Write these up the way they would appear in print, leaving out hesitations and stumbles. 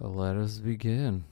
Let us begin.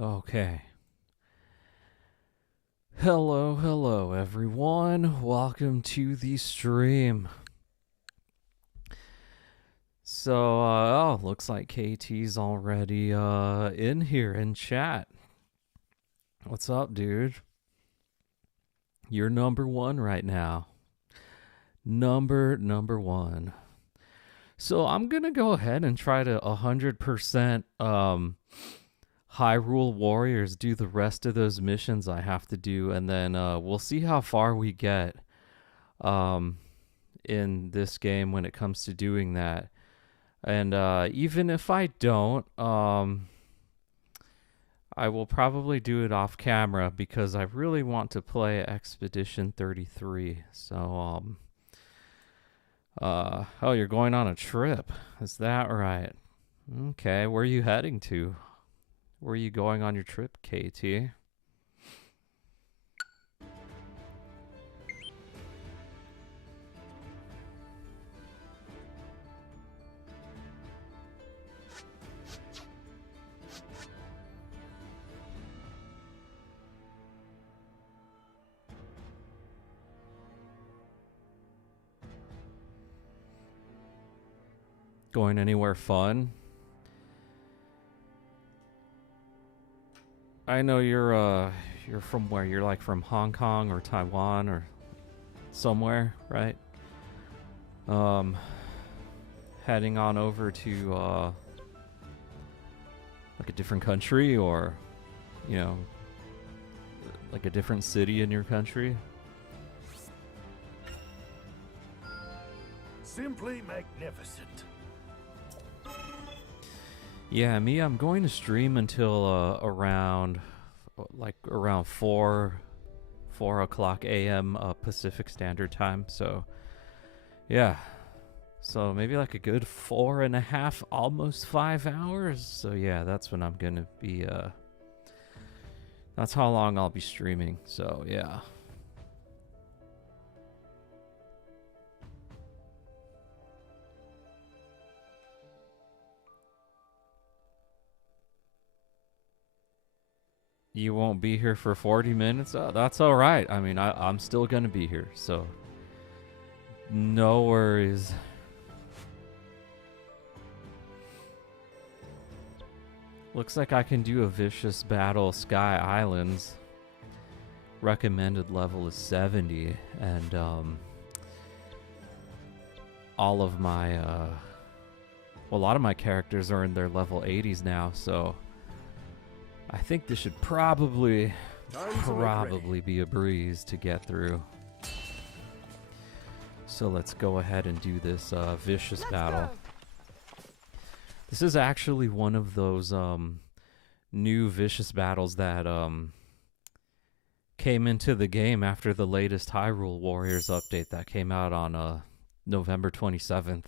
Okay. Hello, everyone. Welcome to the stream. So, looks like KT's already in here in chat. What's up, dude? You're number one right now. Number one. So I'm gonna go ahead and try to 100% Hyrule Warriors do the rest of those missions I have to do, and then we'll see how far we get in this game when it comes to doing that. And even if I don't, I will probably do it off camera because I really want to play Expedition 33. So, oh, you're going on a trip. Is that right? Okay, where are you heading to? Where are you going on your trip, KT? Going anywhere fun? I know you're from where? You're like from Hong Kong or Taiwan or somewhere, right? Heading on over to like a different country, or you know, like a different city in your country. Simply magnificent. Yeah, me, I'm going to stream until around 4 o'clock a.m. Pacific Standard Time. So yeah, so maybe like a good 4.5, almost 5 hours. So yeah, that's when I'm gonna be. That's how long I'll be streaming. So yeah. You won't be here for 40 minutes? Oh, that's all right. I mean, I'm still going to be here, so no worries. Looks like I can do a vicious battle Sky Islands. Recommended level is 70, and all of my well, a lot of my characters are in their level 80s now, so I think this should probably probably be a breeze to get through. So let's go ahead and do this vicious battle. This is actually one of those new vicious battles that came into the game after the latest Hyrule Warriors update that came out on November 27th.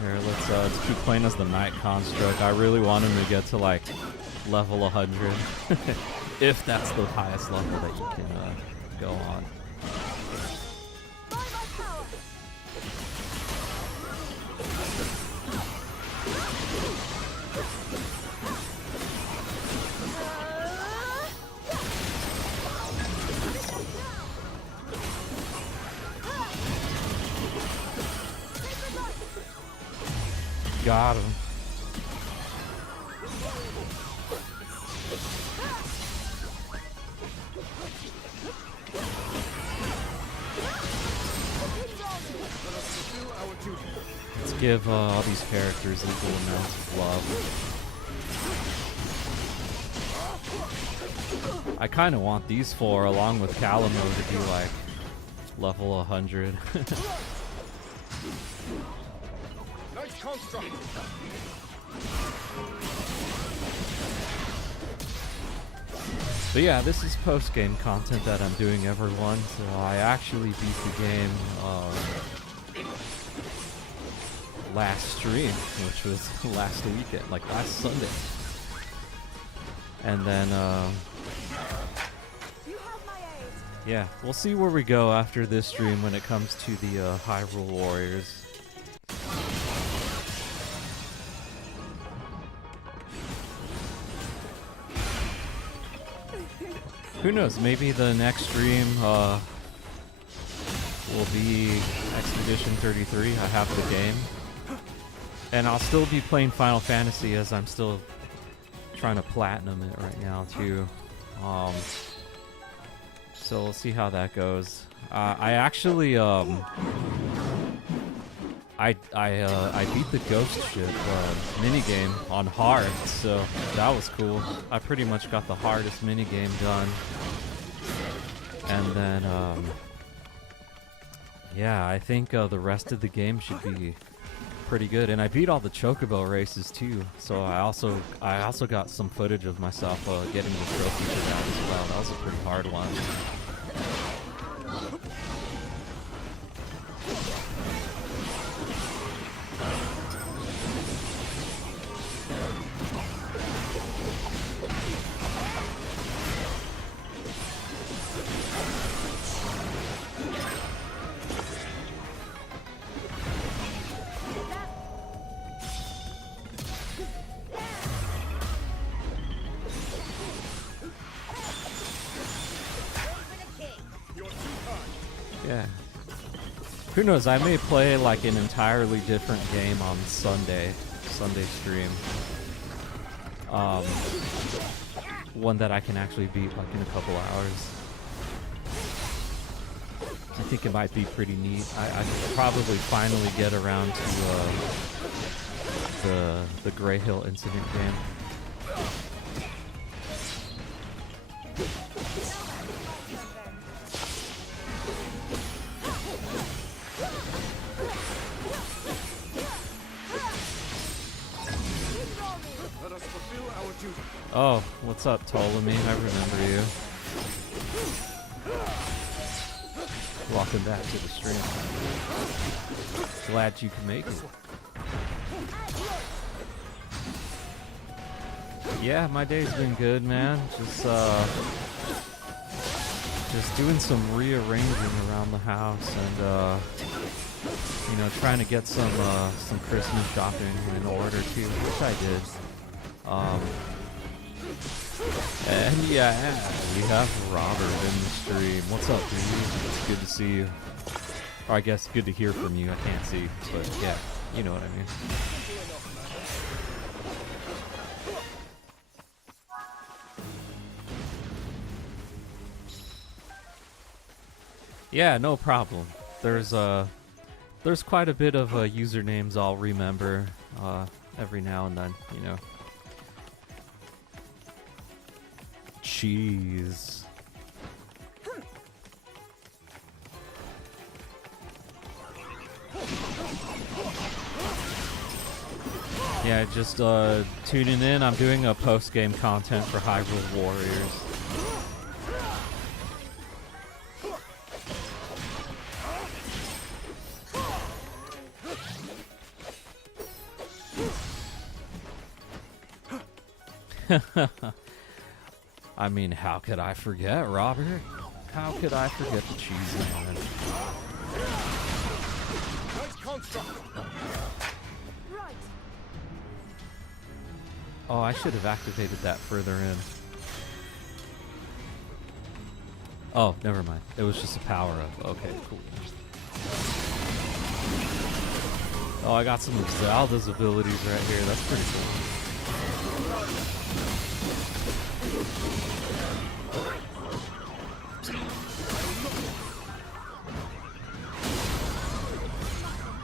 Here, let's keep playing as the Knight Construct. I really want him to get to like level 100, if that's the highest level that you can go on. Got him. Let's give all these characters equal amounts of love. I kind of want these four, along with Calamo, to be like level 100. But yeah, this is post-game content that I'm doing, everyone. So I actually beat the game last stream, which was last weekend, like last Sunday. And then, yeah, we'll see where we go after this stream when it comes to the Hyrule Warriors. Who knows, maybe the next stream will be Expedition 33. I have the game. And I'll still be playing Final Fantasy, as I'm still trying to platinum it right now too. So we'll see how that goes. I actually I beat the ghost ship minigame on hard, so that was cool. I pretty much got the hardest minigame done. And then, yeah, I think the rest of the game should be pretty good. And I beat all the Chocobo races too, so I also got some footage of myself getting the trophy for that as well. That was a pretty hard one. Yeah. Who knows, I may play like an entirely different game on Sunday stream. One that I can actually beat like in a couple hours. I think it might be pretty neat. I could probably finally get around to the Grey Hill incident game. Oh, what's up, Ptolemy? I remember you. Welcome back to the stream. Glad you can make it. Yeah, my day's been good, man. Just doing some rearranging around the house and you know, trying to get some Christmas shopping in order too, which I did. And yeah, we have Robert in the stream. What's up, dude? It's good to see you. Or I guess good to hear from you. I can't see, but yeah, you know what I mean. Yeah, no problem. There's quite a bit of usernames I'll remember every now and then, you know. Cheese. Yeah, just tuning in. I'm doing a post-game content for Hyrule Warriors. I mean, how could I forget, Robert? How could I forget the cheese man? Nice construct. Right. Oh, I should have activated that further in. Oh, never mind. It was just a power-up. Okay, cool. Oh, I got some of Zelda's abilities right here. That's pretty cool.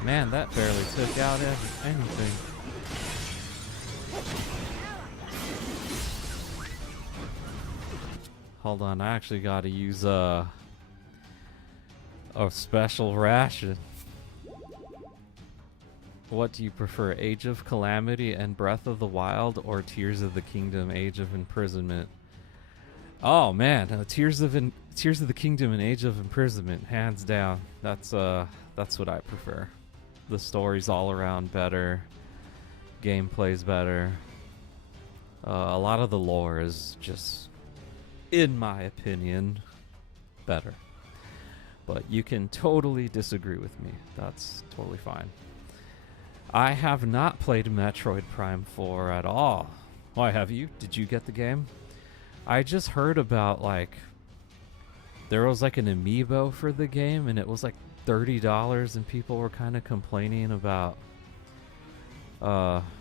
Man, that barely took out anything. Hold on, I actually gotta use a special ration. What do you prefer, Age of Calamity and Breath of the Wild, or Tears of the Kingdom, Age of Imprisonment? Oh man, Tears of the Kingdom and Age of Imprisonment, hands down. That's what I prefer. The story's all around better, gameplay's better. A lot of the lore is just, in my opinion, better. But you can totally disagree with me. That's totally fine. I have not played Metroid Prime 4 at all. Why, have you? Did you get the game? I just heard about, like, there was like an amiibo for the game and it was like $30 and people were kind of complaining about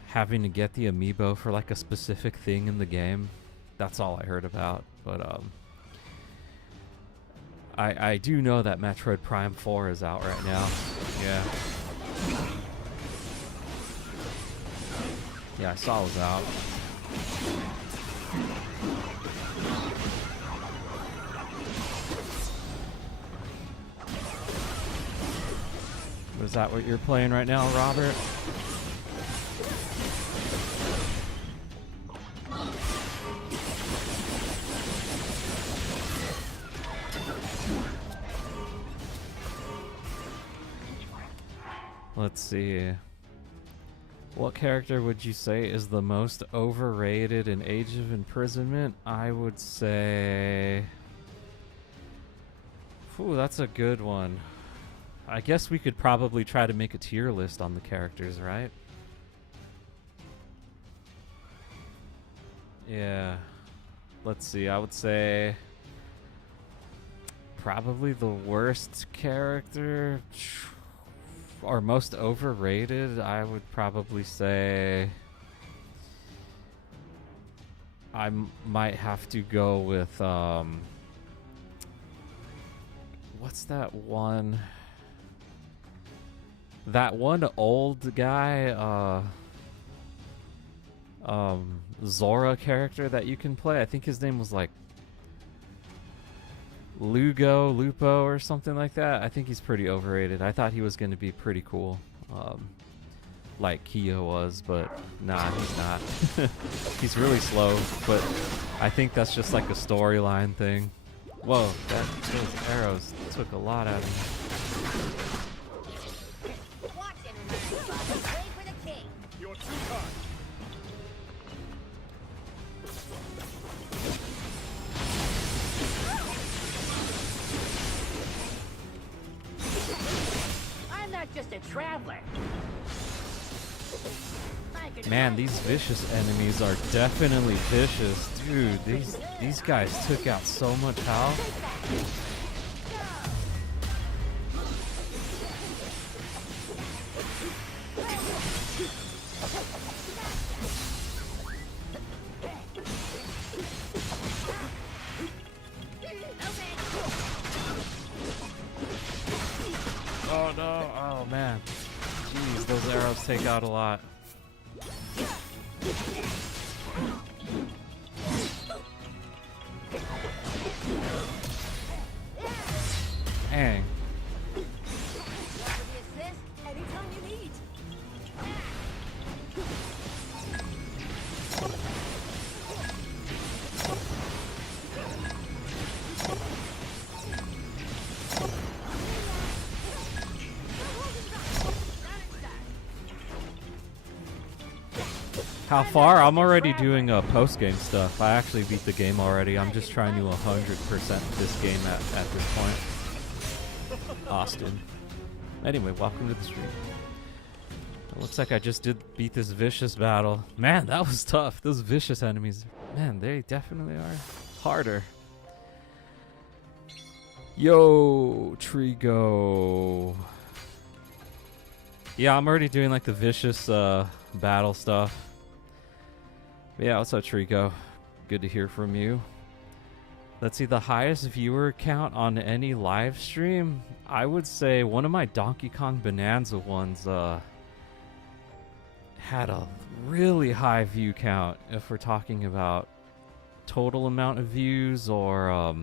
having to get the amiibo for like a specific thing in the game. That's all I heard about. But I do know that Metroid Prime 4 is out right now. Yeah. Yeah, I saw it was out. Is that what you're playing right now, Robert? Let's see. What character would you say is the most overrated in Age of Imprisonment? I would say... Ooh, that's a good one. I guess we could probably try to make a tier list on the characters, right? Yeah. Let's see, I would say... Probably the worst character... Or most overrated, I would probably say I might have to go with what's that one? That one old guy, Zora character that you can play. I think his name was like Lupo or something like that. I think he's pretty overrated. I thought he was going to be pretty cool, like Kyo was, but nah, he's not. He's really slow, but I think that's just like a storyline thing. Whoa, those arrows took a lot out of me. Watch and remember, Bobby. Play for the king. You're too kind. I'm not just a traveler. Man, these vicious enemies are definitely vicious. Dude, these guys took out so much health. no. Oh, man. Jeez, those arrows take out a lot. Dang. Anytime you need. How far? I'm already doing post-game stuff. I actually beat the game already. I'm just trying to 100% this game at this point. Austin. Anyway, welcome to the stream. It looks like I just did beat this vicious battle. Man, that was tough. Those vicious enemies, man, they definitely are harder. Yo, Trigo. Yeah, I'm already doing like the vicious battle stuff. But yeah, what's up, Trigo? Good to hear from you. Let's see, the highest viewer count on any live stream? I would say one of my Donkey Kong Bonanza ones had a really high view count, if we're talking about total amount of views or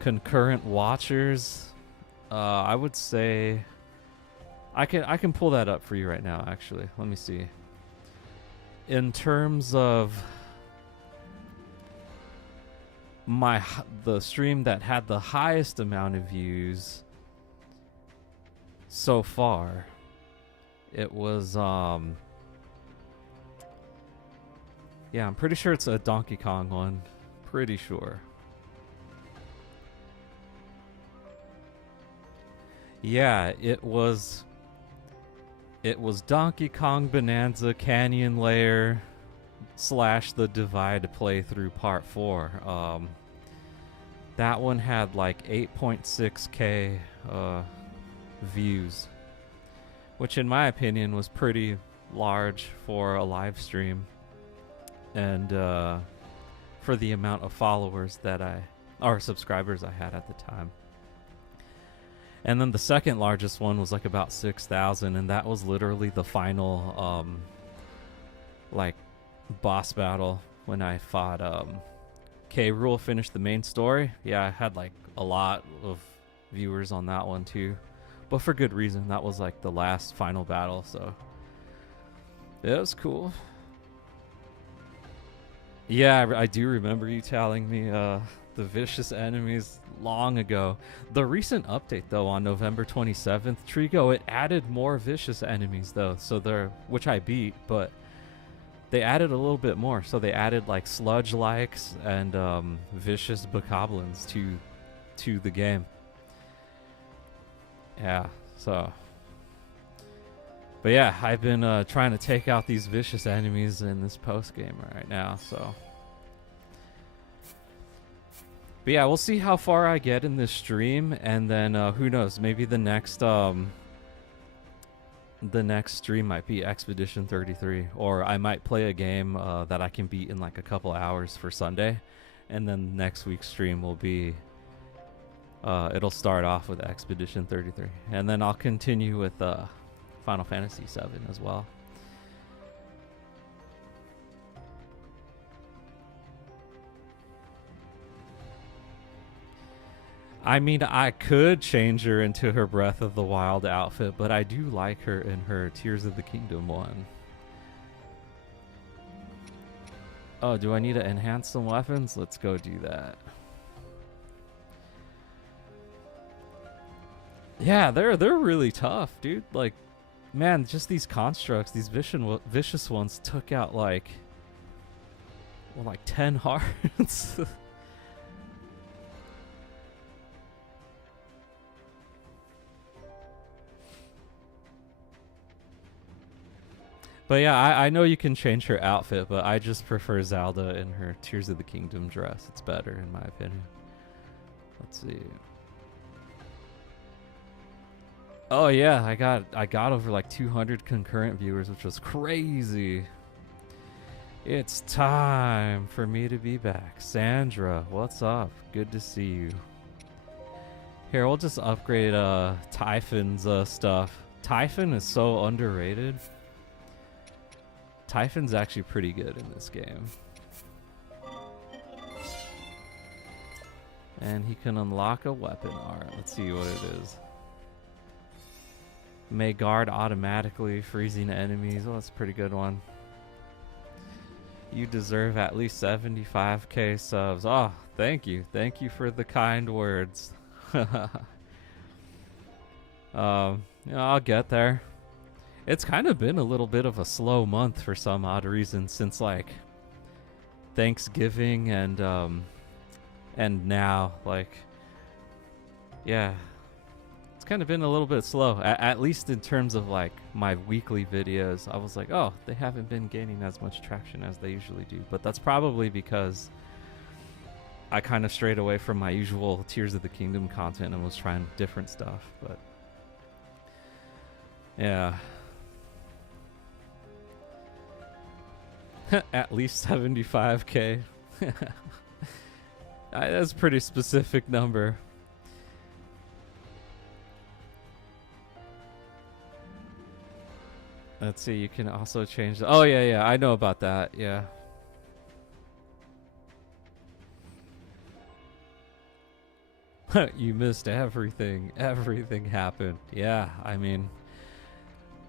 concurrent watchers. I would say I can pull that up for you right now, actually. Let me see. In terms of the stream that had the highest amount of views so far, it was yeah, I'm pretty sure it's a Donkey Kong one. Pretty sure. Yeah, it was Donkey Kong Bonanza Canyon Layer / the Divide playthrough part 4. That one had like 8.6k views, which in my opinion was pretty large for a live stream, and for the amount of followers that or subscribers I had at the time. And then the second largest one was like about 6,000, and that was literally the final like boss battle when I fought Hyrule, finished the main story. Yeah, I had like a lot of viewers on that one too, but for good reason. That was like the last final battle, so yeah, it was cool. Yeah, I do remember you telling me the vicious enemies long ago. The recent update though, on November 27th, Trigo, it added more vicious enemies though, so which I beat, but they added a little bit more. So they added like sludge likes and vicious bokoblins to the game. Yeah, so but yeah, I've been trying to take out these vicious enemies in this post game right now, so. But yeah, we'll see how far I get in this stream, and then who knows, maybe the next stream might be Expedition 33, or I might play a game that I can beat in like a couple hours for Sunday, and then next week's stream will be it'll start off with Expedition 33, and then I'll continue with Final Fantasy 7 as well. I mean, I could change her into her Breath of the Wild outfit, but I do like her in her Tears of the Kingdom one. Oh, do I need to enhance some weapons? Let's go do that. Yeah, they're really tough, dude. Like, man, just these constructs, these vicious ones took out like 10 hearts. But yeah, I know you can change her outfit, but I just prefer Zelda in her Tears of the Kingdom dress. It's better in my opinion. Let's see. Oh yeah, I got over like 200 concurrent viewers, which was crazy. It's time for me to be back. Sandra, what's up? Good to see you. Here, we'll just upgrade Typhon's stuff. Typhon is so underrated. Typhon's actually pretty good in this game. And he can unlock a weapon art. Let's see what it is. May guard automatically, freezing enemies. Oh, that's a pretty good one. You deserve at least 75k subs. Oh, thank you. Thank you for the kind words. I'll get there. It's kind of been a little bit of a slow month for some odd reason since like Thanksgiving and now, like, yeah, it's kind of been a little bit slow, at least in terms of like my weekly videos. I was like, oh, they haven't been gaining as much traction as they usually do, but that's probably because I kind of strayed away from my usual Tears of the Kingdom content and was trying different stuff. But yeah. At least 75k. That's a pretty specific number. Let's see, you can also change the... Oh, yeah, I know about that, yeah. You missed everything. Everything happened. Yeah, I mean...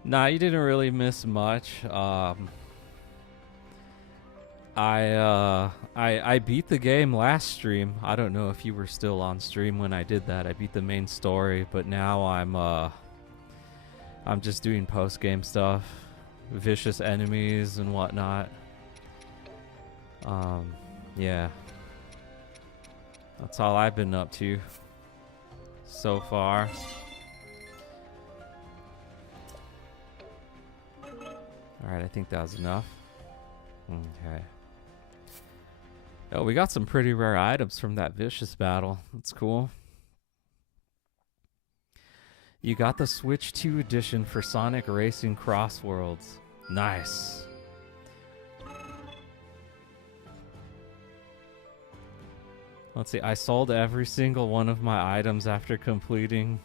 Nah, you didn't really miss much. I beat the game last stream. I don't know if you were still on stream when I did that. I beat the main story, but now I'm just doing post-game stuff, vicious enemies and whatnot. Yeah. That's all I've been up to so far. Alright, I think that was enough. Okay. Oh, we got some pretty rare items from that vicious battle. That's cool. You got the Switch 2 edition for Sonic Racing Cross Worlds. Nice. Let's see, I sold every single one of my items after completing.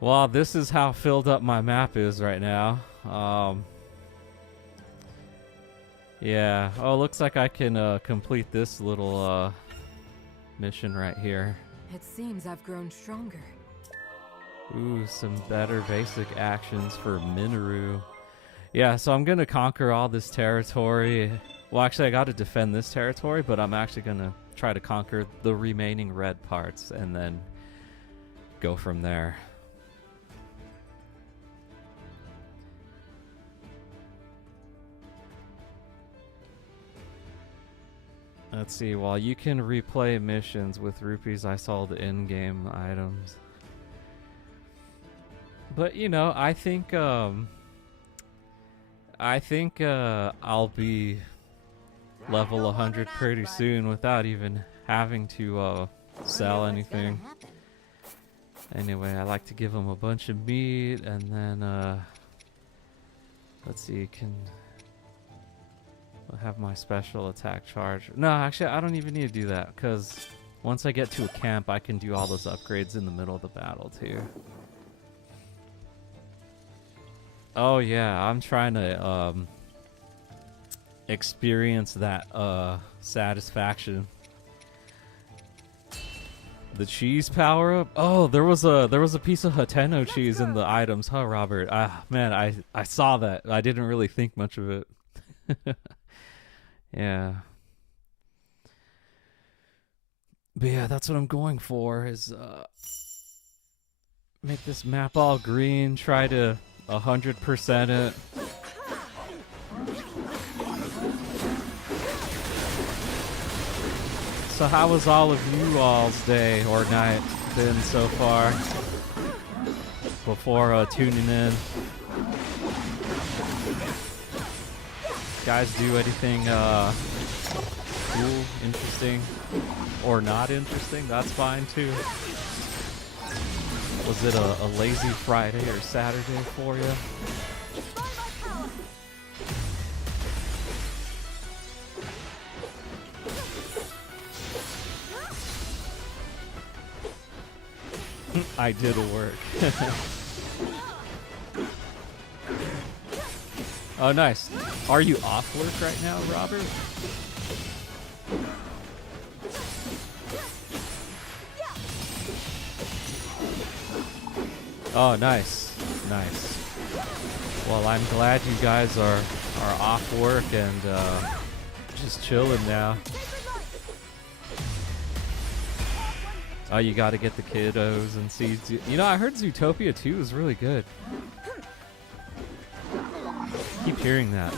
Well, this is how filled up my map is right now. Yeah. Oh, looks like I can complete this little mission right here. It seems I've grown stronger. Ooh, some better basic actions for Minoru. Yeah, so I'm gonna conquer all this territory. Well, actually, I gotta defend this territory, but I'm actually gonna try to conquer the remaining red parts and then go from there. Let's see, while you can replay missions with rupees, I sold in-game items. But, you know, I think I'll be level 100 pretty soon without even having to sell anything. Anyway, I like to give them a bunch of meat, and then let's see, you can have my special attack charge. No, actually, I don't even need to do that, because once I get to a camp, I can do all those upgrades in the middle of the battle, too. Oh, yeah, I'm trying to experience that satisfaction. The cheese power-up? Oh, there was a piece of Hateno cheese in the items, huh, Robert? Ah, man, I saw that. I didn't really think much of it. Yeah. But yeah, that's what I'm going for, is make this map all green, try to 100% it. So how was all of you all's day or night been so far before tuning in? Guys do anything cool, interesting, or not interesting? That's fine too. Was it a lazy Friday or Saturday for you? I did work. Oh, nice. Are you off work right now, Robert? Oh, nice. Nice. Well, I'm glad you guys are off work and just chilling now. Oh, you gotta get the kiddos and see. You know, I heard Zootopia 2 is really good. Keep hearing that.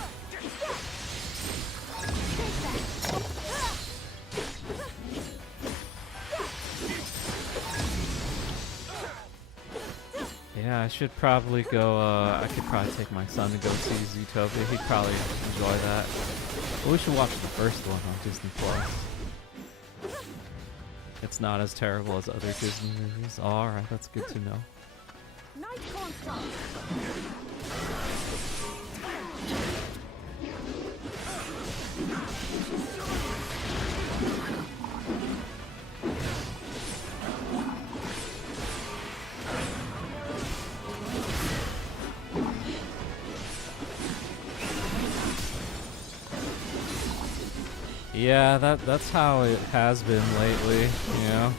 Yeah, I should probably go, I could probably take my son to go see Zootopia. He'd probably enjoy that. But we should watch the first one on Disney Plus. It's not as terrible as other Disney movies. Oh, alright, that's good to know. Night construct. Yeah, that's how it has been lately, you know?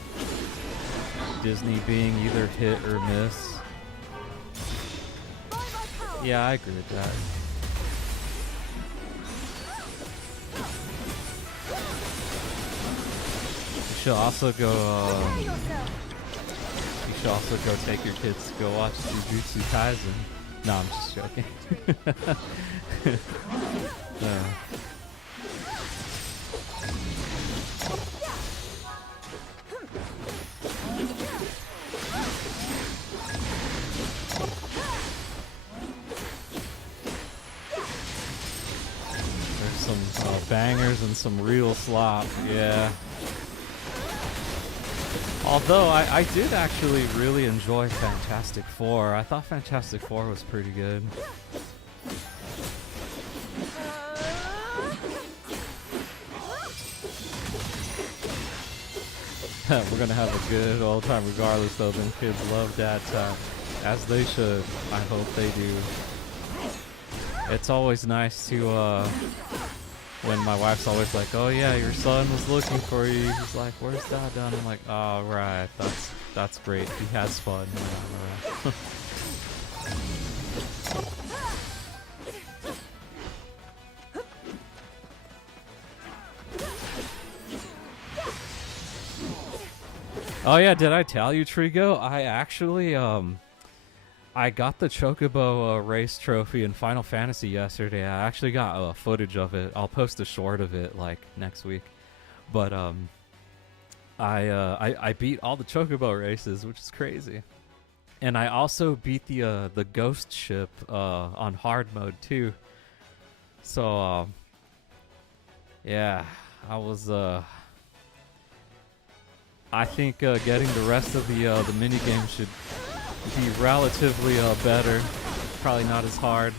Disney being either hit or miss. Yeah, I agree with that. You should also go, you should also go take your kids to go watch Jujutsu Kaisen. No, I'm just joking. Some bangers and some real slop, yeah. Although I did actually really enjoy Fantastic Four. I thought Fantastic Four was pretty good. We're gonna have a good old time regardless though. Them kids love that time, as they should. I hope they do. It's always nice to, when my wife's always like, oh yeah, your son was looking for you. He's like, where's Dad done? I'm like, oh right, that's great. He has fun. Yeah, oh yeah, did I tell you, Trigo? I actually, I got the Chocobo race trophy in Final Fantasy yesterday. I actually got footage of it. I'll post a short of it like next week. But I beat all the Chocobo races, which is crazy. And I also beat the ghost ship on hard mode too. So yeah, I was I think getting the rest of the mini game should be relatively better. Probably not as hard.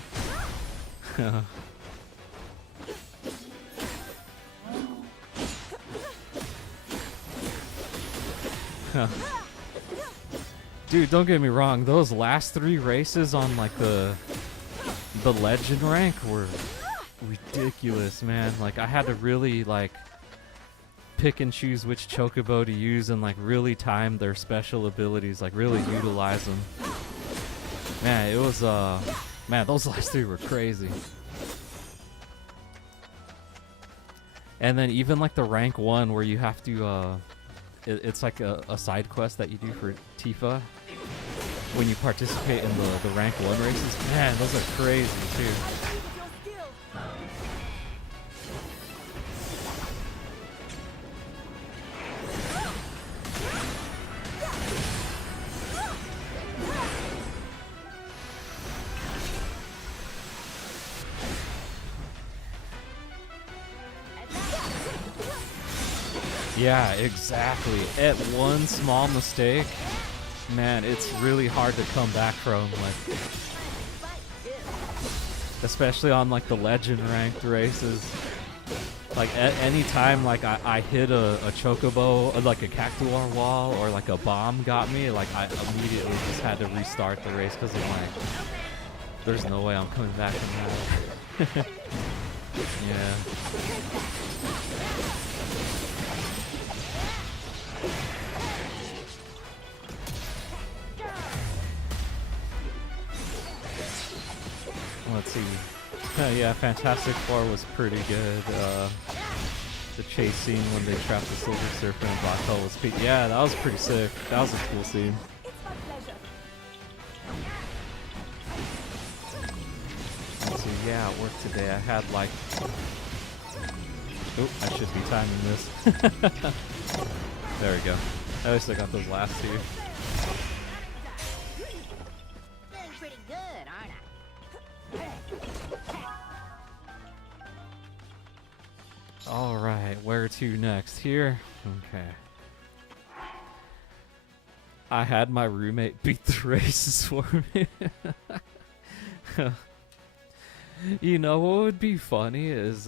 Dude, don't get me wrong. Those last 3 races on like the legend rank were ridiculous, man. Like I had to really like pick and choose which chocobo to use and like really time their special abilities, like really utilize them. Man, it was man, those last 3 were crazy. And then even like the rank 1 where you have to it's like a side quest that you do for Tifa when you participate in the rank 1 races. Man, those are crazy too. Yeah, exactly. At one small mistake, man, it's really hard to come back from, like, especially on like the legend ranked races. Like any time like I hit a chocobo, like a cactuar wall, or like a bomb got me, like I immediately just had to restart the race because I'm like, there's no way I'm coming back from that. Yeah. Let's see. Yeah, Fantastic Four was pretty good. The chase scene when they trapped the Silver Surfer in a black hole was yeah, that was pretty sick. That was a cool scene. Let's see, yeah, at work today I had like... Oh, I should be timing this. There we go. At least I got those last two. Alright, where to next? Here? Okay. I had my roommate beat the races for me. You know what would be funny is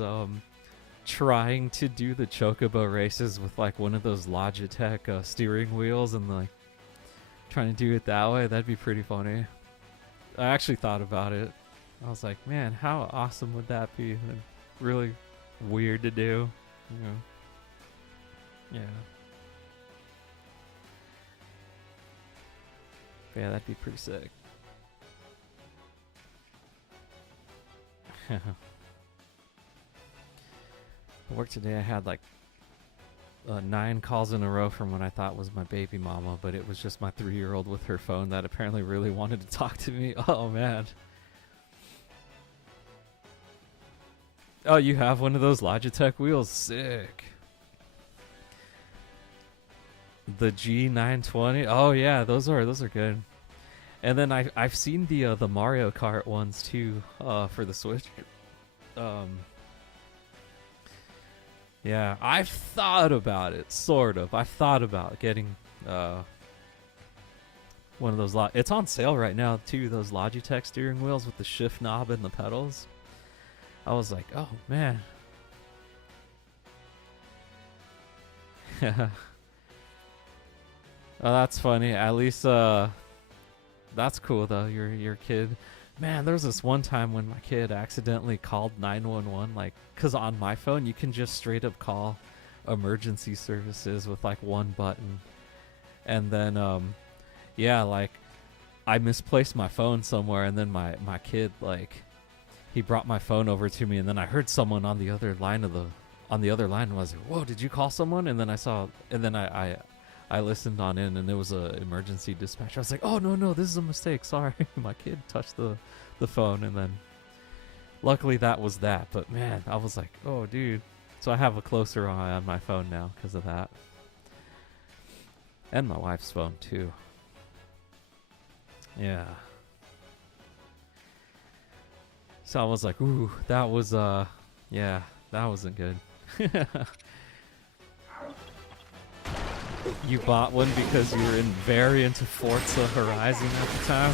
trying to do the chocobo races with like one of those Logitech steering wheels and like trying to do it that way. That'd be pretty funny. I actually thought about it. I was like, man, how awesome would that be? And really weird to do, you know. Yeah. But yeah, that'd be pretty sick. At work today I had like 9 calls in a row from what I thought was my baby mama, but it was just my 3-year-old with her phone that apparently really wanted to talk to me. Oh man. Oh, you have one of those Logitech wheels? Sick. The G920. Oh yeah, those are good. And then I've seen the Mario Kart ones too, for the Switch. Yeah, I've thought about it, sort of. I've thought about getting one of those. It's on sale right now too. Those Logitech steering wheels with the shift knob and the pedals. I was like, oh man. Oh, that's funny. At least that's cool though. Your kid. Man, there was this one time when my kid accidentally called 911, like, cause on my phone you can just straight up call emergency services with like one button, and then yeah, like I misplaced my phone somewhere, and then my kid, like, he brought my phone over to me, and then I heard someone on the other line and I was like, whoa, did you call someone? And then I listened on in, and it was a emergency dispatch. I was like, oh no, this is a mistake, sorry. My kid touched the phone, and then luckily that was that. But man, I was like, oh dude. So I have a closer eye on my phone now because of that, and my wife's phone too. Yeah. So I was like, ooh, that was yeah, that wasn't good. You bought one because you were very into Forza Horizon at the time?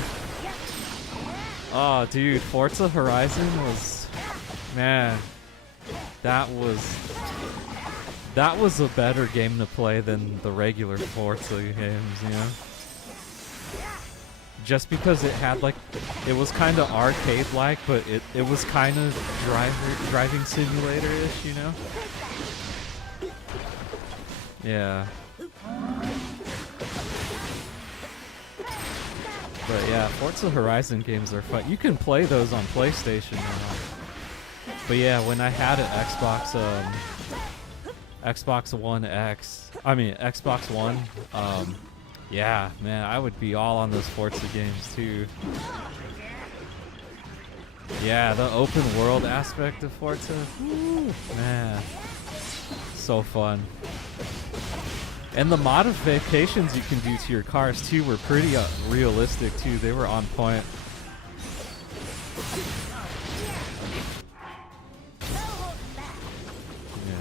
Oh, dude, Forza Horizon was... Man, that was a better game to play than the regular Forza games, you know? Just because it had, like... It was kind of arcade-like, but it was kind of driving simulator-ish, you know? Yeah. But yeah, Forza Horizon games are fun. You can play those on PlayStation now. But yeah, when I had an Xbox One X, Xbox One, yeah, man, I would be all on those Forza games too. Yeah, the open world aspect of Forza, woo, man, so fun. And the modifications you can do to your cars too were pretty realistic too. They were on point. Yeah.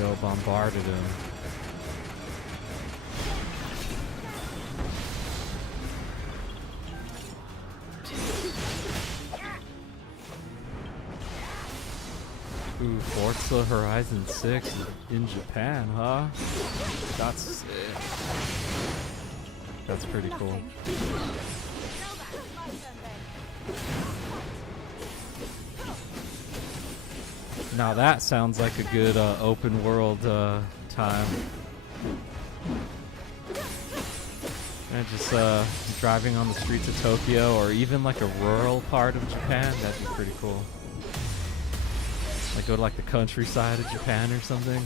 go bombarded him. Ooh, Forza Horizon 6 in Japan, huh? That's sick. That's pretty cool. Now that sounds like a good open world time. And just driving on the streets of Tokyo, or even like a rural part of Japan, that'd be pretty cool. Like go to like the countryside of Japan or something. Man.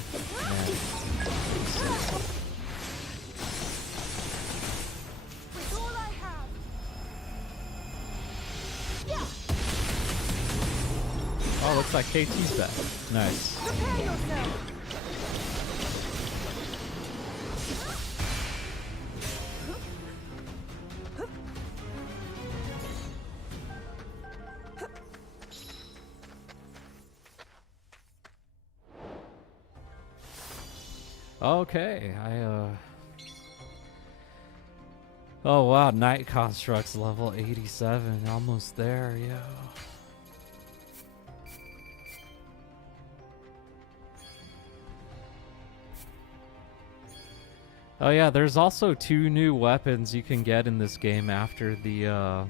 With all I have. Yeah. Oh, looks like KT's back. Nice. Prepare yourself. Okay, oh wow, Night Construct's level 87, almost there, yeah. Oh yeah, there's also 2 new weapons you can get in this game after the,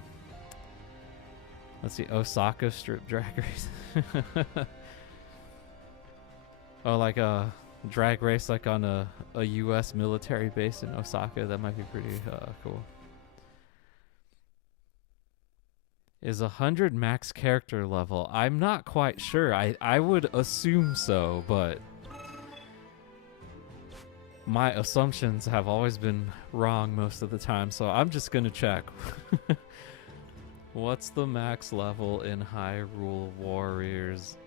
let's see, Osaka Strip Drag Race. Oh, like drag race like on a US military base in Osaka. That might be pretty cool. Is 100 max character level? I'm not quite sure. I would assume so, but my assumptions have always been wrong most of the time, so I'm just gonna check. What's the max level in Hyrule Warriors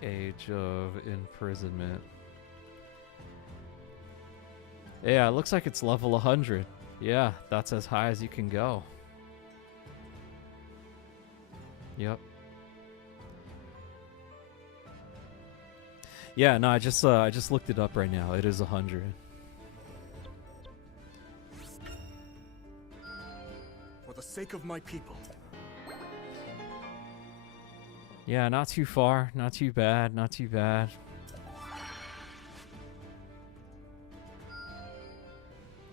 Age of Imprisonment? Yeah, it looks like it's level 100. Yeah, that's as high as you can go. Yep. Yeah, no, I just looked it up right now. It is 100. For the sake of my people. Yeah, not too far, not too bad, not too bad.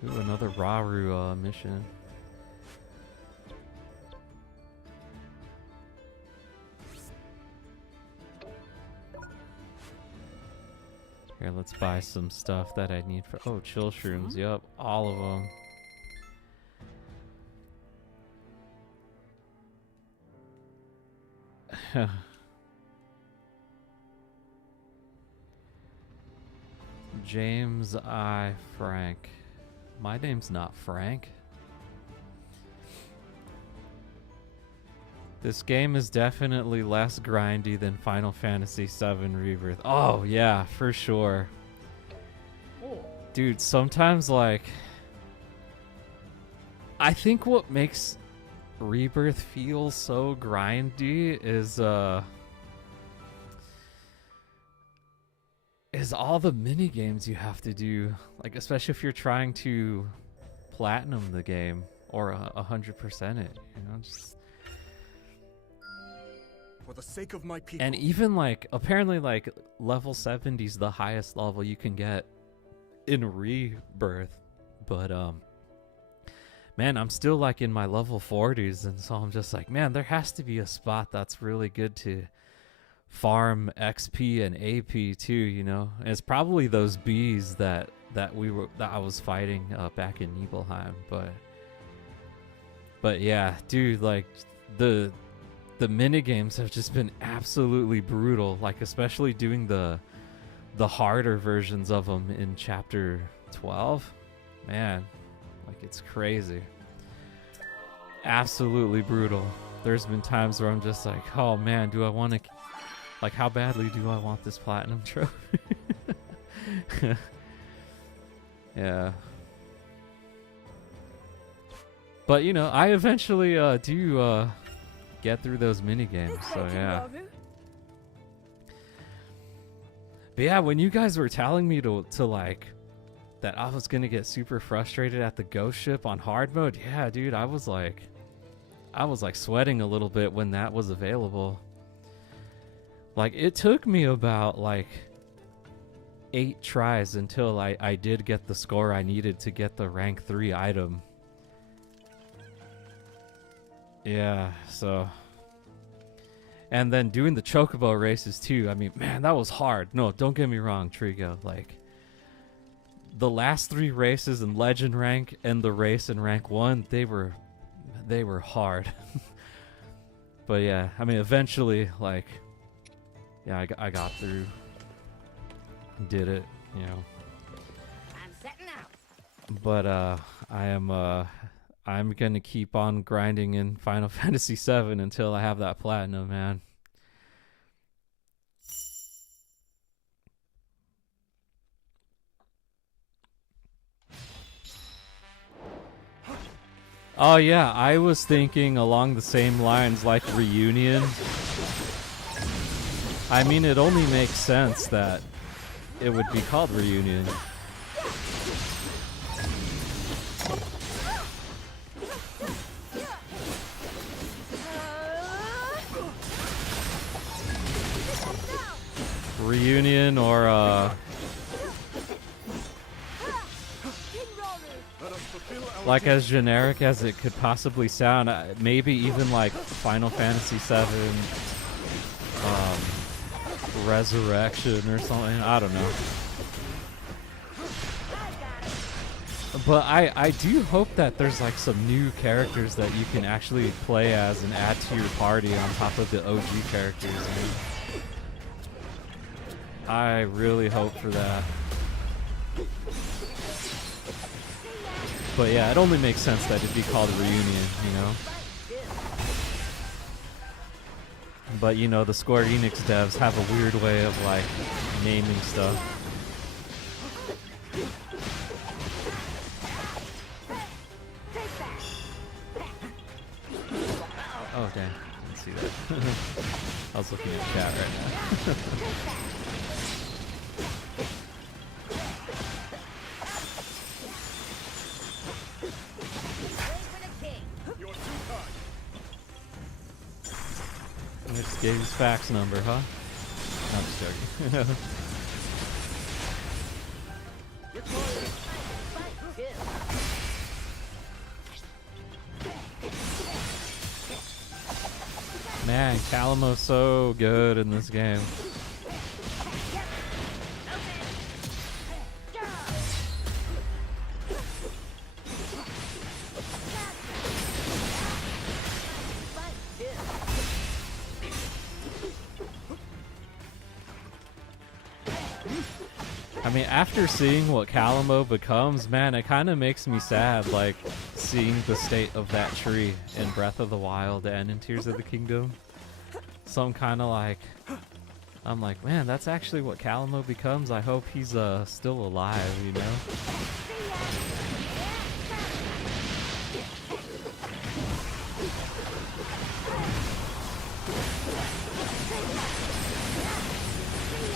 Ooh, another Raru mission. Here, let's buy some stuff that I need for... Oh, chill shrooms. Yep, all of them. James I. Frank. My name's not Frank. This game is definitely less grindy than Final Fantasy VII Rebirth. Oh, yeah, for sure. Dude, sometimes, like... I think what makes Rebirth feel so grindy is all the mini games you have to do, like especially if you're trying to platinum the game or 100% it, you know, just For the sake of my people. and even like apparently like level 70 is the highest level you can get in Rebirth, but man, I'm still like in my level 40s, and so I'm just like, man, there has to be a spot that's really good to farm XP and AP too, you know. And it's probably those bees that I was fighting back in Nibelheim, but yeah, dude, like the mini games have just been absolutely brutal, like especially doing the harder versions of them in chapter 12. Man, like it's crazy. Absolutely brutal. There's been times where I'm just like, oh man, do I want to, like, how badly do I want this platinum trophy? Yeah. But you know, I eventually do get through those mini games, so yeah. But yeah, when you guys were telling me to like that I was gonna get super frustrated at the ghost ship on hard mode, yeah, dude, I was like sweating a little bit when that was available. Like, it took me about like 8 tries until I did get the score I needed to get the rank 3 item. Yeah, so. And then doing the chocobo races too. I mean, man, that was hard. No, don't get me wrong, Trigo. Like, the last 3 races in legend rank and the race in rank 1, they were hard. But yeah, I mean, eventually, like, yeah, I got through, did it, you know. I'm setting out. But I'm gonna keep on grinding in Final Fantasy VII until I have that platinum, man. Oh yeah, I was thinking along the same lines, like Reunion. I mean, it only makes sense that it would be called Reunion. Reunion or like as generic as it could possibly sound, maybe even like Final Fantasy VII Resurrection or something. I don't know. But I do hope that there's like some new characters that you can actually play as and add to your party on top of the OG characters. I really hope for that. But yeah, it only makes sense that it'd be called Reunion, you know? But you know, the Square Enix devs have a weird way of like naming stuff. Oh dang, I didn't see that. I was looking at chat right now. I just gave his fax number, huh? No, I'm just joking. Man, Calamo's so good in this game. I mean, after seeing what Calamo becomes, man, it kind of makes me sad, like, seeing the state of that tree in Breath of the Wild and in Tears of the Kingdom. So I'm kind of like, I'm like, man, that's actually what Calamo becomes. I hope he's still alive, you know?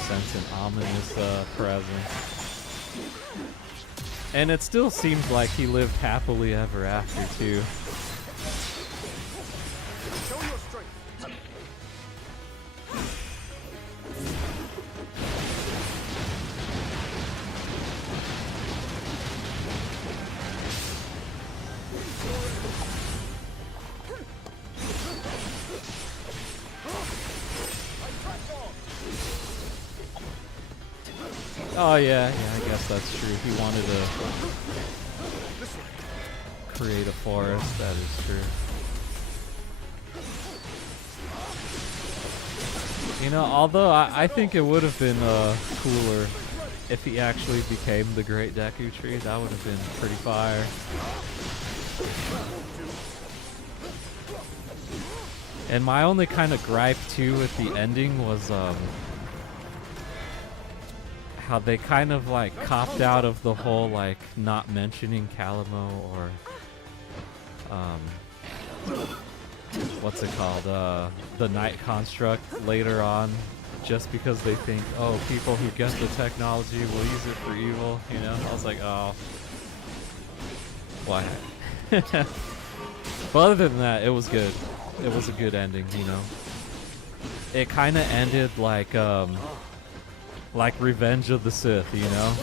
Sense an ominous presence. And it still seems like he lived happily ever after, too. Show your strength. Oh yeah, I guess that's true. He wanted to create a forest, that is true. You know, although I think it would have been cooler if he actually became the Great Deku Tree. That would have been pretty fire. And my only kind of gripe too with the ending was how they kind of like copped out of the whole like not mentioning Calamo or what's it called, the Night Construct later on just because they think, oh, people who get the technology will use it for evil, you know? I was like, oh. Why? But other than that, it was good. It was a good ending, you know? It kind of ended like Revenge of the Sith, you know?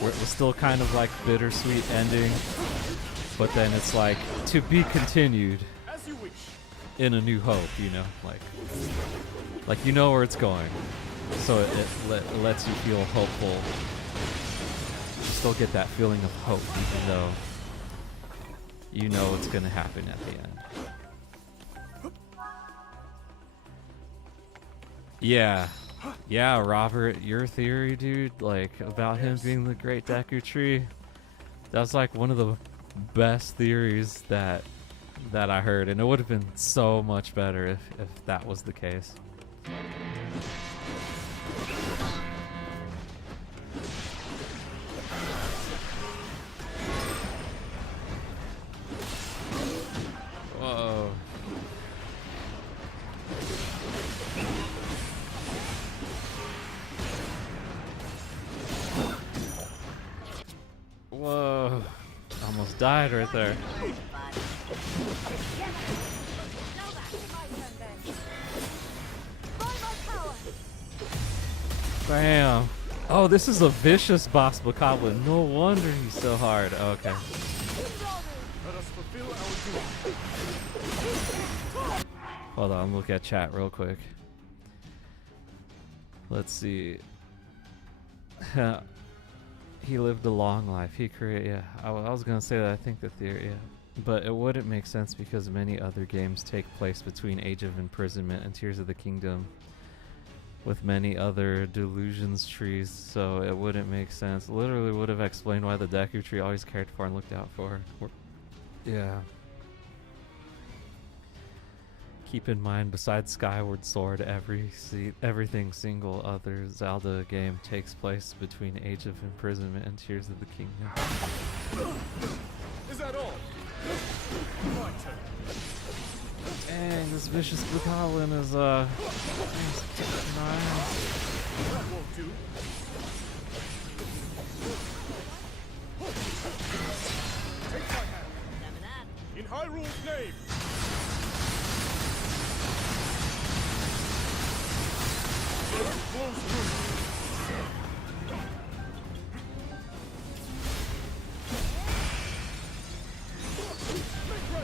Where it was still kind of like bittersweet ending, but then it's like, to be continued As you wish. in A New Hope, you know? Like you know where it's going, so it lets you feel hopeful. You still get that feeling of hope, even though you know what's gonna happen at the end. Yeah, Robert, your theory, dude, like about him being the Great Deku Tree, that's like one of the best theories that I heard, and it would have been so much better if that was the case. Whoa. Whoa. Almost died right there. Bam. Oh, this is a vicious boss bokoblin. No wonder he's so hard. Okay. Let us fulfill our duty. Hold on, look at chat real quick. Let's see. He lived a long life. He created. Yeah, I was gonna say that. I think the theory. Yeah, but it wouldn't make sense because many other games take place between Age of Imprisonment and Tears of the Kingdom, with many other delusions trees. So it wouldn't make sense. Literally would have explained why the Deku Tree always cared for and looked out for. Yeah. Keep in mind, besides Skyward Sword, everything single other Zelda game takes place between Age of Imprisonment and Tears of the Kingdom. Is that all? My turn. Dang, this vicious bokoblin is he's kicking my ass. That won't do. Take my hand. In Hyrule's name. Blows through.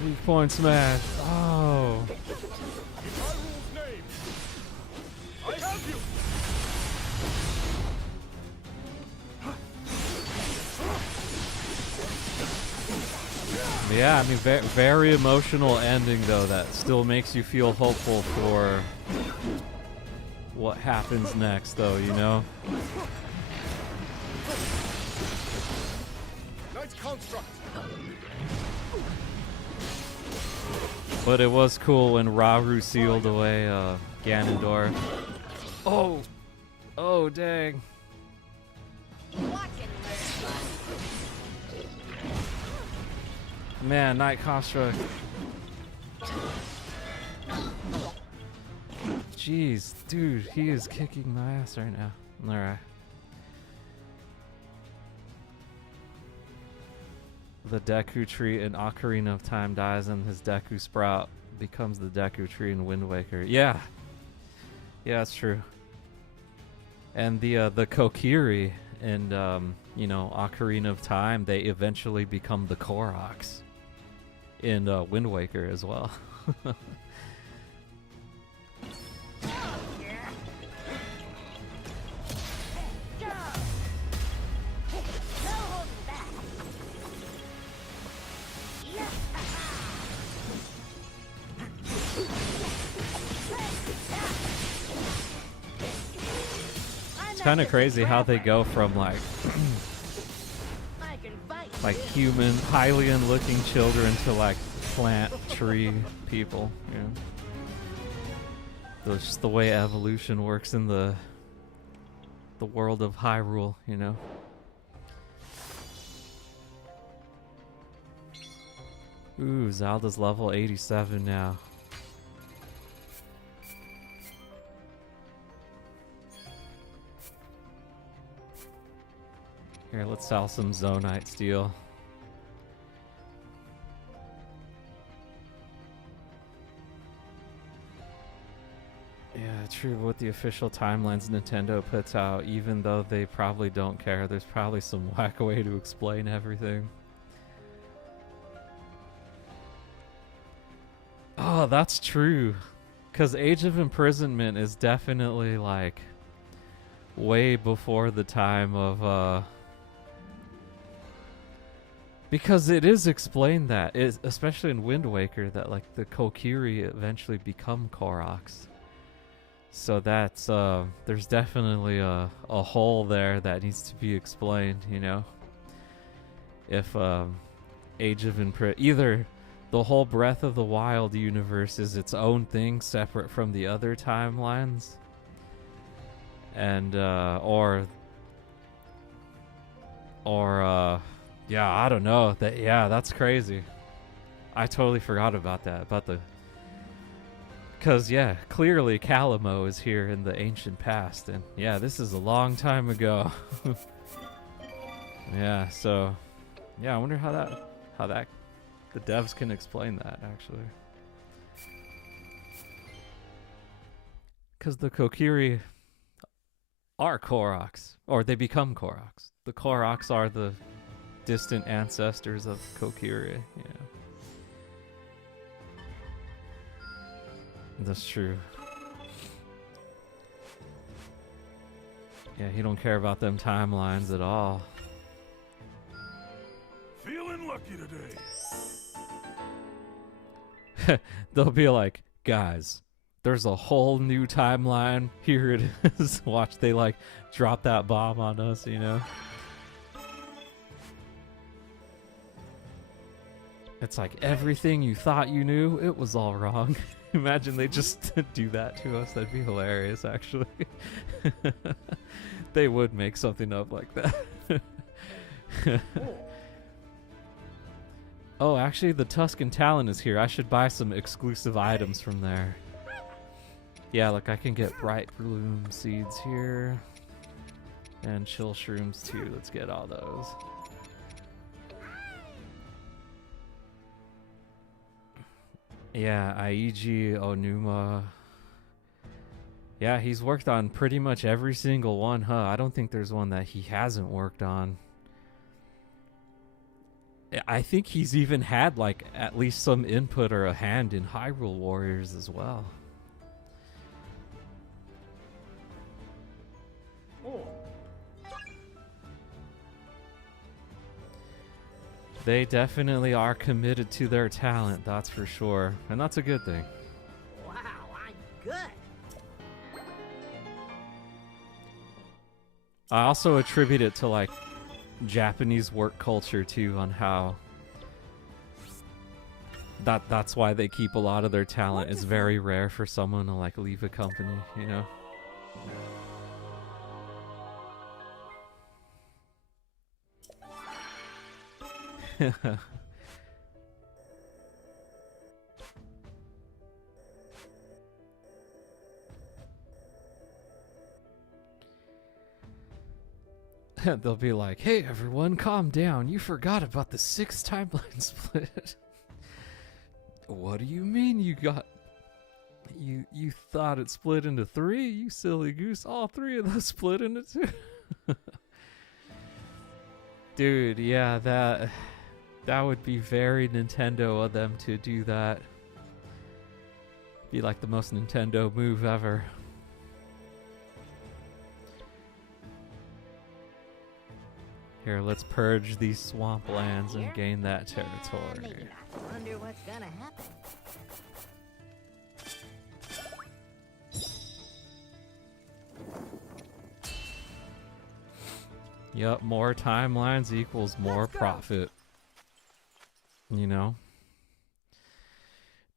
Weak point smash. Oh. In Hyrule's name. I have you. Yeah, I mean, very emotional ending though. That still makes you feel hopeful for what happens next, though. You know. Nice construct. But it was cool when Rauru sealed away Ganondorf. Oh, oh, dang. Man, Night Construct. Jeez, dude, he is kicking my ass right now. Alright. The Deku Tree in Ocarina of Time dies and his Deku Sprout becomes the Deku Tree in Wind Waker. Yeah. Yeah, that's true. And the Kokiri in you know, Ocarina of Time, they eventually become the Koroks in Wind Waker as well. It's kind of crazy how they go from like human Hylian looking children to like plant tree people, you know. That's just the way evolution works in the world of Hyrule, you know. Ooh, Zelda's level 87 now. Here, let's sell some Zonite steel. Yeah, true. With the official timelines Nintendo puts out, even though they probably don't care, there's probably some whack way to explain everything. Oh, that's true. Because Age of Imprisonment is definitely like way before the time of because it is explained that especially in Wind Waker, that like the Kokiri eventually become Koroks. So that's there's definitely a hole there that needs to be explained, you know. If Age of either the whole Breath of the Wild universe is its own thing separate from the other timelines, and or yeah, I don't know. That's crazy. I totally forgot about that. Because, yeah, clearly Calamo is here in the ancient past. And, yeah, this is a long time ago. Yeah, so... Yeah, I wonder how that... The devs can explain that, actually. Because the Kokiri are Koroks. Or they become Koroks. The Koroks are the distant ancestors of Kokiri, yeah. That's true. Yeah, he don't care about them timelines at all. Feeling lucky today. They'll be like, guys, there's a whole new timeline. Here it is. Watch, they like drop that bomb on us, you know? It's like everything you thought you knew, it was all wrong. Imagine they just do that to us. That'd be hilarious, actually. They would make something up like that. Oh, actually, the Tuscan Talon is here. I should buy some exclusive items from there. Yeah, look, I can get Bright Bloom seeds here. And Chill Shrooms, too. Let's get all those. Yeah, Aiji Onuma. Yeah, he's worked on pretty much every single one, huh? I don't think there's one that he hasn't worked on. I think he's even had, like, at least some input or a hand in Hyrule Warriors as well. They definitely are committed to their talent, that's for sure. And that's a good thing. Wow, I'm good. I also attribute it to, like, Japanese work culture, too, on how... That's why they keep a lot of their talent. It's very rare for someone to, like, leave a company, you know? They'll be like, hey everyone, calm down. You forgot about the 6 timeline split. What do you mean you got... You thought it split into 3? You silly goose. All 3 of those split into 2. Dude, yeah, that would be very Nintendo of them to do that. Be like the most Nintendo move ever. Here, let's purge these swamplands and gain that territory. Maybe not. Wonder what's gonna happen. Yep, more timelines equals more profit. You know?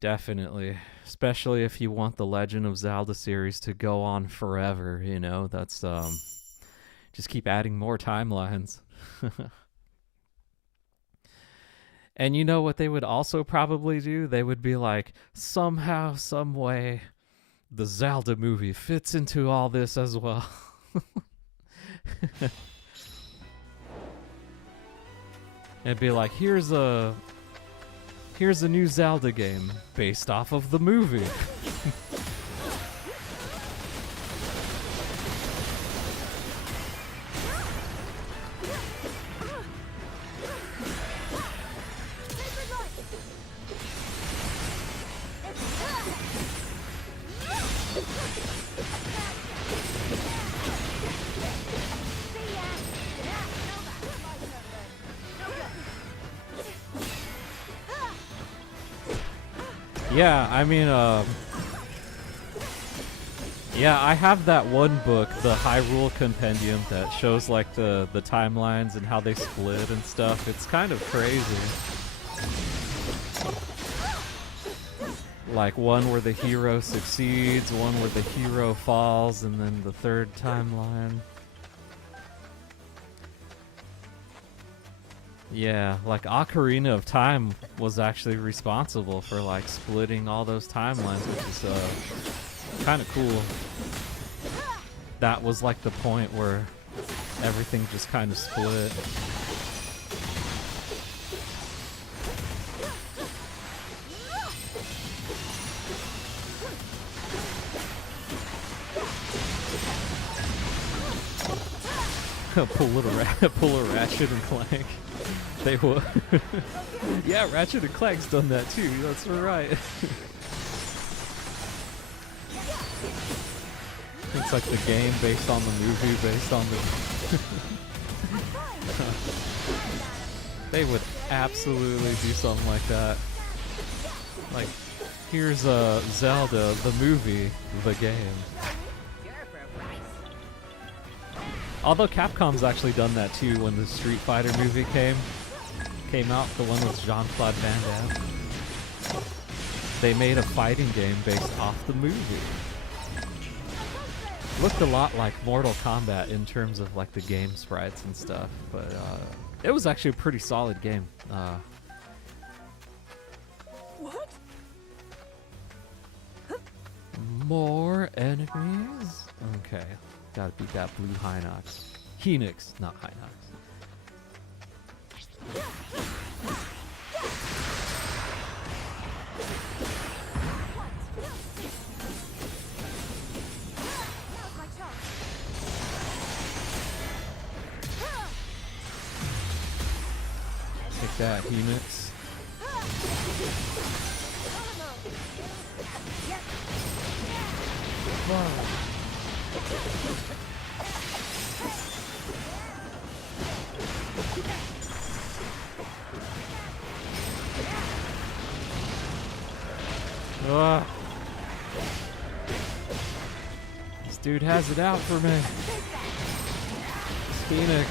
Definitely. Especially if you want the Legend of Zelda series to go on forever, you know? That's, just keep adding more timelines. And you know what they would also probably do? They would be like, somehow, some way, the Zelda movie fits into all this as well. It'd be like, here's a new Zelda game based off of the movie. Yeah, I mean, yeah, I have that one book, the Hyrule Compendium, that shows like the timelines and how they split and stuff. It's kind of crazy. Like one where the hero succeeds, one where the hero falls, and then the third timeline. Yeah, like Ocarina of Time was actually responsible for like splitting all those timelines, which is kind of cool. That was like the point where everything just kind of split. pull a Ratchet and Clank. They would. Yeah, Ratchet and Clank's done that too. That's right. It's like the game based on the movie, based on the. They would absolutely do something like that. Like, here's Zelda, the movie, the game. Although Capcom's actually done that too when the Street Fighter movie came out, the one with Jean-Claude Van Damme. They made a fighting game based off the movie. Looked a lot like Mortal Kombat in terms of like the game sprites and stuff, but it was actually a pretty solid game. What? More enemies? Okay. Gotta beat that blue Hinox. Henix, not Hinox. Take that, Henix. Whoa. Ugh. This dude has it out for me. It's Phoenix.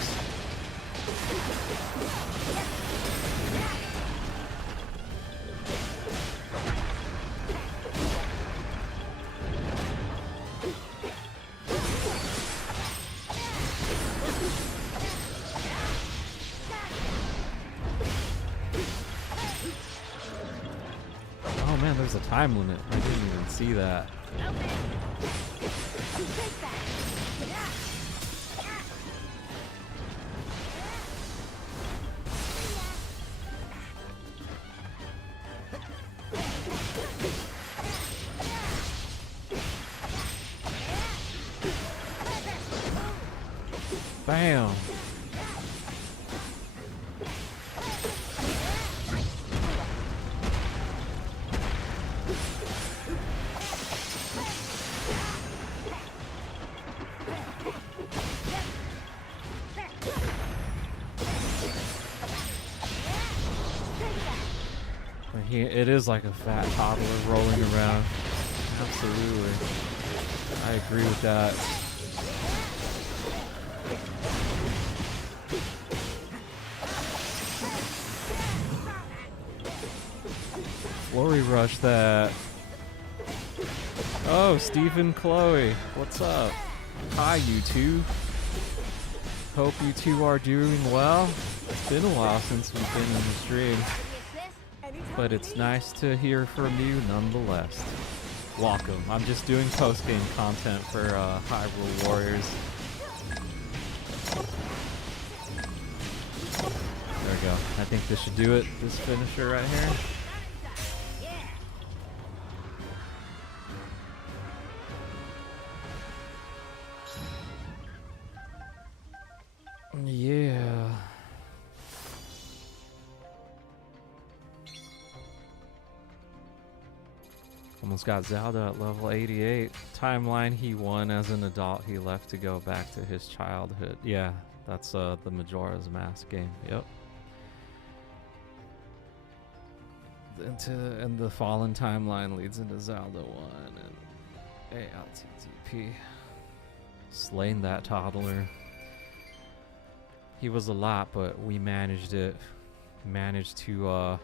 Oh man, there's a time limit. I didn't even see that. Bam. It is like a fat toddler rolling around. Absolutely. I agree with that. Flurry rush that. Oh, Stephen, Chloe. What's up? Hi, you two. Hope you two are doing well. It's been a while since we've been in the stream, but it's nice to hear from you nonetheless. Welcome. I'm just doing post-game content for Hyrule Warriors. There we go. That think this should do it. This finisher right here. Yeah. Almost got Zelda at level 88. Timeline, he won as an adult. He left to go back to his childhood. Yeah, that's the Majora's Mask game. Yep. And the Fallen timeline leads into Zelda 1 and ALTTP. Slain that toddler. He was a lot, but we managed it. Managed to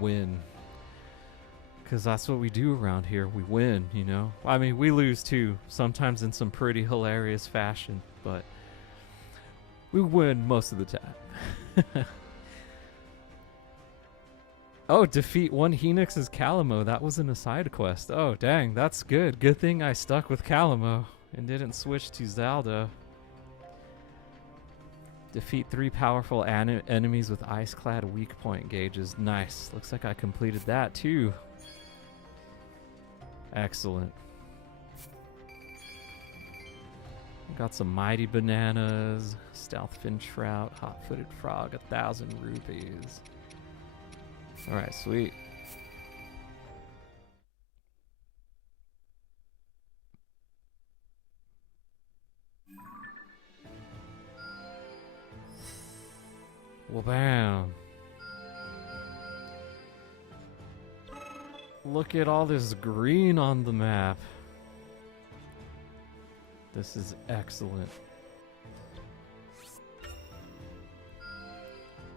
win. Because that's what we do around here. We win, you know? I mean, we lose too. Sometimes in some pretty hilarious fashion. But we win most of the time. Oh, defeat one Henix's Calamo. That wasn't a side quest. Oh, dang. That's good. Good thing I stuck with Calamo and didn't switch to Zelda. Defeat 3 powerful enemies with ice-clad weak point gauges. Nice. Looks like I completed that too. Excellent. Got some mighty bananas, stealth fin trout, hot-footed frog, 1,000 rupees. All right, sweet. Well, bam. Look at all this green on the map. This is excellent.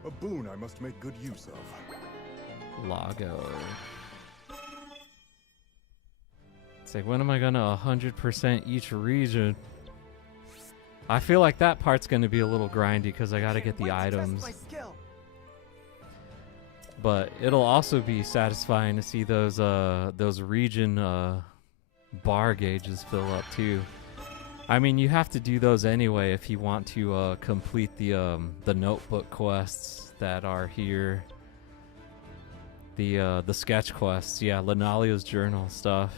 A boon I must make good use of. Lago. It's like, when am I gonna 100% each region? I feel like that part's gonna be a little grindy because I gotta get the items. But it'll also be satisfying to see those region bar gauges fill up too. I mean, you have to do those anyway if you want to complete the notebook quests that are here. The sketch quests, yeah, Linalia's journal stuff.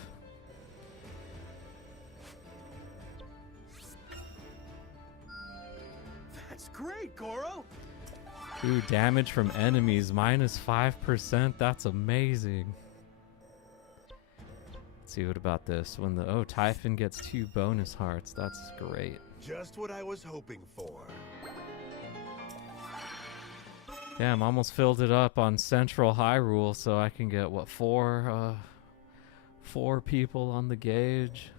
That's great, Goro. Ooh, damage from enemies -5%. That's amazing. Let's see, what about this? When the Typhon gets 2 bonus hearts. That's great. Just what I was hoping for. Damn, almost filled it up on Central Hyrule, so I can get what, 4 people on the gauge.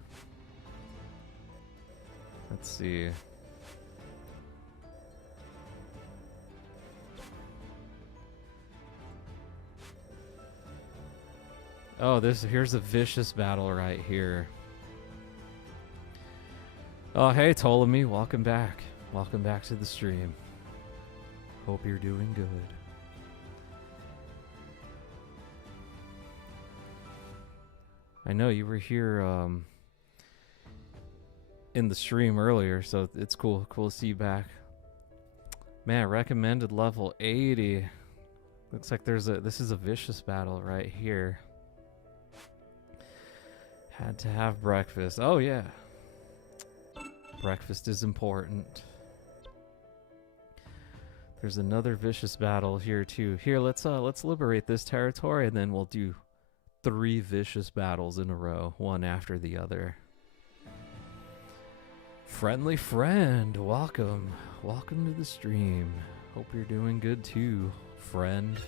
Let's see. Oh, here's a vicious battle right here. Oh, hey, Ptolemy, welcome back. Welcome back to the stream. Hope you're doing good. I know you were here in the stream earlier, so it's cool to see you back. Man, recommended level 80. Looks like this is a vicious battle right here. Had to have breakfast. Oh yeah. Breakfast is important. There's another vicious battle here too. Here, let's liberate this territory and then we'll do 3 vicious battles in a row, one after the other. Friendly friend, welcome. Welcome to the stream. Hope you're doing good too, friend.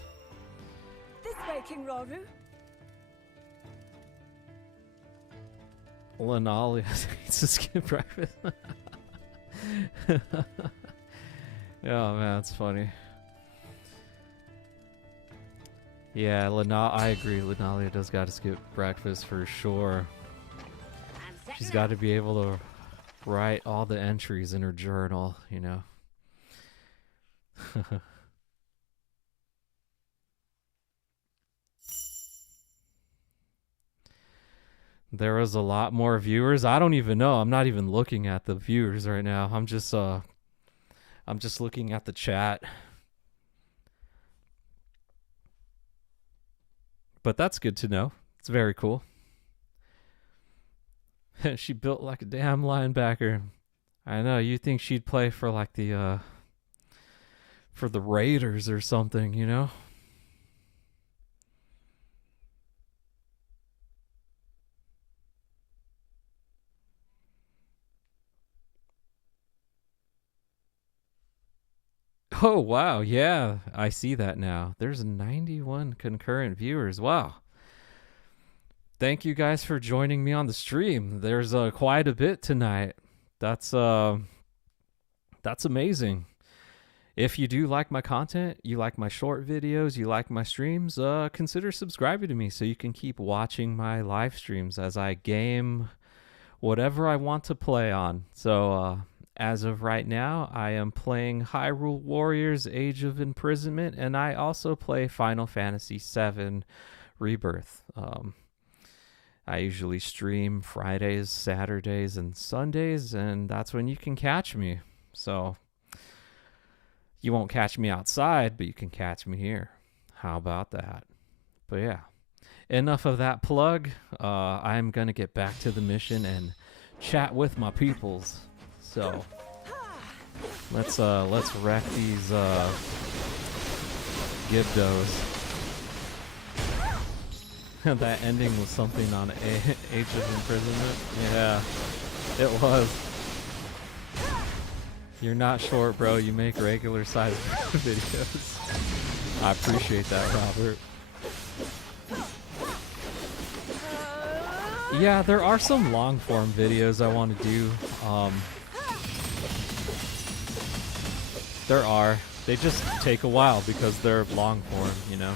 This way, King Rauru. Linalia needs to skip breakfast. Oh man, that's funny. Yeah, I agree. Linalia does got to skip breakfast for sure. She's got to be able to write all the entries in her journal, you know. There was a lot more viewers. I don't even know. I'm not even looking at the viewers right now. I'm just looking at the chat. But that's good to know. It's very cool. She built like a damn linebacker. I know, you think she'd play for like the for the Raiders or something, you know? Oh, wow. Yeah, I see that now. There's 91 concurrent viewers. Wow. Thank you guys for joining me on the stream. There's quite a bit tonight. That's amazing. If you do like my content, you like my short videos, you like my streams, consider subscribing to me so you can keep watching my live streams as I game whatever I want to play on. So, as of right now, I am playing Hyrule Warriors Age of Imprisonment, and I also play Final Fantasy VII Rebirth. I usually stream Fridays, Saturdays, and Sundays, and that's when you can catch me. So, you won't catch me outside, but you can catch me here. How about that? But yeah, enough of that plug. I'm going to get back to the mission and chat with my peoples. So let's wreck these Gibdos. That ending was something on Age of Imprisonment. Yeah, it was. You're not short, bro. You make regular size videos. I appreciate that, Robert. Yeah, there are some long form videos I want to do. There are. They just take a while because they're long form, you know.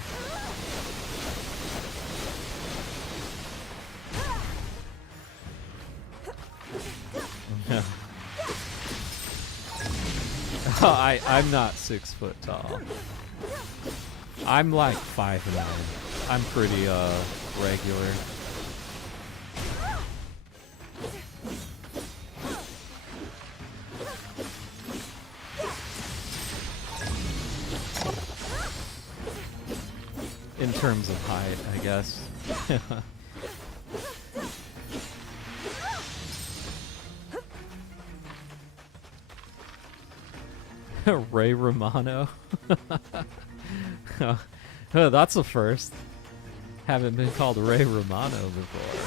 Yeah. I'm not 6 foot tall. I'm like 5'9". I'm pretty regular. In terms of height, I guess. Ray Romano. That's a first. Haven't been called Ray Romano before.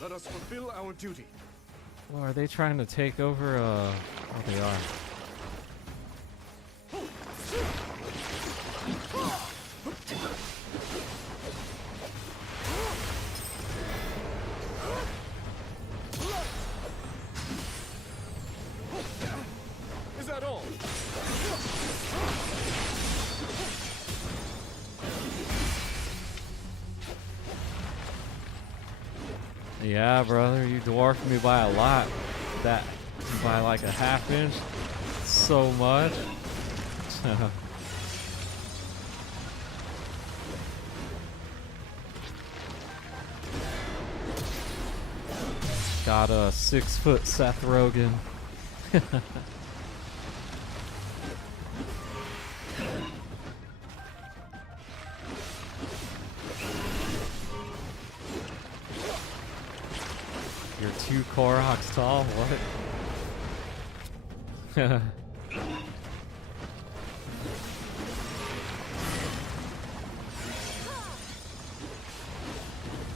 Let us fulfill our duty. Oh, are they trying to take over? Oh, they are. Is that all? Yeah, brother, you dwarfed me by a lot. That by like a ½ inch. So much. Got a 6 foot Seth Rogen. You're 2 Koroks tall? What?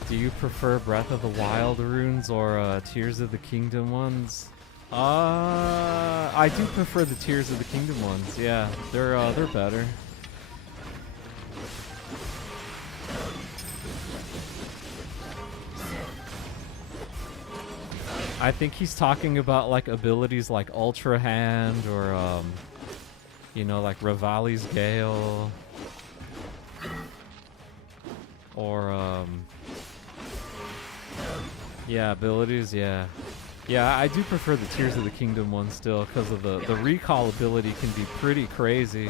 Do you prefer Breath of the Wild runes or Tears of the Kingdom ones? I do prefer the Tears of the Kingdom ones. Yeah, they're better. I think he's talking about like abilities like Ultra Hand or you know, like Rivali's Gale or yeah, abilities, yeah. Yeah, I do prefer the Tears of the Kingdom one still because of the recall ability can be pretty crazy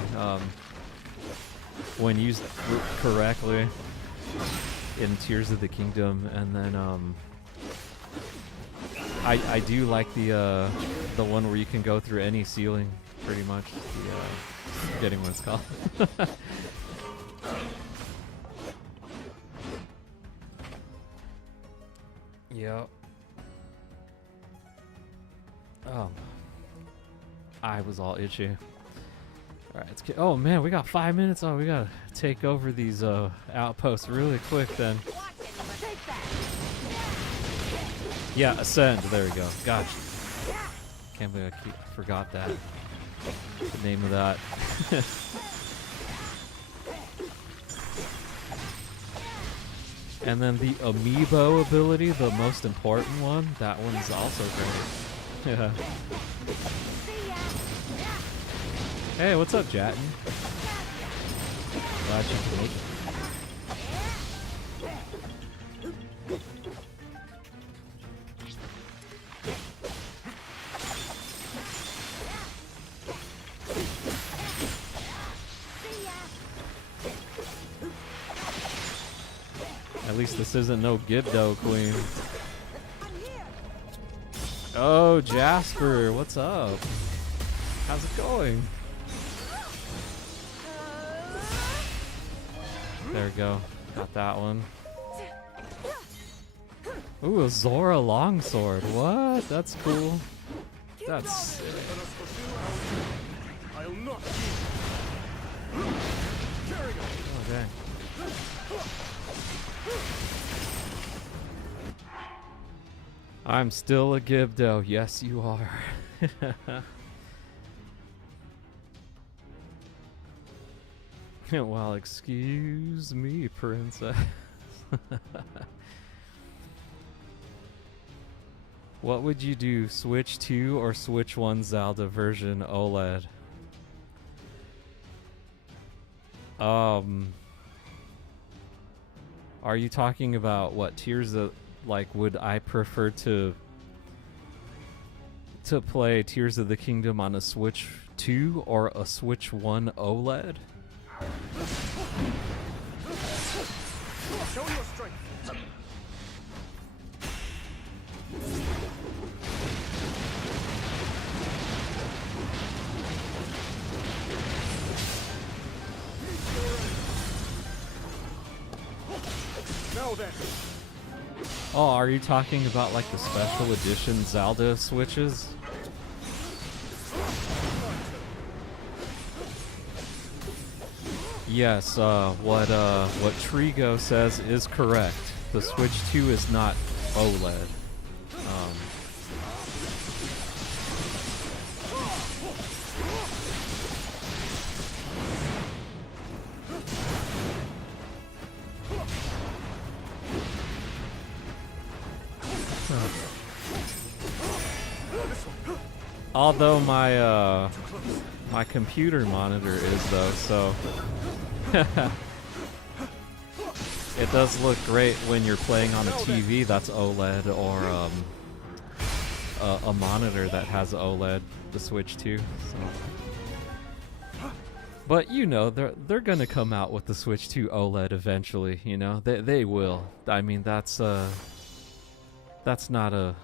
when used correctly in Tears of the Kingdom. And then I do like the one where you can go through any ceiling, pretty much. Forgetting what it's called. Yep. Oh. I was all itchy. Alright, let's get. Oh man, we got 5 minutes. Oh, we gotta take over these outposts really quick then. Yeah, ascend. There we go. Gosh. Can't believe I forgot that. The name of that. And then the amiibo ability, the most important one, that one's also great. Yeah. Hey, what's up, Jatten? Glad you can make it. At least this isn't no Gibdo Queen. Oh, Jasper, what's up? How's it going? There we go. Got that one. Ooh, a Zora longsword. What? That's cool. That's sick. Oh, dang. I'm still a Gibdo. Yes, you are. Well, excuse me, princess. What would you do? Switch 2 or Switch 1 Zelda version OLED? Are you talking about what Tears of, like, would I prefer to play Tears of the Kingdom on a Switch 2 or a Switch 1 OLED? Show your strength. Now then. Oh, are you talking about like the special edition Zelda Switches? Yes, what Trigo says is correct. The Switch 2 is not OLED. Although my my computer monitor is though, so it does look great when you're playing on a TV that's OLED or a monitor that has OLED, the Switch 2. So. But you know, they're gonna come out with the Switch 2 OLED eventually. You know, they will. I mean, that's not a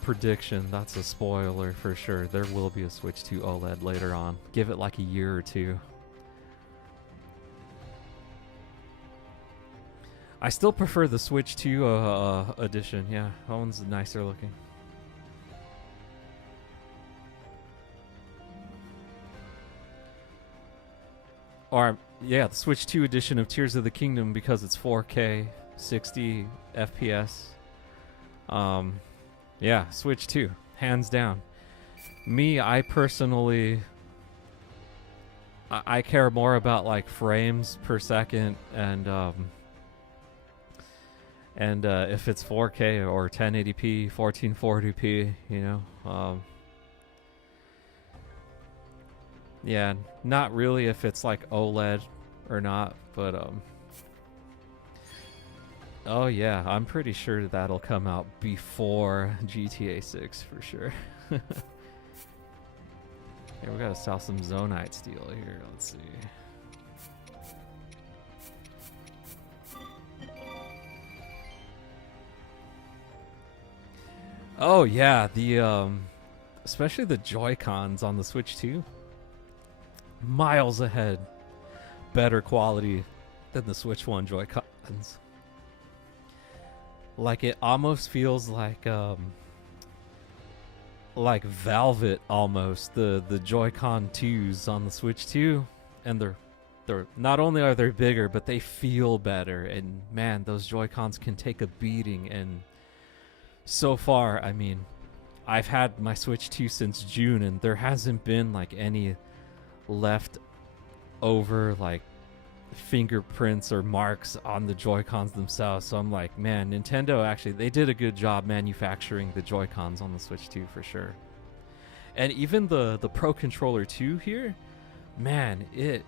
prediction. That's a spoiler for sure. There will be a Switch 2 OLED later on. Give it like a year or two. I still prefer the Switch 2 edition. Yeah, that one's nicer looking. Or yeah, the Switch 2 edition of Tears of the Kingdom because it's 4K, 60 FPS. Yeah, Switch 2, hands down. Me, I personally, I care more about like frames per second and if it's 4K or 1080p, 1440p, you know. Yeah, not really if it's like OLED or not, but oh yeah, I'm pretty sure that'll come out before GTA 6 for sure. Here, we gotta sell some Zonite steel here, let's see. Oh yeah, the especially the Joy-Cons on the Switch 2. Miles ahead. Better quality than the Switch 1 Joy-Cons. Like it almost feels like Velvet almost, the Joy-Con 2s on the Switch 2, and they're not only are they bigger, but they feel better, and man, those Joy-Cons can take a beating. And so far, I mean, I've had my Switch 2 since June, and there hasn't been like any left over like fingerprints or marks on the Joy-Cons themselves. So I'm like, man, Nintendo actually, they did a good job manufacturing the Joy-Cons on the Switch 2 for sure. And even the Pro Controller 2 here, man, it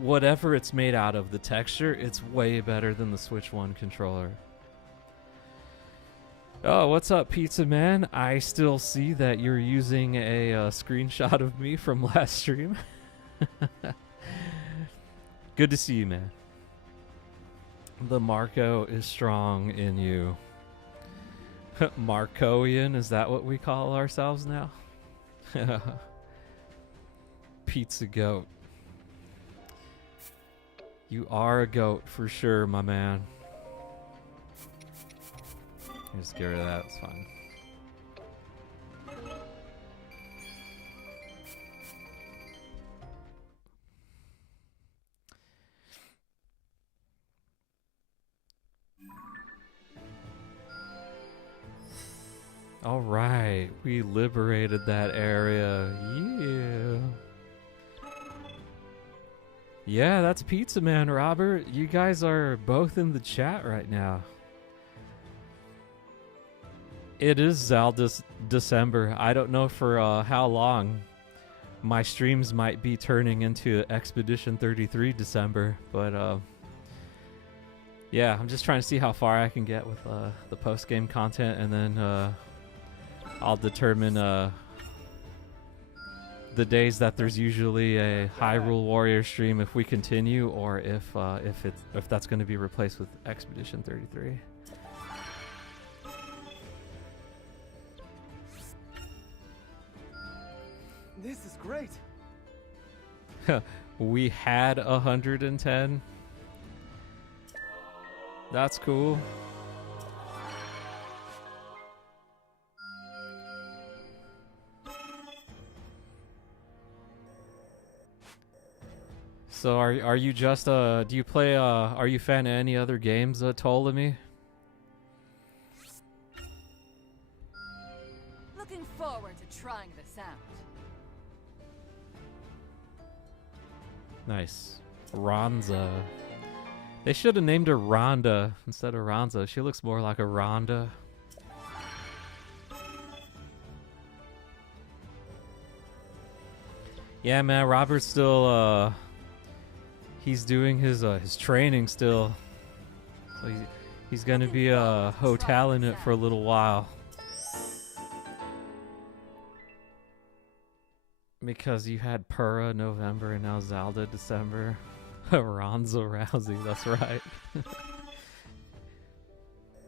whatever it's made out of, the texture, it's way better than the Switch 1 controller. Oh, what's up, Pizza Man? I still see that you're using a screenshot of me from last stream. Good to see you, man. The Marco is strong in you. Marcoian, is that what we call ourselves now? Pizza goat. You are a goat for sure, my man. Just get rid of that, it's fine. All right, we liberated that area. Yeah. Yeah, that's Pizza Man, Robert. You guys are both in the chat right now. It is Zelda's December. I don't know for how long. My streams might be turning into Expedition 33 December, but yeah, I'm just trying to see how far I can get with the post-game content, and then I'll determine the days that there's usually a Hyrule Warriors stream if we continue, or if that's going to be replaced with Expedition 33. This is great. We had 110. That's cool. So are you just do you play are you a fan of any other games, Ptolemy? Looking forward to trying this out. Nice. Ronza. They should have named her Rhonda instead of Ronza. She looks more like a Rhonda. Yeah, man, Robert's still he's doing his training still. So he's gonna be hoteling it for a little while. Because you had Purra November and now Zelda December. Ronza Rousey, that's right.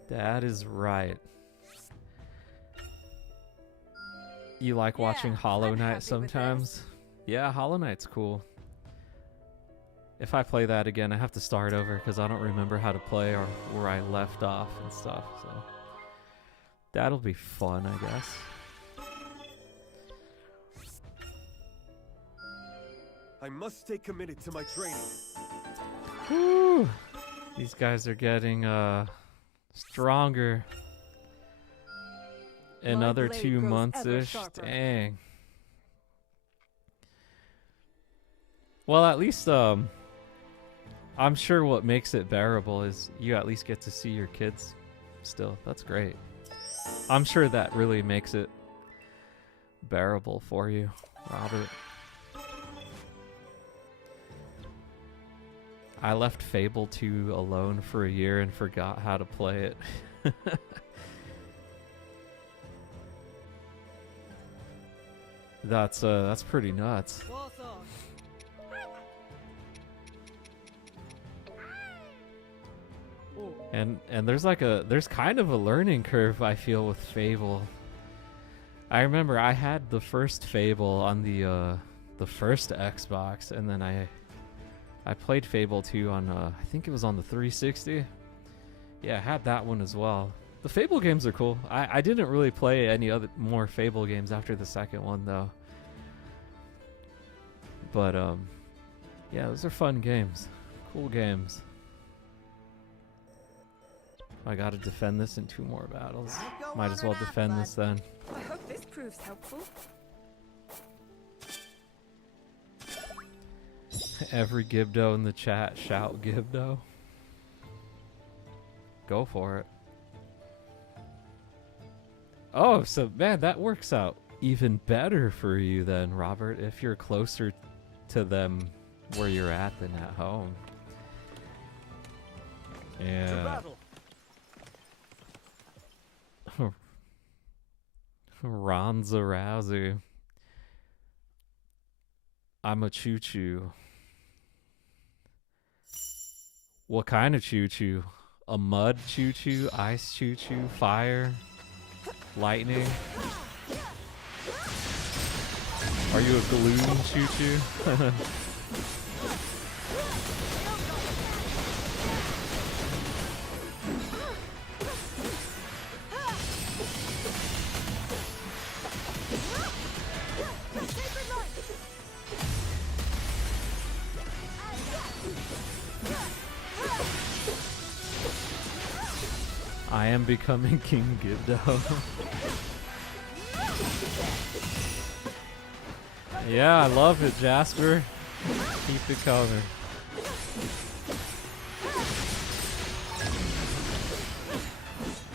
That is right. You like watching Hollow Knight sometimes? Yeah, Hollow Knight's cool. If I play that again, I have to start over because I don't remember how to play or where I left off and stuff. So that'll be fun, I guess. I must stay committed to my training. Woo! These guys are getting stronger. Another 2 months-ish. Dang. Well, at least I'm sure what makes it bearable is you at least get to see your kids still. That's great. I'm sure that really makes it bearable for you, Robert. I left Fable 2 alone for a year and forgot how to play it. That's pretty nuts. And there's kind of a learning curve, I feel, with Fable. I remember I had the first Fable on the first Xbox, and then I played Fable 2 on I think it was on the 360. Yeah, I had that one as well. The Fable games are cool. I didn't really play any other more Fable games after the second one though. But yeah, those are fun games. Cool games. I gotta defend this in 2 more battles. Might as well defend this then. I hope this proves helpful. Every Gibdo in the chat, shout Gibdo. Go for it. Oh, so man, that works out even better for you then, Robert, if you're closer to them where you're at than at home. Yeah. Ronza Rousey. I'm a choo-choo. What kind of choo-choo? A mud choo-choo? Ice choo-choo? Fire? Lightning? Are you a Gloom choo-choo? I am becoming King Gibdo. Yeah, I love it, Jasper. Keep it coming.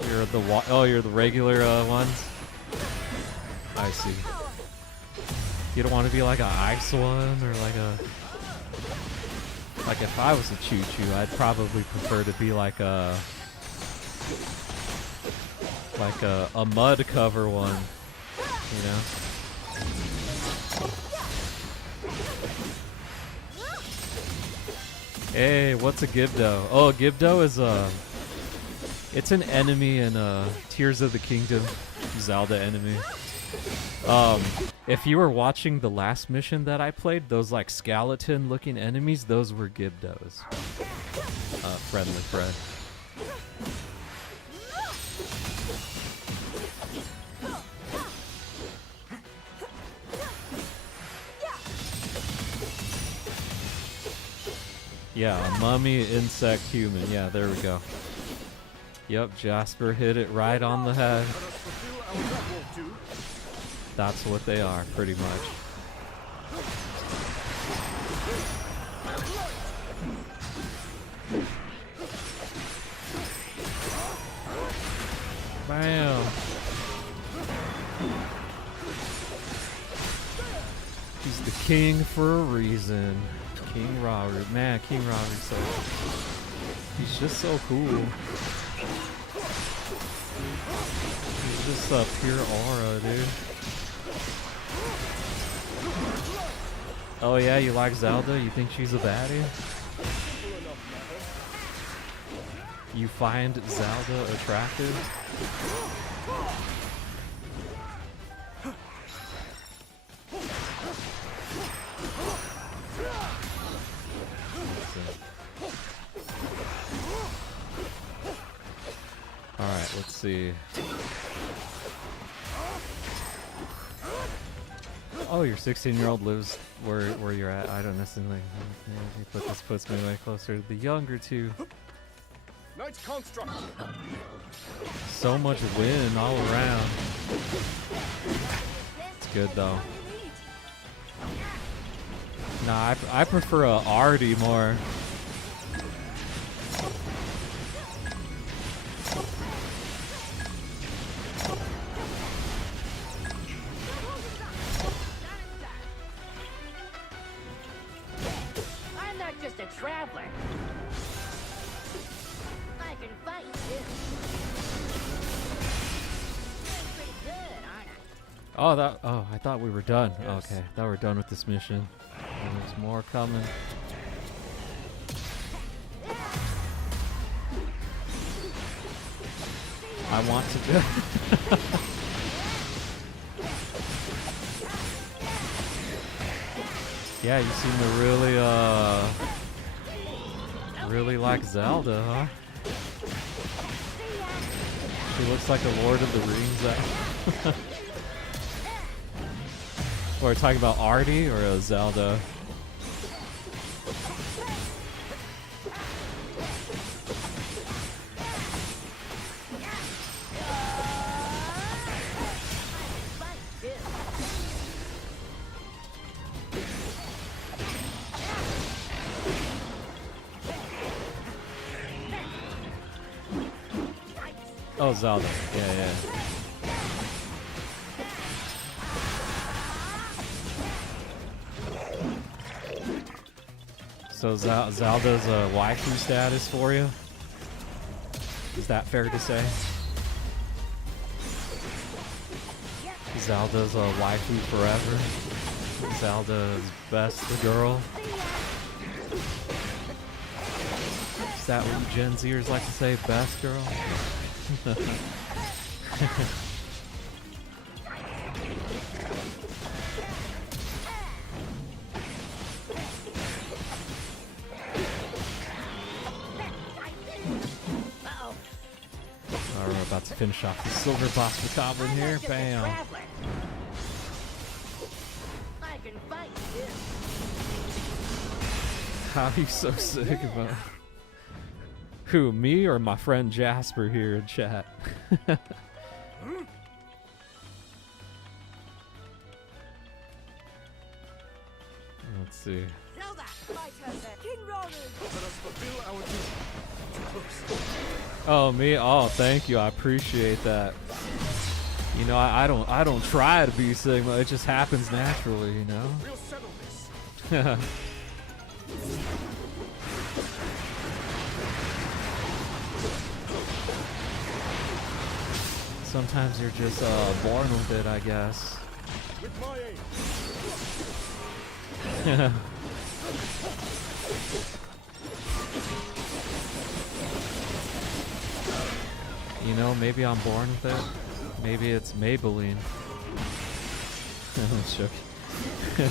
You're the regular ones. I see. You don't want to be like an ice one or like if I was a choo-choo, I'd probably prefer to be like a mud cover one, you know? Hey, what's a Gibdo? Oh, Gibdo is it's an enemy in Tears of the Kingdom, Zelda enemy. If you were watching the last mission that I played, those like skeleton-looking enemies, those were Gibdos. Friendly friend. Yeah, a mummy, insect, human. Yeah, there we go. Yep, Jasper hit it right on the head. That's what they are, pretty much. Bam! He's the king for a reason. King Robert. Man, King Robert's so... He's just so cool. He's just a pure aura, dude. Oh yeah, you like Zelda? You think she's a baddie? You find Zelda attractive? Alright, let's see. Oh, your 16-year-old lives where you're at. I don't necessarily, but this puts me way closer to the younger two. Knight's construct. So much wind all around. It's good though. Nah, I prefer a Artie more. Traveler. I can fight too. Doing pretty good, aren't I? Oh, I thought we were done. Yes. Okay, I thought we were done with this mission. And there's more coming. I want to do. Yeah, you seem to really like Zelda, huh? She looks like a Lord of the Rings. We're talking about Artie or a Zelda? Oh, Zelda. Yeah. So Zelda's a waifu status for you? Is that fair to say? Zelda's a waifu forever? Zelda's best girl? Is that what you Gen Zers like to say? Best girl? We're about to finish off the silver boss macabre in here. Bam. How are you so sick about? Who, me or my friend Jasper here in chat? Let's see. Zelda, my turn then. King Ronan. Let us fulfill our duty. Oh, me? Oh, thank you. I appreciate that. You know, I don't try to be Sigma. It just happens naturally, you know? We'll settle this. Sometimes you're just born with it, I guess. With my aid. You know, maybe I'm born with it. Maybe it's Maybelline. I'm joking.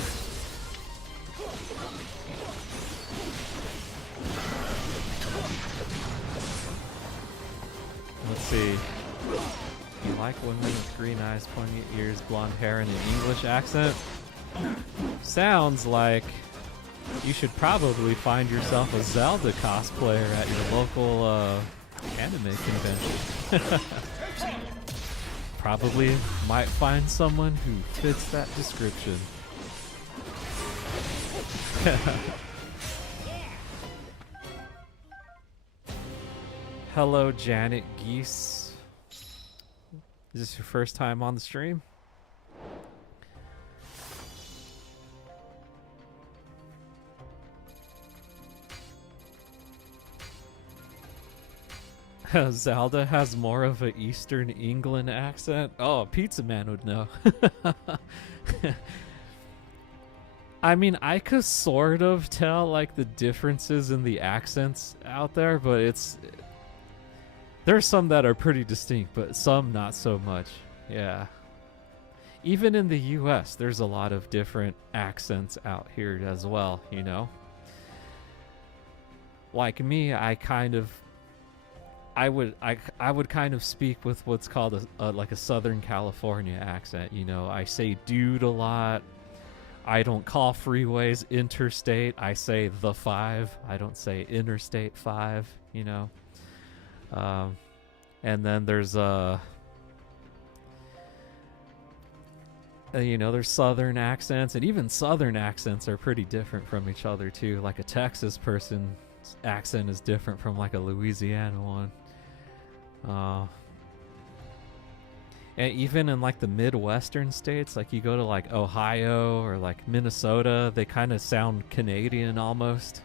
Let's see. You like women with green eyes, pointy ears, blonde hair, and an English accent? Sounds like you should probably find yourself a Zelda cosplayer at your local anime convention. Probably might find someone who fits that description. Hello, Janet Geese. Is this your first time on the stream? Zelda has more of an Eastern England accent. Oh, Pizza Man would know. I mean, I could sort of tell like the differences in the accents out there, but there's some that are pretty distinct, but some not so much. Yeah. Even in the US, there's a lot of different accents out here as well, you know? Like me, I would kind of speak with what's called like a Southern California accent, you know? I say dude a lot. I don't call freeways interstate. I say the 5. I don't say interstate 5, you know? And then there's you know, there's Southern accents, and even Southern accents are pretty different from each other too. Like a Texas person's accent is different from like a Louisiana one. And even in like the Midwestern states, like you go to like Ohio or like Minnesota, they kind of sound Canadian almost.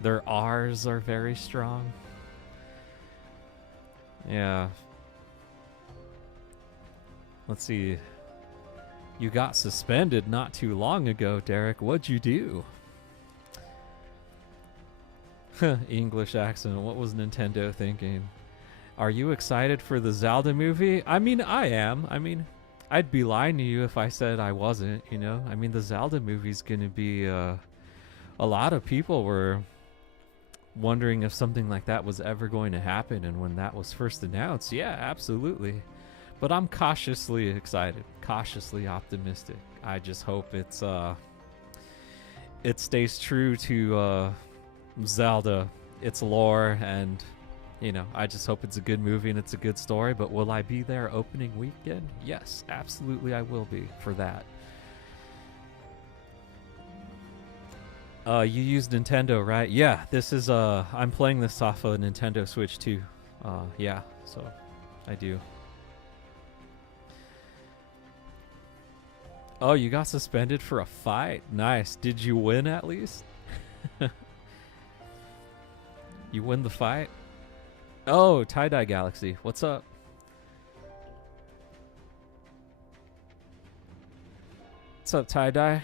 Their R's are very strong. Yeah. Let's see. You got suspended not too long ago, Derek. What'd you do? English accent. What was Nintendo thinking? Are you excited for the Zelda movie? I mean, I am. I mean, I'd be lying to you if I said I wasn't, you know? I mean, the Zelda movie's gonna be, a lot of people were wondering if something like that was ever going to happen, and when that was first announced, yeah, absolutely. But I'm cautiously excited, cautiously optimistic. I just hope it's, it stays true to, Zelda, its lore, and you know, I just hope it's a good movie and it's a good story. But will I be there opening weekend? Yes, absolutely I will be for that. You use Nintendo, right? Yeah, this is I'm playing this off of a Nintendo Switch too. Yeah, so I do. Oh, you got suspended for a fight? Nice. Did you win at least? You win the fight? Oh, Tie-Dye Galaxy. What's up? What's up, Tie-Dye?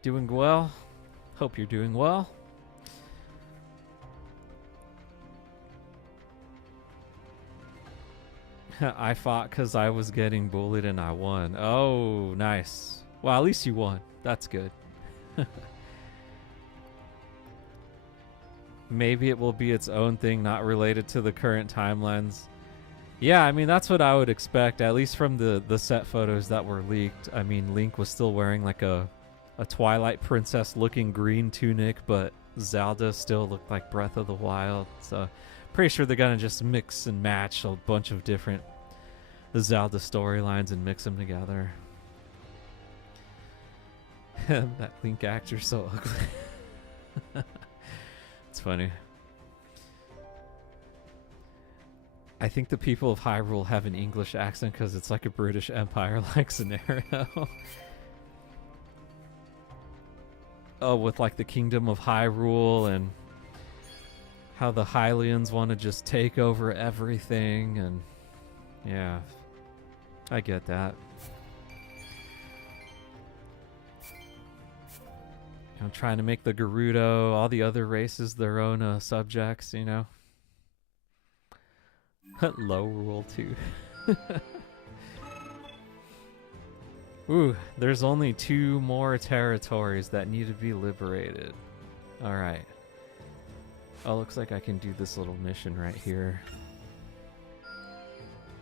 Doing well? Hope you're doing well. I fought because I was getting bullied and I won. Oh, nice. Well, at least you won. That's good. Maybe it will be its own thing, not related to the current timelines. Yeah, I mean, that's what I would expect, at least from the set photos that were leaked. I mean, Link was still wearing like a Twilight Princess looking green tunic, but Zelda still looked like Breath of the Wild. So pretty sure they're gonna just mix and match a bunch of different Zelda storylines and mix them together. That Link actor's so ugly. It's funny. I think the people of Hyrule have an English accent because it's like a British Empire-like scenario. Oh, with like the Kingdom of Hyrule and how the Hylians want to just take over everything, and yeah, I get that. I'm trying to make the Gerudo, all the other races, their own subjects, you know. Low rule too. Ooh, there's only 2 more territories that need to be liberated. Alright. Oh, looks like I can do this little mission right here.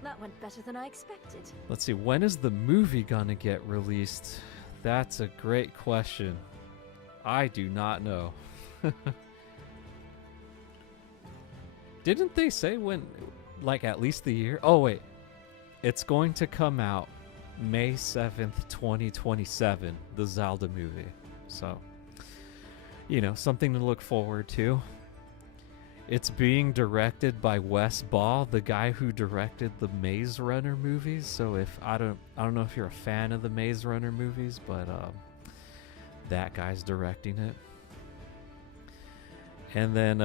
That went better than I expected. Let's see, when is the movie gonna get released? That's a great question. I do not know. Didn't they say when, like at least the year? Oh wait, it's going to come out May 7th, 2027, the Zelda movie. So, you know, something to look forward to. It's being directed by Wes Ball, the guy who directed the Maze Runner movies. So if I don't know if you're a fan of the Maze Runner movies, but that guy's directing it. And then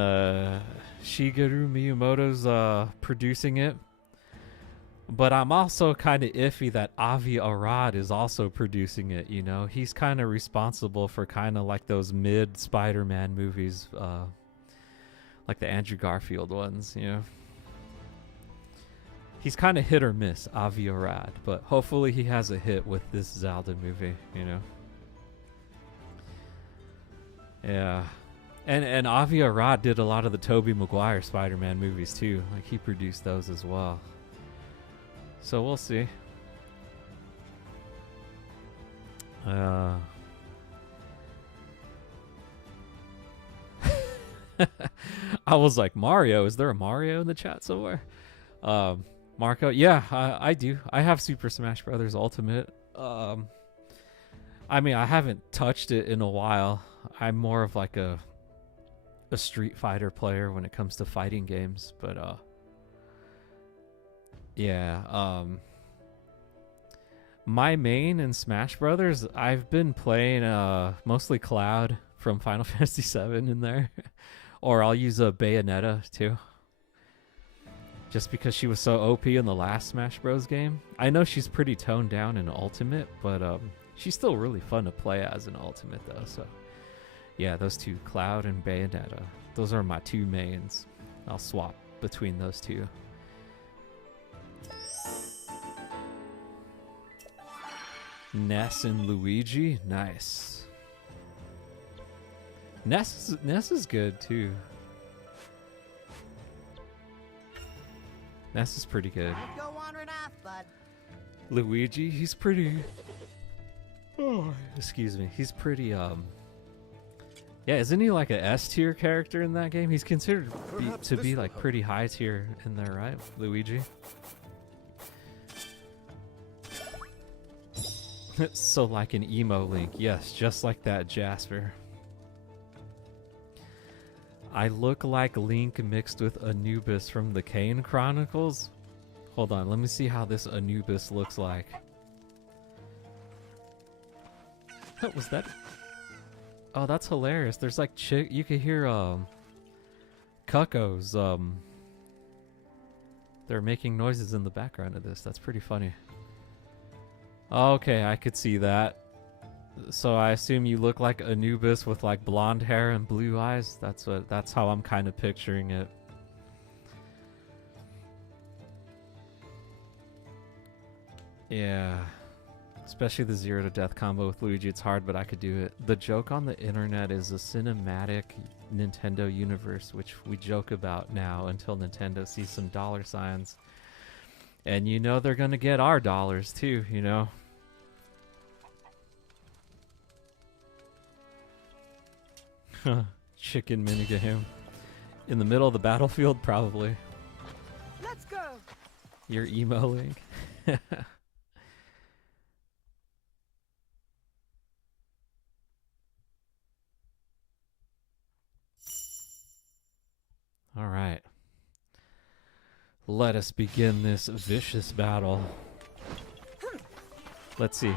Shigeru Miyamoto's producing it. But I'm also kind of iffy that Avi Arad is also producing it, you know? He's kind of responsible for kind of like those mid Spider-Man movies, like the Andrew Garfield ones, you know? He's kind of hit or miss, Avi Arad, but hopefully he has a hit with this Zelda movie, you know? Yeah. And Avi Arad did a lot of the Tobey Maguire Spider-Man movies too. Like, he produced those as well. So we'll see. I was like, Mario? Is there a Mario in the chat somewhere? Marco? Yeah, I do. I have Super Smash Brothers Ultimate. I mean, I haven't touched it in a while. I'm more of like a Street Fighter player when it comes to fighting games, but yeah, my main in Smash Brothers, I've been playing mostly Cloud from Final Fantasy VII in there, or I'll use a Bayonetta too, just because she was so OP in the last Smash Bros game. I know she's pretty toned down in Ultimate, but she's still really fun to play as in Ultimate though. So yeah, those two, Cloud and Bayonetta, those are my 2 mains. I'll swap between those 2. Ness and Luigi, nice. Ness is good too. Ness is pretty good. Go wandering off, bud. Luigi, he's pretty. Oh, excuse me. He's pretty. Yeah, isn't he like a S tier character in that game? He's considered to be like pretty high tier in there, right, Luigi? So like an emo Link, yes, just like that, Jasper. I look like Link mixed with Anubis from the Kane Chronicles. Hold on, let me see how this Anubis looks like. What was that? Oh, that's hilarious. There's like you could hear cuckoos they're making noises in the background of this. That's pretty funny. Okay, I could see that. So I assume you look like Anubis with like blonde hair and blue eyes. That's how I'm kind of picturing it. Yeah. Especially the 0 to death combo with Luigi, it's hard, but I could do it. The joke on the internet is a cinematic Nintendo universe, which we joke about now until Nintendo sees some dollar signs. And you know they're gonna get our dollars too, you know? Chicken minigame. In the middle of the battlefield, probably. Let's go. Your emo Link. All right. Let us begin this vicious battle. Let's see.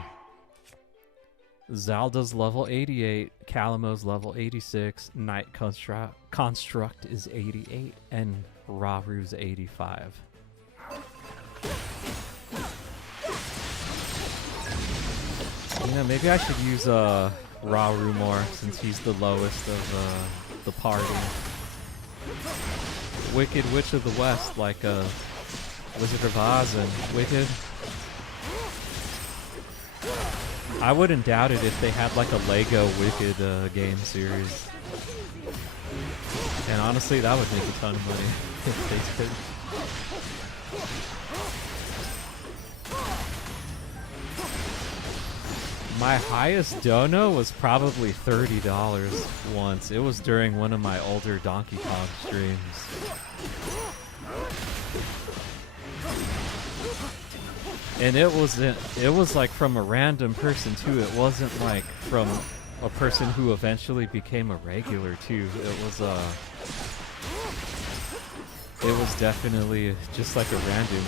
Zelda's level 88, Calimo's level 86, Knight Construct is 88, and Raru's 85. You know, maybe I should use Raru more since he's the lowest of the party. Wicked Witch of the West, like Wizard of Oz and Wicked. I wouldn't doubt it if they had like a Lego Wicked game series. And honestly, that would make a ton of money if they could. My highest dono was probably $30 once. It was during one of my older Donkey Kong streams. And it was like from a random person too. It wasn't like from a person who eventually became a regular too. It was definitely just like a random.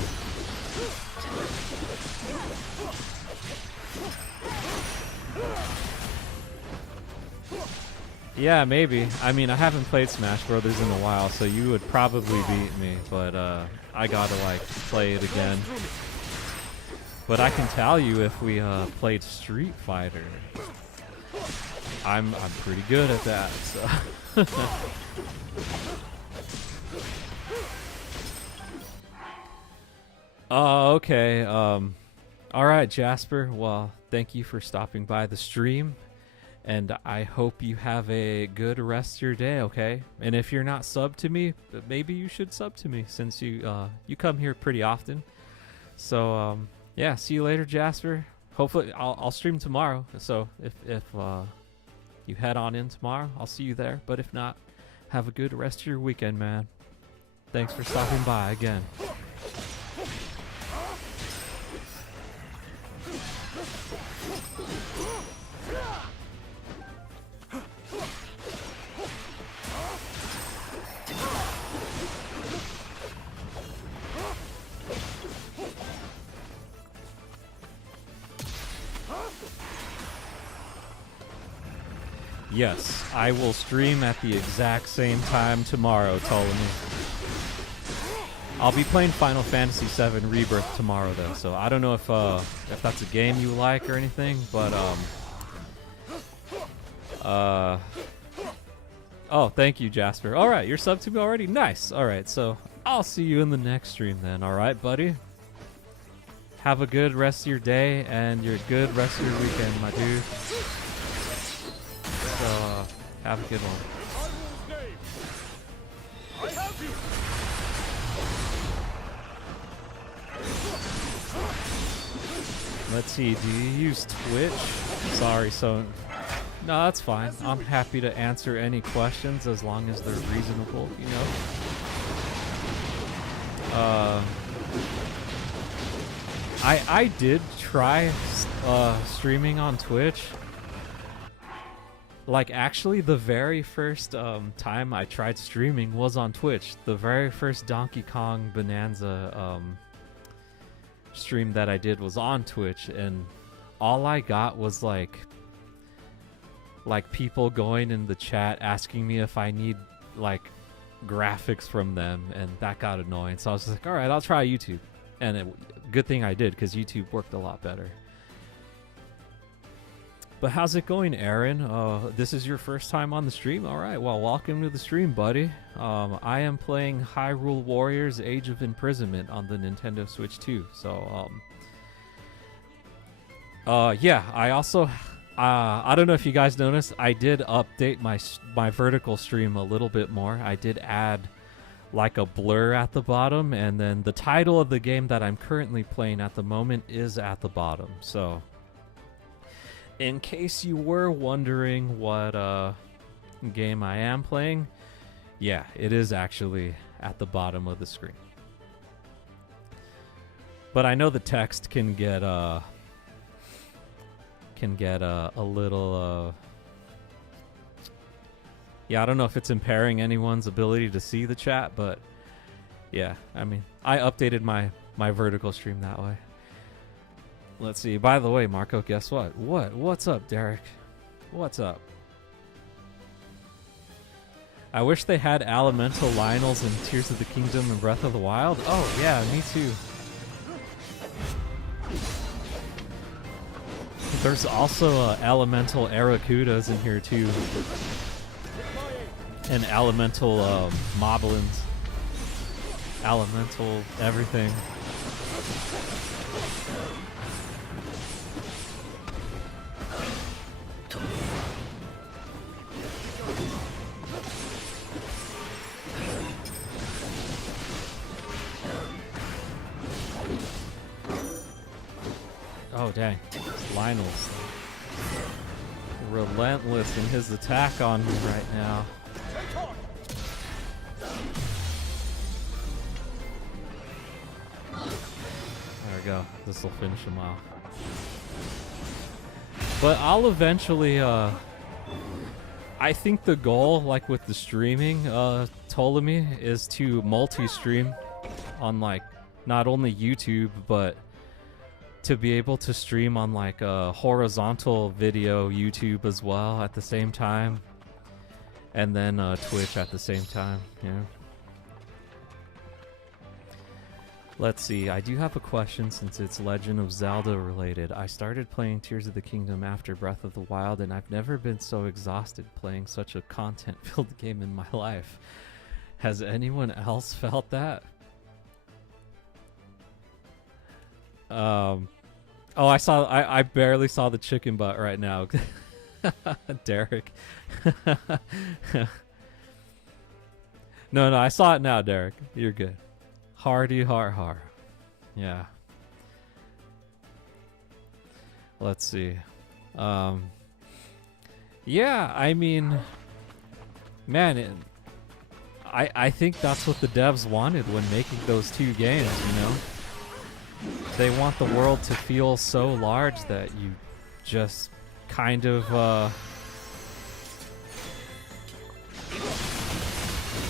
Yeah, maybe. I mean, I haven't played Smash Brothers in a while, so you would probably beat me, but I gotta like play it again. But I can tell you if we played Street Fighter, I'm pretty good at that. So. Oh, okay. All right, Jasper. Well, thank you for stopping by the stream, and I hope you have a good rest of your day. Okay. And if you're not subbed to me, maybe you should sub to me since you come here pretty often. So yeah, see you later, Jasper. Hopefully, I'll stream tomorrow. So if you head on in tomorrow, I'll see you there. But if not, have a good rest of your weekend, man. Thanks for stopping by again. Yes, I will stream at the exact same time tomorrow, Ptolemy. I'll be playing Final Fantasy VII Rebirth tomorrow, though, so I don't know if that's a game you like or anything, but oh, thank you, Jasper. All right, you're subbed to me already? Nice. All right, so I'll see you in the next stream then, all right, buddy? have a good rest of your day and your good rest of your weekend, my dude. So, have a good one. Hyrule's name. I have you. Let's see, do you use Twitch? Sorry, so... No, that's fine. I'm happy to answer any questions as long as they're reasonable, you know? I did try streaming on Twitch. Like, actually, the very first time I tried streaming was on Twitch. The very first Donkey Kong Bonanza stream that I did was on Twitch, and all I got was like people going in the chat asking me if I need like graphics from them, and that got annoying. So I was just like, all right, I'll try YouTube, and good thing I did, because YouTube worked a lot better. But how's it going, Aaron? This is your first time on the stream? All right, well, welcome to the stream, buddy. I am playing Hyrule Warriors Age of Imprisonment on the Nintendo Switch 2. So, yeah, I also, I don't know if you guys noticed, I did update my vertical stream a little bit more. I did add like a blur at the bottom, and then the title of the game that I'm currently playing at the moment is at the bottom. So, in case you were wondering what game I am playing, yeah, it is actually at the bottom of the screen. But I know the text can get a little yeah, I don't know if it's impairing anyone's ability to see the chat, but yeah, I mean, I updated my vertical stream that way. Let's see. By the way, Marco, guess what? What's up, Derek? What's up? I wish they had elemental Lionels in Tears of the Kingdom and Breath of the Wild. Oh, yeah, me too. There's also elemental Aracudas in here too. And elemental Moblins. Elemental everything. Oh, dang. Lionel's relentless in his attack on me right now. There we go. This will finish him off. But I'll eventually, I think the goal, like with the streaming, Ptolemy, is to multi-stream on, like, not only YouTube, but to be able to stream on like a horizontal video YouTube as well at the same time, and then Twitch at the same time. Yeah. Let's see. I do have a question since it's Legend of Zelda related. I started playing Tears of the Kingdom after Breath of the Wild, and I've never been so exhausted playing such a content-filled game in my life. Has anyone else felt that? Oh, I barely saw the chicken butt right now. Derek. No, I saw it now, Derek. You're good. Hardy har. Yeah. Let's see. Yeah, I mean, man, I think that's what the devs wanted when making those two games, you know? They want the world to feel so large that you just kind of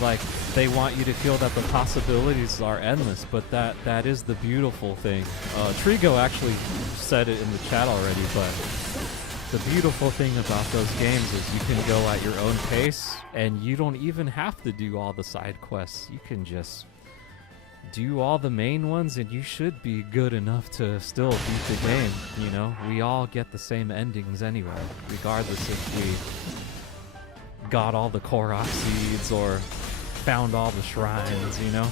like, they want you to feel that the possibilities are endless, but that is the beautiful thing. Trigo actually said it in the chat already, but the beautiful thing about those games is you can go at your own pace, and you don't even have to do all the side quests. You can just do all the main ones, and you should be good enough to still beat the game, you know? We all get the same endings anyway, regardless if we got all the Korok seeds or found all the shrines, you know?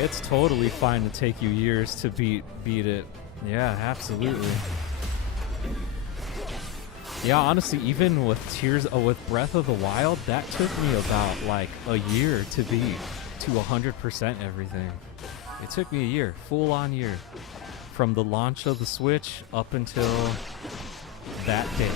It's totally fine to take you years to beat it. Yeah, absolutely. Yeah, honestly, even with with Breath of the Wild, that took me about like a year to beat to 100% everything. It took me a year, full on year, from the launch of the Switch up until that day.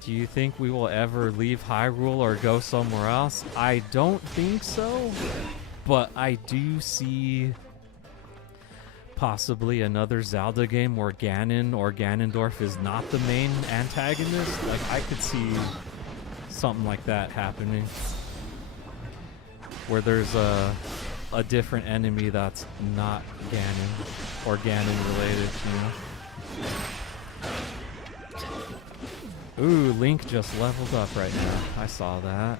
Do you think we will ever leave Hyrule or go somewhere else? I don't think so, but I do see possibly another Zelda game where Ganon or Ganondorf is not the main antagonist. Like, I could see something like that happening, where there's a different enemy that's not Ganon or Ganon related, you know? Ooh, Link just leveled up right now. I saw that.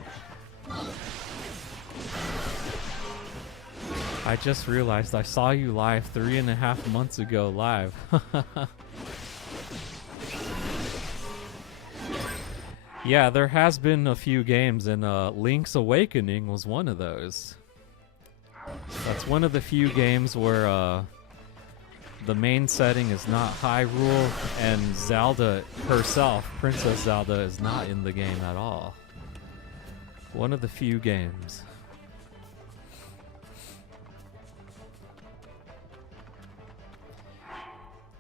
I just realized I saw you live 3.5 months ago live. Yeah, there has been a few games, and Link's Awakening was one of those. That's one of the few games where the main setting is not Hyrule, and Zelda herself, Princess Zelda, is not in the game at all. One of the few games.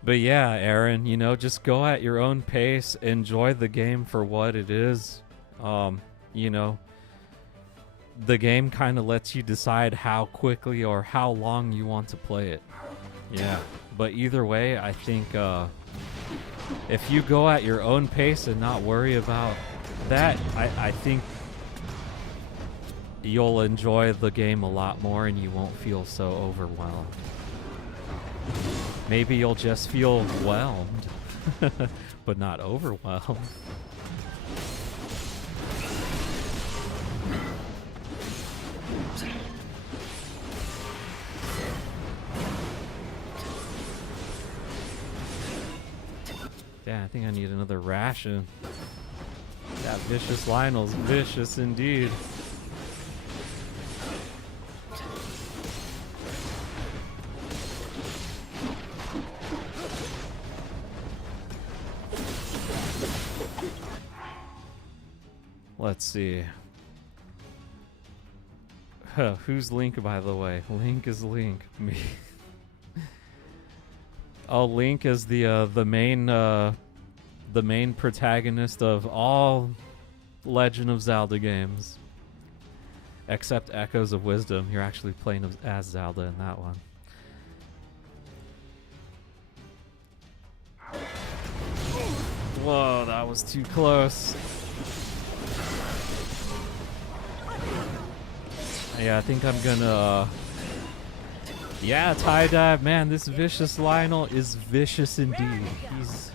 But yeah, Aaron, you know, just go at your own pace, enjoy the game for what it is. You know, the game kind of lets you decide how quickly or how long you want to play it. Yeah, but either way, I think if you go at your own pace and not worry about that, I think you'll enjoy the game a lot more and you won't feel so overwhelmed. Maybe you'll just feel whelmed, but not overwhelmed. Yeah, I think I need another ration. That vicious Lionel's vicious indeed. Let's see. Who's Link, by the way? Link is Link. Me. Oh, Link is the main protagonist of all Legend of Zelda games, except Echoes of Wisdom. You're actually playing as Zelda in that one. Whoa, that was too close. Yeah, I think I'm gonna... yeah, tie dive. Man, this vicious Lionel is vicious indeed. He's...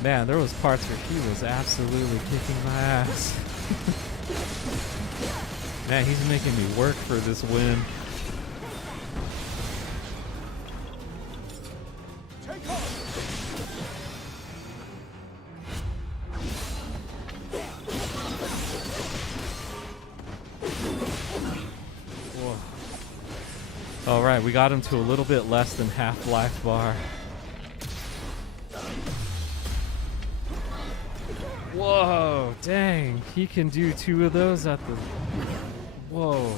man, there was parts where he was absolutely kicking my ass. Man, he's making me work for this win. Alright, we got him to a little bit less than half life bar. Whoa, dang. He can do 2 of those at the... whoa.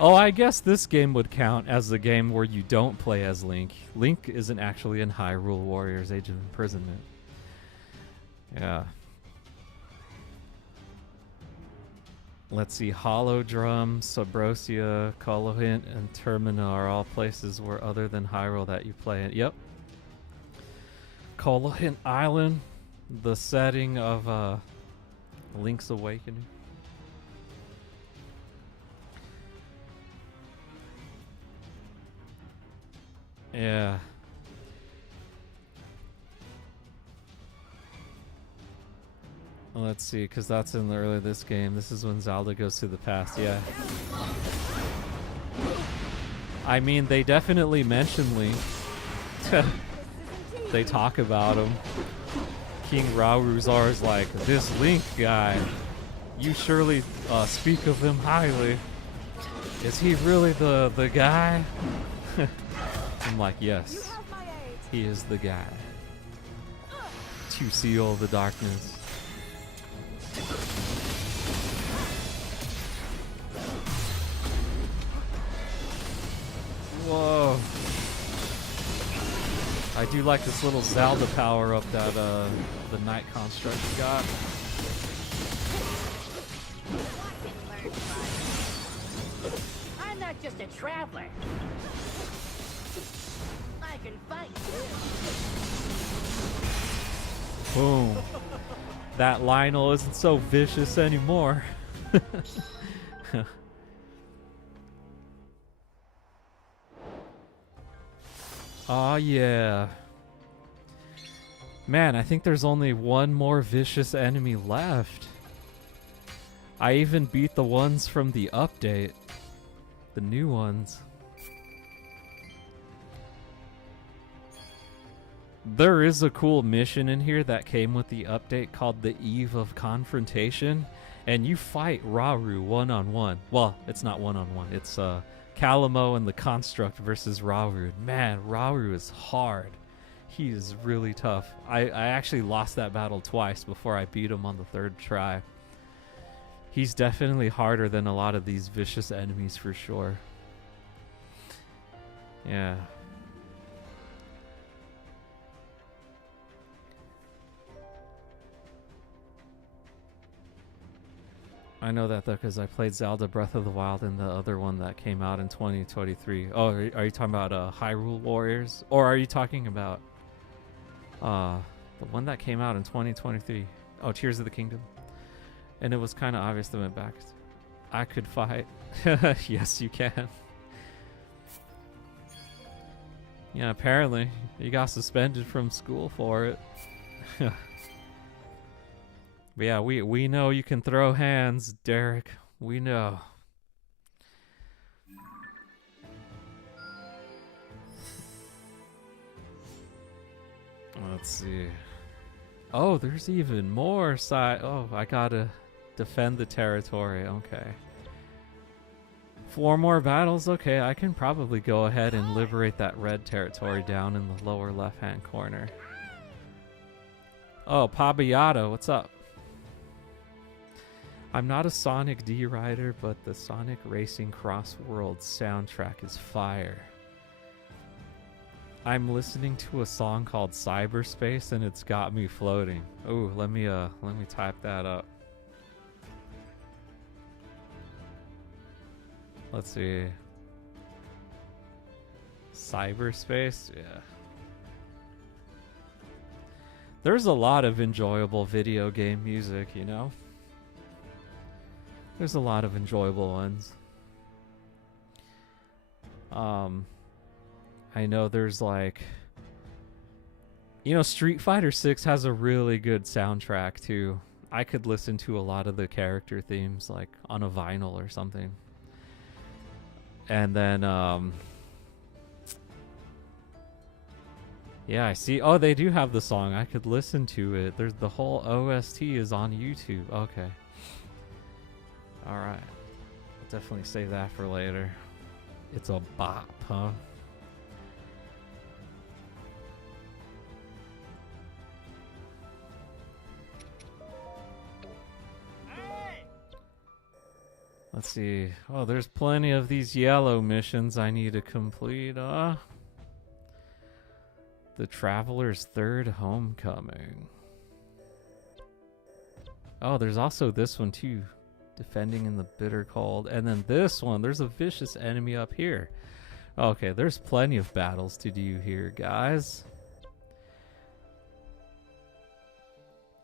Oh, I guess this game would count as the game where you don't play as Link. Link isn't actually in Hyrule Warriors Age of Imprisonment. Yeah. Let's see, Hollow Drum, Subrosia, Colohint, and Termina are all places where other than Hyrule that you play in. Yep. Colohint Island, the setting of Link's Awakening. Yeah. Let's see, because that's in the early this game. This is when Zelda goes to the past, yeah. I mean, they definitely mention Link. they talk about him. King Rauru Zara's like, this Link guy, you surely speak of him highly. Is he really the guy? I'm like, yes, he is the guy. To seal the darkness. Whoa. I do like this little Zelda power up that the Night Construct got. I'm not just a traveler. I can fight too. Boom. That Lionel isn't so vicious anymore. Aw, yeah. Man, I think there's only one more vicious enemy left. I even beat the ones from the update. The new ones. There is a cool mission in here that came with the update called the Eve of Confrontation. And you fight Rauru one-on-one. Well, it's not one-on-one. It's Calamo and the Construct versus Rauru. Man, Rauru is hard. He is really tough. I actually lost that battle twice before I beat him on the third try. He's definitely harder than a lot of these vicious enemies for sure. Yeah. I know that though because I played Zelda Breath of the Wild and the other one that came out in 2023. Oh, are you talking about Hyrule Warriors? Or are you talking about the one that came out in 2023? Oh, Tears of the Kingdom. And it was kind of obvious that went back. I could fight. Yes, you can. Yeah, apparently. You got suspended from school for it. But yeah, we know you can throw hands, Derek. We know. Let's see. Oh, there's even more side. Oh, I gotta defend the territory. Okay. 4 more battles. Okay, I can probably go ahead and liberate that red territory down in the lower left-hand corner. Oh, Pabiato, what's up? I'm not a Sonic D rider, but the Sonic Racing Cross World soundtrack is fire. I'm listening to a song called Cyberspace and it's got me floating. Oh, let me type that up. Let's see. Cyberspace? Yeah. There's a lot of enjoyable video game music, you know? There's a lot of enjoyable ones. I know there's like, you know, Street Fighter 6 has a really good soundtrack too. I could listen to a lot of the character themes like on a vinyl or something. And then yeah, I see. Oh, they do have the song. I could listen to it. There's the whole OST is on YouTube. Okay. All right. I'll definitely save that for later. It's a bop, huh? Let's see. Oh, there's plenty of these yellow missions I need to complete. The Traveler's Third Homecoming. Oh, there's also this one too. Defending in the Bitter Cold. And then this one, there's a vicious enemy up here. Okay, there's plenty of battles to do here, guys.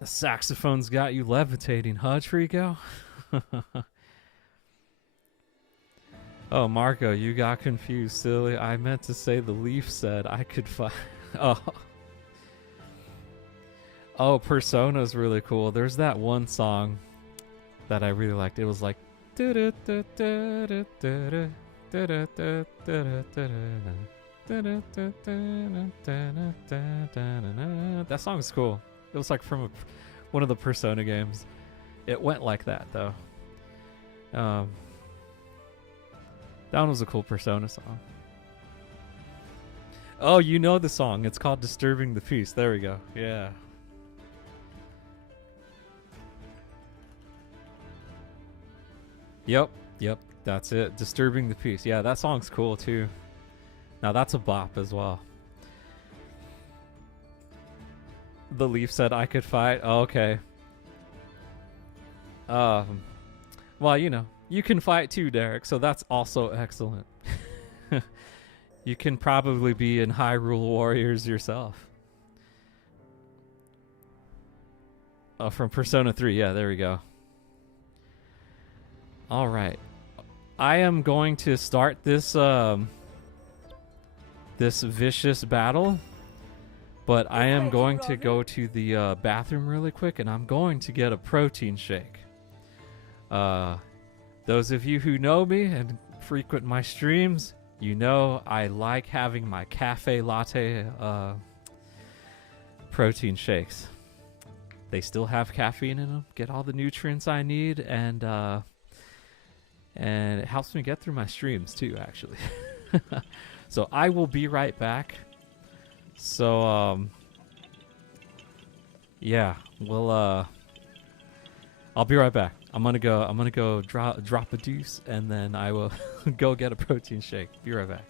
The saxophone's got you levitating, huh, Trico? Oh, Marco, you got confused, silly. I meant to say the Leaf said I could fight. Oh. Oh, Persona's really cool. There's that one song that I really liked. It was like That song is cool. It was like from one of the Persona games. It went like that though. That one was a cool Persona song. Oh, you know the song. It's called Disturbing the Peace. There we go. Yeah. Yep. That's it. Disturbing the Peace. Yeah, that song's cool too. Now that's a bop as well. The Leaf said I could fight. Oh, okay. Well, you know, you can fight too, Derek, so that's also excellent. You can probably be in Hyrule Warriors yourself. Oh, from Persona 3. Yeah, there we go. All right. I am going to start this this vicious battle, but I am going to go to the bathroom really quick, and I'm going to get a protein shake. Those of you who know me and frequent my streams, you know I like having my cafe latte protein shakes. They still have caffeine in them, get all the nutrients I need, and it helps me get through my streams too, actually. So I will be right back. So yeah, we'll I'll be right back. I'm gonna go drop a deuce, and then I will go get a protein shake. Be right back.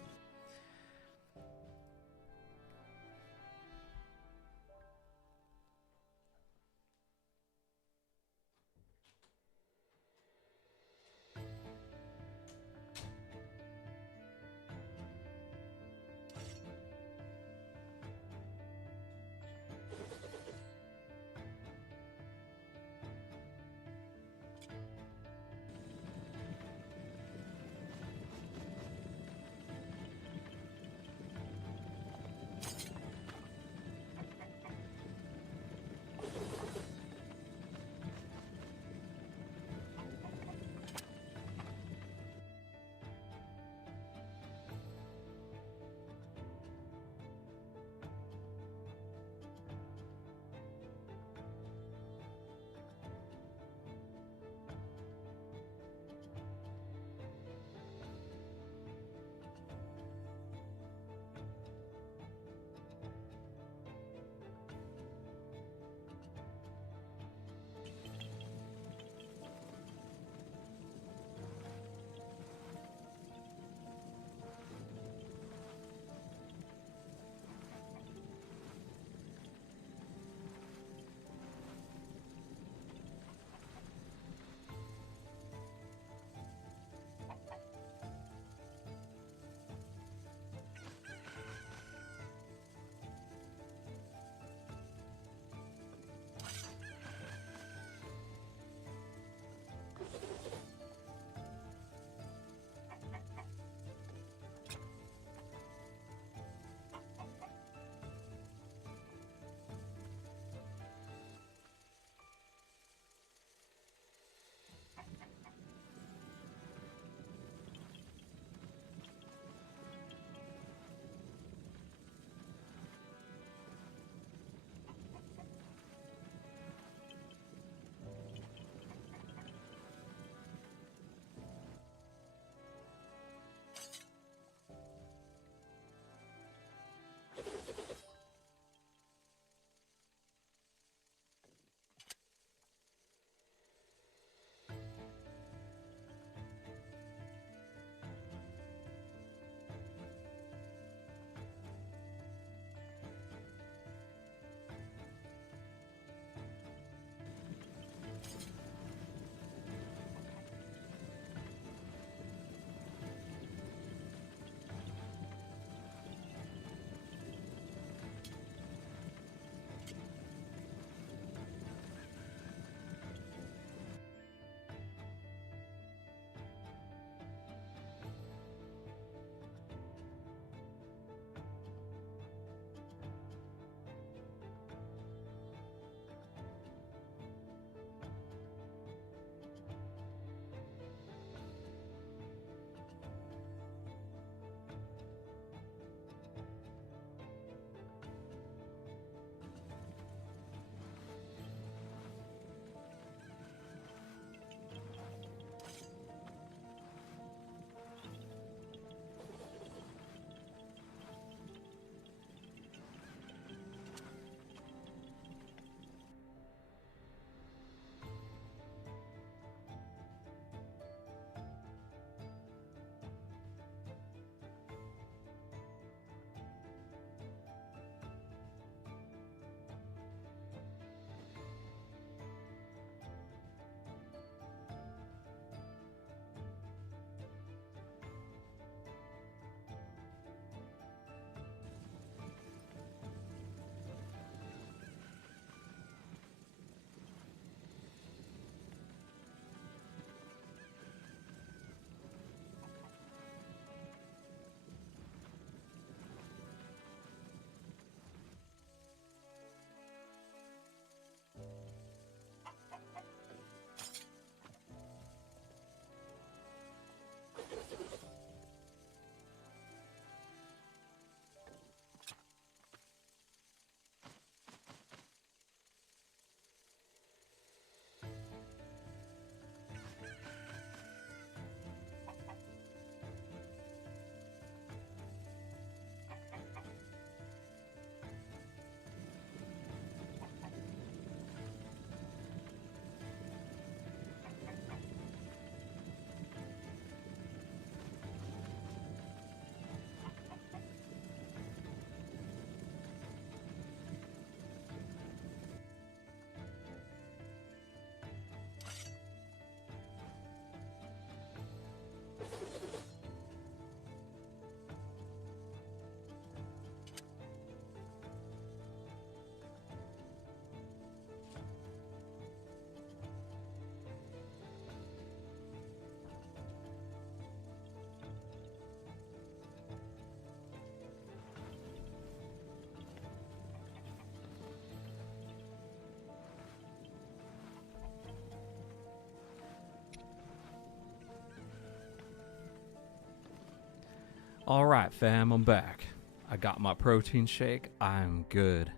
All right, fam, I'm back. I got my protein shake. I'm good.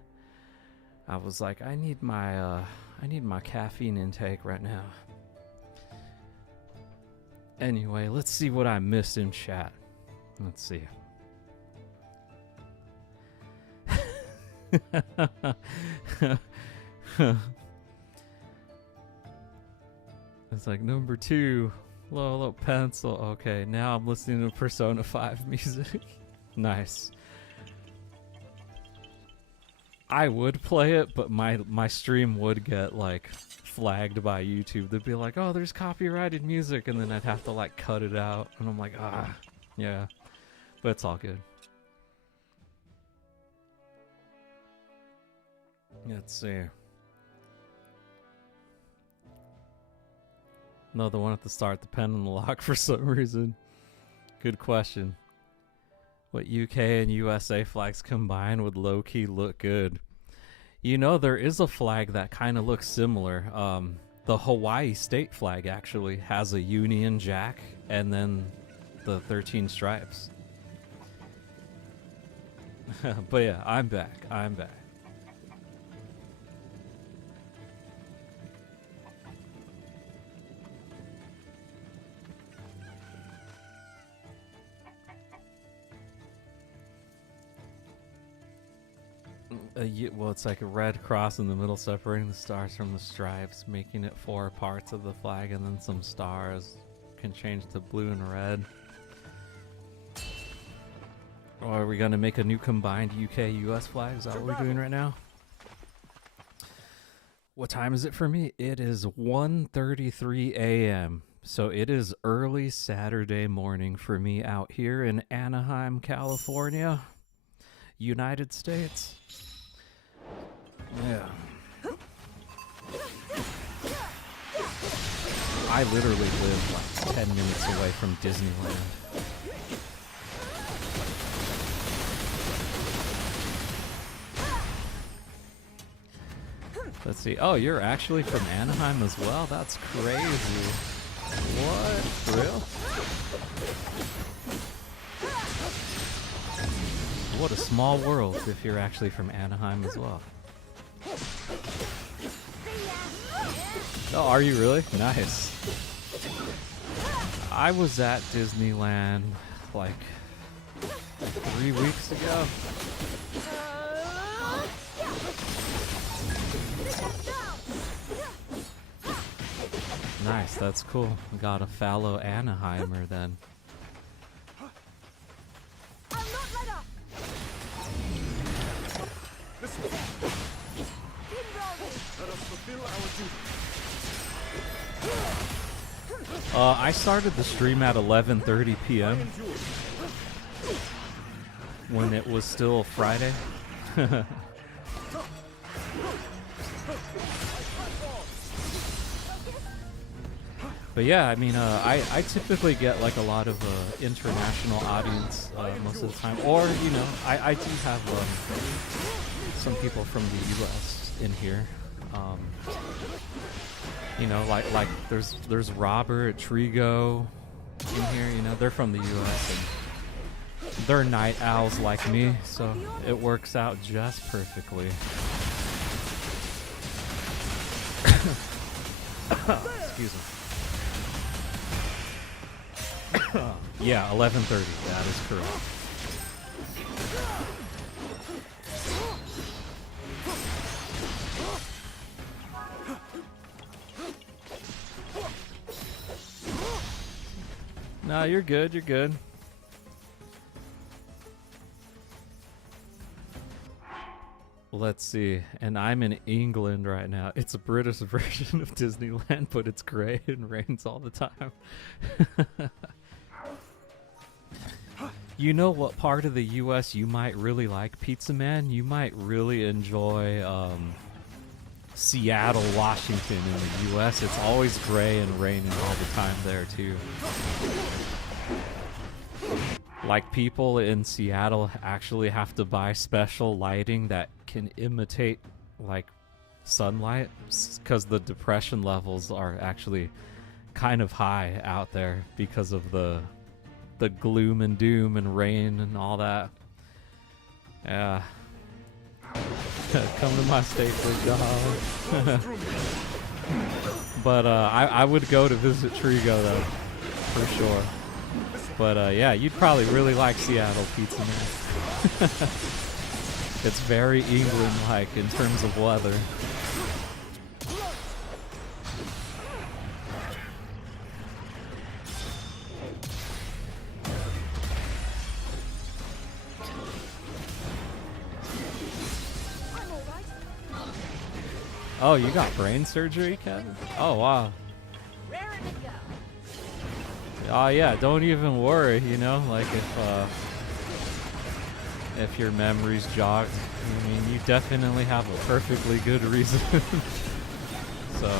I was like, I need my caffeine intake right now. Anyway, let's see what I missed in chat. Let's see. It's like number 2, low pencil. Okay, now I'm listening to Persona 5 music. Nice. I would play it, but my stream would get like flagged by YouTube. They'd be like, "Oh, there's copyrighted music," and then I'd have to like cut it out. And I'm like, yeah, but it's all good. Let's see. No, the one at the start, the pen and the lock for some reason. Good question. What UK and USA flags combined would low-key look good? You know, there is a flag that kind of looks similar. The Hawaii state flag actually has a Union Jack and then the 13 stripes. But yeah, I'm back. Well, it's like a red cross in the middle separating the stars from the stripes, making it 4 parts of the flag, and then some stars can change to blue and red. Or are we going to make a new combined UK-US flag? Is that what we're doing right now? What time is it for me? It is 1:33 a.m. So it is early Saturday morning for me out here in Anaheim, California, United States. Yeah. I literally live like 10 minutes away from Disneyland. Let's see. Oh, you're actually from Anaheim as well? That's crazy. What? For real? What a small world if you're actually from Anaheim as well. Oh, are you really? Nice. I was at Disneyland like 3 weeks ago. Nice, that's cool. Got a fallow Anaheimer then. I started the stream at 11:30 p.m. when it was still Friday. But yeah, I mean, I typically get like a lot of international audience most of the time, or you know, I do have some people from the U.S. in here. You know, like there's Robert Trigo in here. You know, they're from the U.S. and they're night owls like me, so it works out just perfectly. Excuse me. Yeah, 11:30. That is correct. No, you're good. You're good. Let's see. And I'm in England right now. It's a British version of Disneyland, but it's gray and rains all the time. You know what part of the U.S. you might really like, Pizza Man? You might really enjoy Seattle, Washington in the U.S. It's always gray and raining all the time there, too. Like, people in Seattle actually have to buy special lighting that can imitate, like, sunlight, because the depression levels are actually kind of high out there because of the the gloom and doom and rain and all that. Yeah. Come to my state for job. But I would go to visit Trigo though, for sure. But yeah, you'd probably really like Seattle pizza, man. It's very England-like in terms of weather. Oh, you got brain surgery, Kevin? Oh, wow. Raring to go. Oh, yeah, don't even worry, you know, like if your memory's jogged, I mean, you definitely have a perfectly good reason. So,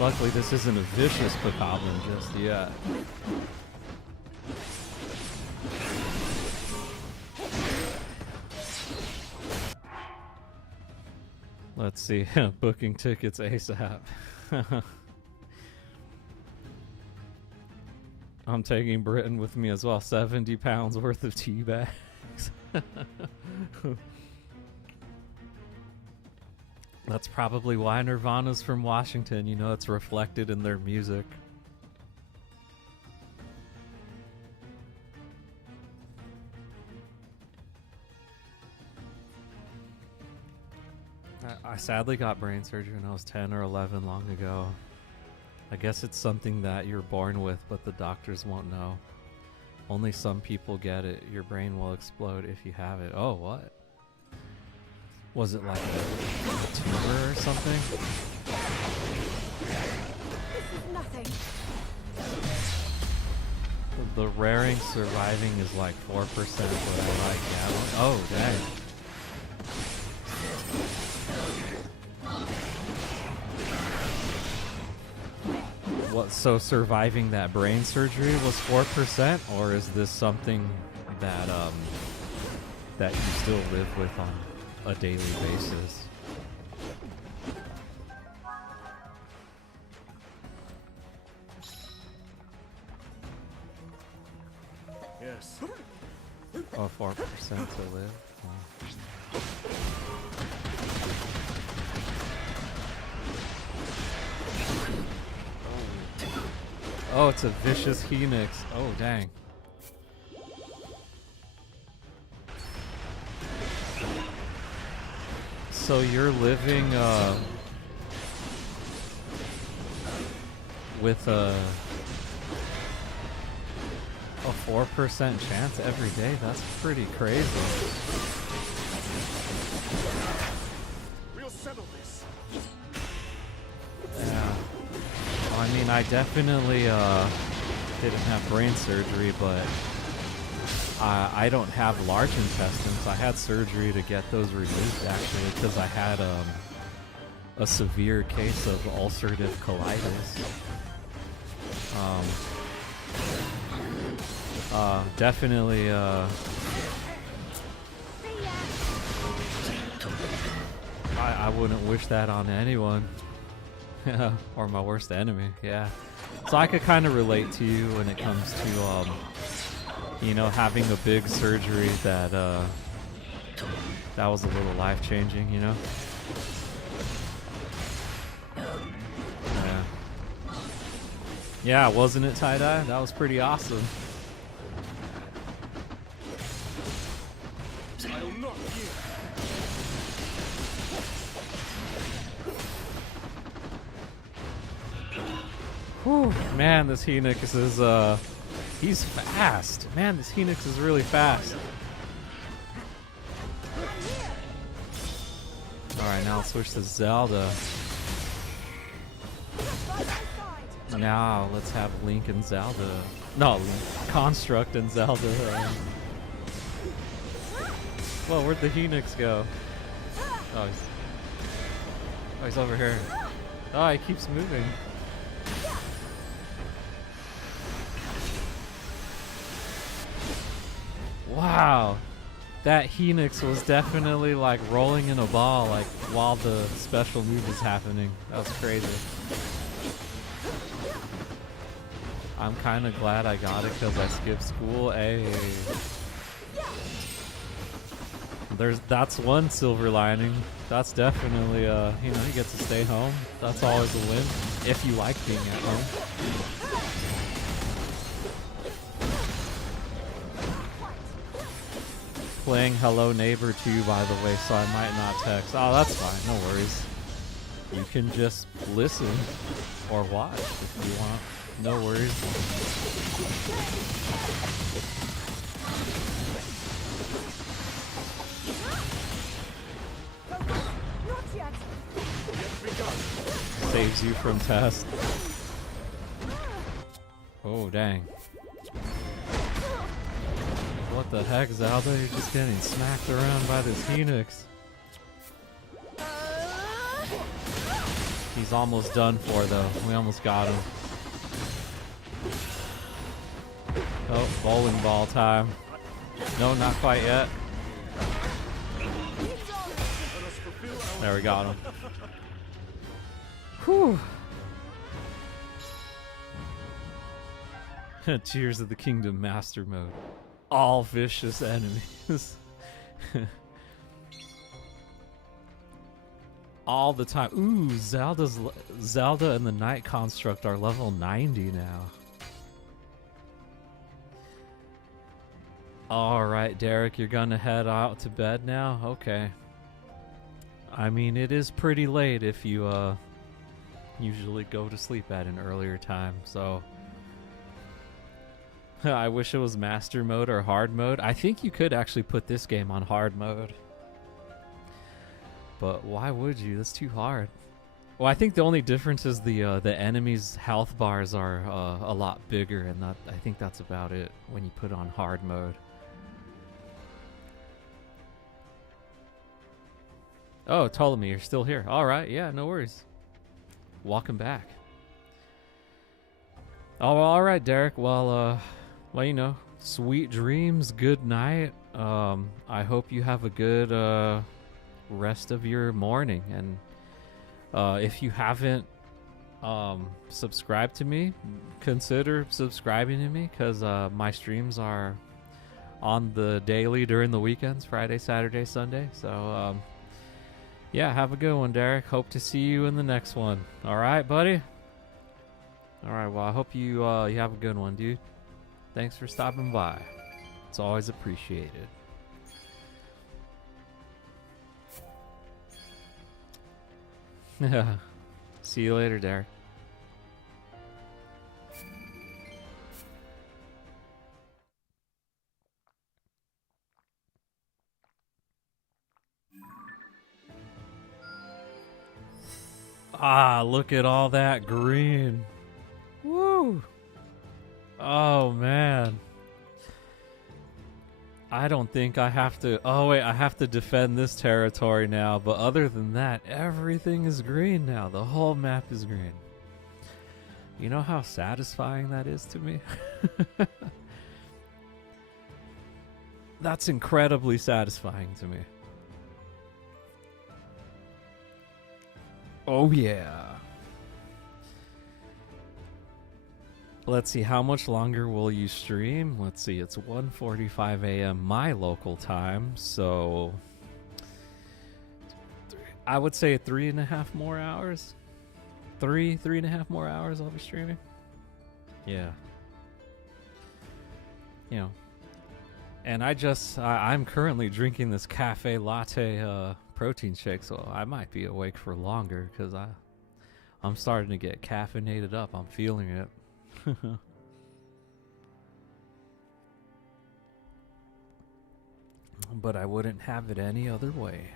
luckily this isn't a vicious Bokoblin just yet. Let's see, booking tickets ASAP. I'm taking Britain with me as well. 70 pounds worth of tea bags. That's probably why Nirvana's from Washington. You know, it's reflected in their music. I sadly got brain surgery when I was 10 or 11 long ago. I guess it's something that you're born with, but the doctors won't know. Only some people get it. Your brain will explode if you have it. Oh, what? Was it like a tumor or something? Nothing. The raring surviving is like 4%, but I like that. Oh, dang. What, so surviving that brain surgery was 4%, or is this something that that you still live with on a daily basis? Yes. Oh, 4% to live. Oh. Oh, it's a vicious Phoenix. Oh, dang. So you're living with a 4% chance every day? That's pretty crazy. We'll settle this. Yeah. Well, I mean, I definitely didn't have brain surgery, but I don't have large intestines. I had surgery to get those removed, actually, because I had a severe case of ulcerative colitis. Definitely I wouldn't wish that on anyone. Or my worst enemy, yeah. So I could kind of relate to you when it comes to you know, having a big surgery that that was a little life-changing, you know? Yeah. Yeah, wasn't it, Tie-Dye? That was pretty awesome. I'll knock you. Whew, man, this Phoenix is, he's fast. Man, this Phoenix is really fast. Alright, now let's switch to Zelda. Now let's have Link and Zelda. No, Link. Construct and Zelda. Whoa, where'd the Phoenix go? Oh, he's over here. Oh, he keeps moving. . Wow. That Phoenix was definitely like rolling in a ball like while the special move was happening. That was crazy. I'm kind of glad I got it because I skipped school. Hey. That's one silver lining. That's definitely you know, you get to stay home. That's always a win if you like being at home. Playing Hello Neighbor 2, by the way, so I might not text. Oh, that's fine. No worries. You can just listen or watch if you want. No worries. Not yet. Saves you from test. Oh, dang. What the heck, Zelda? You're just getting smacked around by this Phoenix. He's almost done for, though. We almost got him. Oh, bowling ball time. No, not quite yet. There, we got him. Whew. Tears of the Kingdom Master Mode. All vicious enemies. All the time. Ooh, Zelda and the Night Construct are level 90 now. Alright, Derek, you're gonna head out to bed now? Okay. I mean, it is pretty late if you usually go to sleep at an earlier time, so I wish it was master mode or hard mode. I think you could actually put this game on hard mode. But why would you? That's too hard. Well, I think the only difference is the enemies' health bars are a lot bigger, and I think that's about it when you put on hard mode. Oh, Ptolemy, you're still here. All right, yeah, no worries. Welcome back. Oh, all right, Derek. Well, you know, sweet dreams, good night. I hope you have a good rest of your morning. And if you haven't subscribed to me, consider subscribing to me, because my streams are on the daily during the weekends, Friday, Saturday, Sunday. So, yeah, have a good one, Derek. Hope to see you in the next one. All right, buddy? All right, well, I hope you you have a good one, dude. Thanks for stopping by. It's always appreciated. Yeah. See you later, Derek. Ah, look at all that green. Woo! Oh, man. I don't think I have to... Oh, wait, I have to defend this territory now. But other than that, everything is green now. The whole map is green. You know how satisfying that is to me? That's incredibly satisfying to me. Oh, yeah. Let's see, how much longer will you stream? Let's see, it's 1:45 a.m. my local time, so I would say 3.5 more hours. 3.5 more hours I'll be streaming. Yeah. You know. And I'm currently drinking this cafe latte protein shake, so I might be awake for longer because I'm starting to get caffeinated up. I'm feeling it. But I wouldn't have it any other way.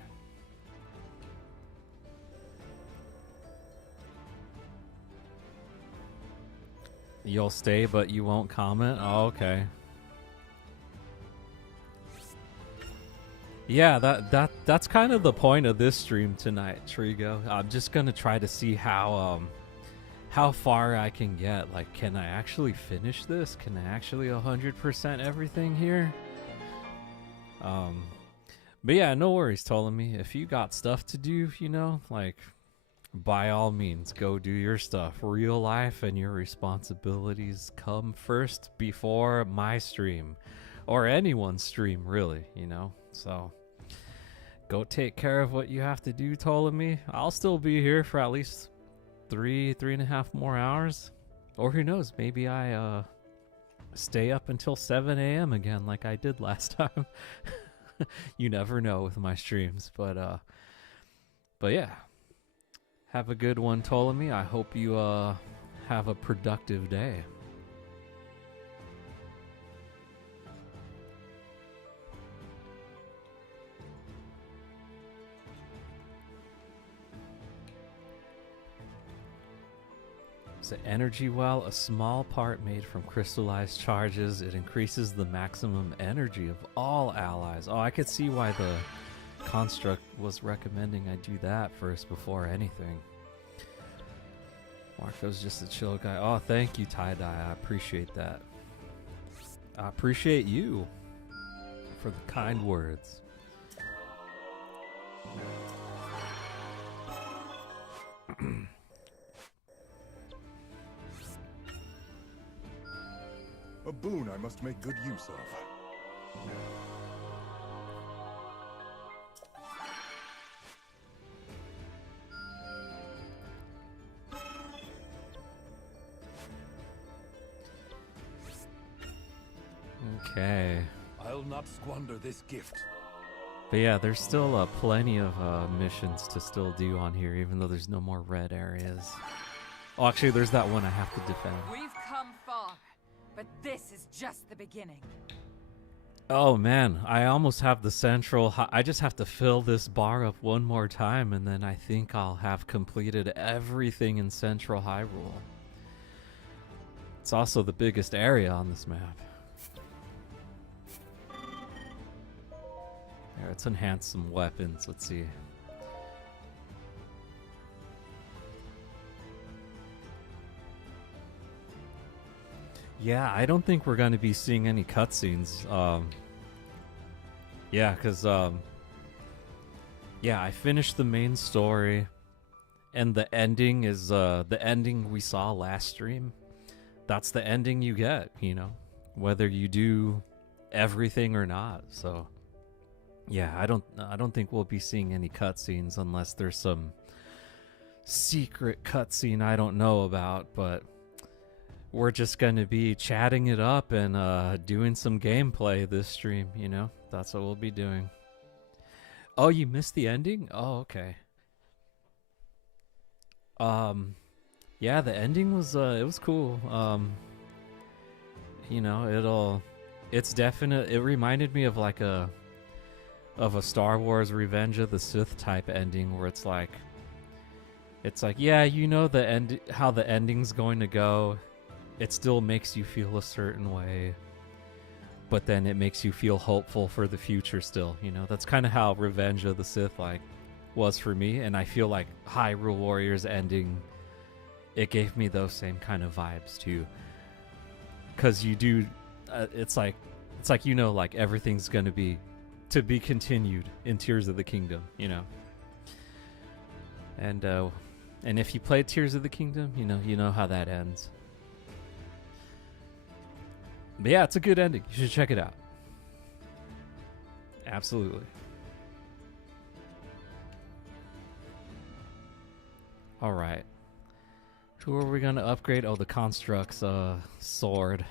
You'll stay, but you won't comment? Oh, okay. Yeah, that's kind of the point of this stream tonight, Trigo. I'm just gonna try to see how far I can get. Like, can I actually finish this? Can I actually 100% everything here? But yeah, no worries, Ptolemy. If you got stuff to do, you know, like, by all means, go do your stuff. Real life and your responsibilities come first before my stream. Or anyone's stream, really, you know? So, go take care of what you have to do, Ptolemy. I'll still be here for at least 3.5 more hours. Or who knows, maybe I, stay up until 7 a.m. again like I did last time. You never know with my streams, but yeah. Have a good one, Ptolemy. I hope you have a productive day. It's an energy well, a small part made from crystallized charges. It increases the maximum energy of all allies. Oh, I could see why the construct was recommending I do that first before anything. Marco's just a chill guy. Oh, thank you, Tie-Dye. I appreciate that. I appreciate you for the kind words. A boon I must make good use of. Okay. I'll not squander this gift. But yeah, there's still plenty of missions to still do on here, even though there's no more red areas. Oh, actually, there's that one I have to defend. We've come far, but this is just the beginning. Oh man, I almost have the central. I just have to fill this bar up one more time, and then I think I'll have completed everything in Central Hyrule. It's also the biggest area on this map. Here, let's enhance some weapons. Let's see. Yeah, I don't think we're going to be seeing any cutscenes. Yeah, because yeah, I finished the main story, and the ending is the ending we saw last stream. That's the ending you get, you know, whether you do everything or not. So yeah, I don't think we'll be seeing any cutscenes unless there's some secret cutscene I don't know about, but we're just going to be chatting it up and doing some gameplay this stream, you know? That's what we'll be doing. Oh, you missed the ending? Oh, okay. Yeah, the ending was it was cool. You know, it's definite. It reminded me of like a Star Wars Revenge of the Sith type ending where it's like yeah, you know how the ending's going to go. It still makes you feel a certain way, but then it makes you feel hopeful for the future still, you know? That's kind of how Revenge of the Sith like was for me, and I feel like Hyrule Warriors ending, it gave me those same kind of vibes too. Cuz you do it's like you know, like everything's going to be continued in Tears of the Kingdom, you know. And if you play Tears of the Kingdom, you know how that ends. But yeah, it's a good ending. You should check it out. Absolutely. All right. Who are we going to upgrade? Oh, the Construct's sword.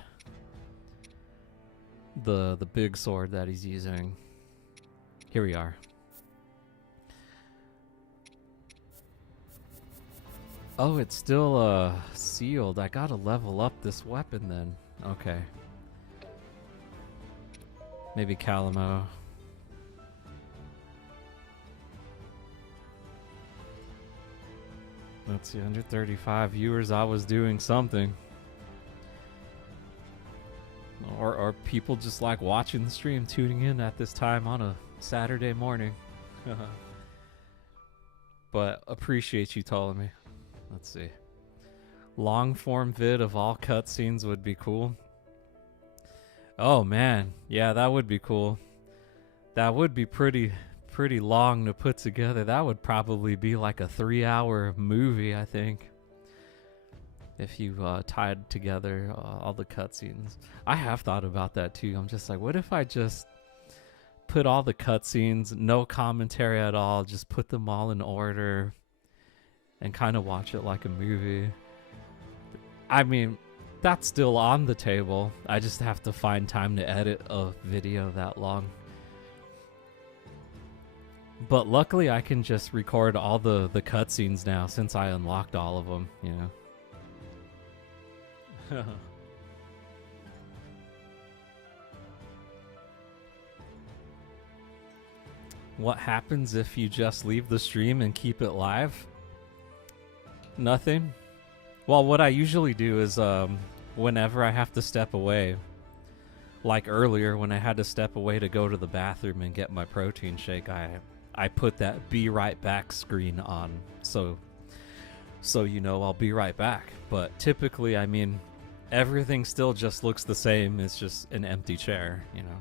The big sword that he's using. Here we are. Oh, it's still sealed. I gotta level up this weapon then. Okay. Maybe Calamo. Let's see, 135 viewers. I was doing something. Or people just like watching the stream, tuning in at this time on a Saturday morning. But appreciate you telling me. Let's see. Long form vid of all cutscenes would be cool. Oh man, yeah, that would be cool. That would be pretty long to put together. That would probably be like a 3-hour movie, I think. If you tied together all the cutscenes. I have thought about that too. I'm just like, what if I just put all the cutscenes, no commentary at all, just put them all in order and kind of watch it like a movie. I mean, that's still on the table. I just have to find time to edit a video that long. But luckily I can just record all the cutscenes now since I unlocked all of them, you know. What happens if you just leave the stream and keep it live? Nothing. Well, what I usually do is whenever I have to step away, like earlier when I had to step away to go to the bathroom and get my protein shake, I put that be right back screen on, so you know I'll be right back. But typically, I mean, everything still just looks the same. It's just an empty chair, you know.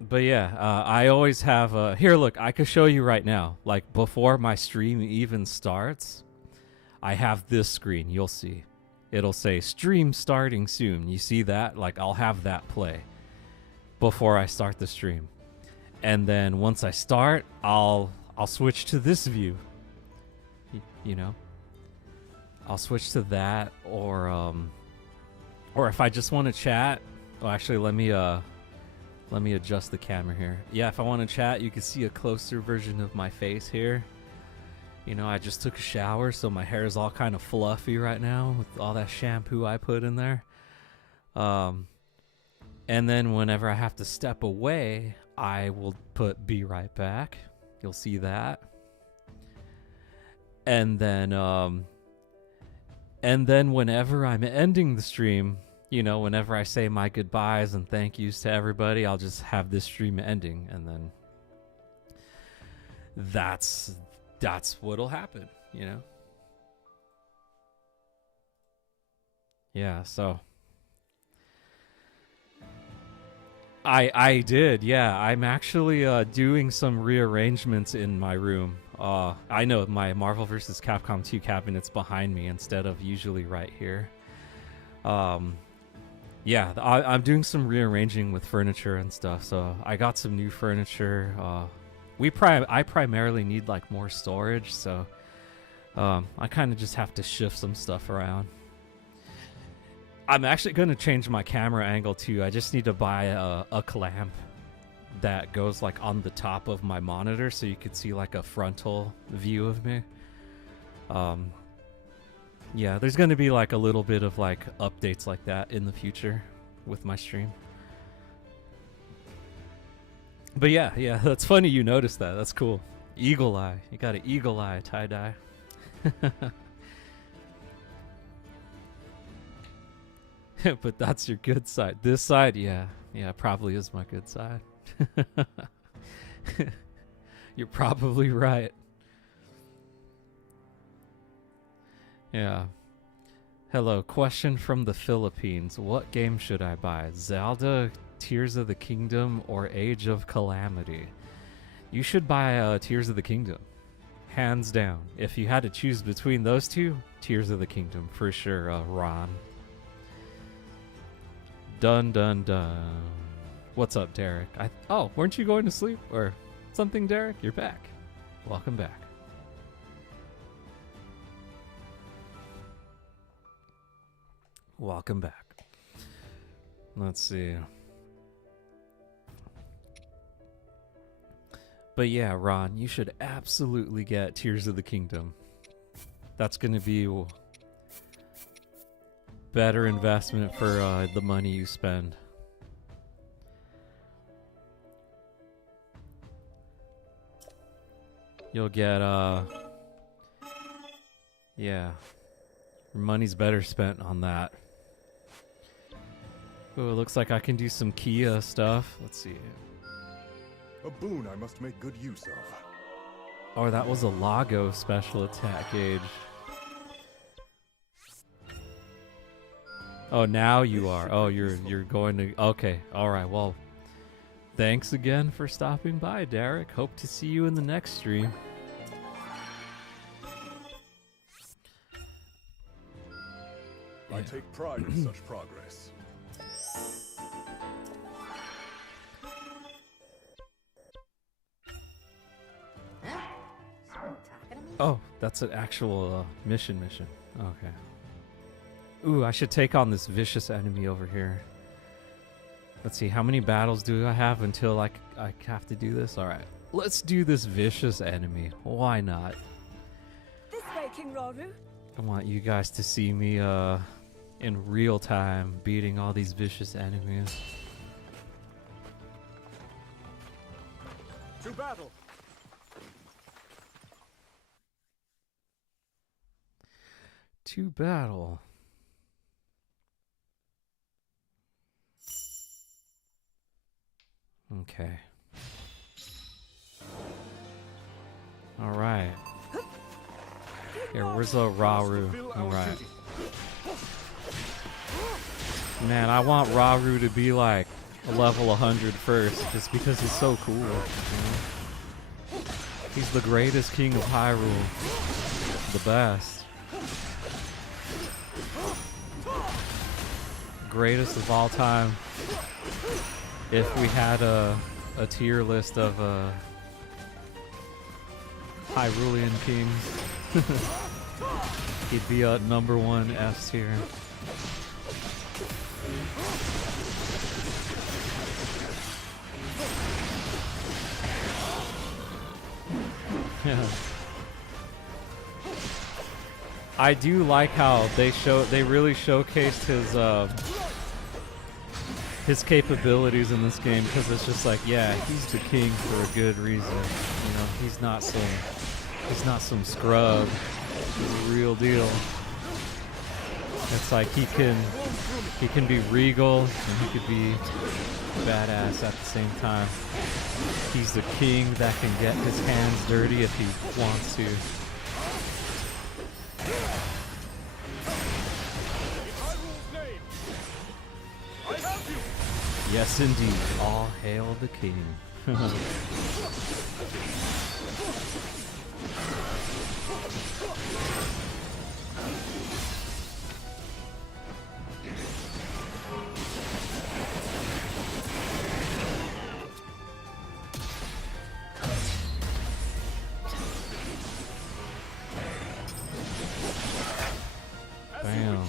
But yeah, I always have here, look, I could show you right now, like before my stream even starts, I have this screen. You'll see it'll say stream starting soon. You see that? Like, I'll have that play before I start the stream, and then once I start, I'll switch to this view. You know, I'll switch to that, or if I just want to chat. Well, actually, let me adjust the camera here. Yeah, if I want to chat, you can see a closer version of my face here. You know, I just took a shower, so my hair is all kind of fluffy right now with all that shampoo I put in there. And then whenever I have to step away, I will put be right back. You'll see that. And then whenever I'm ending the stream, you know, whenever I say my goodbyes and thank yous to everybody, I'll just have this stream ending, and then that's what'll happen, you know? Yeah, so I did, yeah. I'm actually doing some rearrangements in my room. I know my Marvel vs. Capcom 2 cabinet's behind me instead of usually right here. Yeah, I'm doing some rearranging with furniture and stuff, so I got some new furniture. I primarily need like more storage, so I kind of just have to shift some stuff around. I'm actually going to change my camera angle too. I just need to buy a clamp that goes like on the top of my monitor so you could see like a frontal view of me. Yeah, there's going to be like a little bit of like updates like that in the future with my stream. But yeah, that's funny you noticed that. That's cool. Eagle eye. You got an eagle eye tie-dye. But that's your good side. This side, yeah, probably is my good side. You're probably right. Yeah. Hello, question from the Philippines. What game should I buy? Zelda, Tears of the Kingdom, or Age of Calamity? You should buy Tears of the Kingdom. Hands down. If you had to choose between those two, Tears of the Kingdom, for sure, Ron. Dun dun dun. What's up, Derek? Oh, weren't you going to sleep or something, Derek? You're back. Welcome back. Welcome back. Let's see. But yeah, Ron, you should absolutely get Tears of the Kingdom. That's going to be better investment for the money you spend. You'll get yeah, your money's better spent on that. Oh, it looks like I can do some Kia stuff. Let's see. A boon I must make good use of. Oh, that was a Lago special attack gauge. Oh, now you are. Oh, you're going to. Okay. All right. Well, thanks again for stopping by, Derek. Hope to see you in the next stream. I take pride in such progress. Someone talking to me? Oh, that's an actual mission. Okay. Ooh, I should take on this vicious enemy over here. Let's see, how many battles do I have until I have to do this? All right, let's do this vicious enemy. Why not? This way, King Rauru. I want you guys to see me in real time beating all these vicious enemies. To battle. To battle. Okay. All right. Here, where's the Rauru? All right. Man, I want Rauru to be like a level 100 first, just because he's so cool. You know? He's the greatest king of Hyrule. The best. Greatest of all time. If we had a tier list of Hyrulean kings, he'd be a #1 S tier. Yeah. I do like how they really showcased his capabilities in this game, because it's just like, yeah, he's the king for a good reason. You know, he's not some scrub. He's a real deal. It's like he can be regal and he could be badass at the same time. He's the king that can get his hands dirty if he wants to. Yes, indeed. All hail the king. Bam.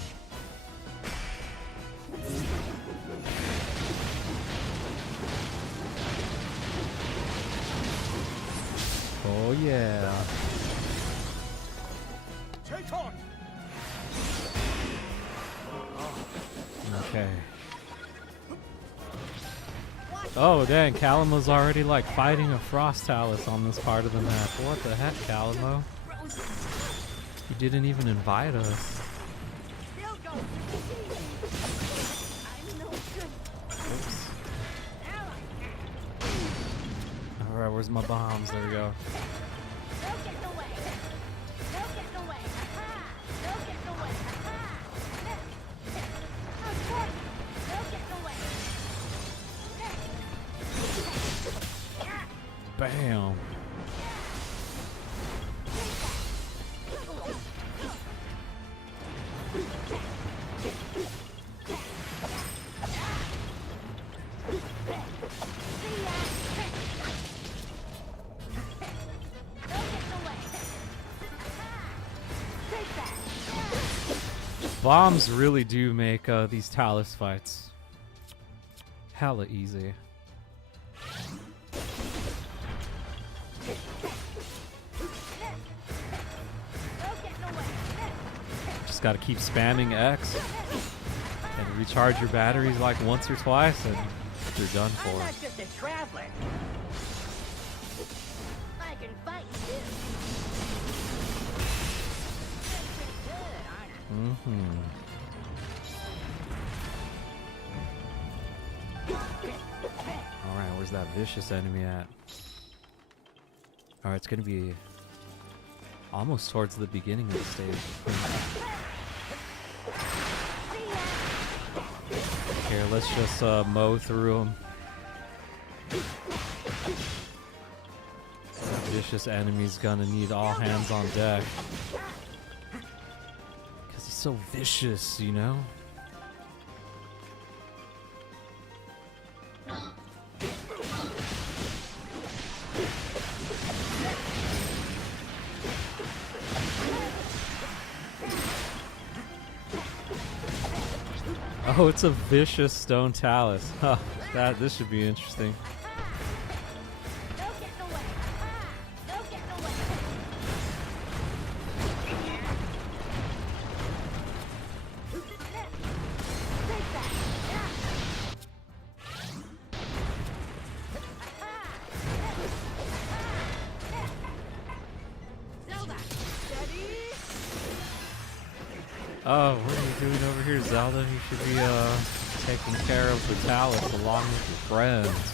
Oh yeah. Take on. Okay. Oh dang, Calamo's already like fighting a Frost Talus on this part of the map. What the heck, Calamo? He didn't even invite us. Still go. I'm no good. Oops. Alright, where's my bombs? There we go. No getting away. No getting away. Ha! No getting away. Ha! Of course. No getting away. Bam. Bombs really do make these Talus fights hella easy. Just gotta keep spamming X and recharge your batteries like once or twice and you're done I'm for. not just a traveler. I can fight too. I'm pretty good, aren't I? Mm-hmm. Alright, where's that vicious enemy at? Alright, it's gonna be almost towards the beginning of the stage. Here, let's just mow through them. That vicious enemy's gonna need all hands on deck. Because he's so vicious, you know? Oh, it's a vicious stone talus. Huh, this should be interesting. No getting away. No getting away. Take that. Zelda. Oh, what are you doing over here, Zelda? You should be taking care of the talus along with your friends.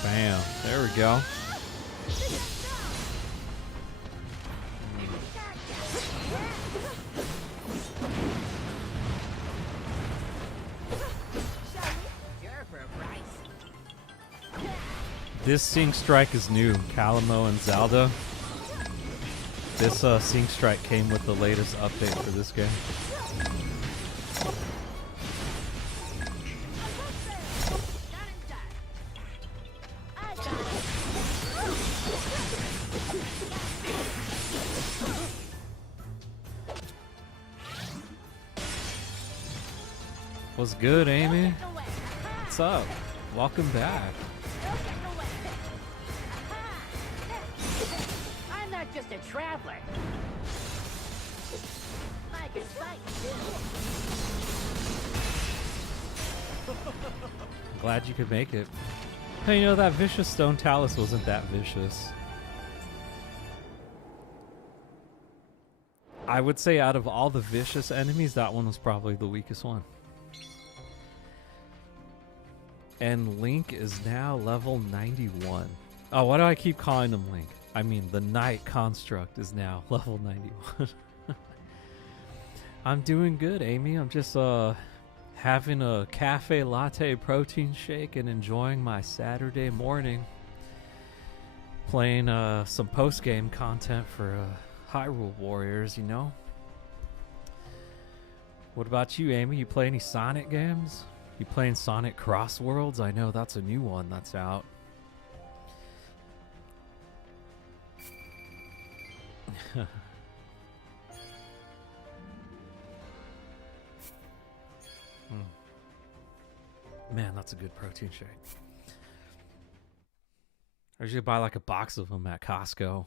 Bam. There we go. This Sync Strike is new, Calamo and Zelda. This Sync Strike came with the latest update for this game. What's good, Amy? What's up? Welcome back. I'm not just a traveler. I can fight too. Glad you could make it. Hey, you know, that vicious stone talus wasn't that vicious. I would say out of all the vicious enemies, that one was probably the weakest one. And Link is now level 91. Oh, why do I keep calling him Link? I mean, the Knight Construct is now level 91. I'm doing good, Amy. I'm just having a cafe latte protein shake and enjoying my Saturday morning. Playing some post-game content for Hyrule Warriors, you know? What about you, Amy? You play any Sonic games? You playing Sonic Cross Worlds? I know that's a new one that's out. Man, that's a good protein shake. I usually buy like a box of them at Costco.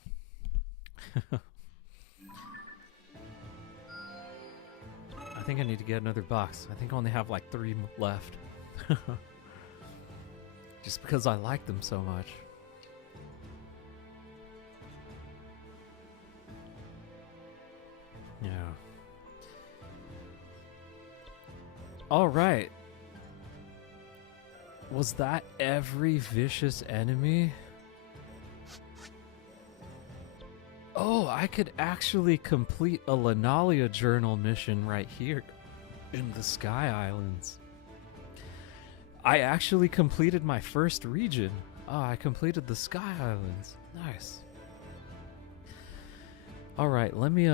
I think I need to get another box. I think I only have like 3 left. Just because I like them so much. Yeah. All right. Was that every vicious enemy? Oh, I could actually complete a Lenalia Journal mission right here in the Sky Islands. I actually completed my first region. Oh, I completed the Sky Islands. Nice. All right, let me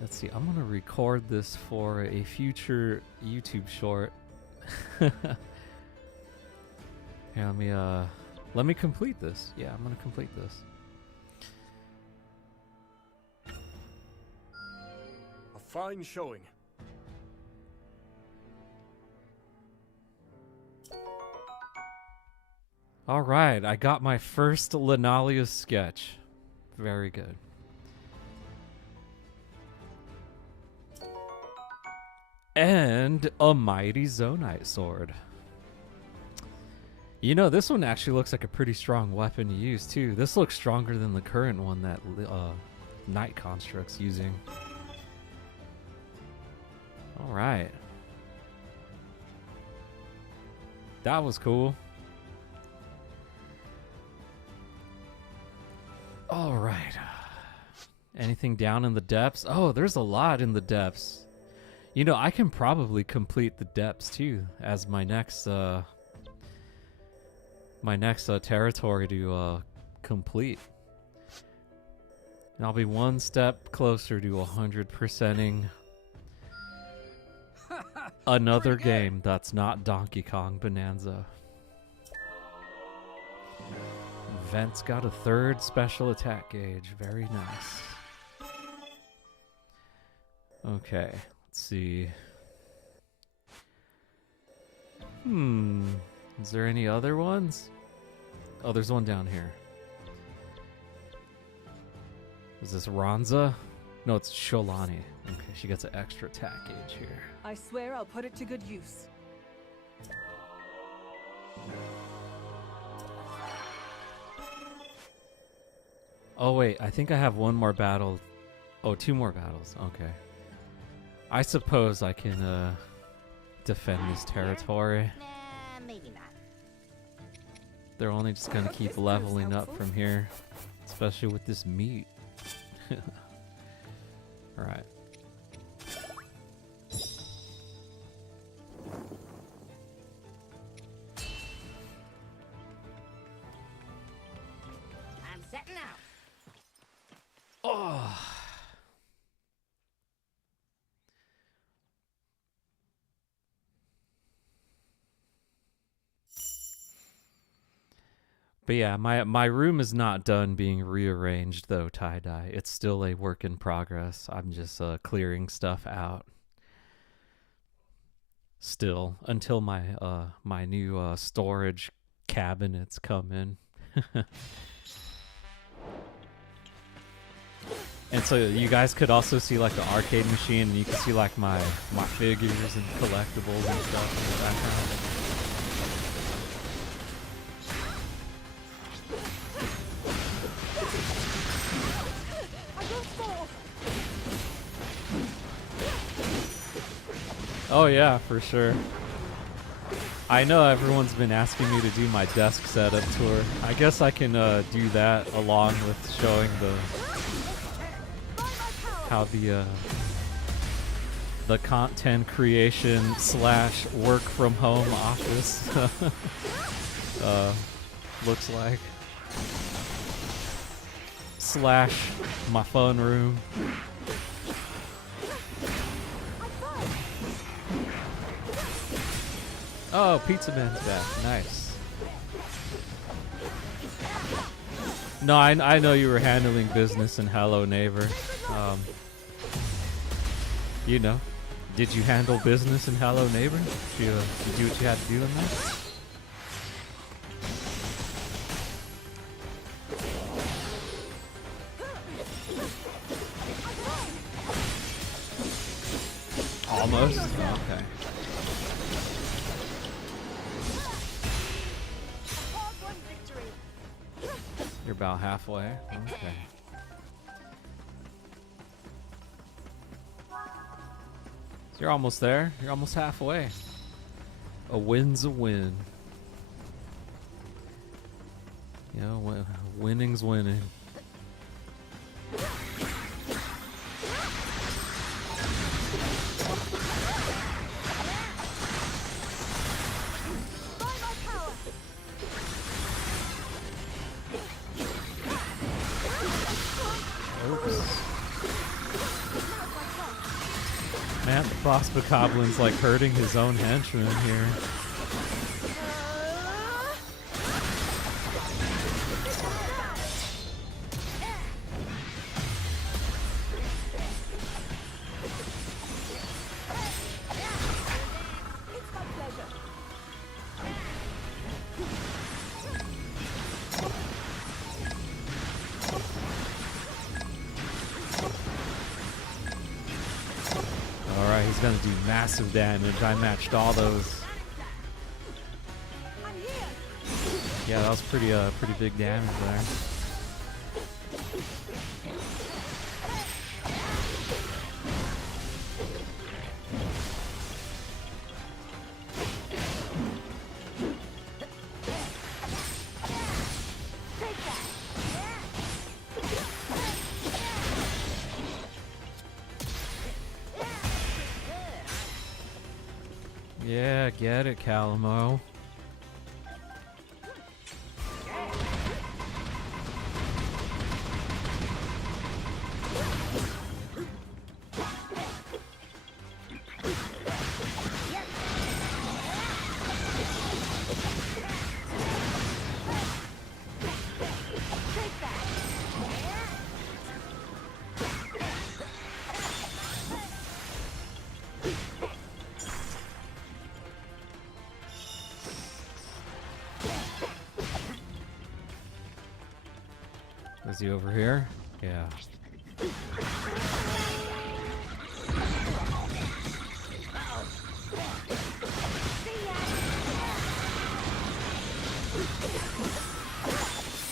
let's see. I'm going to record this for a future YouTube short. Here, let me complete this. Yeah, I'm going to complete this. Fine showing. All right, I got my first Lenalia sketch. Very good. And a mighty Zonite sword. You know, this one actually looks like a pretty strong weapon to use, too. This looks stronger than the current one that Night Construct's using. Alright. That was cool. Alright. Anything down in the depths? Oh, there's a lot in the depths. You know, I can probably complete the depths, too, as my next territory to complete. And I'll be one step closer to 100%ing another game that's not Donkey Kong Bonanza. Vent's got a third special attack gauge. Very nice. Okay, let's see. Is there any other ones? Oh, there's one down here. Is this Ronza? No, it's Sholani. Okay, she gets an extra attack gauge here. I swear I'll put it to good use. Oh wait, I think I have one more battle. Oh, two more battles. Okay. I suppose I can defend this territory. Nah, maybe not. They're only just gonna keep leveling up from here, especially with this meat. Alright. I'm setting out. Oh. But yeah, my room is not done being rearranged though, tie-dye. It's still a work in progress. I'm just clearing stuff out. Still, until my my new storage cabinets come in. And so you guys could also see like the arcade machine, and you can see like my figures and collectibles and stuff in the background. Oh yeah, for sure. I know everyone's been asking me to do my desk setup tour. I guess I can do that along with showing how the content creation / work from home office looks like / my fun room. Oh, Pizza Man's back. Nice. No, I know you were handling business in Hello Neighbor. You know, did you handle business in Hello Neighbor? Did you do what you had to do in that? Almost? Okay. You're about halfway. Okay. So you're almost there. You're almost halfway. A win's a win. You know, winning's winning. Man, the Frostbogoblin's like hurting his own henchman here. Gonna do massive damage. I matched all those. Yeah, that was pretty big damage there. Yeah, get it, Calamo. Is he over here? Yeah.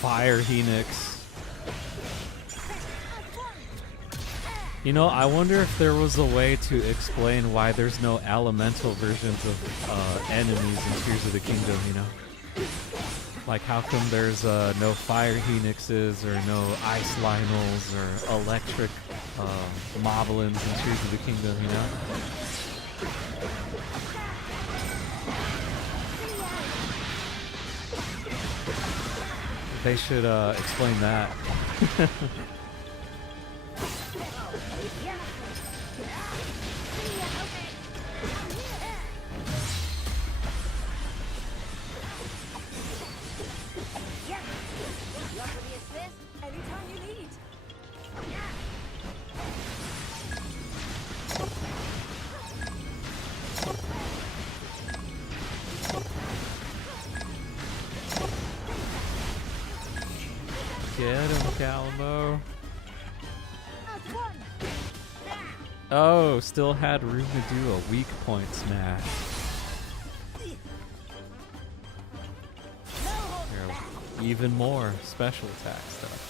Fire Phoenix. You know, I wonder if there was a way to explain why there's no elemental versions of enemies in Tears of the Kingdom, you know? Like, how come there's no fire Phoenixes or no ice Lionels or electric Moblins in Tears of the Kingdom, you know? They should explain that. Get him, Calamo. Oh, still had room to do a weak point smash. Here, even more special attack stuff.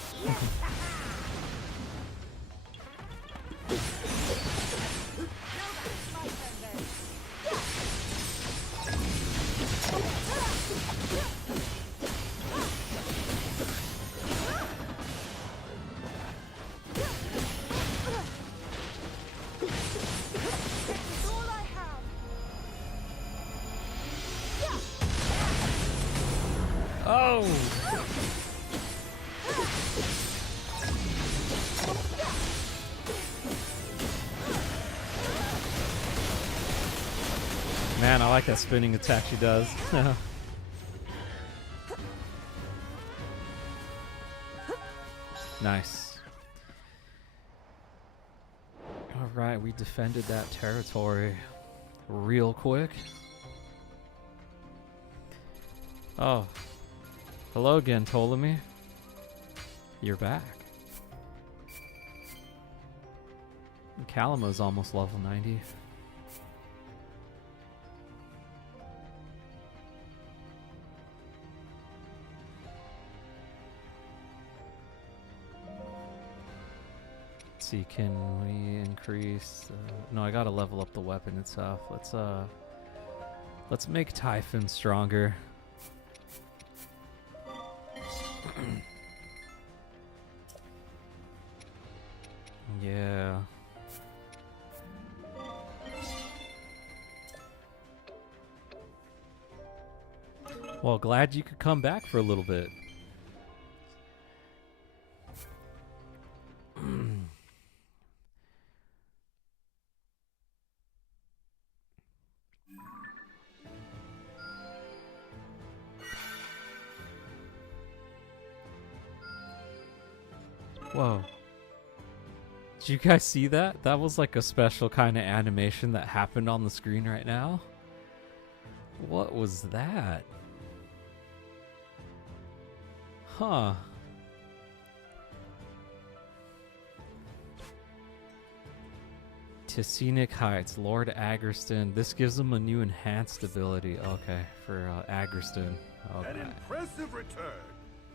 Oh! Man, I like that spinning attack she does. Nice. Alright, we defended that territory real quick. Oh. Hello again, Ptolemy. You're back. And Calamo's almost level 90. Let's see, can we increase... no, I gotta level up the weapon itself. Let's make Typhon stronger. Yeah. Well, glad you could come back for a little bit. Whoa. Did you guys see that? That was like a special kind of animation that happened on the screen right now. What was that? Huh. Ticenic Heights, Lord Agriston. This gives him a new enhanced ability. Okay, for Agriston. An Okay. impressive return,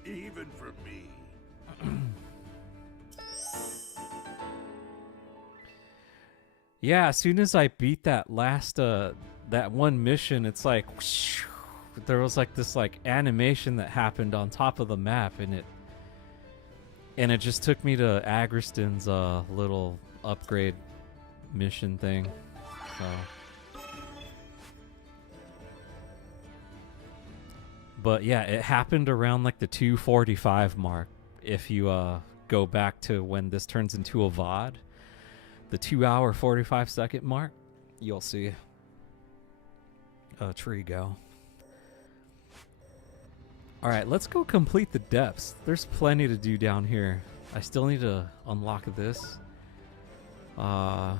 even for me. Yeah, as soon as I beat that last that one mission, it's like whoosh, there was like this like animation that happened on top of the map, and it just took me to Agriston's little upgrade mission thing. So, but yeah, it happened around like the 2:45 mark. If you go back to when this turns into a VOD, the 2-hour 45-second mark, you'll see a tree go. All right, let's go complete the depths. There's plenty to do down here. I still need to unlock this. I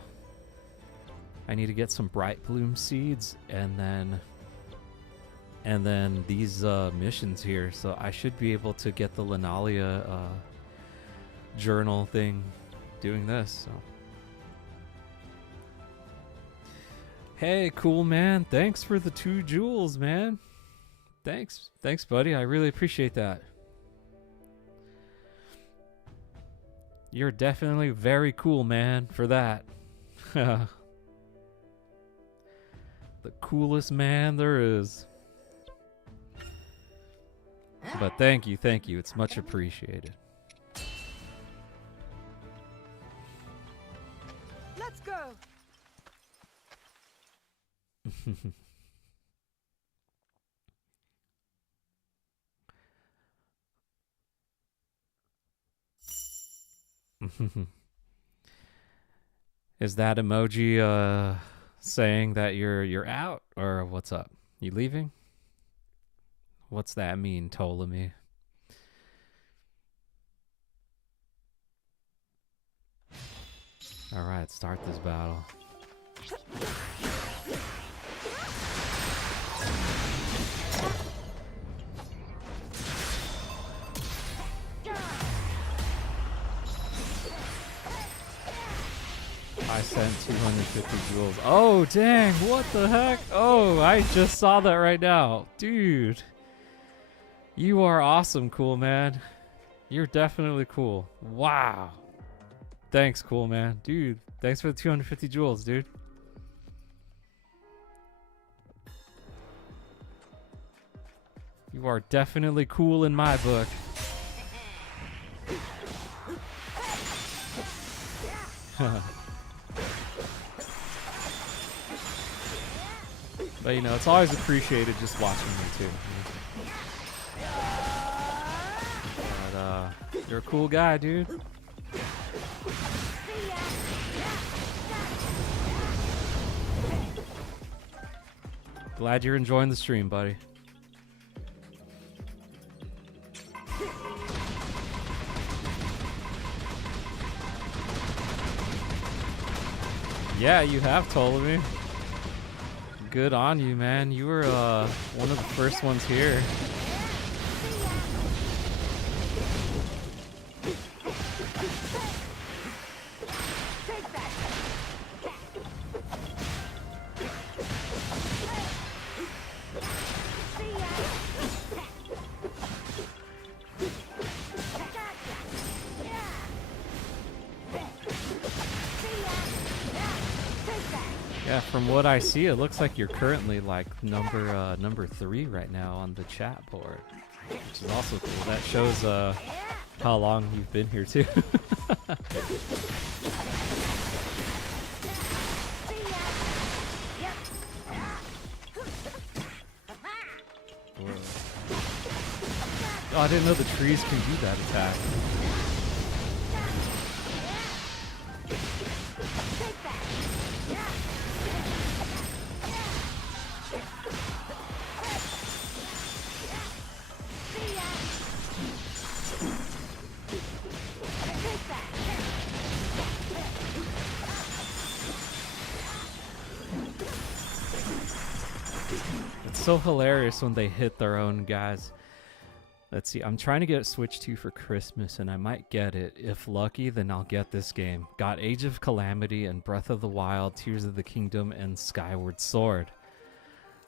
need to get some bright bloom seeds, and then these missions here. So I should be able to get the Lenalia journal thing doing this. So. Hey, cool man. Thanks for the 2 jewels, man. Thanks, buddy. I really appreciate that. You're definitely very cool, man, for that. The coolest man there is. But thank you. It's much appreciated. Let's go. Is that emoji saying that you're out, or what's up? You leaving? What's that mean, Ptolemy? All right, start this battle. I sent 250 jewels. Oh, dang. What the heck? Oh, I just saw that right now. Dude. You are awesome, cool man. You're definitely cool. Wow. Thanks, cool man. Dude, thanks for the 250 jewels, dude. You are definitely cool in my book. But you know, it's always appreciated just watching me too. But you're a cool guy, dude. Glad you're enjoying the stream, buddy. Yeah, you have told me. Good on you, man. You were one of the first ones here. Yeah, from what I see, it looks like you're currently like number 3 right now on the chat board, which is also cool. That shows how long you've been here too. Oh, I didn't know the trees can do that attack. So hilarious when they hit their own guys. Let's see, I'm trying to get Switch 2 for Christmas, and I might get it. If lucky, then I'll get this game. Got Age of Calamity and Breath of the Wild, Tears of the Kingdom, and Skyward Sword.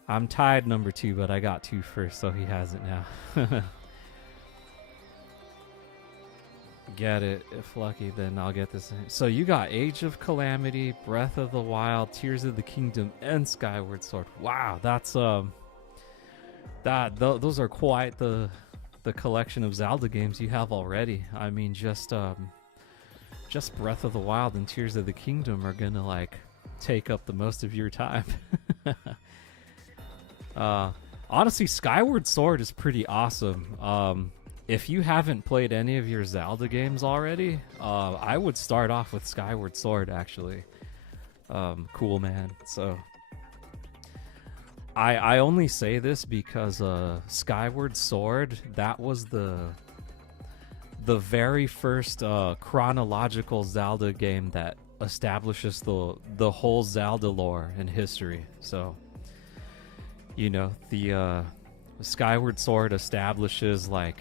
I'm tied number 2, but I got 2 first, so he has it now. Get it. If lucky, then I'll get this. So you got Age of Calamity, Breath of the Wild, Tears of the Kingdom, and Skyward Sword. Wow, that's those are quite the collection of Zelda games you have already. I mean, just Breath of the Wild and Tears of the Kingdom are gonna like take up the most of your time. Honestly, Skyward Sword is pretty awesome. If you haven't played any of your Zelda games already, I would start off with Skyward Sword, actually. Cool, man. So, I only say this because Skyward Sword, that was the very first chronological Zelda game that establishes the whole Zelda lore and history. So, you know, the Skyward Sword establishes, like,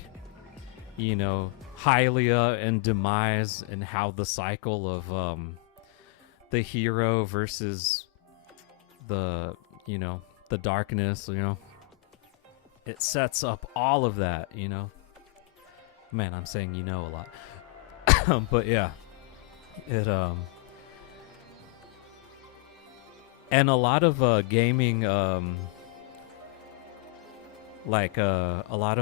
you know, Hylia and Demise and how the cycle of the hero versus the, you know, the darkness, you know, it sets up all of that, you know. Man, I'm saying you know a lot. But yeah, it and a lot of gaming like a lot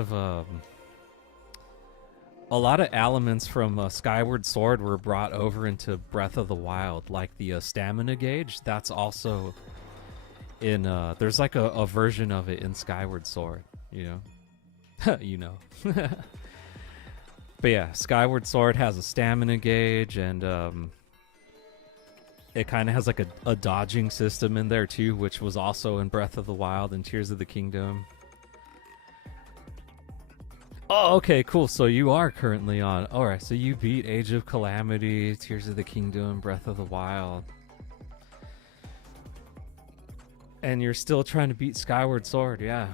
of elements from Skyward Sword were brought over into Breath of the Wild, like the stamina gauge. That's also in there's like a version of it in Skyward Sword, you know. You know. But yeah, Skyward Sword has a stamina gauge, and it kind of has like a dodging system in there too, which was also in Breath of the Wild and Tears of the Kingdom. Oh, okay, cool. So you are currently on. Alright, so you beat Age of Calamity, Tears of the Kingdom, Breath of the Wild. And you're still trying to beat Skyward Sword, yeah.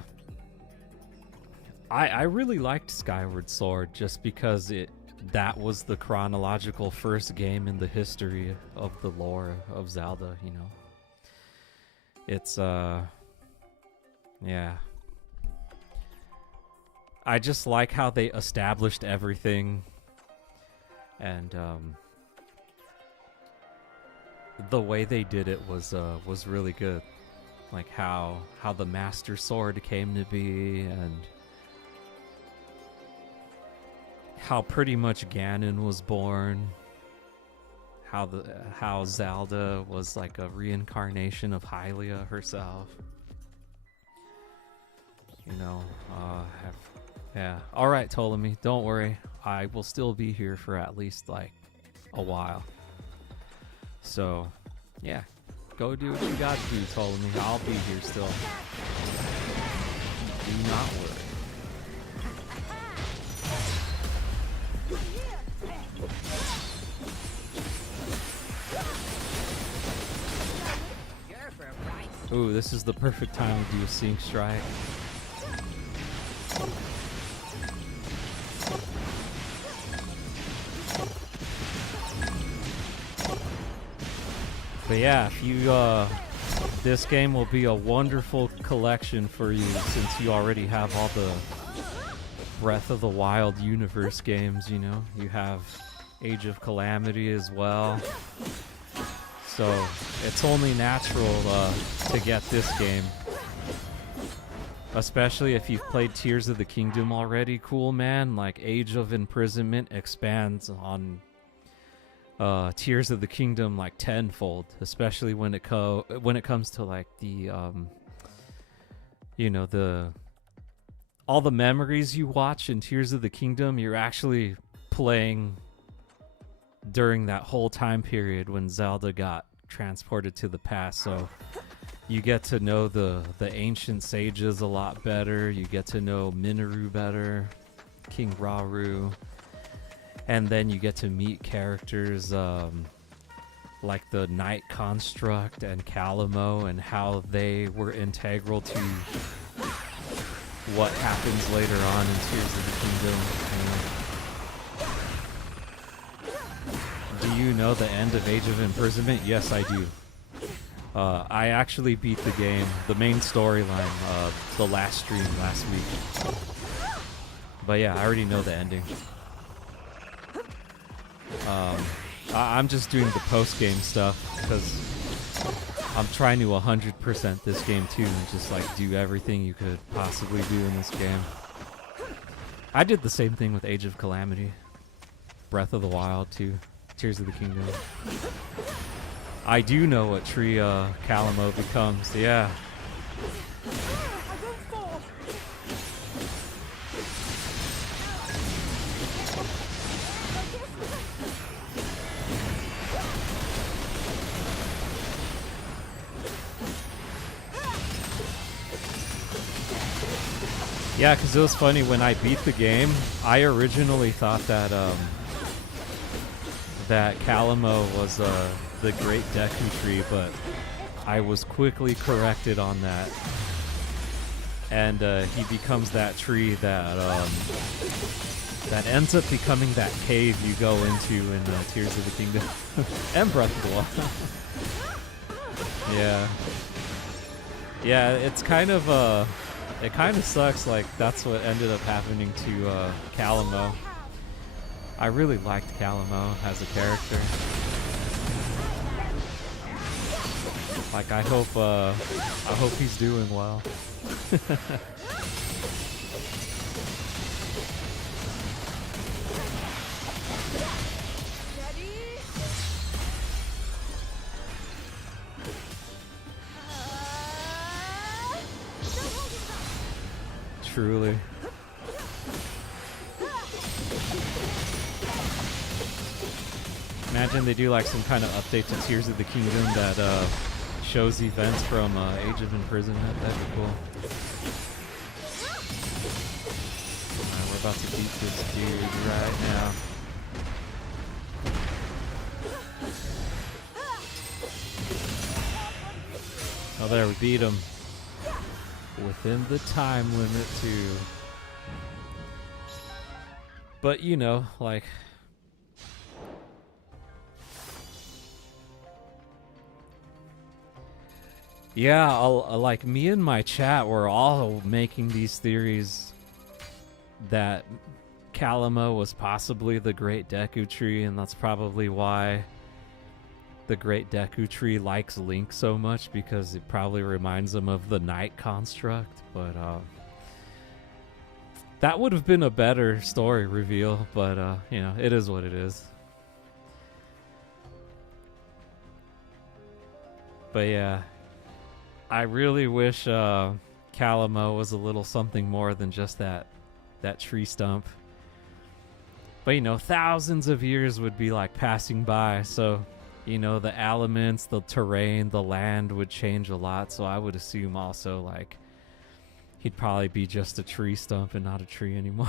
I really liked Skyward Sword just because that was the chronological first game in the history of the lore of Zelda, you know. It's, yeah. I just like how they established everything, and the way they did it was really good. Like how the Master Sword came to be, and how pretty much Ganon was born. How Zelda was like a reincarnation of Hylia herself. You know, yeah. All right, Ptolemy, don't worry. I will still be here for at least like a while. So, yeah. Go do what you gotta do, Ptolemy. I'll be here still. Do not worry. Ooh, this is the perfect time to do a Sync Strike. But yeah, if you this game will be a wonderful collection for you, since you already have all the Breath of the Wild universe games, you know. You have Age of Calamity as well. So it's only natural to get this game. Especially if you've played Tears of the Kingdom already, cool, man. Like, Age of Imprisonment expands on Tears of the Kingdom like tenfold, especially when it comes to like the you know, all the memories you watch in Tears of the Kingdom. You're actually playing during that whole time period when Zelda got transported to the past, so you get to know the ancient sages a lot better. You get to know Minoru better, King Rauru. And then you get to meet characters like the Night Construct and Calamo, and how they were integral to what happens later on in Tears of the Kingdom. Do you know the end of Age of Imprisonment? Yes, I do. I actually beat the game, the main storyline, the last stream last week. But yeah, I already know the ending. I'm just doing the post-game stuff because I'm trying to 100% this game too and just like do everything you could possibly do in this game. I did the same thing with Age of Calamity, Breath of the Wild too, Tears of the Kingdom. I do know what tree Calamo becomes, yeah. Yeah, because it was funny, when I beat the game, I originally thought that that Calamo was the Great Deku Tree, but I was quickly corrected on that. And he becomes that tree that that ends up becoming that cave you go into in Tears of the Kingdom and Breath of the Wild. Yeah. Yeah, it's kind of it kind of sucks, like that's what ended up happening to Calamo. I really liked Calamo as a character. Like I hope he's doing well. Truly. Imagine they do like some kind of update to Tears of the Kingdom that shows events from Age of Imprisonment. That'd be cool. Alright, we're about to beat this dude right now. Oh, there, we beat him. Within the time limit, too. But, you know, like... Yeah, like me and my chat were all making these theories that Calamo was possibly the Great Deku Tree, and that's probably why the Great Deku Tree likes Link so much, because it probably reminds him of the Night Construct. But that would have been a better story reveal, but you know, it is what it is. But yeah, I really wish Calamo was a little something more than just that tree stump. But you know, thousands of years would be like passing by, so you know, the elements, the terrain, the land would change a lot. So I would assume also like he'd probably be just a tree stump and not a tree anymore.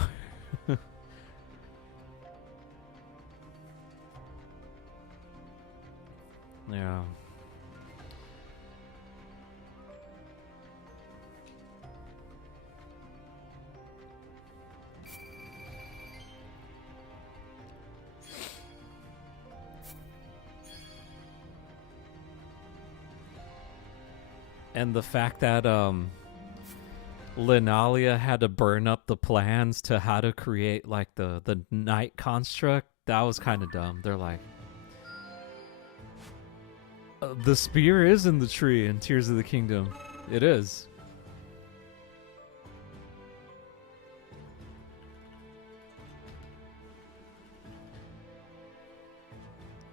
Yeah. And the fact that Linalia had to burn up the plans to how to create like the night construct, that was kind of dumb. They're like, the spear is in the tree in Tears of the Kingdom. It is.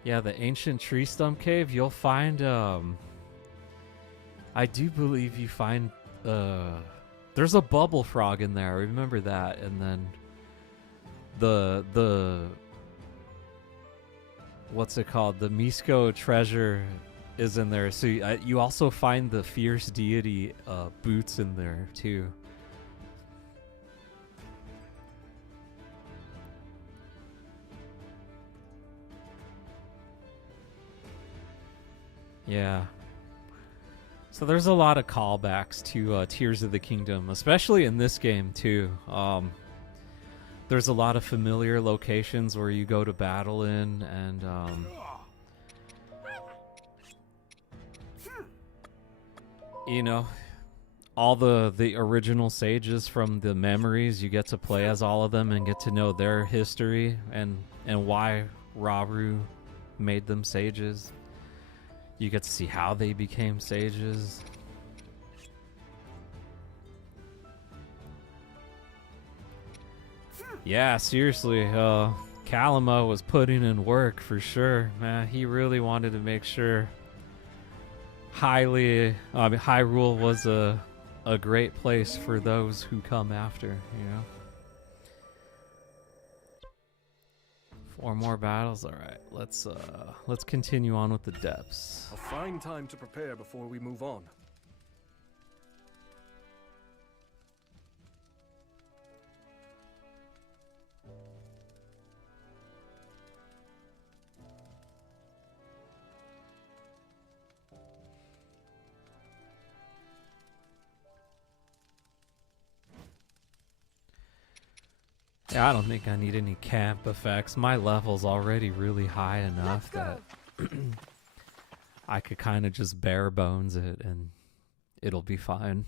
Yeah, the ancient tree stump cave, you'll find I do believe you find there's a bubble frog in there. I remember that. And then the what's it called? The Misko treasure is in there. So you also find the fierce deity boots in there too. Yeah. So there's a lot of callbacks to Tears of the Kingdom, especially in this game too. There's a lot of familiar locations where you go to battle in, and you know, all the original sages from the memories, you get to play as all of them and get to know their history and why Rauru made them sages. You get to see how they became sages. Yeah, seriously, Kalima was putting in work for sure, man. He really wanted to make sure Hyrule was a great place for those who come after, you know. 4 more battles. All right, let's continue on with the depths. A fine time to prepare before we move on. Yeah, I don't think I need any camp effects. My level's already really high enough that I could kind of just bare bones it and it'll be fine.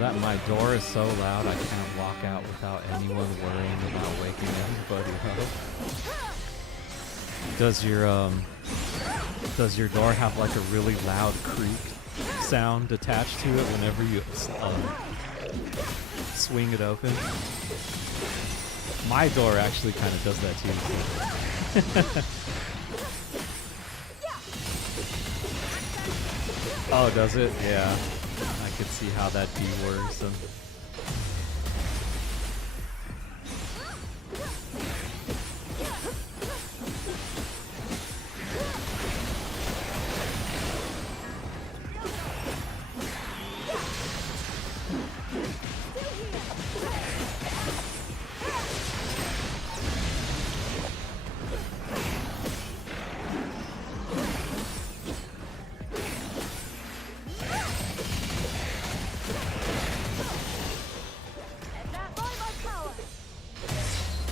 That my door is so loud I can't walk out without anyone worrying about waking everybody up. Does your door have like a really loud creak sound attached to it whenever you swing it open? My door actually kind of does that too. Oh, does it? Yeah. I could see how that'd be worrisome.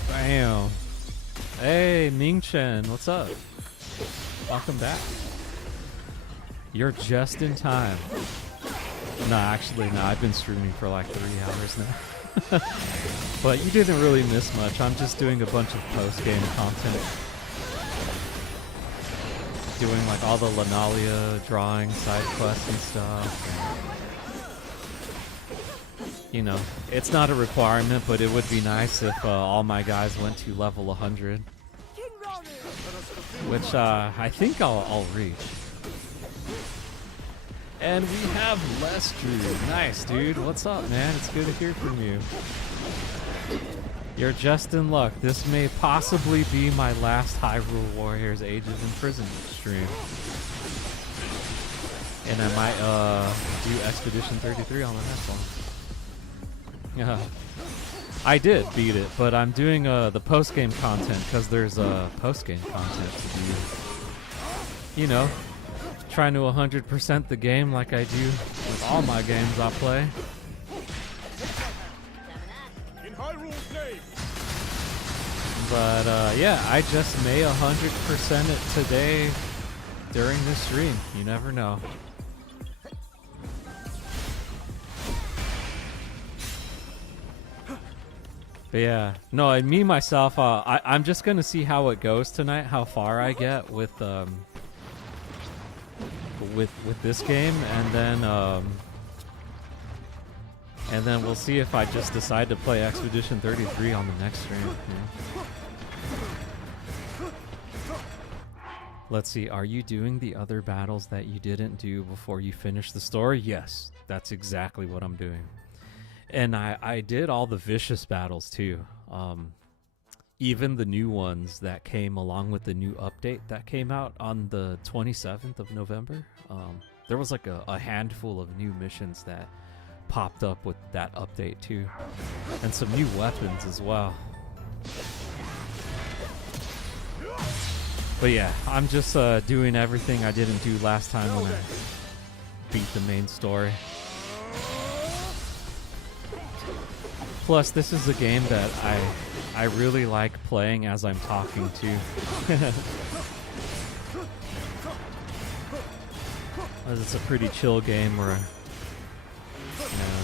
Damn. Hey, Ming-Chen, what's up? Welcome back. You're just in time. No, actually, no, I've been streaming for like 3 hours now. But you didn't really miss much. I'm just doing a bunch of post-game content. Doing like all the Lanalia drawing side quests and stuff. You know, it's not a requirement, but it would be nice if all my guys went to level 100. Which I think I'll reach. And we have Lestru. Nice, dude. What's up, man? It's good to hear from you. You're just in luck. This may possibly be my last Hyrule Warriors Age of Imprisonment stream. And I might do Expedition 33 on the next one. Yeah, I did beat it, but I'm doing the post-game content because there's post-game content to do. You know, trying to 100% the game like I do with all my games I play. In Hyrule's name. But yeah, I just may 100% it today during this stream. You never know. But yeah, no, me myself, I'm just gonna see how it goes tonight, how far I get with this game, and then we'll see if I just decide to play Expedition 33 on the next stream. Yeah. Let's see, are you doing the other battles that you didn't do before you finished the story? Yes, that's exactly what I'm doing. And I did all the vicious battles too. Even the new ones that came along with the new update that came out on the 27th of November. There was like a handful of new missions that popped up with that update too, and some new weapons as well. But yeah, I'm just doing everything I didn't do last time when I beat the main story. Plus, this is a game that I really like playing as I'm talking to. It's a pretty chill game where, you know,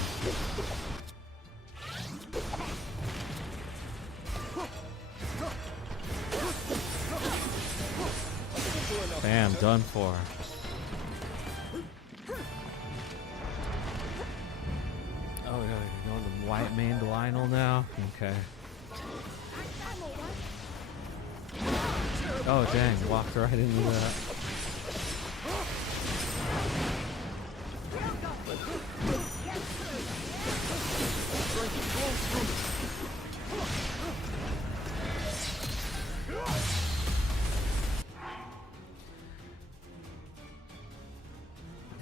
bam, done for. Oh, yeah, you're going to white maned Lionel now? Okay. Oh, dang, walked right into that.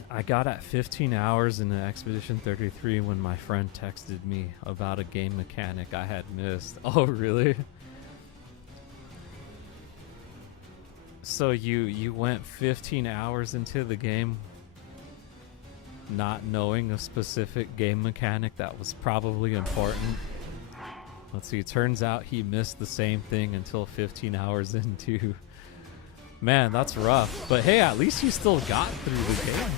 I got at 15 hours in Expedition 33 when my friend texted me about a game mechanic I had missed. Oh, really? So you went 15 hours into the game not knowing a specific game mechanic that was probably important? Let's see, it turns out he missed the same thing until 15 hours into. Man, that's rough. But hey, at least you still got through the game.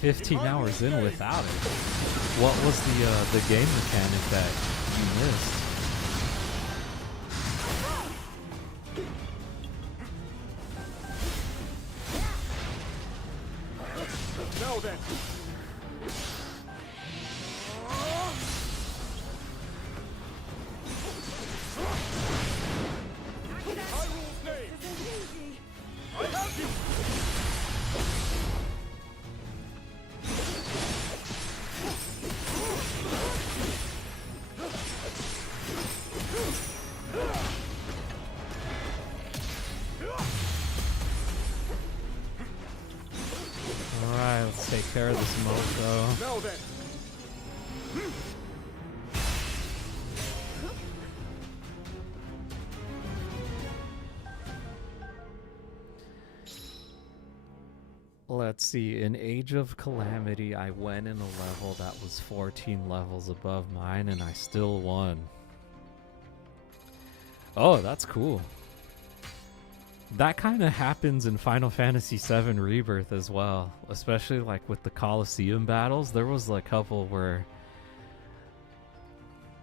15 hours in without it. What was the game mechanic that you missed? Now then. Hyrule's name. I have you. Alright, let's take care of this mofo. Now then. Let's see, in Age of Calamity, I went in a level that was 14 levels above mine, and I still won. Oh, that's cool. That kind of happens in Final Fantasy VII Rebirth as well, especially like with the Colosseum battles. There was like a couple where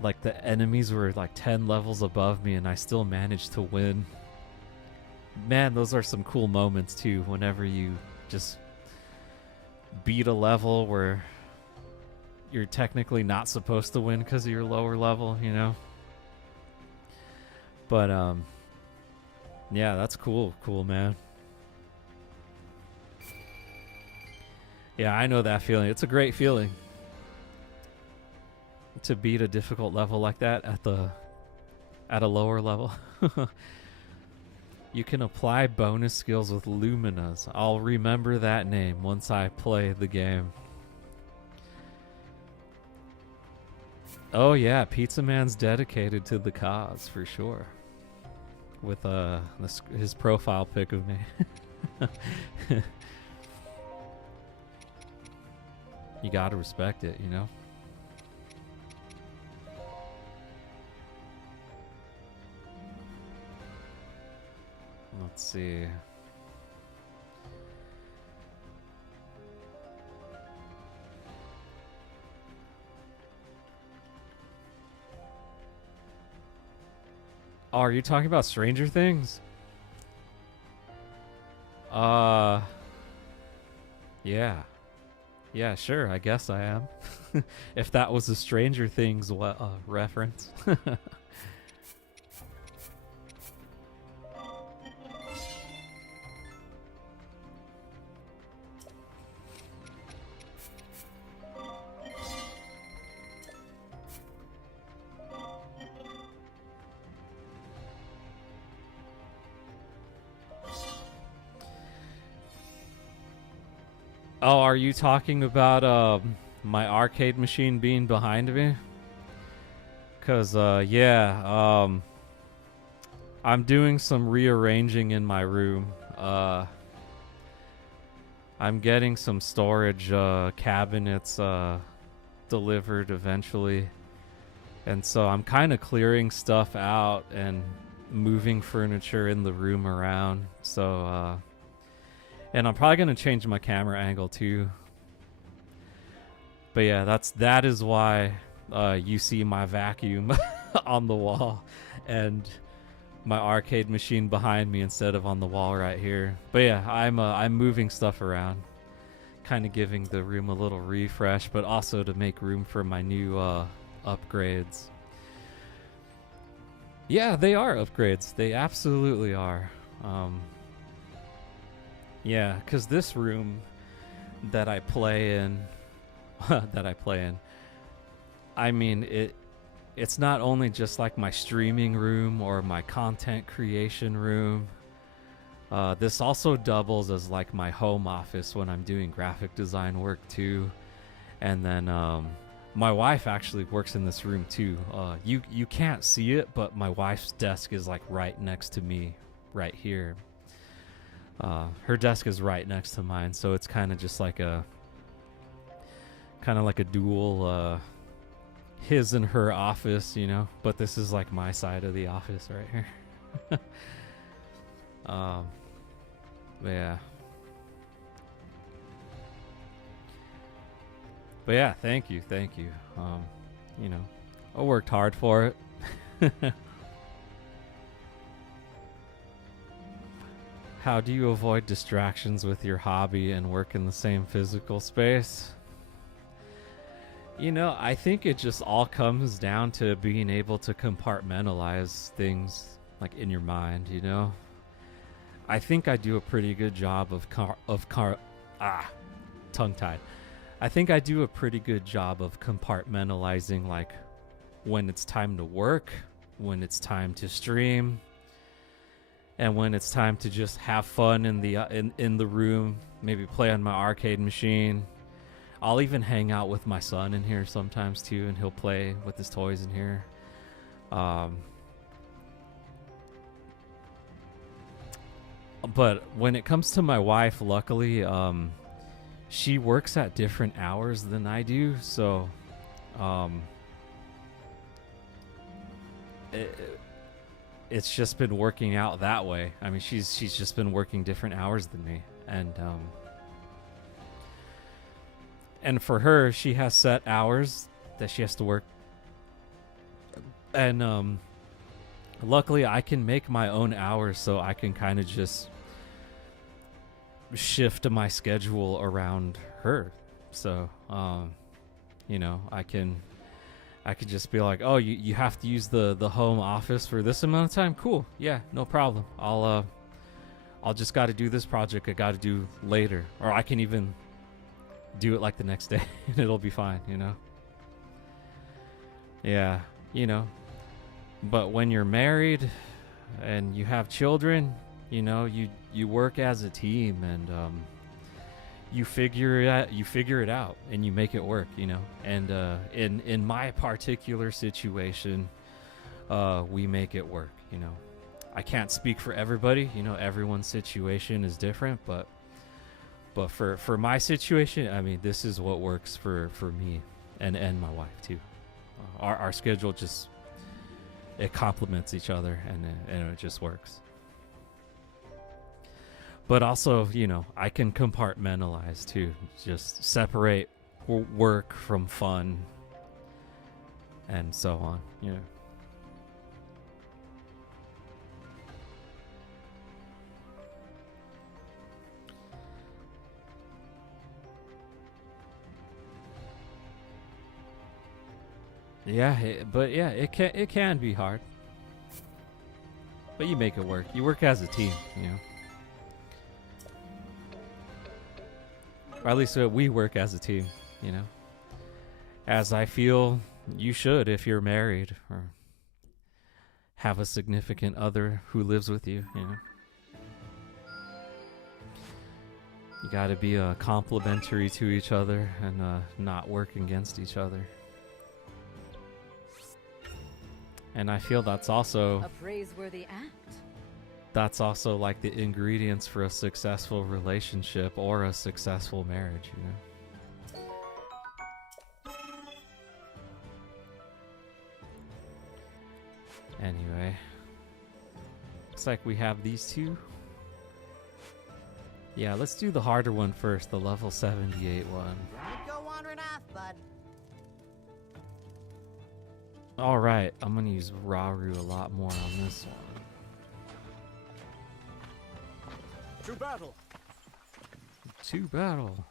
like the enemies were like 10 levels above me and I still managed to win. Man, those are some cool moments too, whenever you just beat a level where you're technically not supposed to win because of your lower level, you know? But yeah, that's cool, man. Yeah, I know that feeling. It's a great feeling to beat a difficult level like that at a lower level. You can apply bonus skills with Luminas. I'll remember that name once I play the game. Oh yeah, Pizza Man's dedicated to the cause for sure. With his profile pic of me. You gotta respect it, you know? Let's see. Oh, are you talking about Stranger Things? Yeah. Yeah, sure, I guess I am. If that was a Stranger Things reference. Oh, are you talking about my arcade machine being behind me? Cause yeah, I'm doing some rearranging in my room. I'm getting some storage cabinets delivered eventually. And so I'm kind of clearing stuff out and moving furniture in the room around. So and I'm probably going to change my camera angle too. But yeah, that is why you see my vacuum on the wall and my arcade machine behind me instead of on the wall right here. But yeah, I'm moving stuff around, kind of giving the room a little refresh, but also to make room for my new upgrades. Yeah, they are upgrades. They absolutely are. Yeah, because this room that I play in, I mean, it's not only just like my streaming room or my content creation room. This also doubles as like my home office when I'm doing graphic design work too. And then my wife actually works in this room too. You can't see it, but my wife's desk is like right next to me, right here. Her desk is right next to mine, so it's kind of just like a dual his and her office, you know. But this is like my side of the office right here. Yeah. But yeah, thank you. You know, I worked hard for it. How do you avoid distractions with your hobby and work in the same physical space? You know, I think it just all comes down to being able to compartmentalize things like in your mind, you know? I think I do a pretty good job tongue-tied. I think I do a pretty good job of compartmentalizing, like when it's time to work, when it's time to stream, and when it's time to just have fun in the room, maybe play on my arcade machine. I'll even hang out with my son in here sometimes too, and he'll play with his toys in here. But when it comes to my wife, luckily, she works at different hours than I do, so it's just been working out that way. I mean, she's just been working different hours than me, and for her, she has set hours that she has to work, and luckily I can make my own hours, so I can kind of just shift my schedule around her. So you know, I could just be like, oh, you have to use the home office for this amount of time. Cool, yeah, no problem. I'll just got to do this project I got to do later, or I can even do it like the next day and it'll be fine, you know. Yeah, you know. But when you're married and you have children, you know, you work as a team, and you figure it out and you make it work, you know. And in my particular situation, we make it work, you know. I can't speak for everybody, you know, everyone's situation is different, but for my situation, I mean, this is what works for me and my wife too. Our schedule just, it complements each other, and it just works. But also, you know, I can compartmentalize too, just separate work from fun and so on, you know. Yeah, it can be hard, but you make it work. You work as a team, you know. Or at least we work as a team, you know. As I feel you should if you're married or have a significant other who lives with you, you know. You gotta be complementary to each other and not work against each other. And I feel that's also A praiseworthy act. that's also like the ingredients for a successful relationship or a successful marriage, you know. Anyway, looks like we have these two. Yeah, let's do the harder one first, the level 78 one. Go wandering off, bud. Alright, I'm gonna use Raru a lot more on this one. To battle. To battle.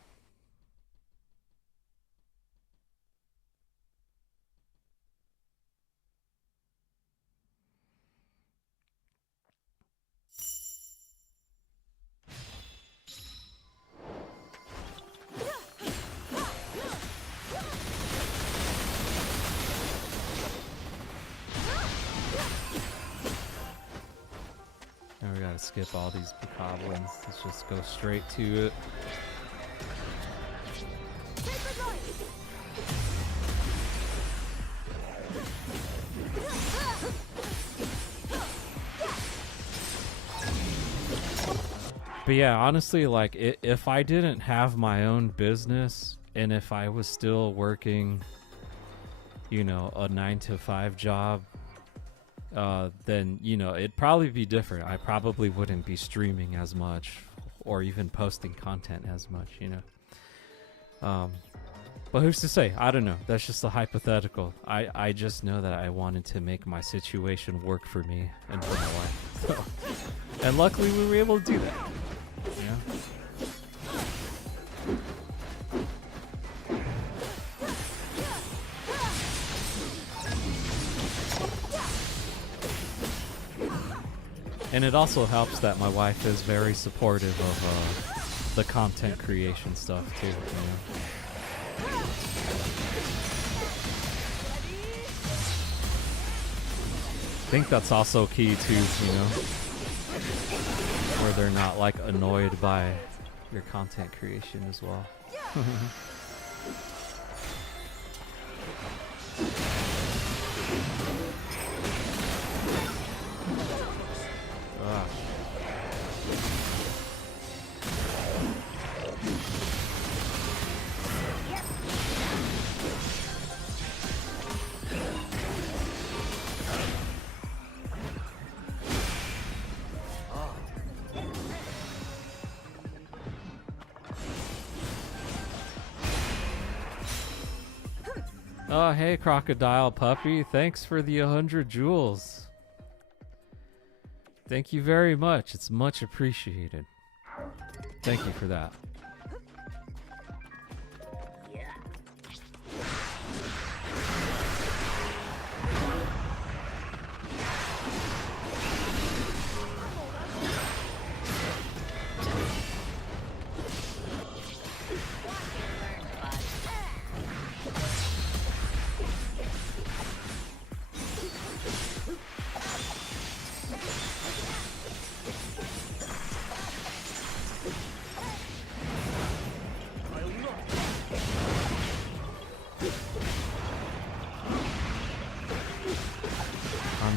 Now we gotta skip all these goblins. Let's just go straight to it. But yeah, honestly, like if I didn't have my own business and if I was still working, you know, a 9-to-5 job, then, you know, it'd probably be different. I probably wouldn't be streaming as much or even posting content as much, you know. But who's to say? I don't know. That's just a hypothetical. I just know that I wanted to make my situation work for me and for my wife. So, and luckily we were able to do that. Yeah. And it also helps that my wife is very supportive of the content creation stuff too. You know? I think that's also key too, you know, where they're not like annoyed by your content creation as well. Oh, hey, Crocodile Puppy. Thanks for the 100 jewels. Thank you very much. It's much appreciated. Thank you for that.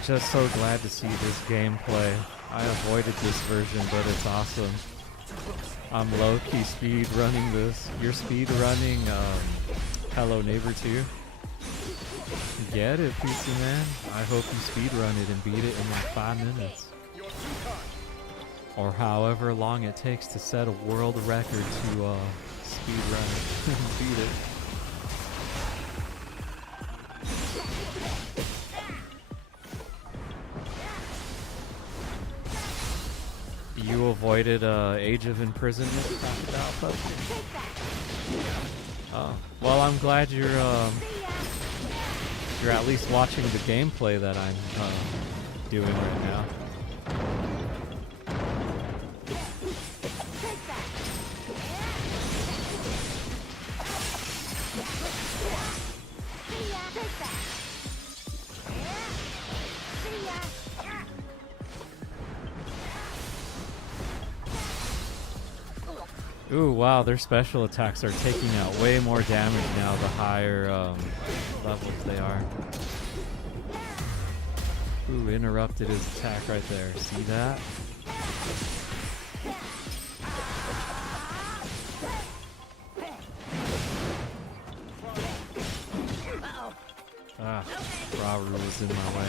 Just so glad to see this gameplay. I avoided this version, but it's awesome. I'm low-key speed running this. You're speed running Hello Neighbor 2. Get it, PC man. I hope you speed run it and beat it in like 5 minutes. Or however long it takes to set a world record to speed run it and beat it. You avoided Age of Imprisonment, Crocodile Puppy? Oh, well, I'm glad you're at least watching the gameplay that I'm doing right now. Ooh, wow, their special attacks are taking out way more damage now the higher levels they are. Ooh, interrupted his attack right there. See that? Ah, Rauru was in my way.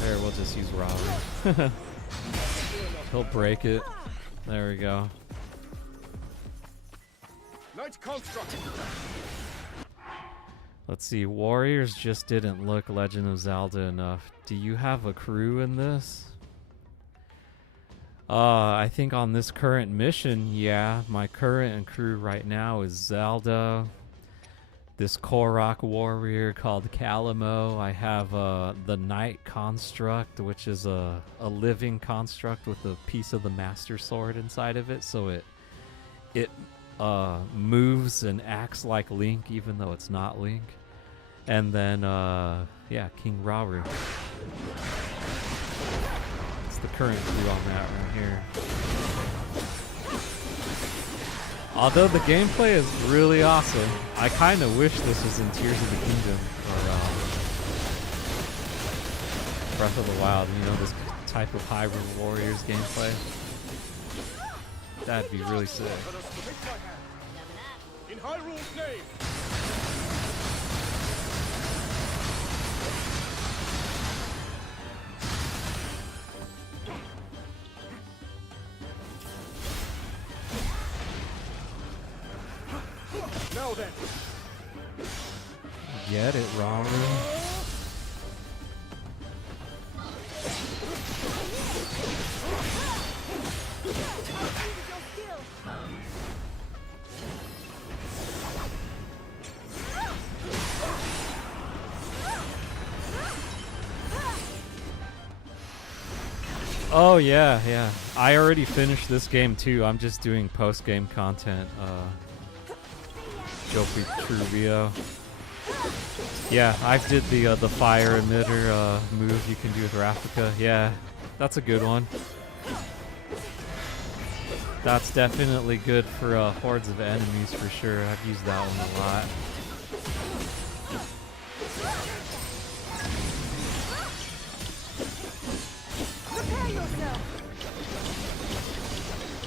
There, we'll just use Rauru. He'll break it. There we go. Knight construct. Let's see, Warriors just didn't look Legend of Zelda enough. Do you have a crew in this? I think on this current mission, yeah. My current crew right now is Zelda, this Korok warrior called Calamo. I have the Knight construct, which is a living construct with a piece of the Master Sword inside of it, so it moves and acts like Link even though it's not Link. And then yeah, King Rauru. It's the current crew on that right here. Although the gameplay is really awesome, I kind of wish this was in Tears of the Kingdom or Breath of the Wild, you know, this type of Hyrule Warriors gameplay. That'd be really sick. Let us take my hand. In Hyrule's name. Now then. Get it, Rauru. Oh yeah, yeah. I already finished this game too. I'm just doing post-game content. Jopi Truvio. Yeah, I did the fire emitter move you can do with Rafika. Yeah, that's a good one. That's definitely good for hordes of enemies for sure. I've used that one a lot.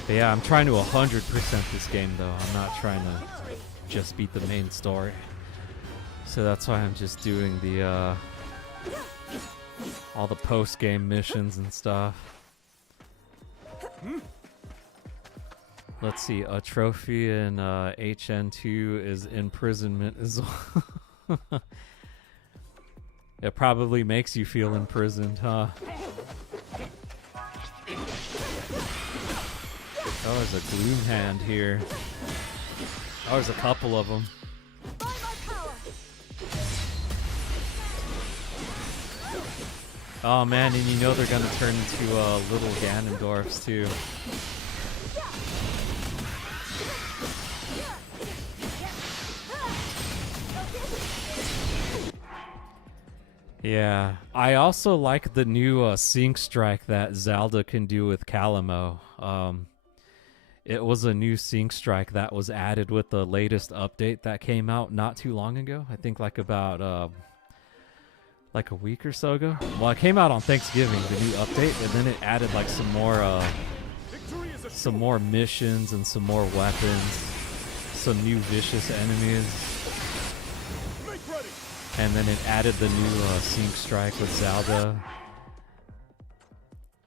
But yeah, I'm trying to 100% this game though. I'm not trying to just beat the main story. So that's why I'm just doing the all the post-game missions and stuff. Let's see, a trophy in HN2 is Imprisonment as well. It probably makes you feel imprisoned, huh? Oh, there's a Gloom hand here. Oh, there's a couple of them. Oh man, and you know they're gonna turn into little Ganondorfs too. Yeah, I also like the new sync strike that Zelda can do with Calamo. It was a new sync strike that was added with the latest update that came out not too long ago. I think like about like a week or so ago. Well, it came out on Thanksgiving, the new update, and then it added like some more missions and some more weapons, some new vicious enemies. And then it added the new sync strike with Zelda.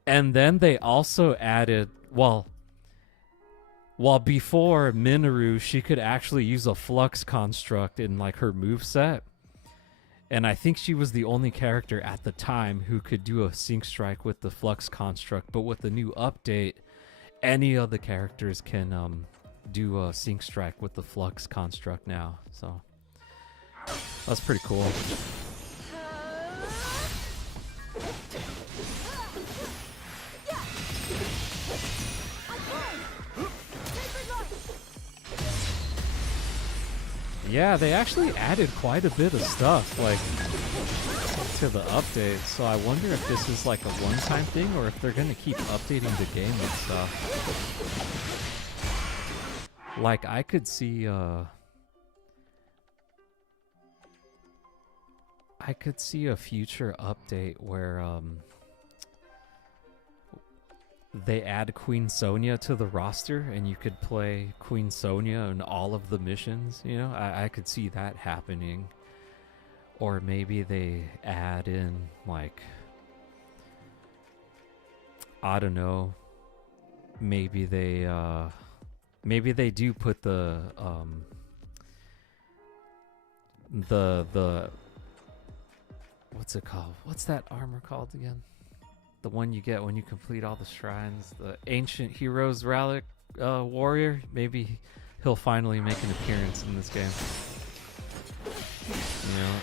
And then they also added, well before Minoru, she could actually use a flux construct in like her moveset. And I think she was the only character at the time who could do a sync strike with the flux construct. But with the new update, any of the characters can do a sync strike with the flux construct now. So that's pretty cool. Yeah, they actually added quite a bit of stuff, like, to the update. So I wonder if this is like a one-time thing or if they're gonna keep updating the game and stuff. Like, I could see, a future update where, they add Queen Sonia to the roster and you could play Queen Sonia in all of the missions, you know? I could see that happening. Or maybe they add in, like, I don't know, maybe they do put the what's it called? What's that armor called again? The one you get when you complete all the shrines, the Ancient Heroes Relic Warrior. Maybe he'll finally make an appearance in this game. You know?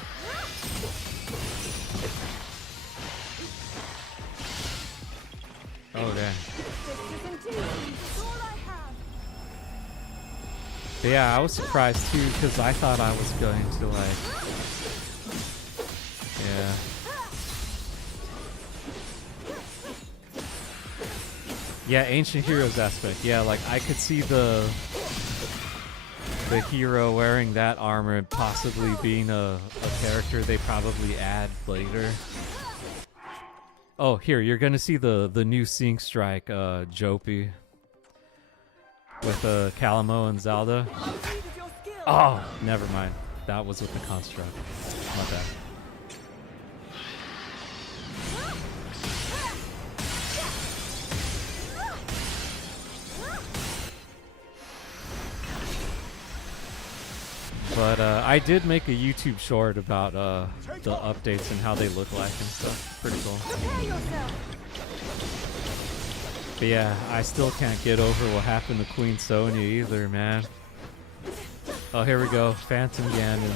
Oh, damn. But yeah, I was surprised too because I thought I was going to like, yeah. Yeah, Ancient Heroes aspect. Yeah, like I could see the hero wearing that armor and possibly being a character they probably add later. Oh, here, you're gonna see the new Sync Strike Jopie with Calamo and Zelda. Oh, never mind. That was with the construct. My bad. But I did make a YouTube short about the updates and how they look like and stuff. Pretty cool. But yeah, I still can't get over what happened to Queen Sonia either, man. Oh, here we go. Phantom Ganon.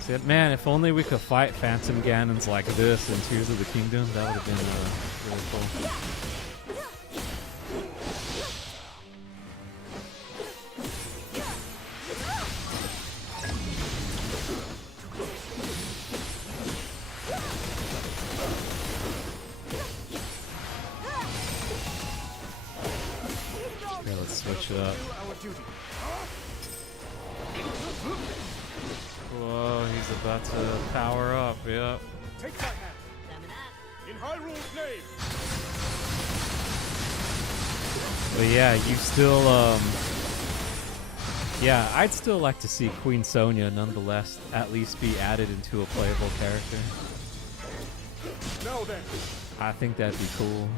See, man, if only we could fight Phantom Ganons like this in Tears of the Kingdom, that would have been really cool. Switch it up. Whoa, he's about to power up, yep. Take my hand. In Hyrule's name. But yeah, you still, yeah, I'd still like to see Queen Sonia nonetheless at least be added into a playable character. Now then. I think that'd be cool.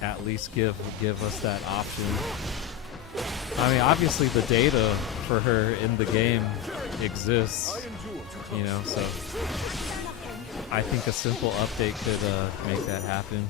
At least give us that option. I mean, obviously the data for her in the game exists, you know, so I think a simple update could make that happen.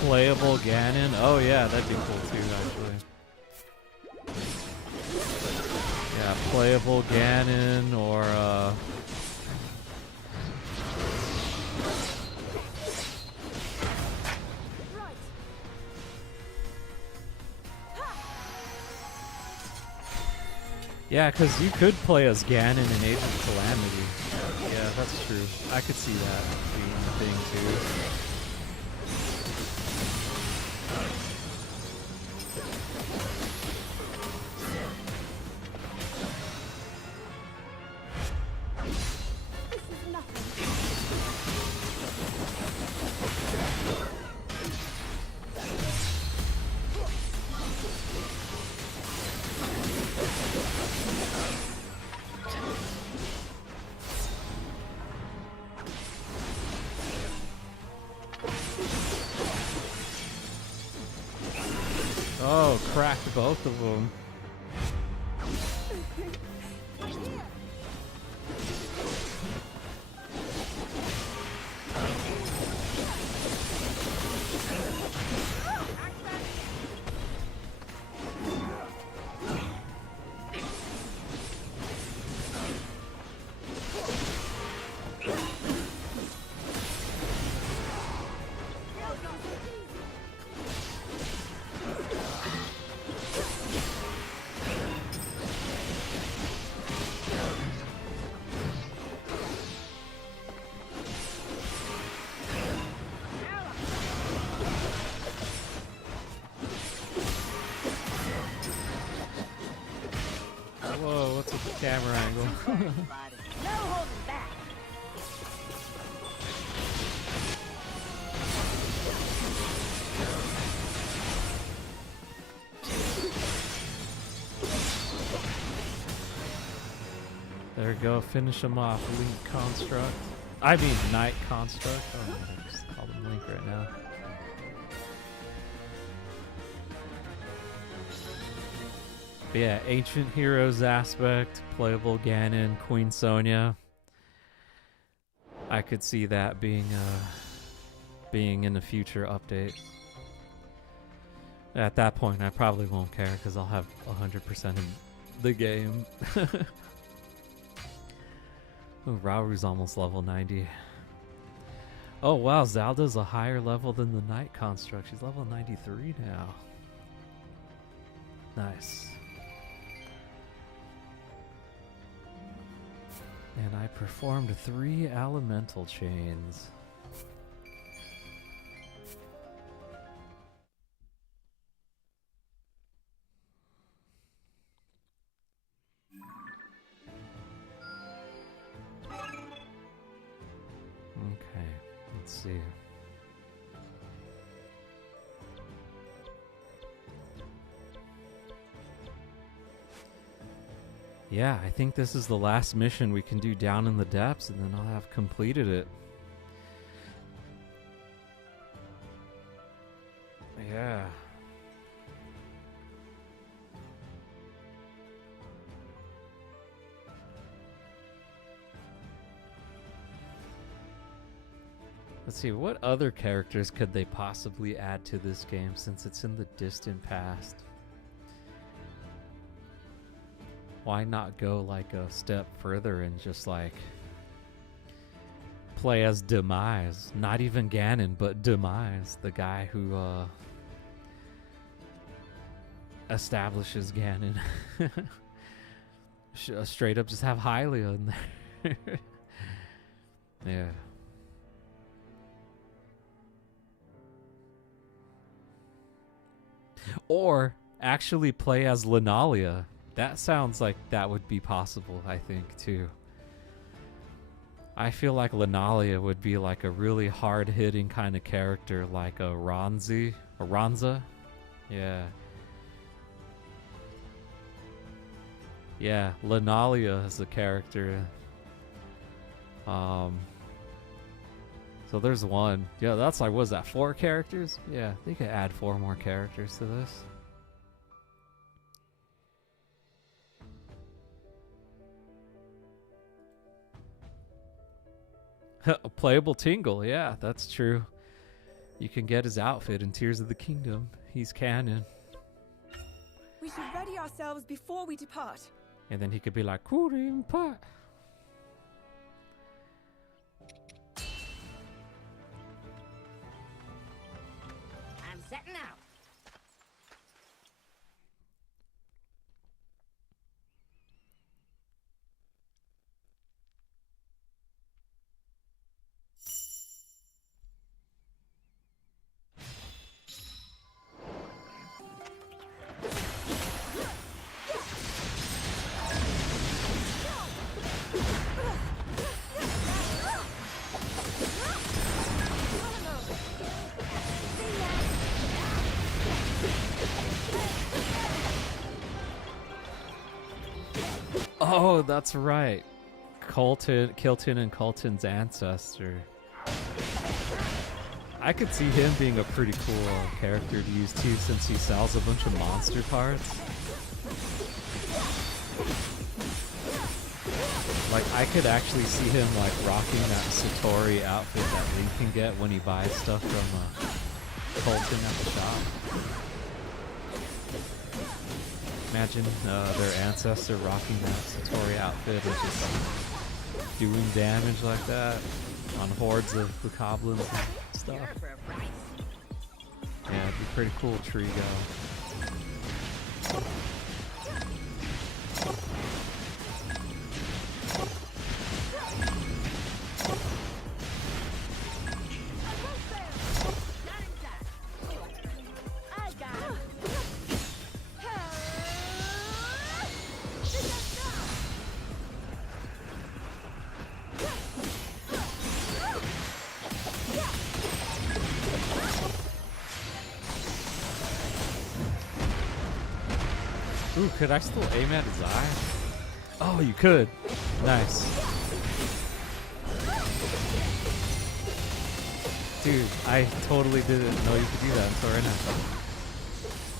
Playable Ganon? Oh yeah, that'd be cool too, actually. Yeah, playable Ganon or yeah, because you could play as Ganon in Age of Calamity. Yeah, that's true. I could see that being a thing too. Oh, cracked both of them. Camera angle. No holding back. There we go. Finish him off. Link Construct. I mean, Knight Construct. Oh, I just called him Link right now. But yeah, Ancient Heroes aspect, playable Ganon, Queen Sonia. I could see that being in a future update. At that point, I probably won't care because I'll have 100% of the game. Oh, Raoru's almost level 90. Oh wow, Zelda's a higher level than the Knight Construct. She's level 93 now. Nice. And I performed 3 elemental chains. Okay, let's see. Yeah, I think this is the last mission we can do down in the depths, and then I'll have completed it. Yeah. Let's see, what other characters could they possibly add to this game since it's in the distant past? Why not go like a step further and just like play as Demise? Not even Ganon, but Demise, the guy who establishes Ganon. Straight up just have Hylia in there. Yeah. Or actually play as Lunalia. That sounds like that would be possible, I think, too. I feel like Lunalia would be like a really hard-hitting kind of character, like a Ronzi or Ronza. Yeah. Yeah, Lunalia is a character. So there's one. Yeah, that's like, what was that, 4 characters? Yeah, they could add 4 more characters to this. A playable Tingle, yeah, that's true. You can get his outfit in Tears of the Kingdom. He's canon. We should ready ourselves before we depart. And then he could be like, Kurim Pa. I'm setting out. Oh, that's right. Kilton and Colton's ancestor. I could see him being a pretty cool character to use too, since he sells a bunch of monster parts. Like, I could actually see him like rocking that Satori outfit that Link can get when he buys stuff from Colton at the shop. Imagine their ancestor rocking that Satori outfit and just like doing damage like that on hordes of the goblins and stuff. Yeah, it'd be pretty cool, Trigo. Ooh, could I still aim at his eye? Oh, you could. Nice. Dude, I totally didn't know you could do that until right now.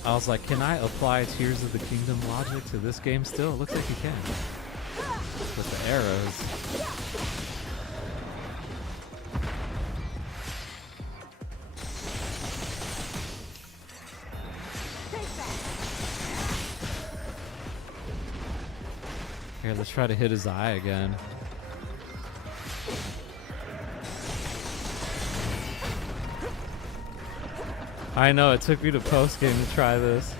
I was like, can I apply Tears of the Kingdom logic to this game still? It looks like you can. With the arrows. Here, let's try to hit his eye again. I know, it took me to post-game to try this.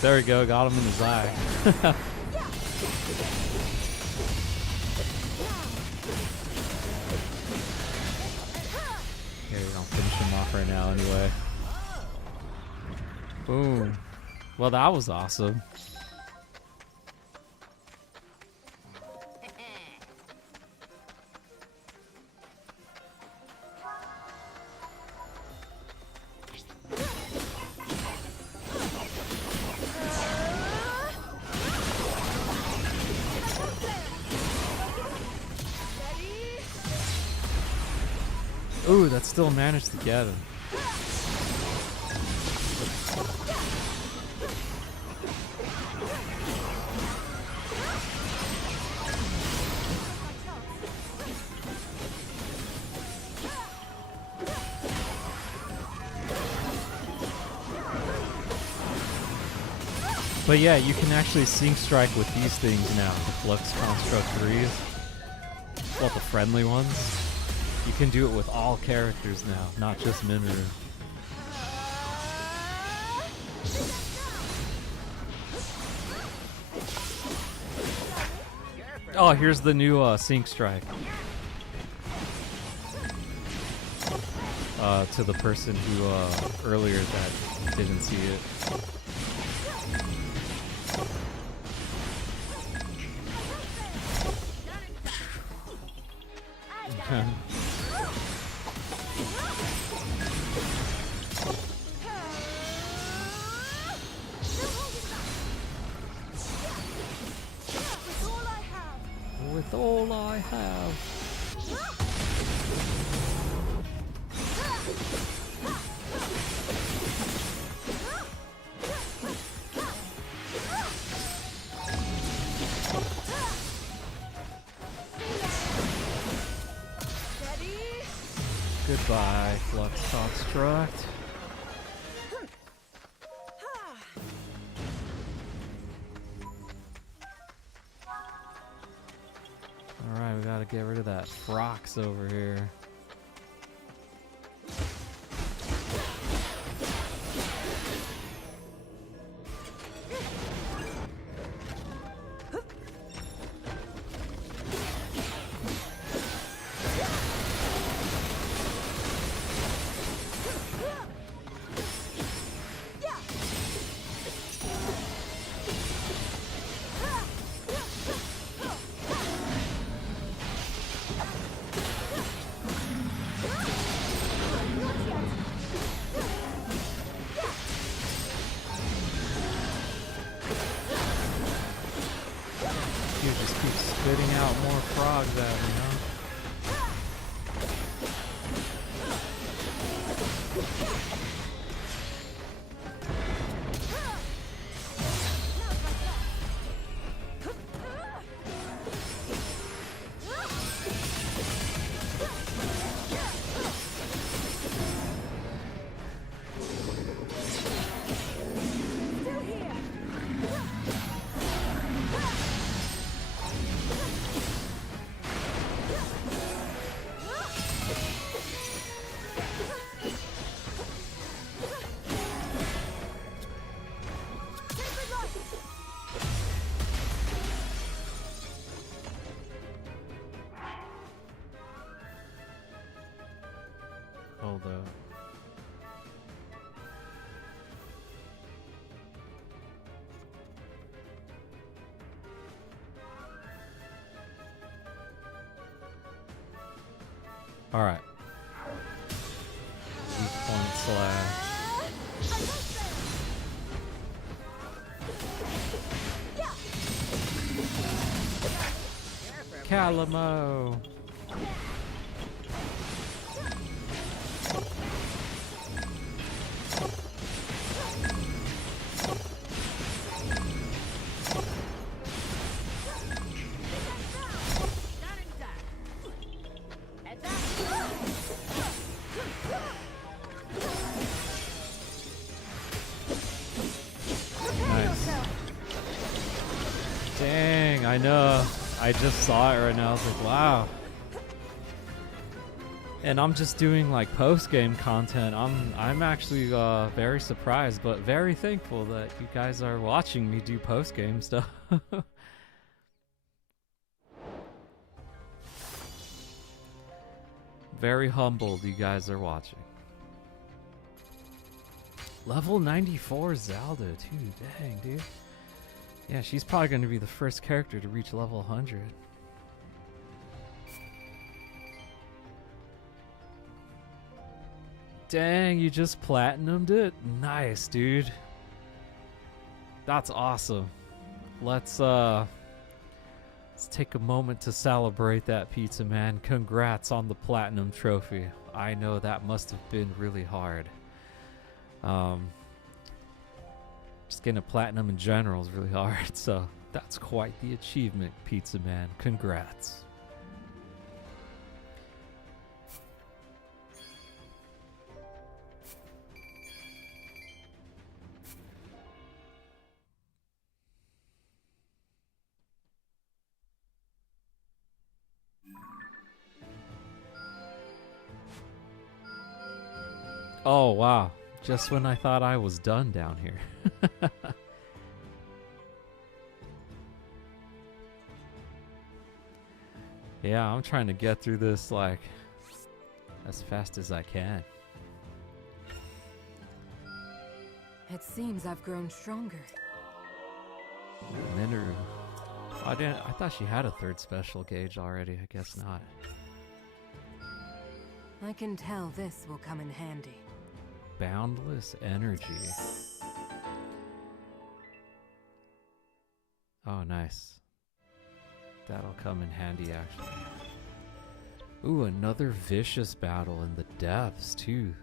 There we go, got him in his eye. Here, I'll finish him off right now anyway. Boom. Well, that was awesome. Ooh, that still managed to get him. But yeah, you can actually sync strike with these things now, the Flux Construct 3s. Well, the friendly ones. You can do it with all characters now, not just Minoru. Oh, here's the new sync strike. To the person who earlier that didn't see it. With all I have. Goodbye, Flux Construct. Alright, we gotta get rid of that Frox over here. You just keep spitting out more frogs at me, huh? Hold up. All right. Weak point slash. Calamo. Nice. Dang, I know. I just saw it right now. I was like, wow. And I'm just doing like post-game content. I'm actually very surprised, but very thankful that you guys are watching me do post-game stuff. Very humbled you guys are watching. Level 94 Zelda too, dang dude. Yeah, she's probably going to be the first character to reach level 100. Dang, you just platinumed it? Nice, dude. That's awesome. Let's take a moment to celebrate that, Pizza Man. Congrats on the platinum trophy. I know that must have been really hard. Just getting a platinum in general is really hard, so that's quite the achievement, Pizza Man. Congrats. Oh, wow. Just when I thought I was done down here. Yeah, I'm trying to get through this like as fast as I can. It seems I've grown stronger. Minoru. I thought she had a third special gauge already. I guess not. I can tell this will come in handy. Boundless energy. Oh, nice. That'll come in handy, actually. Ooh, another vicious battle in the depths, too.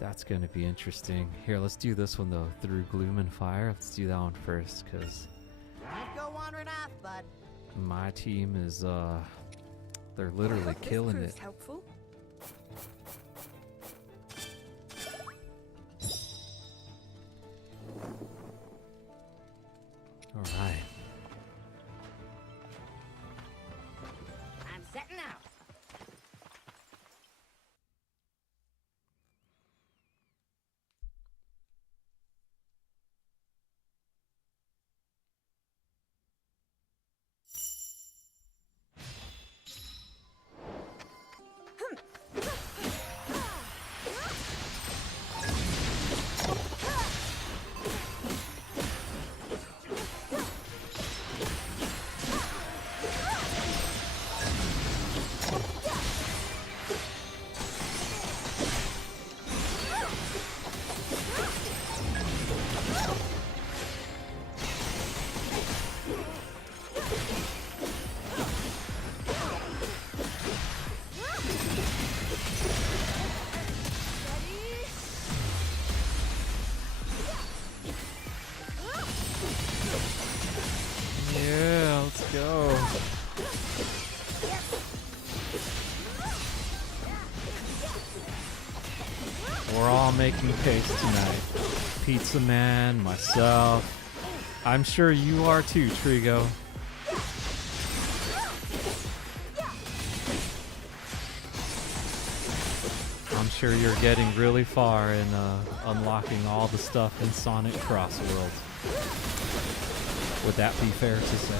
That's going to be interesting. Here, let's do this one, though. Through Gloom and Fire. Let's do that one first, because Go wandering off, bud. my team is, they're literally killing it. This proves helpful. All right. I'm setting out. Yeah, let's go. We're all making pace tonight. Pizza Man, myself. I'm sure you are too, Trigo. I'm sure you're getting really far in unlocking all the stuff in Sonic Cross World. Would that be fair to say?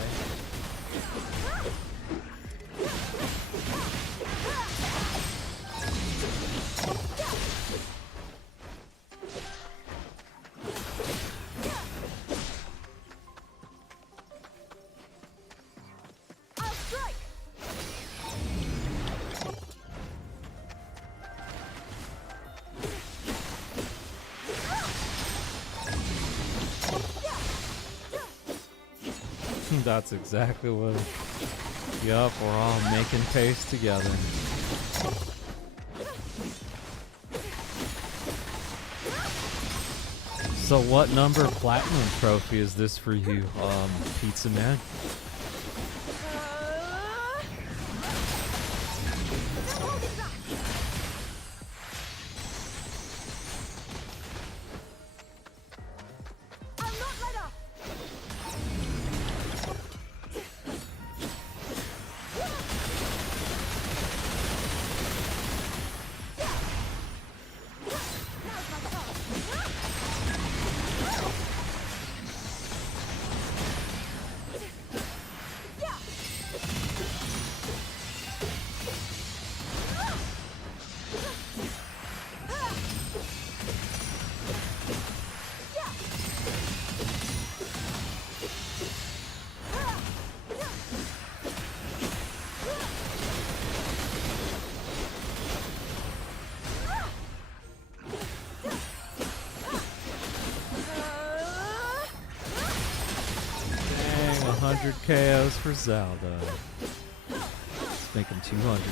I'll strike! That's exactly what. Yup, we're all making pace together. So what number platinum trophy is this for you, Pizza Man? I'll not let up. Dang, 100 KOs for Zelda. Let's make him 200 now.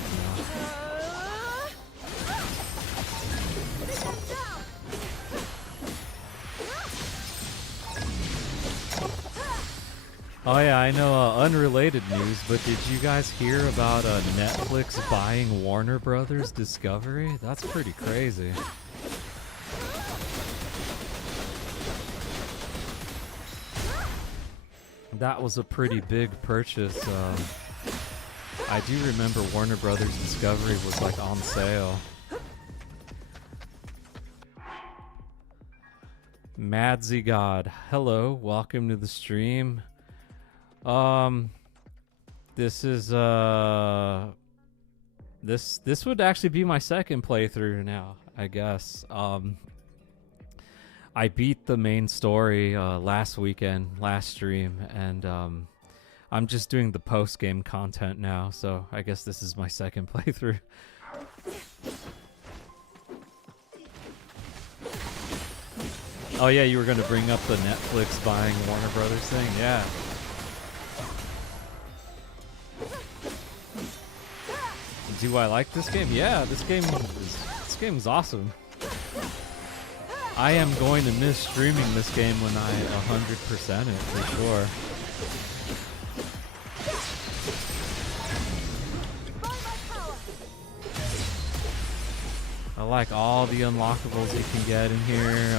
Oh yeah, I know unrelated news, but did you guys hear about Netflix buying Warner Brothers Discovery? That's pretty crazy. That was a pretty big purchase. I do remember Warner Brothers Discovery was like on sale. Madsy God, hello, welcome to the stream. This is this would actually be my second playthrough now, I guess. I beat the main story last weekend, last stream, and I'm just doing the post-game content now, so I guess this is my second playthrough. Oh yeah, you were gonna bring up the Netflix buying Warner Brothers thing? Yeah. Do I like this game? Yeah, this game is awesome. I am going to miss streaming this game when I 100% it for sure. I like all the unlockables you can get in here.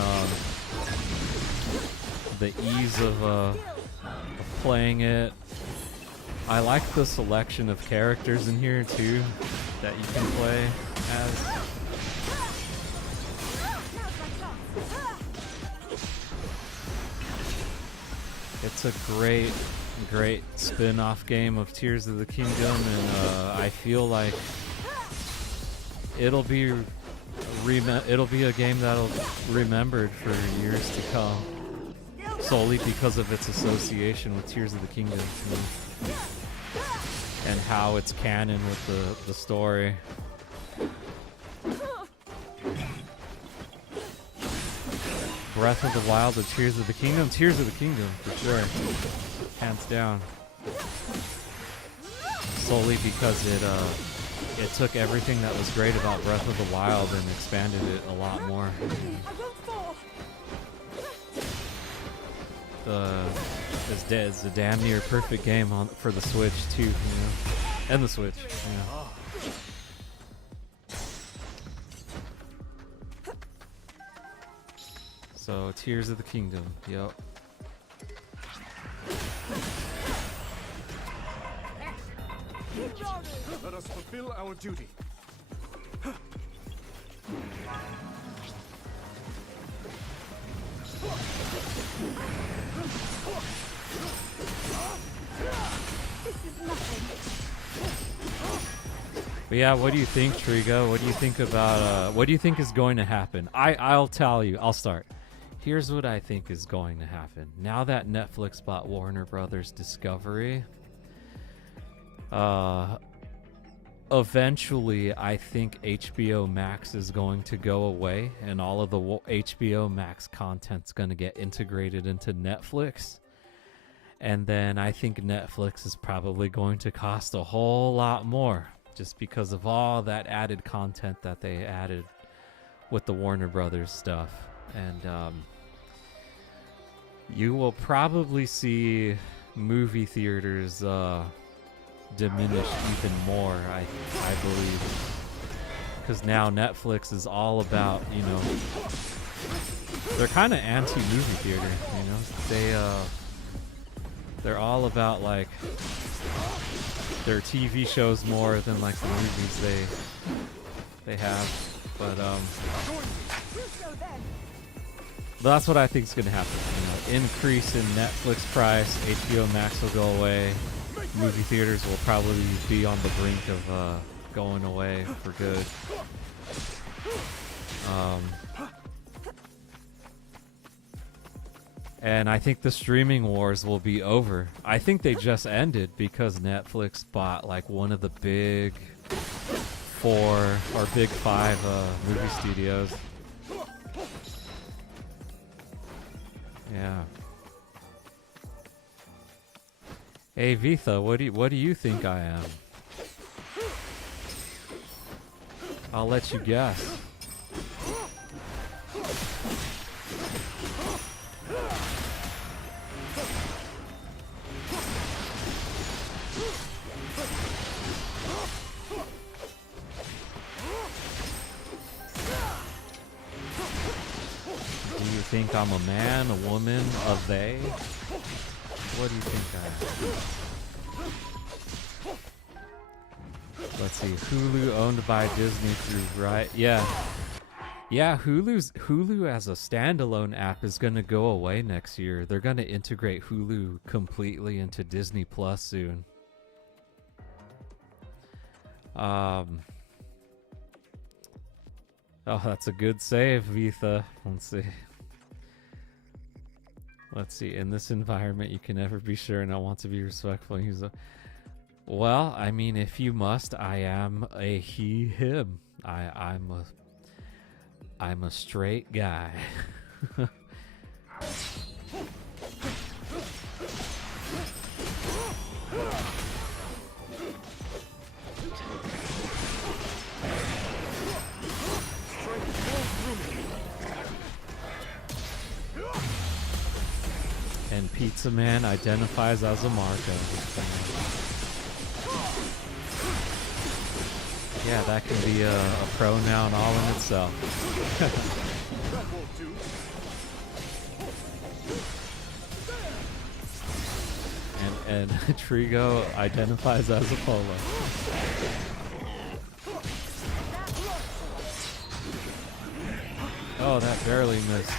The ease of playing it. I like the selection of characters in here too that you can play as. It's a great spin-off game of Tears of the Kingdom, and I feel like it'll be a game that'll be remembered for years to come, solely because of its association with Tears of the Kingdom and how it's canon with the story. Breath of the Wild or Tears of the Kingdom? Tears of the Kingdom, for sure. Hands down. Solely because it took everything that was great about Breath of the Wild and expanded it a lot more. It's a damn near perfect game for the Switch too, you know? And the Switch, yeah. So, Tears of the Kingdom, yep. Let us fulfill our duty. But yeah, what do you think, Trigo? What do you think about, what do you think is going to happen? I'll tell you, I'll start. Here's what I think is going to happen. Now that Netflix bought Warner Brothers Discovery, eventually I think HBO Max is going to go away and all of the HBO Max content's going to get integrated into Netflix. And then I think Netflix is probably going to cost a whole lot more just because of all that added content that they added with the Warner Brothers stuff. And you will probably see movie theaters diminish even more, I believe. Because now Netflix is all about, you know, they're kind of anti-movie theater, you know. They're all about like their TV shows more than like the movies they have. But that's what I think is gonna happen. You know, increase in Netflix price, HBO Max will go away. Movie theaters will probably be on the brink of going away for good. And I think the streaming wars will be over. I think they just ended because Netflix bought like one of the big 4 or big 5 movie studios. Yeah. Hey Vitha, what do you think I am? I'll let you guess. Do you think I'm a man, a woman, a they? What do you think I am? Let's see. Hulu owned by Disney through, right? Yeah. Yeah, Hulu as a standalone app is going to go away next year. They're going to integrate Hulu completely into Disney Plus soon. Oh, that's a good save, Vitha. Let's see. In this environment, you can never be sure, and I want to be respectful. Well, I mean, if you must, I am a he, him. I'm a straight guy. And Pizza Man identifies as a Marco. Yeah, that can be a pronoun all in itself. and Trigo identifies as a polo. Oh, that barely missed.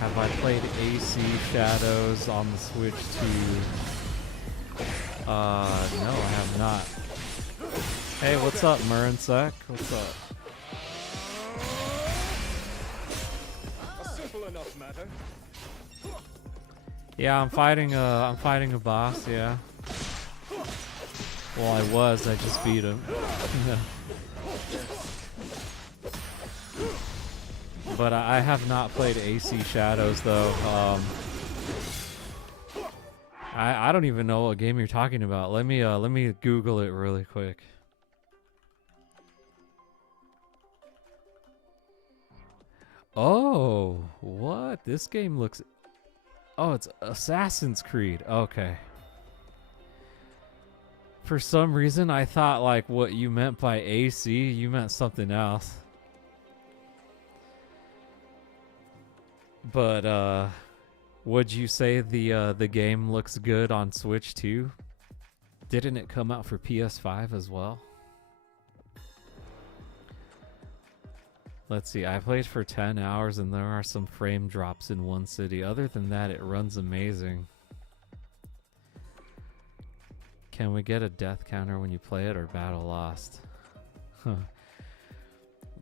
Have I played AC Shadows on the Switch 2? No, I have not. Hey, what's up, Murinsec? What's up? A simple enough matter. Yeah, I'm fighting a boss, yeah. Well, I just beat him. But I have not played AC Shadows though. I don't even know what game you're talking about. Let me Google it really quick. Oh, what? This game looks... Oh, it's Assassin's Creed. Okay. For some reason, I thought like what you meant by AC, you meant something else. But would you say the game looks good on Switch too? Didn't it come out for PS5 as well? Let's see, I played for 10 hours and there are some frame drops in one city. Other than that, it runs amazing. Can we get a death counter when you play it or battle lost? Huh.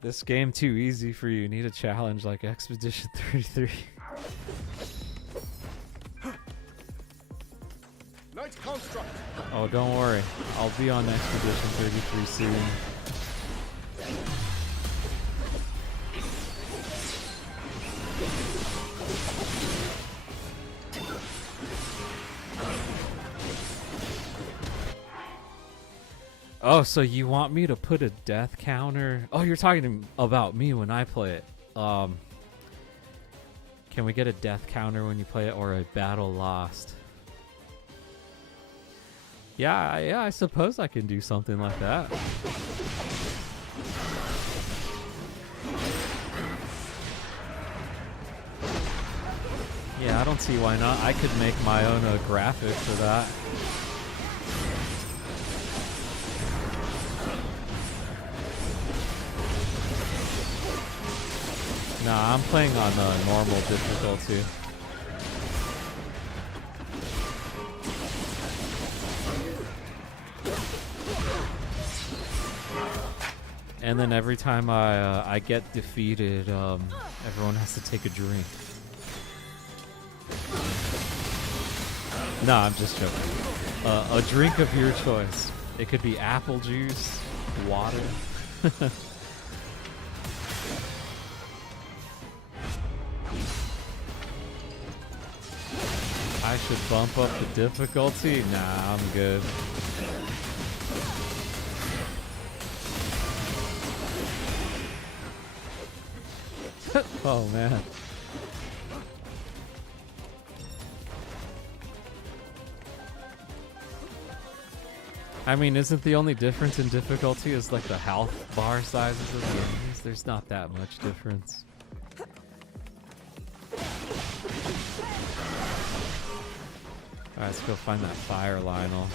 This game too easy for you. Need a challenge like Expedition 33. Night construct. Oh, don't worry. I'll be on Expedition 33 soon. Oh, so you want me to put a death counter? Oh, you're talking about me when I play it. Can we get a death counter when you play it, or a battle lost? Yeah, I suppose I can do something like that. Yeah, I don't see why not. I could make my own graphic for that. Nah, I'm playing on normal difficulty. And then every time I get defeated, everyone has to take a drink. Nah, I'm just joking. A drink of your choice. It could be apple juice, water. I should bump up the difficulty? Nah, I'm good. Oh, man. I mean, isn't the only difference in difficulty is like the health bar sizes of the enemies? There's not that much difference. Alright, let's go find that fire Lionel.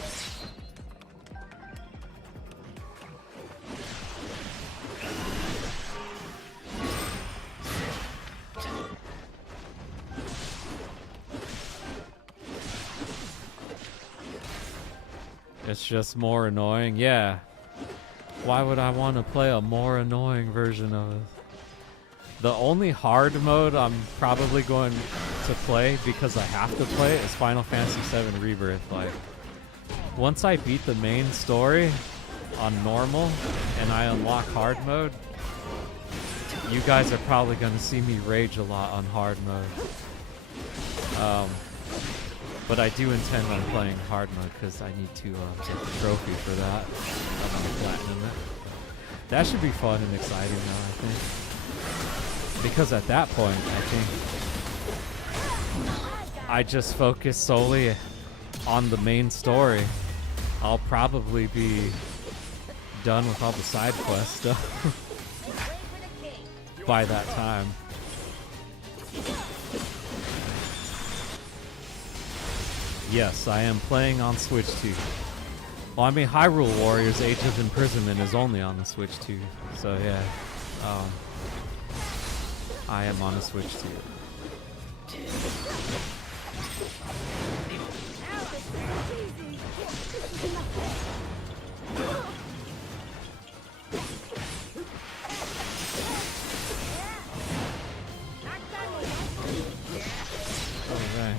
It's just more annoying. Yeah. Why would I want to play a more annoying version of it? The only hard mode I'm probably going to play, because I have to play it, is Final Fantasy VII Rebirth. Like, once I beat the main story on normal and I unlock hard mode, you guys are probably going to see me rage a lot on hard mode. But I do intend on playing hard mode because I need to get the trophy for that. I'm gonna platinum it. That should be fun and exciting though, I think. Because at that point, I think I just focus solely on the main story. I'll probably be done with all the side quest stuff by that time. Yes, I am playing on Switch 2. Well, I mean, Hyrule Warriors Age of Imprisonment is only on the Switch 2. So, yeah. I am on a Switch 2. Okay.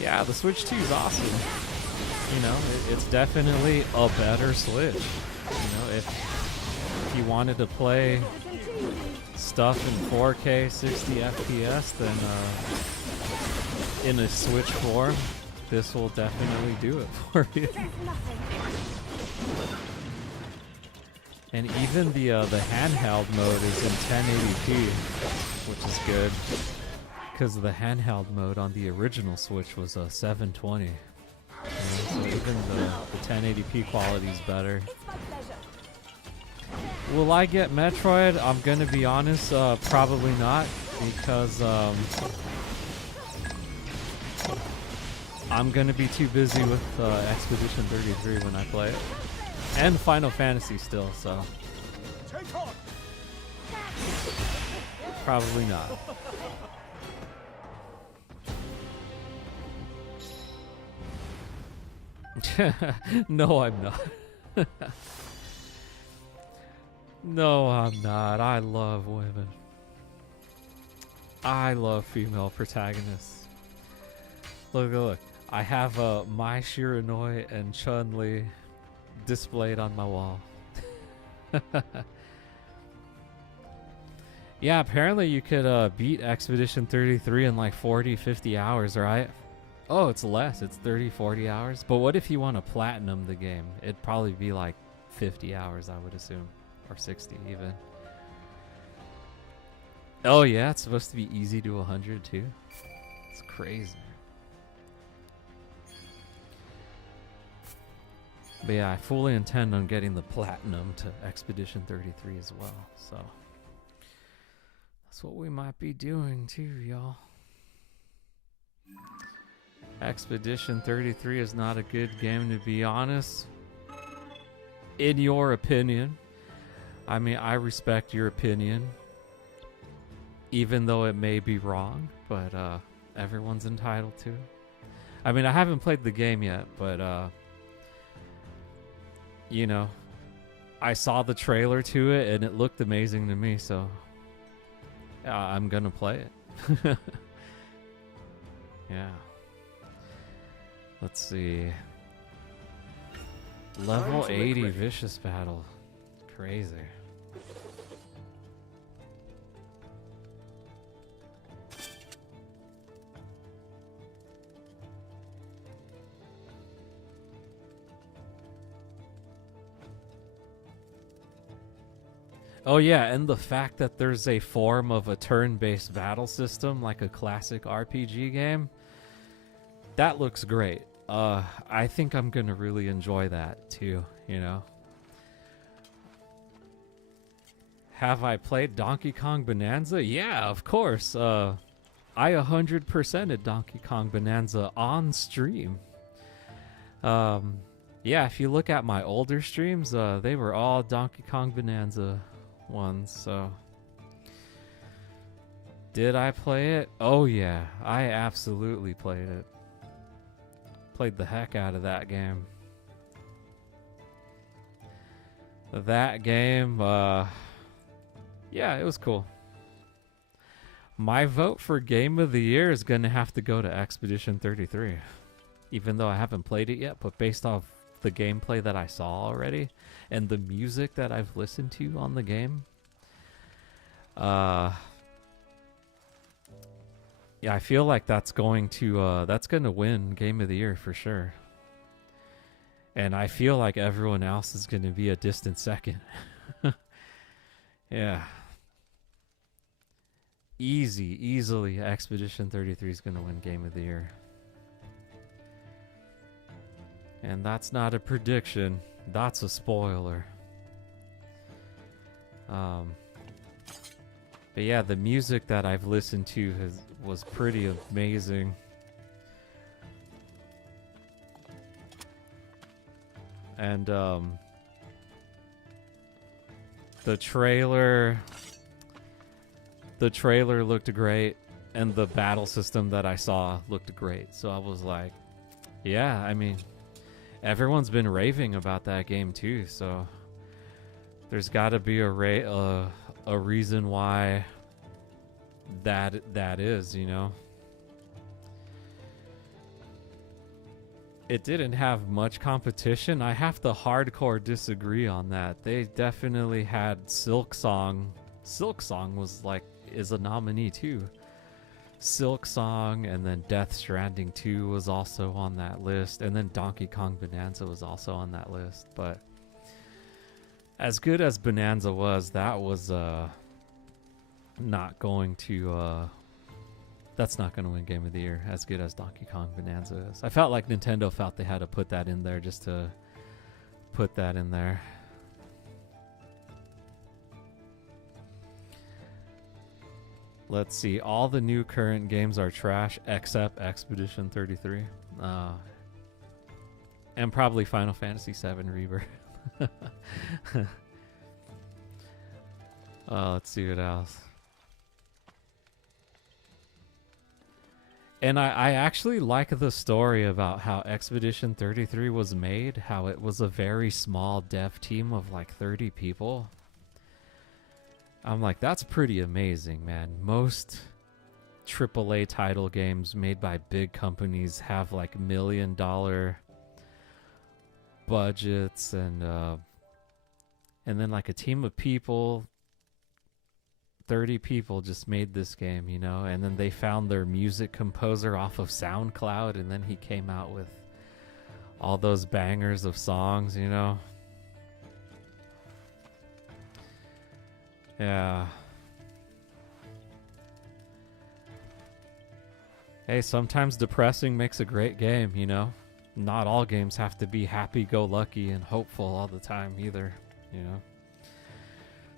Yeah, the Switch 2 is awesome. You know, it's definitely a better Switch. You know, if you wanted to play stuff in 4K 60 FPS, then in a Switch form, this will definitely do it for you. And even the handheld mode is in 1080p, which is good. Because the handheld mode on the original Switch was 720. You know, so even the 1080p quality is better. Will I get Metroid? I'm gonna be honest, probably not, because I'm gonna be too busy with Expedition 33 when I play it, and Final Fantasy still. So probably not. No, I'm not. No, I'm not. I love women. I love female protagonists. Look, look. I have Mai Shiranui and Chun-Li displayed on my wall. Yeah, apparently you could beat Expedition 33 in like 40, 50 hours, right? Oh, it's less. It's 30, 40 hours. But what if you want to platinum the game? It'd probably be like 50 hours, I would assume. Or 60 even. Oh yeah, it's supposed to be easy to 100 too. It's crazy. But yeah, I fully intend on getting the platinum to Expedition 33 as well. So that's what we might be doing too, y'all. Expedition 33 is not a good game, to be honest. In your opinion. I mean, I respect your opinion, even though it may be wrong, but everyone's entitled to. I mean, I haven't played the game yet, but you know, I saw the trailer to it and it looked amazing to me, so I'm gonna play it. Yeah. Let's see. Level 80 Vicious Battle. Crazy. Oh yeah, and the fact that there's a form of a turn-based battle system like a classic RPG game, that looks great. I think I'm gonna really enjoy that too, you know. Have I played Donkey Kong Bonanza? Yeah, of course. I 100%ed Donkey Kong Bonanza on stream. Yeah, if you look at my older streams, they were all Donkey Kong Bonanza ones, so. Did I play it? Oh yeah, I absolutely played it. Played the heck out of that game. That game, yeah, it was cool. My vote for Game of the Year is going to have to go to Expedition 33. Even though I haven't played it yet, but based off the gameplay that I saw already and the music that I've listened to on the game, yeah, I feel like that's going to win Game of the Year for sure. And I feel like everyone else is going to be a distant second. Yeah. Easily Expedition 33 is going to win Game of the Year. And that's not a prediction, that's a spoiler. But yeah, the music that I've listened to was pretty amazing. And the trailer looked great, and the battle system that I saw looked great. So I was like, yeah, I mean, everyone's been raving about that game too, so there's got to be a reason why that is, you know. It didn't have much competition. I have to hardcore disagree on that. They definitely had Silk Song. Silk Song is a nominee too. Silk Song, and then Death Stranding 2 was also on that list, and then Donkey Kong Bonanza was also on that list. But as good as Bonanza was, that was not going to that's not going to win Game of the Year, as good as Donkey Kong Bonanza is. I felt like Nintendo felt they had to put that in there just to put that in there. Let's see. All the new current games are trash except Expedition 33. And probably Final Fantasy VII Rebirth. Let's see what else. And I actually like the story about how Expedition 33 was made, how it was a very small dev team of like 30 people. I'm like, that's pretty amazing, man. Most AAA title games made by big companies have like $1 million budgets, and then like a team of people 30 people just made this game, you know, and then they found their music composer off of SoundCloud, and then he came out with all those bangers of songs, you know. Yeah. Hey, sometimes depressing makes a great game, you know. Not all games have to be happy-go-lucky and hopeful all the time either, you know.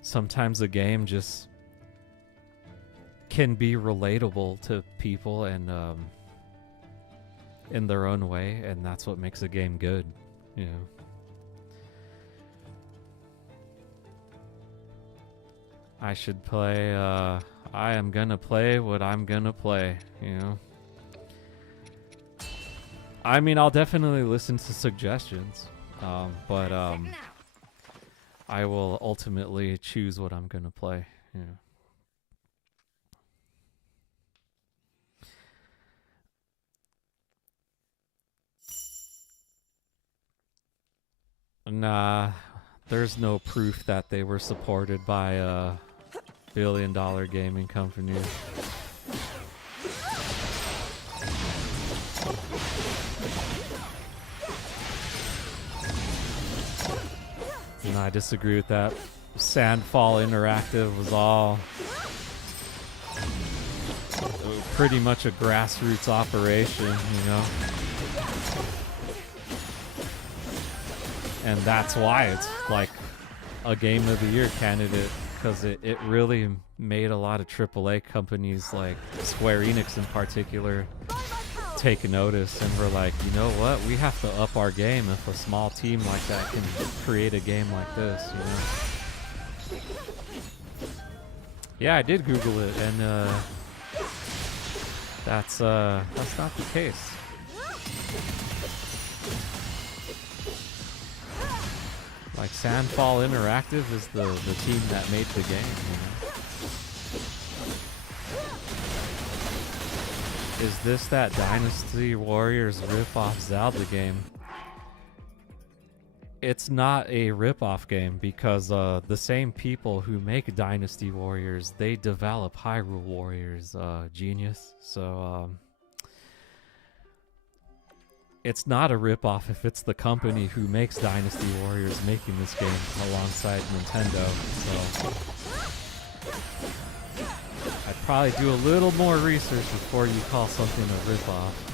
Sometimes a game just can be relatable to people and in their own way, and that's what makes a game good, you know. I should play, I am gonna play what I'm gonna play, you know. I mean, I'll definitely listen to suggestions, but I will ultimately choose what I'm gonna play, you know. Nah, there's no proof that they were supported by a billion-dollar gaming company. And I disagree with that. Sandfall Interactive was all pretty much a grassroots operation, you know. And that's why it's like a Game of the Year candidate, because it really made a lot of AAA companies like Square Enix in particular take notice, and we're like, you know what, we have to up our game if a small team like that can create a game like this, you know. Yeah, I did Google it, and that's not the case. Like, Sandfall Interactive is the team that made the game, you know? Is this that Dynasty Warriors rip-off Zelda game? It's not a rip-off game because the same people who make Dynasty Warriors, they develop Hyrule Warriors, genius. So, it's not a rip-off if it's the company who makes Dynasty Warriors making this game alongside Nintendo, so I'd probably do a little more research before you call something a rip-off.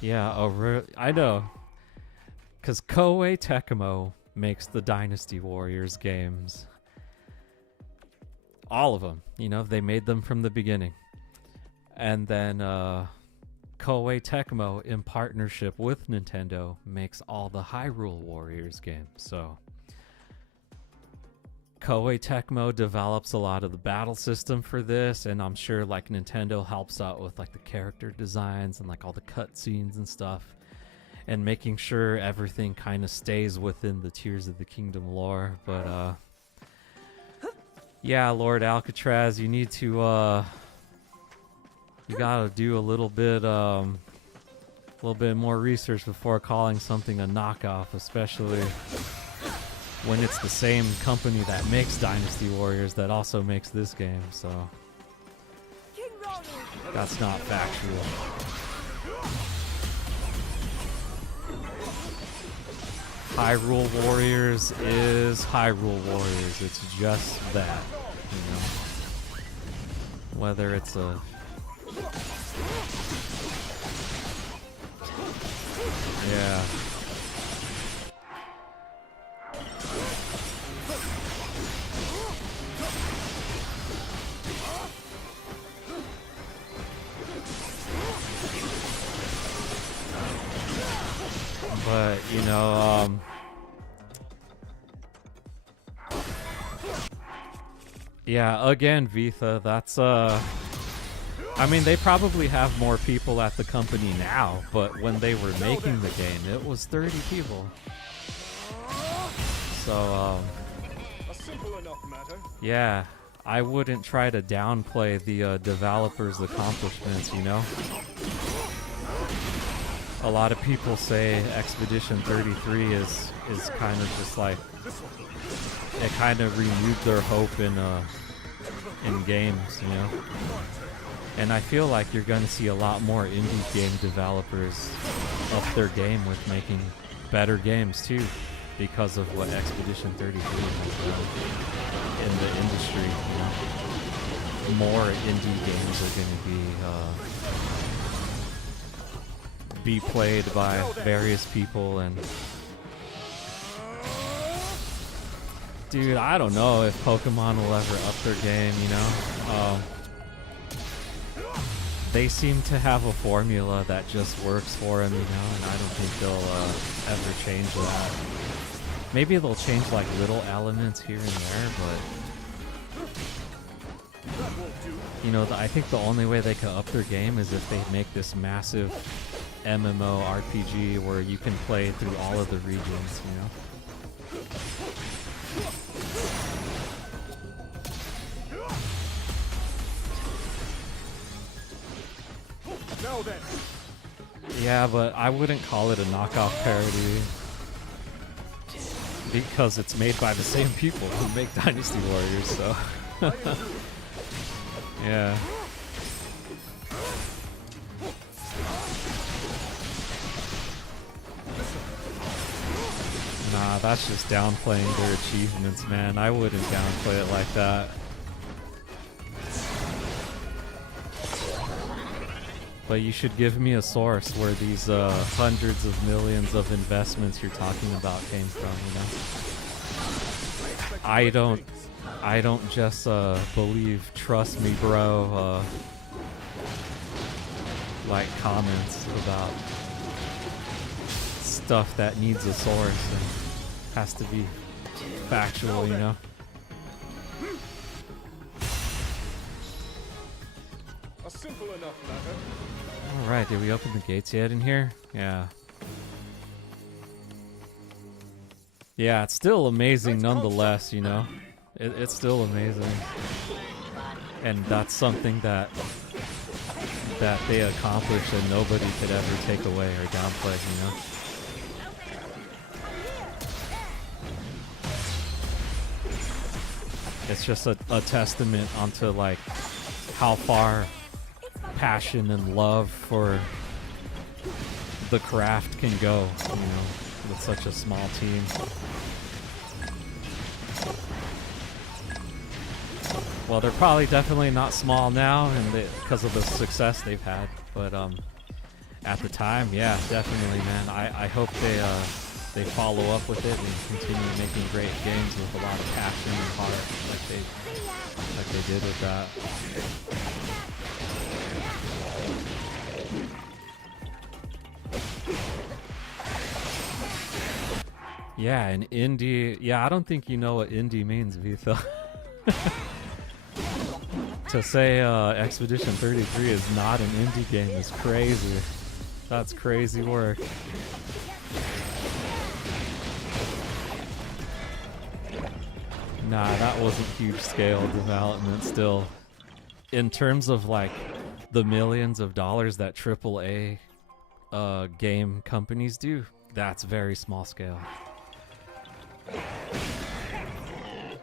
Yeah, I know. Because Koei Tecmo makes the Dynasty Warriors games. All of them. You know, they made them from the beginning. And then Koei Tecmo, in partnership with Nintendo, makes all the Hyrule Warriors games. So Koei Tecmo develops a lot of the battle system for this, and I'm sure like Nintendo helps out with like the character designs and like all the cutscenes and stuff, and making sure everything kind of stays within the Tears of the Kingdom lore. But yeah, Lord Alcatraz, you need to you gotta do a little bit more research before calling something a knockoff, especially when it's the same company that makes Dynasty Warriors that also makes this game, so that's not factual. Hyrule Warriors is Hyrule Warriors. It's just that, you know. Whether it's a yeah. But, you know, yeah, again, Vitha, that's, I mean, they probably have more people at the company now, but when they were making the game, it was 30 people. So, A simple enough matter. yeah, I wouldn't try to downplay the developers' accomplishments, you know? A lot of people say Expedition 33 is kind of just like, it kind of renewed their hope in games, you know? And I feel like you're going to see a lot more indie game developers up their game with making better games too, because of what Expedition 33 has done in the industry, you know? More indie games are going to be played by various people, and dude, I don't know if Pokemon will ever up their game, you know? They seem to have a formula that just works for them, you know, and I don't think they'll ever change that. Maybe they'll change like little elements here and there, but you know, I think the only way they can up their game is if they make this massive MMO RPG where you can play through all of the regions, you know? Now then. Yeah, but I wouldn't call it a knockoff parody because it's made by the same people who make Dynasty Warriors, so yeah. Nah, that's just downplaying their achievements, man. I wouldn't downplay it like that. But you should give me a source where these hundreds of millions of investments you're talking about came from, you know? I don't just believe trust me bro like comments about stuff that needs a source and has to be factual, you know? A simple enough matter. Alright, did we open the gates yet in here? Yeah. Yeah, it's still amazing nonetheless, you know? It's still amazing. And that's something that they accomplished and nobody could ever take away or downplay, you know? It's just a testament onto like how far passion and love for the craft can go, you know, with such a small team. Well, they're probably definitely not small now, and because of the success they've had. But at the time, yeah, definitely, man. I hope they follow up with it and continue making great games with a lot of passion and heart, like they did with that. Yeah, an indie. Yeah, I don't think you know what indie means, Vito. To say Expedition 33 is not an indie game is crazy. That's crazy work. Nah, that wasn't huge scale development still. In terms of like the millions of dollars that AAA game companies do, that's very small scale.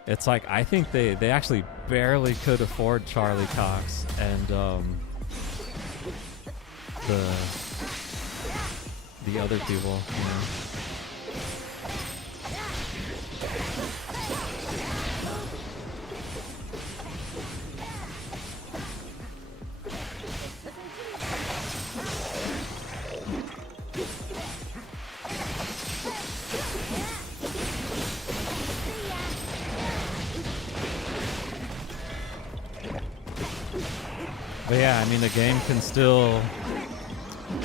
It's like, I think they actually barely could afford Charlie Cox and the other people, you know. But yeah, I mean, the game can still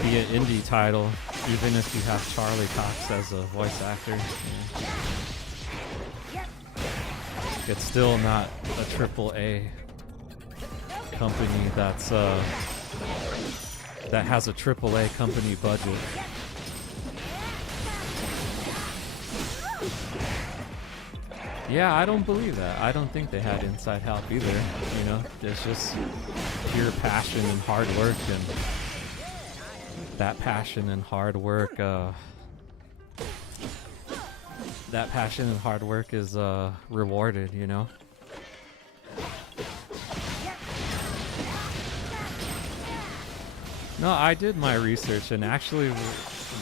be an indie title, even if you have Charlie Cox as a voice actor. It's still not a AAA company that's that has a AAA company budget. Yeah, I don't believe that. I don't think they had inside help either. You know, it's just pure passion and hard work, and that passion and hard work, is rewarded. You know. No, I did my research, and actually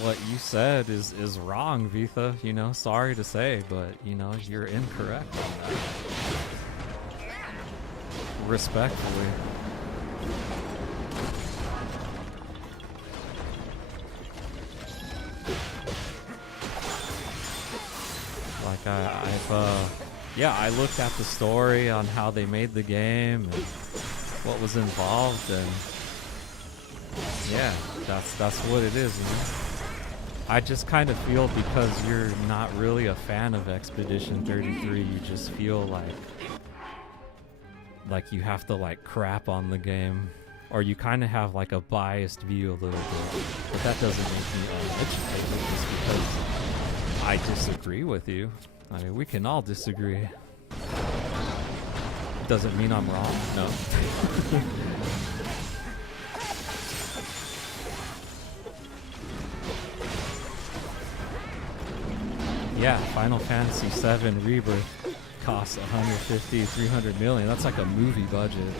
what you said is wrong, Vitha. You know, sorry to say, but, you know, you're incorrect on that. Respectfully. Like, I looked at the story on how they made the game and what was involved, and yeah, that's what it is, you know? I just kind of feel because you're not really a fan of Expedition 33, you just feel like you have to like crap on the game, or you kind of have like a biased view a little bit. But that doesn't make me uneducated just because I disagree with you. I mean, we can all disagree. Doesn't mean I'm wrong. No. Yeah, Final Fantasy VII Rebirth costs 150, 300 million. That's like a movie budget.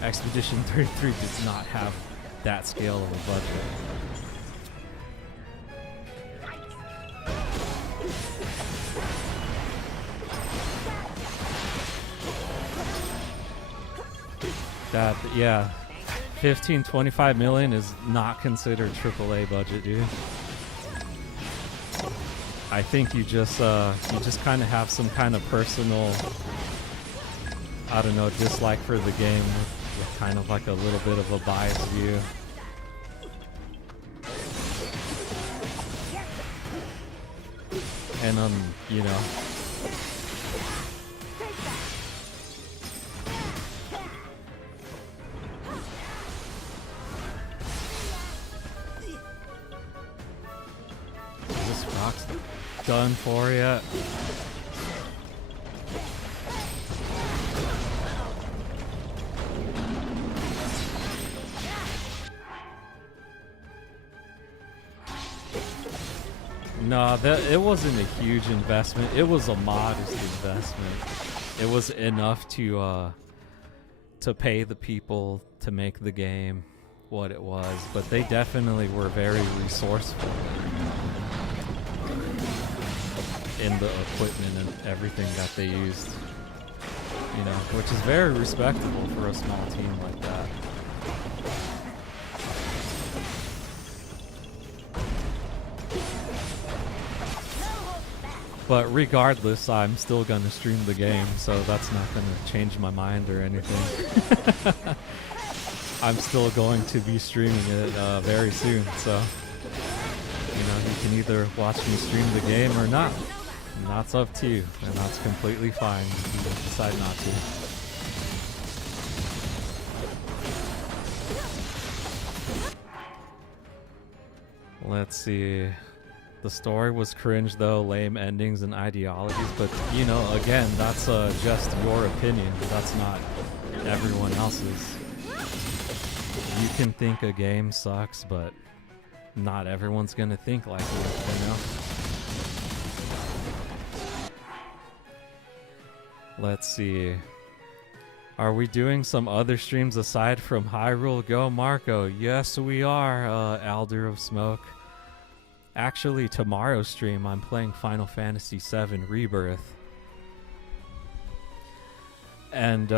Expedition 33 does not have that scale of a budget. That, yeah, 15, 25 million is not considered AAA budget, dude. I think you just kind of have some kind of personal, I don't know, dislike for the game with kind of like a little bit of a biased view. And you know, this rock's done for you. No, it wasn't a huge investment. It was a modest investment. It was enough to pay the people to make the game what it was, but they definitely were very resourceful in the equipment and everything that they used, you know, which is very respectable for a small team like that. But regardless, I'm still going to stream the game, so that's not going to change my mind or anything. I'm still going to be streaming it very soon, so, you know, you can either watch me stream the game or not. And that's up to you, and that's completely fine if you decide not to. Let's see. The story was cringe though, lame endings and ideologies, but you know, again, that's just your opinion. That's not everyone else's. You can think a game sucks, but not everyone's gonna think like you, you know? Let's see. Are we doing some other streams aside from Hyrule? Go Marco. Yes, we are, Alder of Smoke. Actually, tomorrow's stream, I'm playing Final Fantasy VII Rebirth. And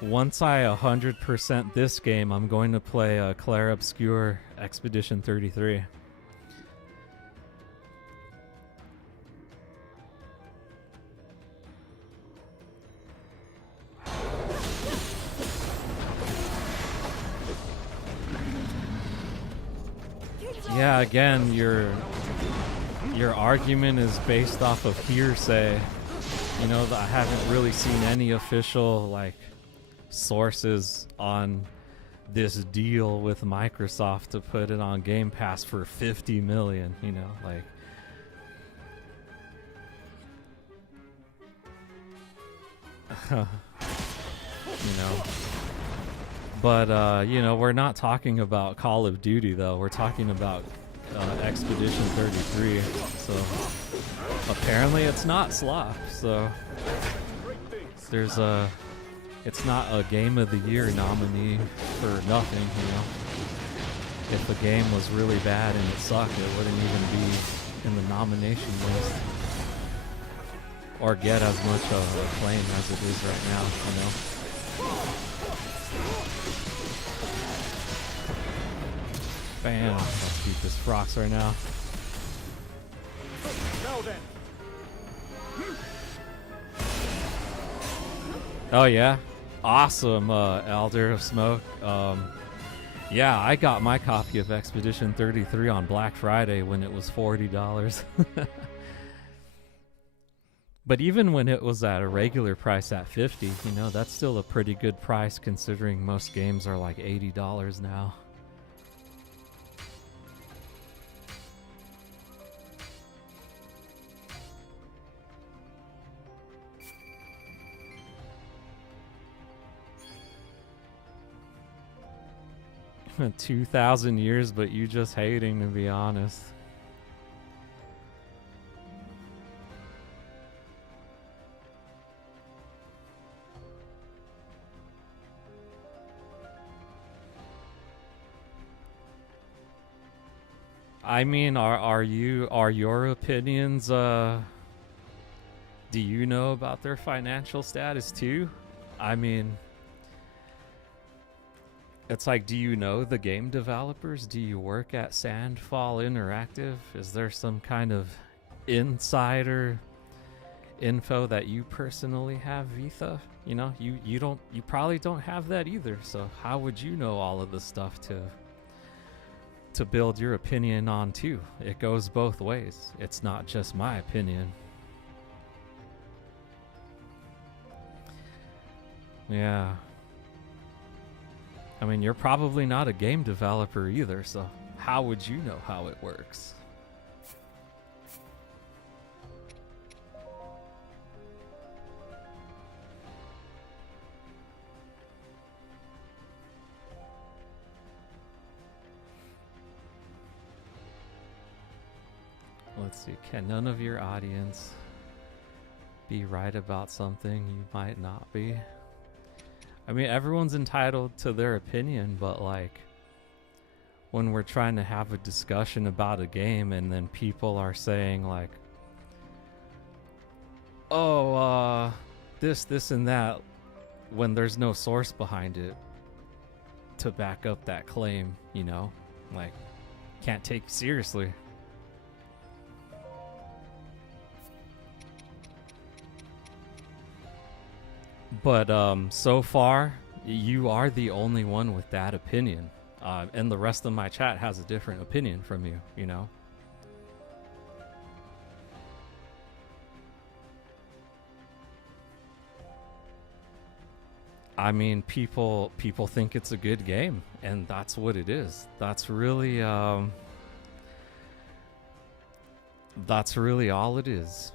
once I 100% this game, I'm going to play Clair Obscure Expedition 33. Yeah, again, your argument is based off of hearsay. You know, I haven't really seen any official, like, sources on this deal with Microsoft to put it on Game Pass for 50 million, you know, like you know. But you know, we're not talking about Call of Duty though. We're talking about Expedition 33. So apparently it's not sloth. So there's a it's not a Game of the Year nominee for nothing, you know. If a game was really bad and it sucked, it wouldn't even be in the nomination list or get as much acclaim as it is right now, you know. Bam! Let's beat this Frox right now. Now then. Oh yeah, awesome, Elder of Smoke. Yeah, I got my copy of Expedition 33 on Black Friday when it was $40. But even when it was at a regular price at $50, you know, that's still a pretty good price considering most games are like $80 now. — 2,000 years, but you just hating, to be honest. I mean, are your opinions, do you know about their financial status too? I mean, it's like, do you know the game developers? Do you work at Sandfall Interactive? Is there some kind of insider info that you personally have, Vitha? You know, you probably don't have that either. So how would you know all of the stuff to build your opinion on too? It goes both ways. It's not just my opinion. Yeah. I mean, you're probably not a game developer either, so how would you know how it works? Let's see, can none of your audience be right about something you might not be? I mean, everyone's entitled to their opinion, but like when we're trying to have a discussion about a game and then people are saying like, oh, this and that, when there's no source behind it to back up that claim, you know, like, can't take seriously. But so far, you are the only one with that opinion. And the rest of my chat has a different opinion from you, you know? I mean, people think it's a good game, and that's what it is. That's really all it is.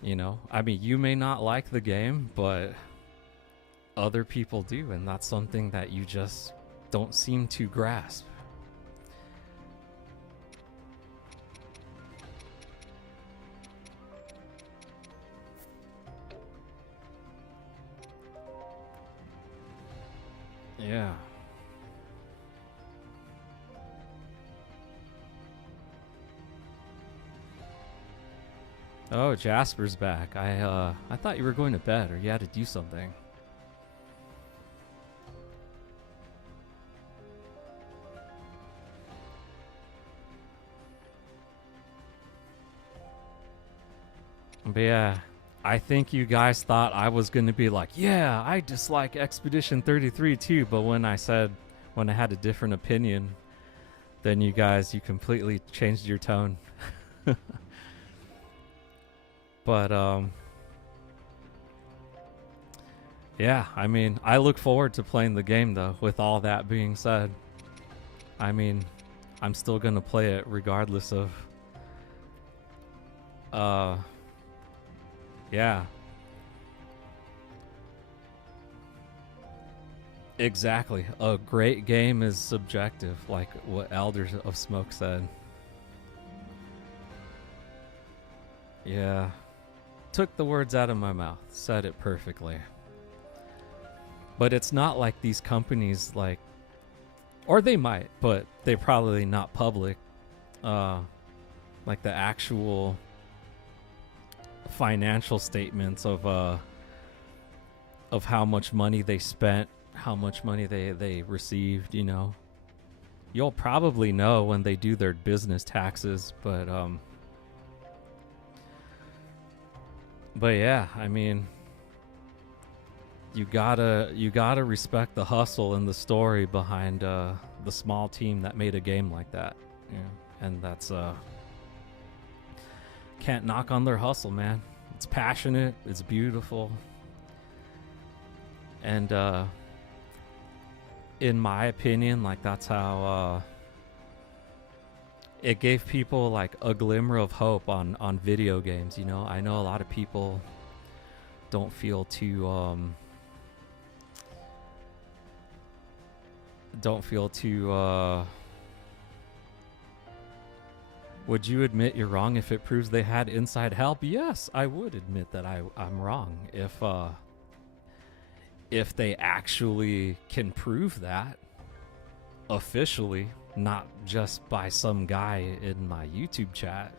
You know? I mean, you may not like the game, but other people do, and that's something that you just don't seem to grasp. Yeah. Oh, Jasper's back. I thought you were going to bed or you had to do something. But yeah, I think you guys thought I was going to be like, yeah, I dislike Expedition 33 too, but when I had a different opinion, then you completely changed your tone. But Yeah, I mean, I look forward to playing the game, though, with all that being said. I mean, I'm still going to play it regardless of... yeah. Exactly. A great game is subjective, like what Elders of Smoke said. Yeah. Took the words out of my mouth. Said it perfectly. But it's not like these companies, like... Or they might, but they're probably not public. Like the actual financial statements of how much money they spent, how much money they received, you know. You'll probably know when they do their business taxes, but yeah, I mean, you gotta respect the hustle and the story behind the small team that made a game like that. Yeah, and that's can't knock on their hustle, man. It's passionate, it's beautiful, and in my opinion, like, that's how it gave people like a glimmer of hope on video games, you know. I know a lot of people don't feel too would you admit you're wrong if it proves they had inside help? Yes, I would admit that I'm wrong if they actually can prove that officially, not just by some guy in my YouTube chat.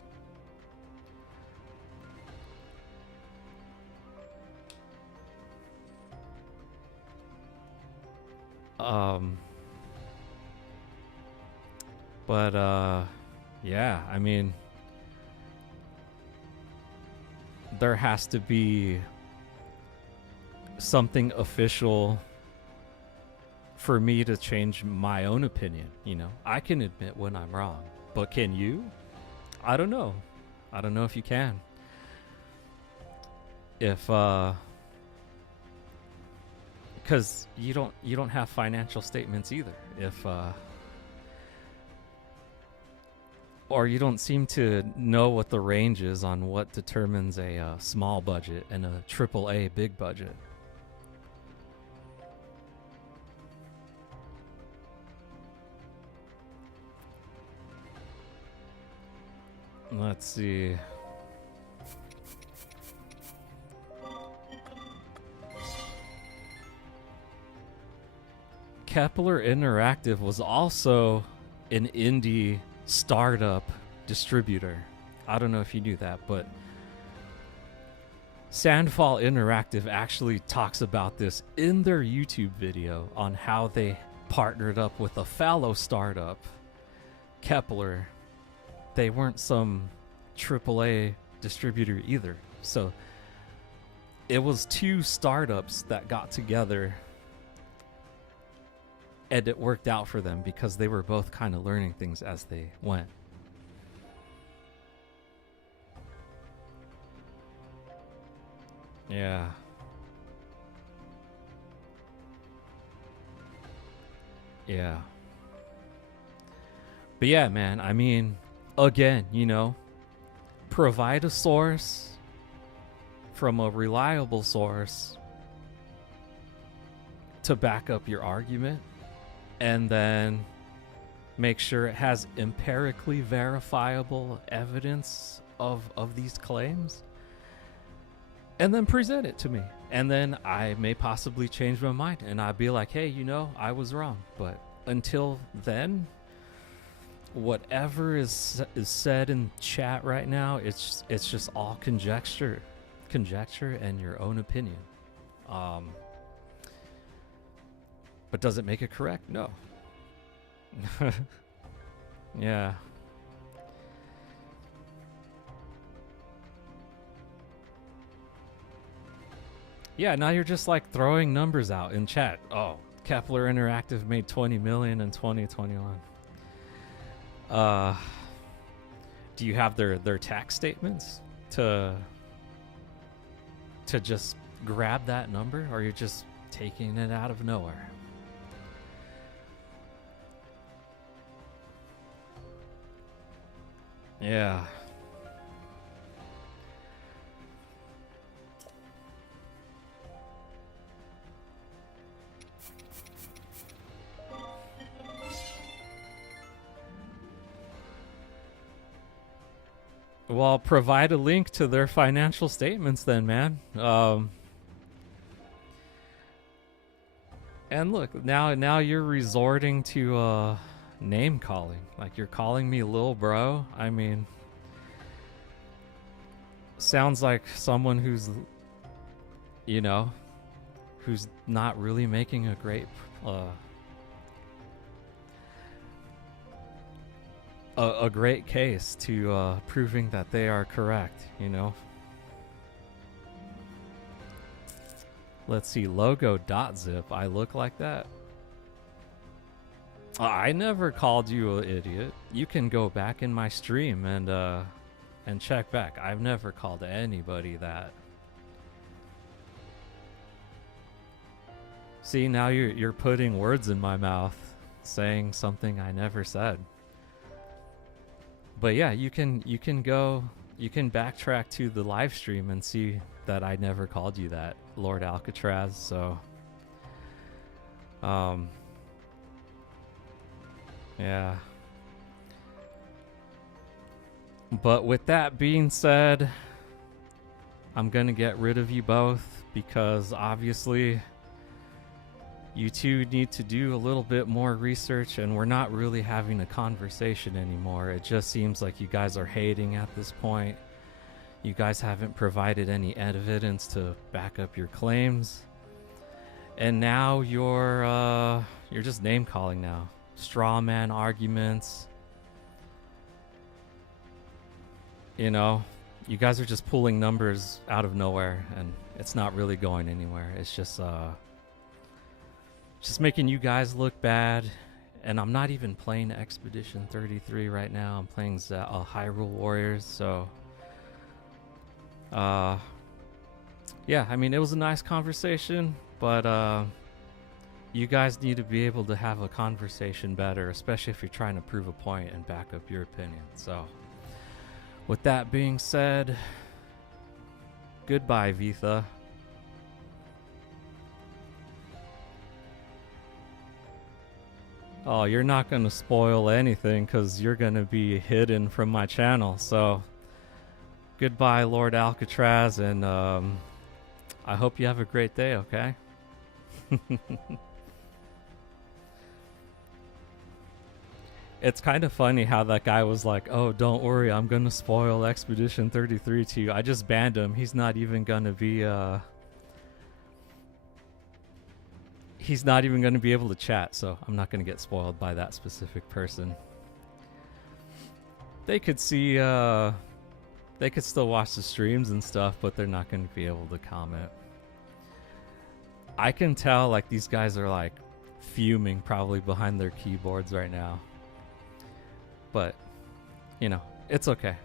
Yeah, I mean, there has to be something official for me to change my own opinion, you know. I can admit when I'm wrong, but can you? I don't know. I don't know if you can. If because you don't have financial statements either. If or you don't seem to know what the range is on what determines a small budget and a AAA big budget. Let's see. Kepler Interactive was also an indie startup distributor. I don't know if you knew that, but Sandfall Interactive actually talks about this in their YouTube video on how they partnered up with a fellow startup, Kepler. They weren't some AAA distributor either. So it was two startups that got together, and it worked out for them because they were both kind of learning things as they went. Yeah. Yeah. But yeah, man, I mean, again, you know, provide a source from a reliable source to back up your argument, and then make sure it has empirically verifiable evidence of these claims, and then present it to me. And then I may possibly change my mind, and I'll be like, hey, you know, I was wrong. But until then, whatever is said in chat right now, it's just all conjecture and your own opinion. But does it make it correct? No. Yeah. Yeah, now you're just like throwing numbers out in chat. Oh, Kepler Interactive made 20 million in 2021. Do you have their tax statements to just grab that number, or you're just taking it out of nowhere. Yeah. Well, provide a link to their financial statements then, man. And look, now you're resorting to name calling. Like, you're calling me Lil Bro. I mean, sounds like someone who's, you know, who's not really making a great a great case to proving that they are correct, you know. Let's see, logo.zip. I look like that? I never called you an idiot. You can go back in my stream and check back. I've never called anybody that. See, now you're putting words in my mouth, saying something I never said. But yeah, you can backtrack to the live stream and see that I never called you that, Lord Alcatraz. So, yeah. But with that being said, I'm gonna get rid of you both because obviously you two need to do a little bit more research, and we're not really having a conversation anymore. It just seems like you guys are hating at this point. You guys haven't provided any evidence to back up your claims. And now you're just name calling now. Straw man arguments. You know, you guys are just pulling numbers out of nowhere, and it's not really going anywhere. It's just making you guys look bad. And I'm not even playing Expedition 33 right now. I'm playing Hyrule Warriors. So yeah, I mean, it was a nice conversation, but you guys need to be able to have a conversation better, especially if you're trying to prove a point and back up your opinion. So with that being said, goodbye, Vitha. Oh, you're not going to spoil anything because you're going to be hidden from my channel. So, goodbye, Lord Alcatraz, and I hope you have a great day, okay? It's kind of funny how that guy was like, oh, don't worry, I'm going to spoil Expedition 33 to you. I just banned him. He's not even going to be... he's not even going to be able to chat, so I'm not going to get spoiled by that specific person. They could see, they could still watch the streams and stuff, but they're not going to be able to comment. I can tell, like, these guys are, like, fuming probably behind their keyboards right now. But, you know, it's okay.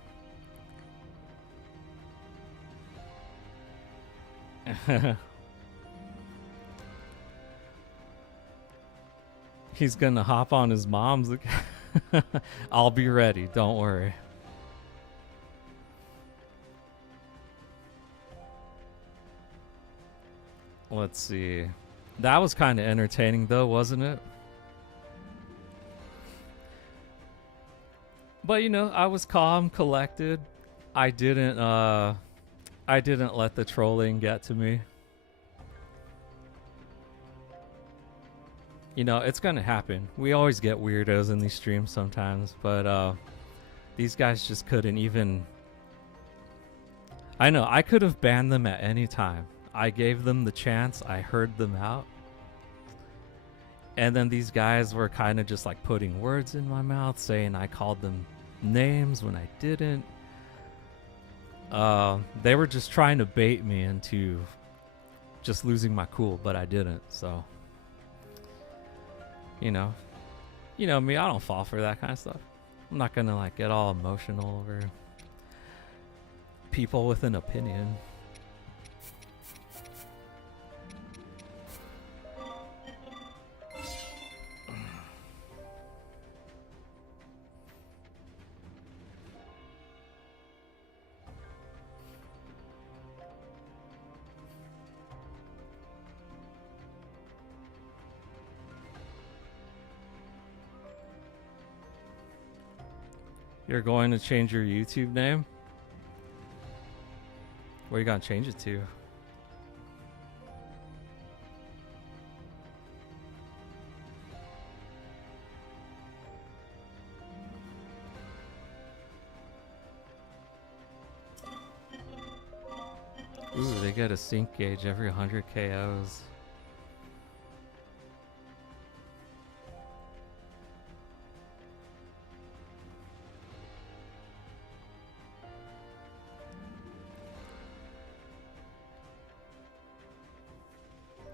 He's gonna hop on his mom's. I'll be ready, don't worry. Let's see. That was kind of entertaining though, wasn't it? But you know, I was calm, collected. I didn't let the trolling get to me. You know, it's gonna happen. We always get weirdos in these streams sometimes, but these guys just couldn't even... I know, I could have banned them at any time. I gave them the chance, I heard them out. And then these guys were kind of just like putting words in my mouth, saying I called them names when I didn't. They were just trying to bait me into just losing my cool, but I didn't, so... You know me, I don't fall for that kind of stuff. I'm not gonna like get all emotional over people with an opinion. You're going to change your YouTube name? What are you gonna change it to? Ooh, they get a sync gauge every 100 KOs.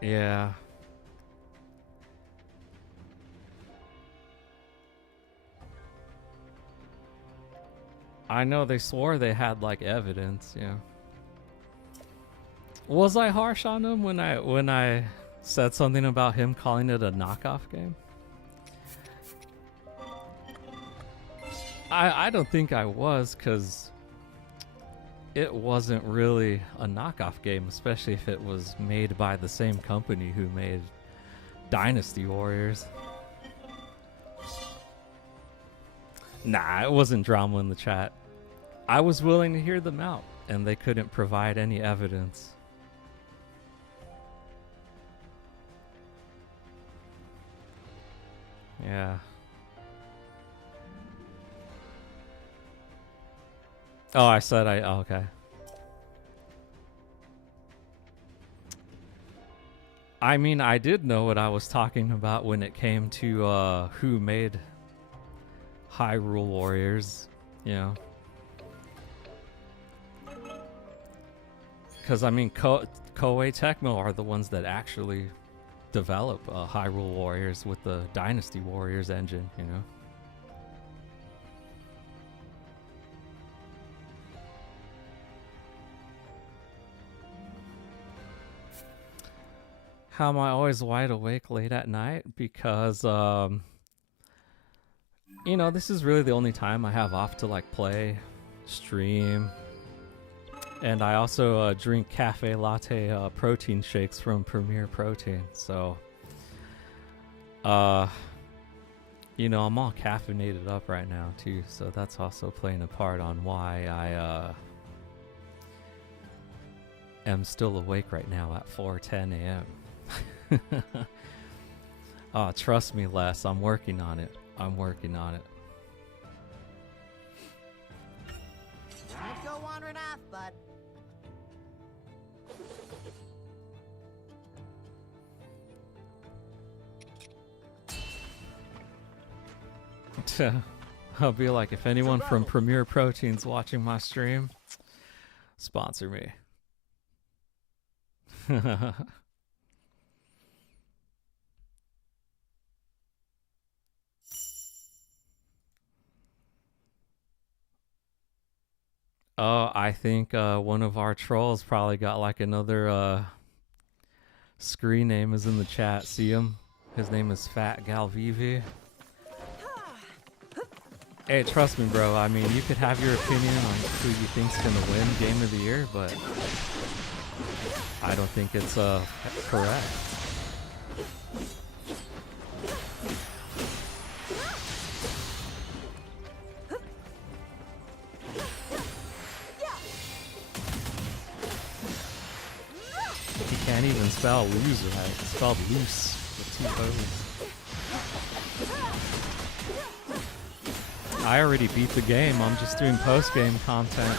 Yeah. I know they swore they had like evidence, yeah. Was I harsh on him when I said something about him calling it a knockoff game? I don't think I was, cuz it wasn't really a knockoff game, especially if it was made by the same company who made Dynasty Warriors. Nah, it wasn't drama in the chat. I was willing to hear them out, and they couldn't provide any evidence. Yeah. Oh, I said oh, okay. I mean, I did know what I was talking about when it came to who made Hyrule Warriors, you know. Because, I mean, Koei Tecmo are the ones that actually develop Hyrule Warriors with the Dynasty Warriors engine, you know. How am I always wide awake late at night? Because, you know, this is really the only time I have off to, like, play, stream. And I also drink cafe latte protein shakes from Premier Protein. So, you know, I'm all caffeinated up right now, too. So that's also playing a part on why I am still awake right now at 4:10 a.m. Oh, trust me, Les. I'm working on it. I'm working on it. Don't go wandering off, bud. I'll be like, if anyone from Premier Protein's watching my stream, sponsor me. Oh, I think one of our trolls probably got like another screen name is in the chat. See him? His name is Fat Galvivi. Hey, trust me, bro. I mean, you could have your opinion on who you think's gonna win Game of the Year, but I don't think it's correct. He can't even spell lose right. It's spelled loose with 2 O's. I already beat the game. I'm just doing post-game content.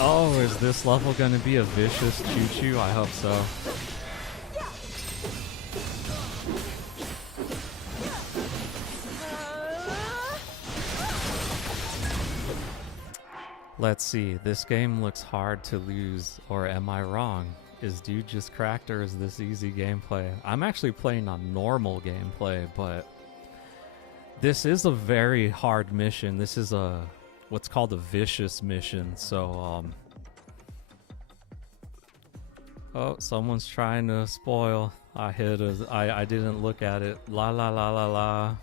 Oh, is this level gonna be a vicious choo-choo? I hope so. Let's see, this game looks hard to lose, or am I wrong? Is dude just cracked or is this easy gameplay? I'm actually playing on normal gameplay, but this is a very hard mission. This is a what's called a vicious mission. So oh, someone's trying to spoil. I didn't look at it. La la la la la.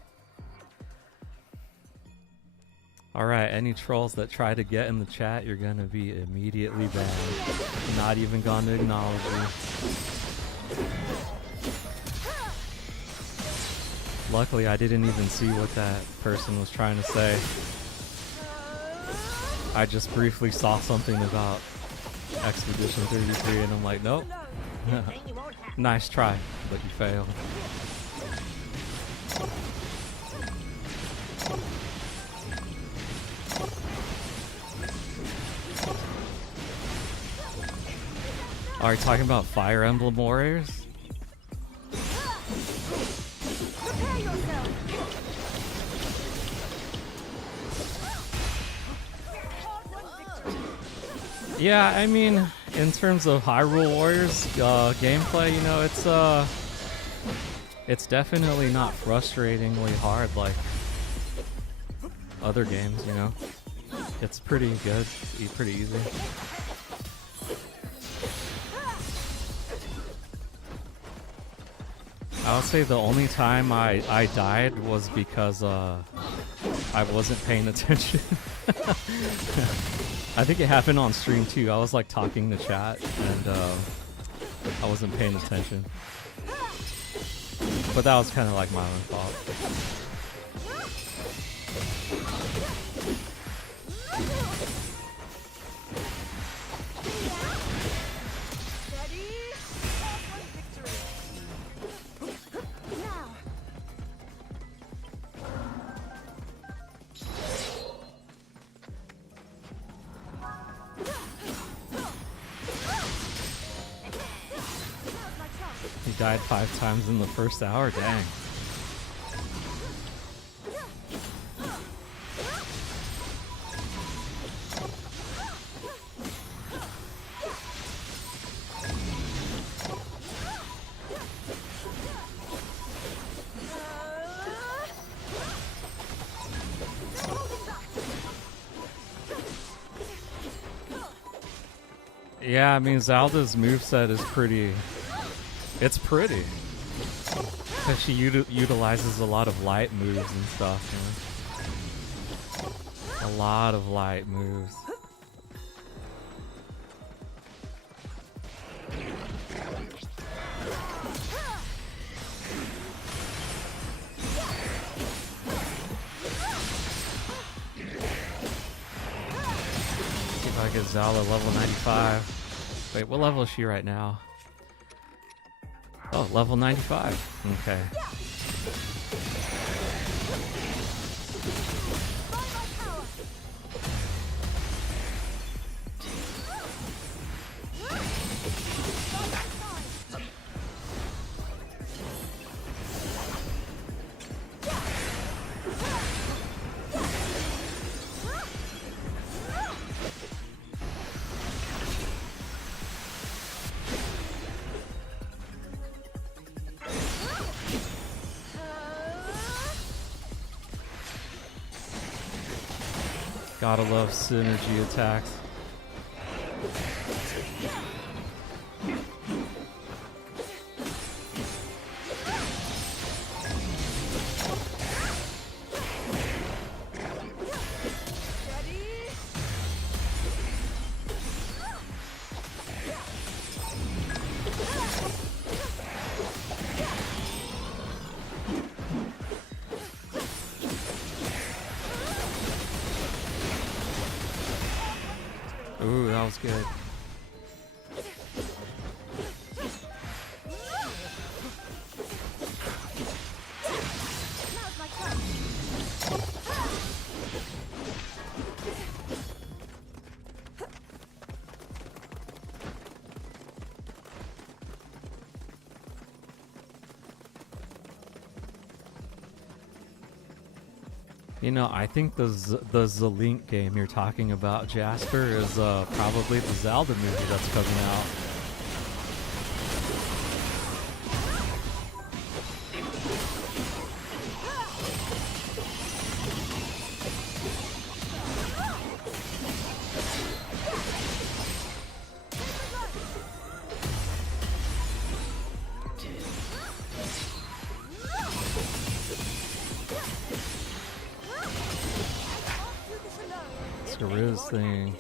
Alright, any trolls that try to get in the chat, you're gonna be immediately banned. Not even gonna acknowledge you. Luckily, I didn't even see what that person was trying to say. I just briefly saw something about Expedition 33 and I'm like, nope. Nice try, but you failed. Are you talking about Fire Emblem Warriors? Prepare yourself. Yeah, I mean, in terms of Hyrule Warriors gameplay, you know, it's definitely not frustratingly hard like other games, you know. It's pretty good, pretty easy. I would say the only time I died was because I wasn't paying attention. I think it happened on stream too. I was like talking to chat and I wasn't paying attention. But that was kind of like my own fault. He died 5 times in the first hour? Dang. Yeah, I mean, Zelda's moveset is pretty... It's pretty. Because she utilizes a lot of light moves and stuff, you know? A lot of light moves. See if I get Zelda level 95. Wait, what level is she right now? Oh, level 95. Okay. Gotta love synergy attacks. Ooh, that was good. You know, I think the Zelink game you're talking about, Jasper, is probably the Zelda movie that's coming out. Oscar Riz thing.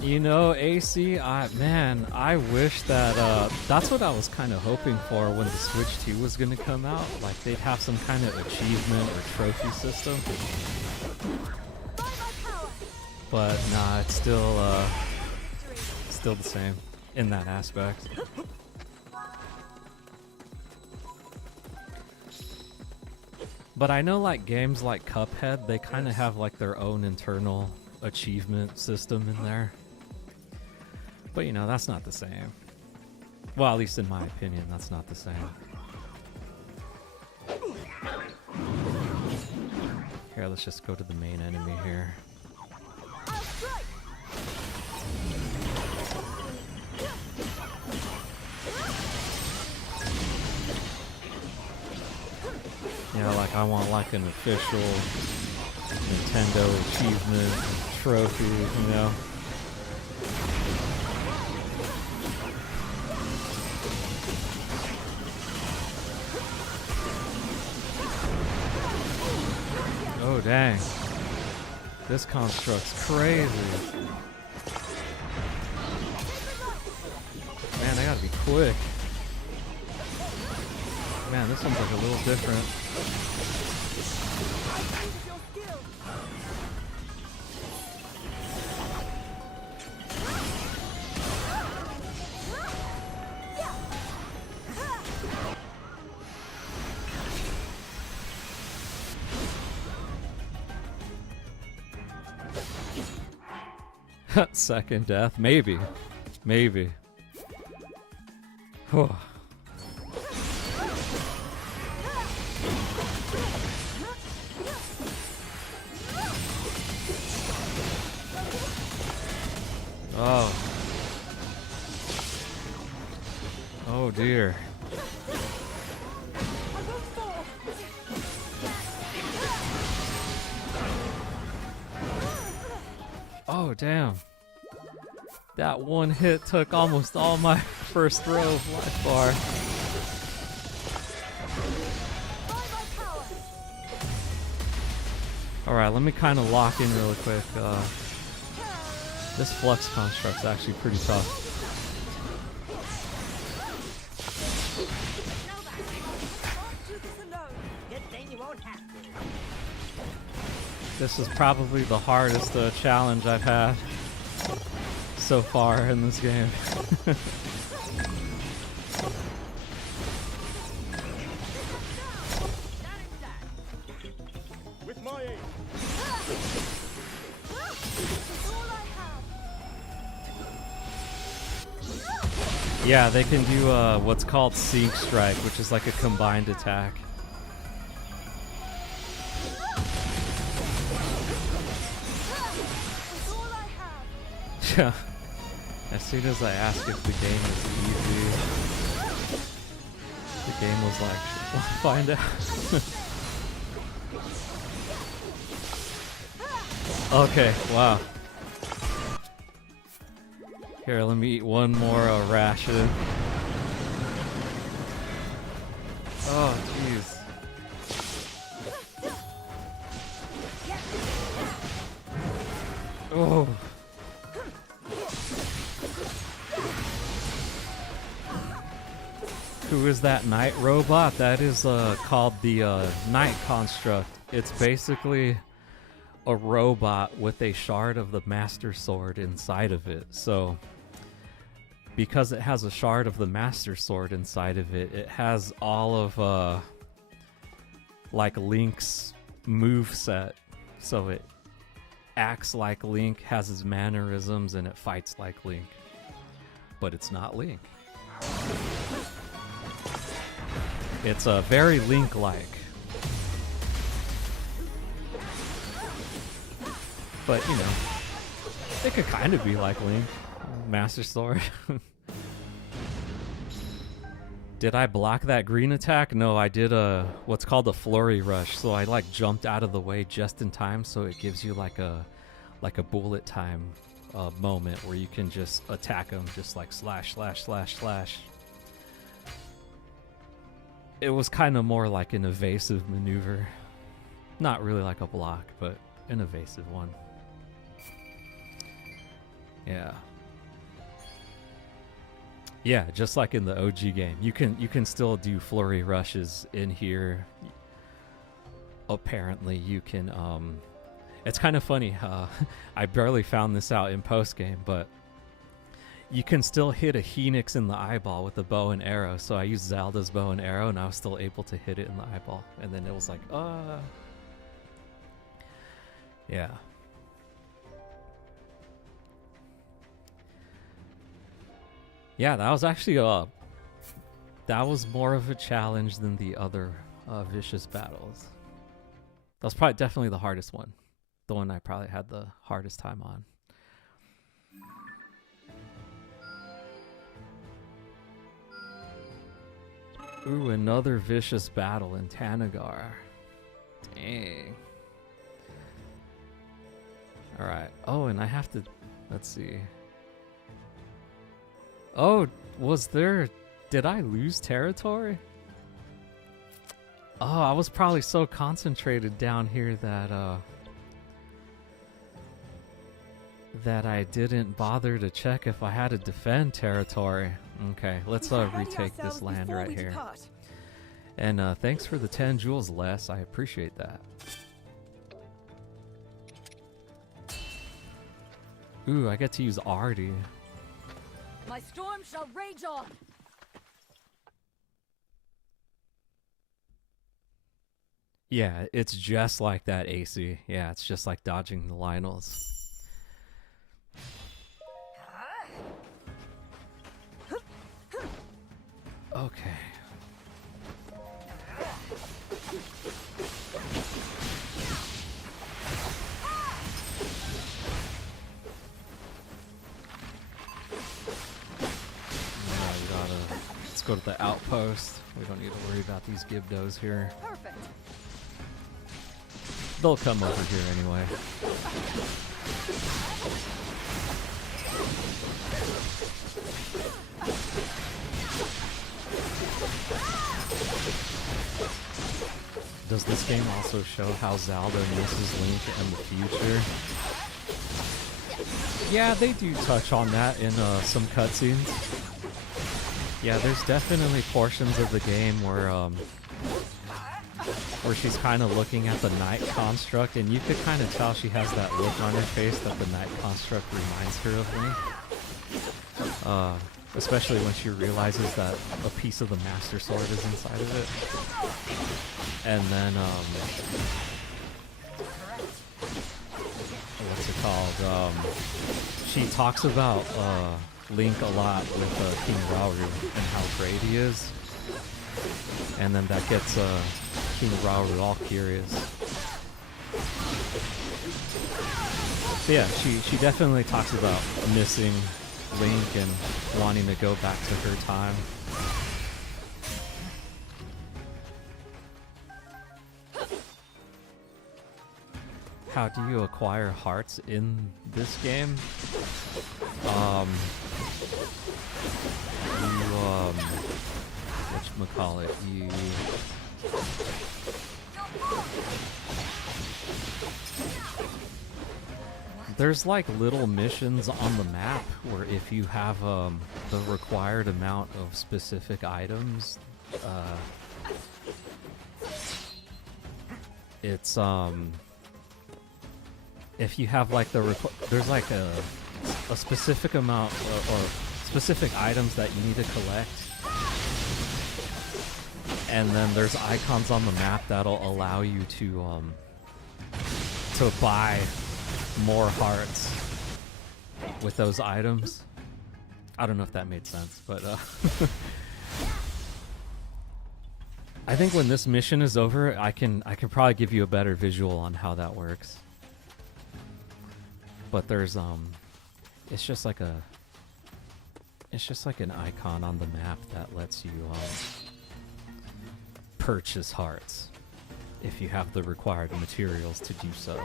You know, AC, man, I wish that, that's what I was kind of hoping for when the Switch 2 was going to come out. Like, they'd have some kind of achievement or trophy system. But, nah, it's still the same in that aspect. But I know, like, games like Cuphead, they kind of have, like, their own internal achievement system in there. But, you know, that's not the same. Well, at least in my opinion, that's not the same. Here, let's just go to the main enemy here. Yeah, like, I want, like, an official Nintendo achievement trophy, you know? Oh, dang. This construct's crazy. Man, I gotta be quick. Man, this one's like a little different. Second death, maybe. Maybe. Whew. Oh. Oh dear. Oh damn. That one hit took almost all my first throw of life bar. Alright, let me kind of lock in really quick. This flux construct's actually pretty tough. This is probably the hardest challenge I've had so far in this game. With my aid. Yeah, they can do what's called Sync Strike, which is like a combined attack. Yeah. As soon as I asked if the game was easy, the game was like, we'll find out. Okay, wow. Here, let me eat one more ration. Oh, jeez. Oh. Who is that knight robot? That is called the knight construct. It's basically a robot with a shard of the master sword inside of it. So because it has a shard of the master sword inside of it, it has all of like Link's move set. So it acts like Link, has his mannerisms, and it fights like Link. But it's not Link. It's very Link-like. But, you know, it could kind of be like Link. Master Sword. Did I block that green attack? No, I did what's called a flurry rush. So I like jumped out of the way just in time, so it gives you like like a bullet time moment where you can just attack them, just like slash, slash, slash, slash. It was kind of more like an evasive maneuver. Not really like a block, but an evasive one. Yeah. Yeah, just like in the OG game. You can still do flurry rushes in here. Apparently you can it's kind of funny. I barely found this out in post game, but you can still hit a Phoenix in the eyeball with a bow and arrow. So I used Zelda's bow and arrow, and I was still able to hit it in the eyeball. And then it was like, yeah. Yeah, that was actually that was more of a challenge than the other vicious battles. That was probably definitely the hardest one. The one I probably had the hardest time on. Ooh, another vicious battle in Tanagar. Dang. Alright. Oh, and I have to... Let's see. Oh, was there... Did I lose territory? Oh, I was probably so concentrated down here that that I didn't bother to check if I had to defend territory. Okay, let's retake this land right here. And thanks for the 10 jewels, Les. I appreciate that. Ooh, I get to use Artie. My storm shall rage on. Yeah, it's just like that, AC. Yeah, it's just like dodging the Lionels. Okay. Let's go to the outpost. We don't need to worry about these Gibdos here. Perfect. They'll come over here anyway. Does this game also show how Zelda misses Link in the future? Yeah, they do touch on that in some cutscenes. Yeah, there's definitely portions of the game where she's kind of looking at the Night Construct, and you could kind of tell she has that look on her face that the Night Construct reminds her of Link. Especially when she realizes that a piece of the Master Sword is inside of it. And then, what's it called? She talks about Link a lot with King Rauru and how great he is. And then that gets King Rauru all curious. So yeah, she definitely talks about missing Link and wanting to go back to her time. How do you acquire hearts in this game? Whatchamacallit, you... There's like little missions on the map where if you have the required amount of specific items, it's if you have like there's like a specific amount or specific items that you need to collect, and then there's icons on the map that'll allow you to buy more hearts with those items. I don't know if that made sense, but I think when this mission is over, I can probably give you a better visual on how that works. But there's it's just like an icon on the map that lets you purchase hearts if you have the required materials to do so.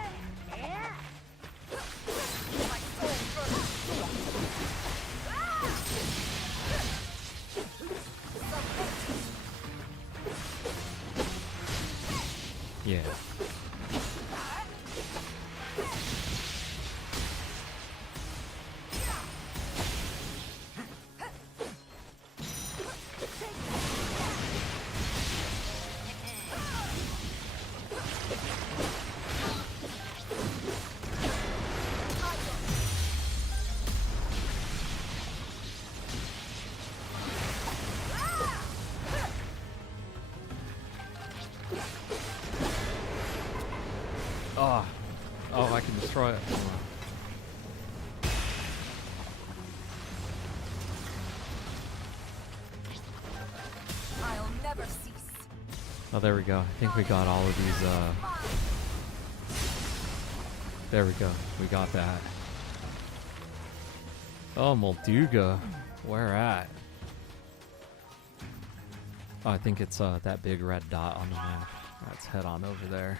Yeah. Oh, oh, I can destroy it. Hold on. I'll never cease. Oh, there we go. I think we got all of these, there we go. We got that. Oh, Molduga. Where at? Oh, I think it's, that big red dot on the map. Let's head on over there.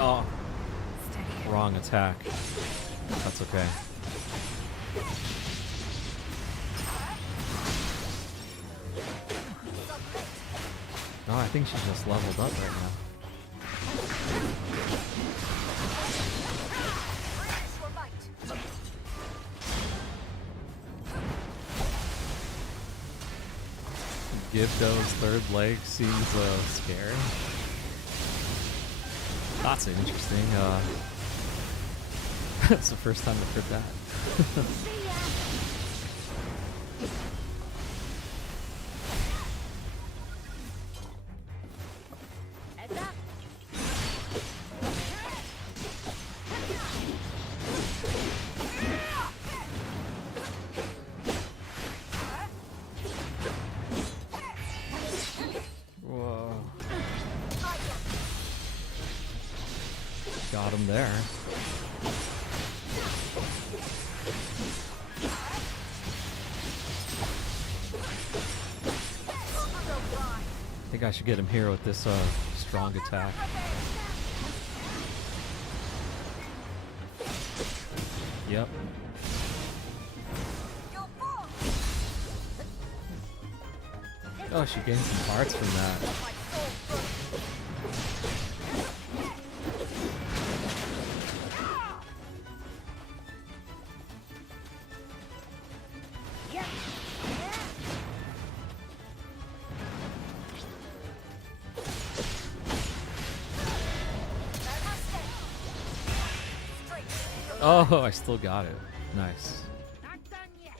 Oh, wrong attack. That's okay. No, I think she just leveled up right now. Gibdo's third leg seems scary. That's interesting. It's the first time I've heard that. Heads up. Whoa. Got him there. I think I should get him here with this strong attack. Yep. Oh, she gained some parts from that. Oh, I still got it. Nice. Not done yet.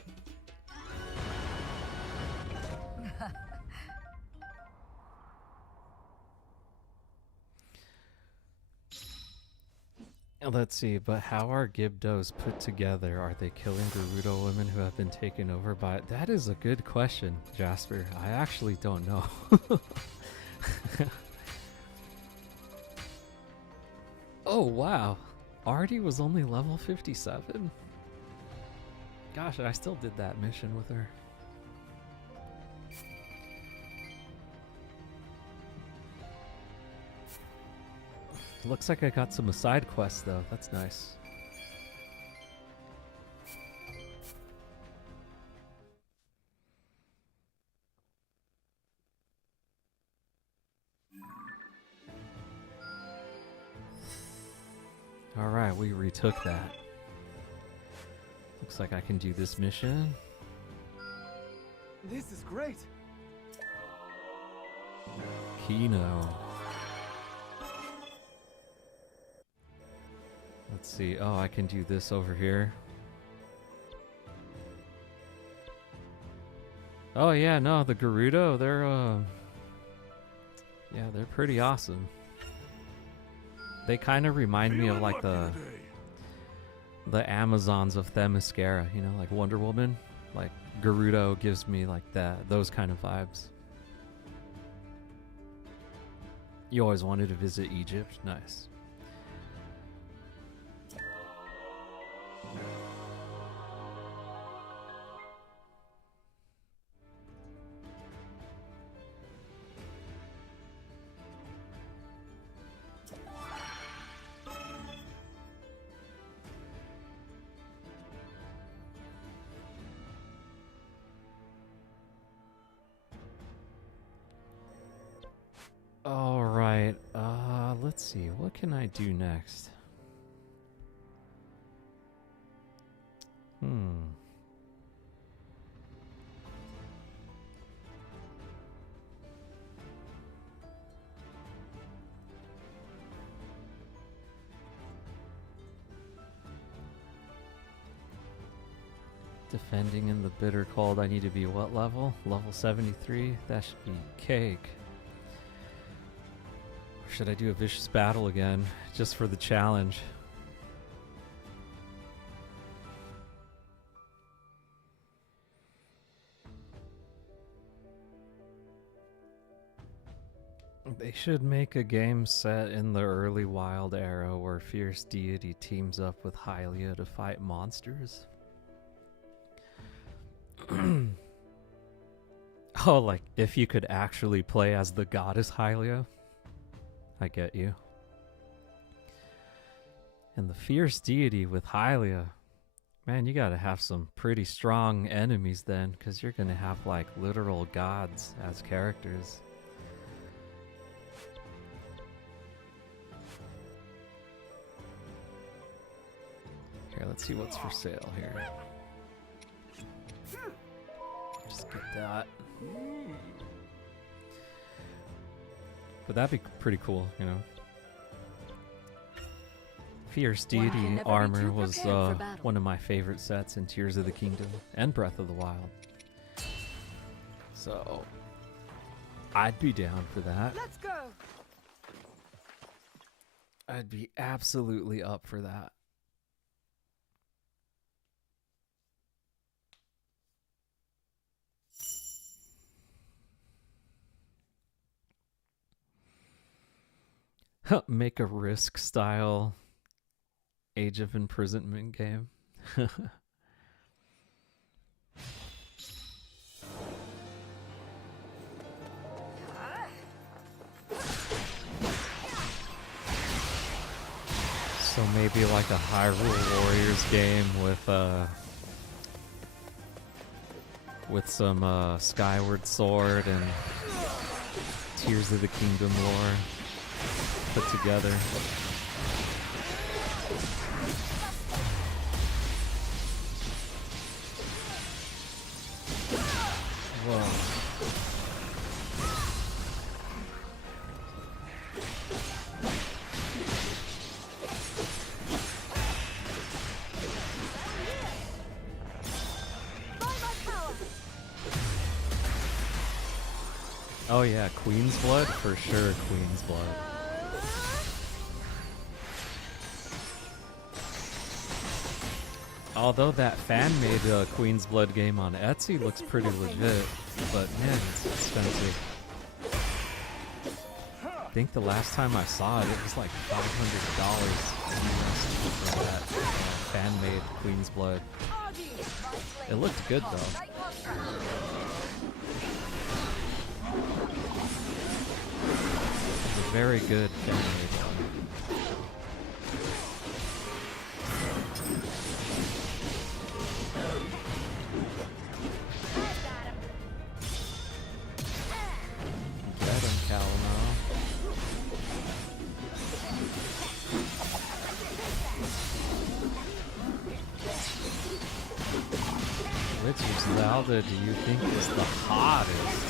Let's see, but how are Gibdos put together? Are they killing Gerudo women who have been taken over by... That is a good question, Jasper. I actually don't know. Oh, wow. Artie was only level 57? Gosh, I still did that mission with her. Looks like I got some side quests though. That's nice. Alright, we retook that. Looks like I can do this mission. This is great. Pino. Let's see. Oh, I can do this over here. Oh yeah, no, the Gerudo, they're pretty awesome. They kind of remind me of like the Amazons of Themyscira, you know, like Wonder Woman. Like Gerudo gives me like those kind of vibes. You always wanted to visit Egypt? Nice. All right. Let's see. What can I do next? Defending in the bitter cold. I need to be what level? Level 73? That should be cake. Or should I do a vicious battle again? Just for the challenge. They should make a game set in the early Wild era where Fierce Deity teams up with Hylia to fight monsters. Oh, like if you could actually play as the goddess Hylia. I get you. And the Fierce Deity with Hylia. Man, you gotta have some pretty strong enemies then, because you're gonna have like literal gods as characters. Here, let's see what's for sale here. Just get that. But that'd be pretty cool, you know. Fierce Deity armor was one of my favorite sets in Tears of the Kingdom and Breath of the Wild. So, I'd be down for that. Let's go. I'd be absolutely up for that. Make a Risk style Age of Imprisonment game. So maybe like a Hyrule Warriors game with some Skyward Sword and Tears of the Kingdom lore put together. Whoa. Oh yeah, Queen's Blood? For sure, Queen's Blood. Although that fan-made Queen's Blood game on Etsy looks pretty legit, but man, it's expensive. I think the last time I saw it, it was like $500 for that fan-made Queen's Blood. It looked good though. It's a very good fan-made one. Which Zelda do you think is the hottest?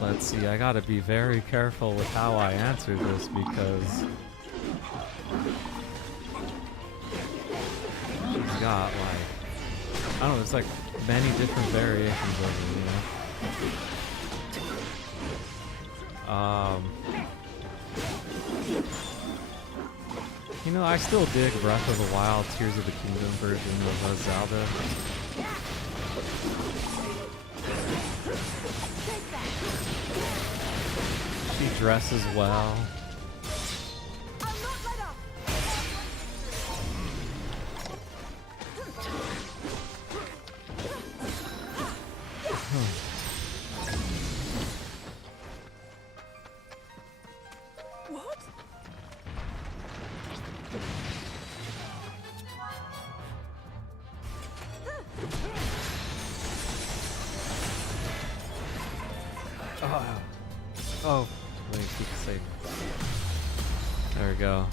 Let's see, I gotta be very careful with how I answer this because she's got like, I don't know, there's like many different variations of it, you know, I still dig Breath of the Wild, Tears of the Kingdom version of Zelda. She dresses well. What? Oh, wait, keep it safe. There we go.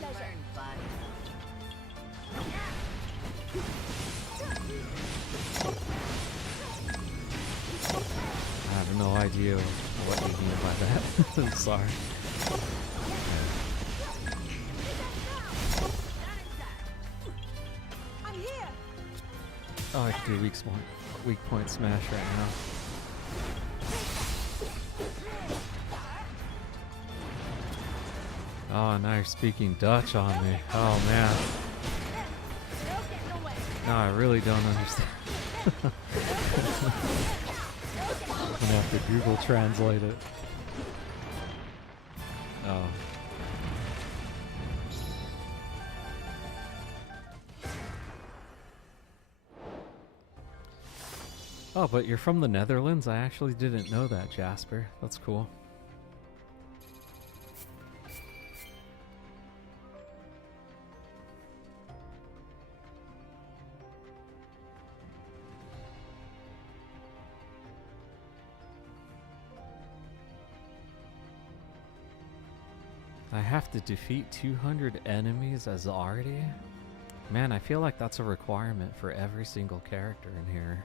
Learn, bud. I have no idea what you mean by that. I'm sorry. I'm here. Oh, I can do weak point smash right now. Oh, now you're speaking Dutch on me. Oh man. No, I really don't understand. I'm gonna have to Google translate it. Oh. Oh, but you're from the Netherlands? I actually didn't know that, Jasper. That's cool. I have to defeat 200 enemies as Artie? Man, I feel like that's a requirement for every single character in here.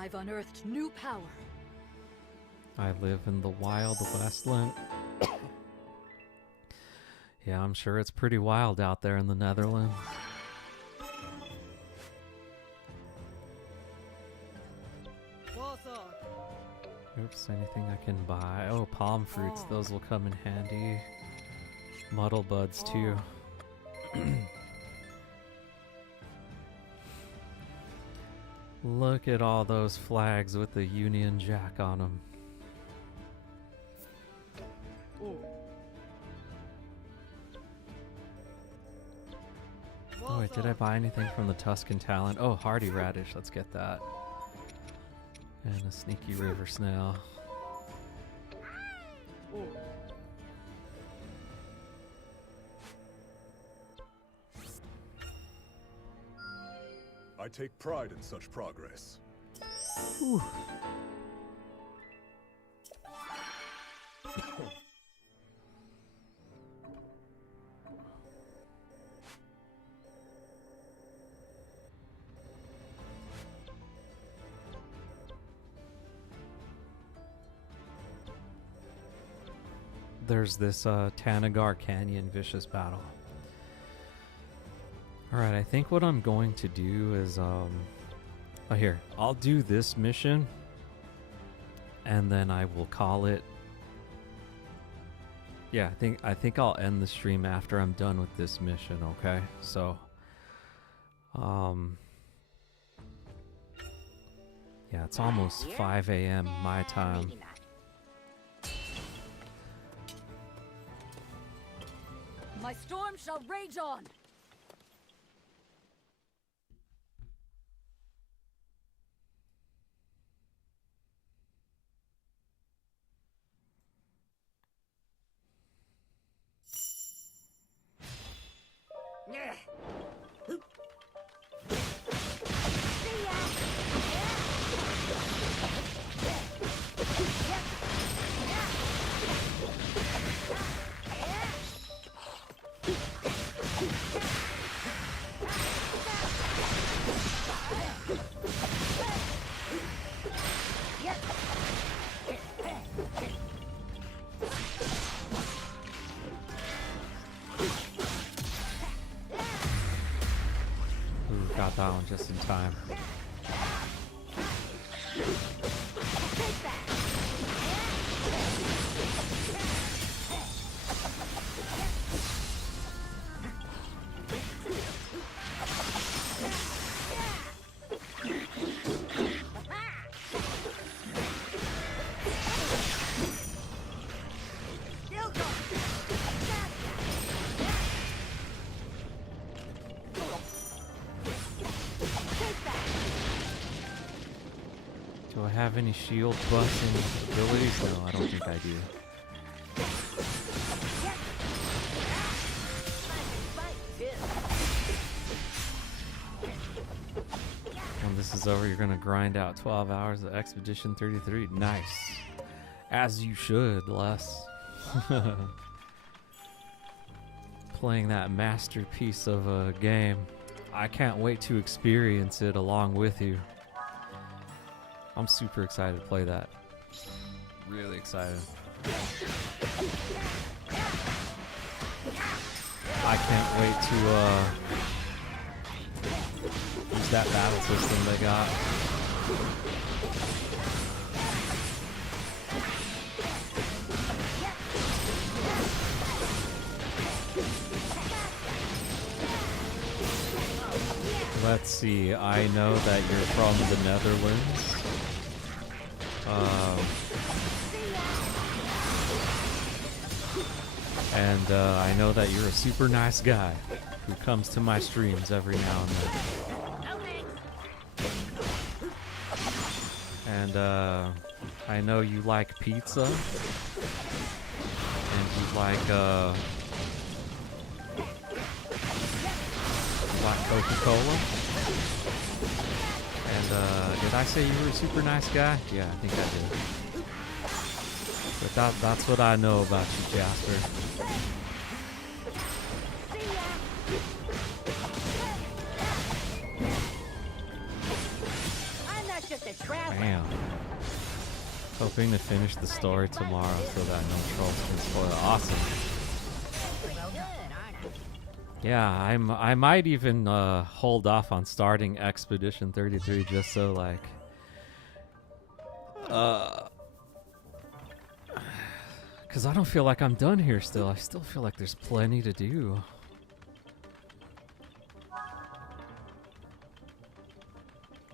I've unearthed new power. I live in the wild Westland. Yeah, I'm sure it's pretty wild out there in the Netherlands. Oops, anything I can buy? Oh, palm fruits, those will come in handy. Muddle buds too. Look at all those flags with the Union Jack on them. Oh wait, did I buy anything from the Tuscan Talent? Oh, Hardy Radish, let's get that. And a sneaky river snail. I take pride in such progress. Whew. There's this Tanagar Canyon vicious battle. Alright, I think what I'm going to do is, oh here, I'll do this mission, and then I will call it, yeah, I think I'll end the stream after I'm done with this mission, okay? So, yeah, it's almost 5 a.m. my time. My storm shall rage on. Ooh, got that one just in time. Do I have any shield busting abilities? No, I don't think I do. When this is over, you're gonna grind out 12 hours of Expedition 33. Nice. As you should, Les. Playing that masterpiece of a game. I can't wait to experience it along with you. I'm super excited to play that. Really excited. I can't wait to use that battle system they got. Let's see, I know that you're from the Netherlands. And I know that you're a super nice guy who comes to my streams every now and then. And I know you like pizza. And you like Coca-Cola. And did I say you were a super nice guy? Yeah, I think I did. But that's what I know about you, Jasper. I'm not just a traveler. Damn. Hoping to finish the story tomorrow so that no trolls can spoil it. Awesome. Yeah, I might even hold off on starting Expedition 33 just so like cuz I don't feel like I'm done here still. I still feel like there's plenty to do.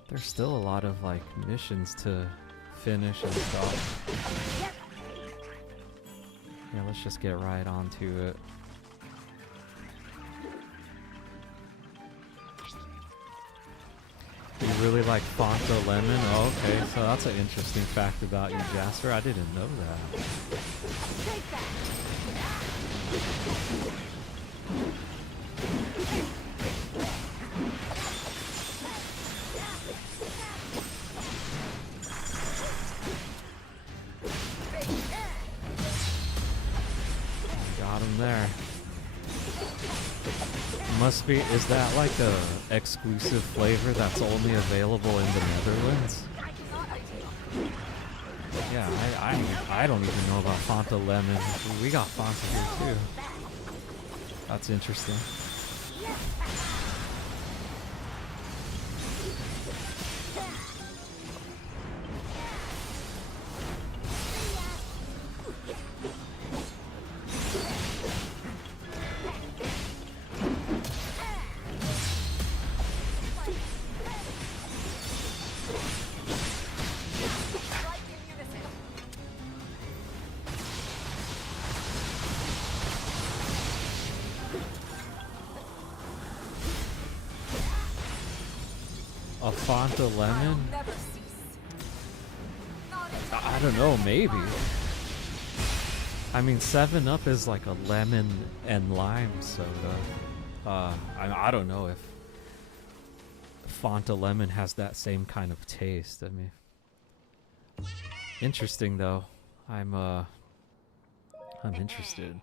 There's still a lot of like missions to finish and stuff. Yeah, let's just get right onto it. You really like Fanta Lemon? Oh, okay, so that's an interesting fact about you, Jasper. I didn't know that. Got him there. Must be, is that like a exclusive flavor that's only available in the Netherlands? Yeah, I don't even know about Fanta Lemon. We got Fanta here too. That's interesting. A Fanta Lemon? I don't know, maybe. I mean, 7-Up is like a lemon and lime soda. I don't know if Fanta Lemon has that same kind of taste. I mean, interesting though. I'm interested.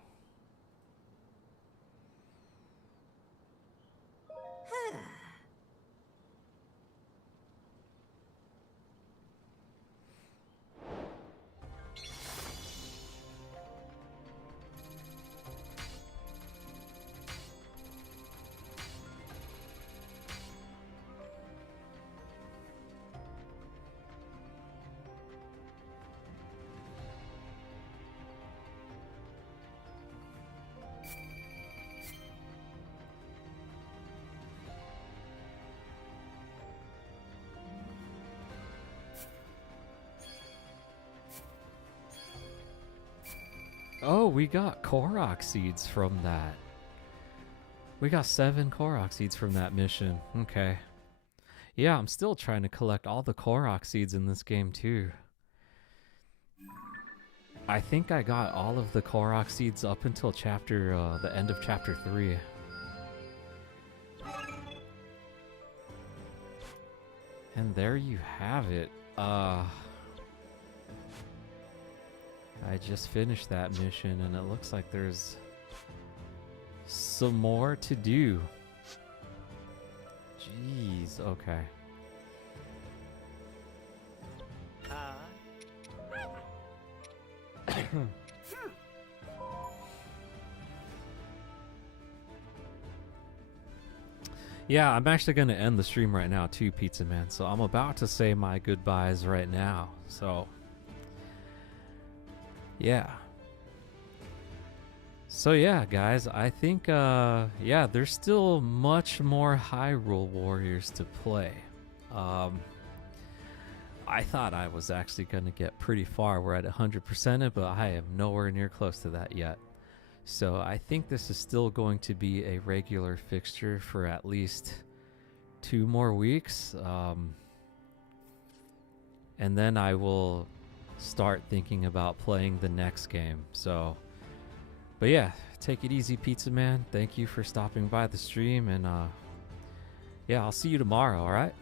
Oh, we got Korok seeds from that. We got 7 Korok seeds from that mission. Okay. Yeah, I'm still trying to collect all the Korok seeds in this game too. I think I got all of the Korok seeds up until the end of chapter 3. And there you have it. I just finished that mission and it looks like there's some more to do. Jeez, okay. Yeah, I'm actually going to end the stream right now too, Pizza Man. So I'm about to say my goodbyes right now. So yeah. So yeah, guys, I think yeah, there's still much more Hyrule Warriors to play. I thought I was actually going to get pretty far. We're at 100% it, but I am nowhere near close to that yet. So I think this is still going to be a regular fixture for at least 2 more weeks. And then I will start thinking about playing the next game. So, but yeah, take it easy, Pizza Man. Thank you for stopping by the stream. And yeah, I'll see you tomorrow, all right?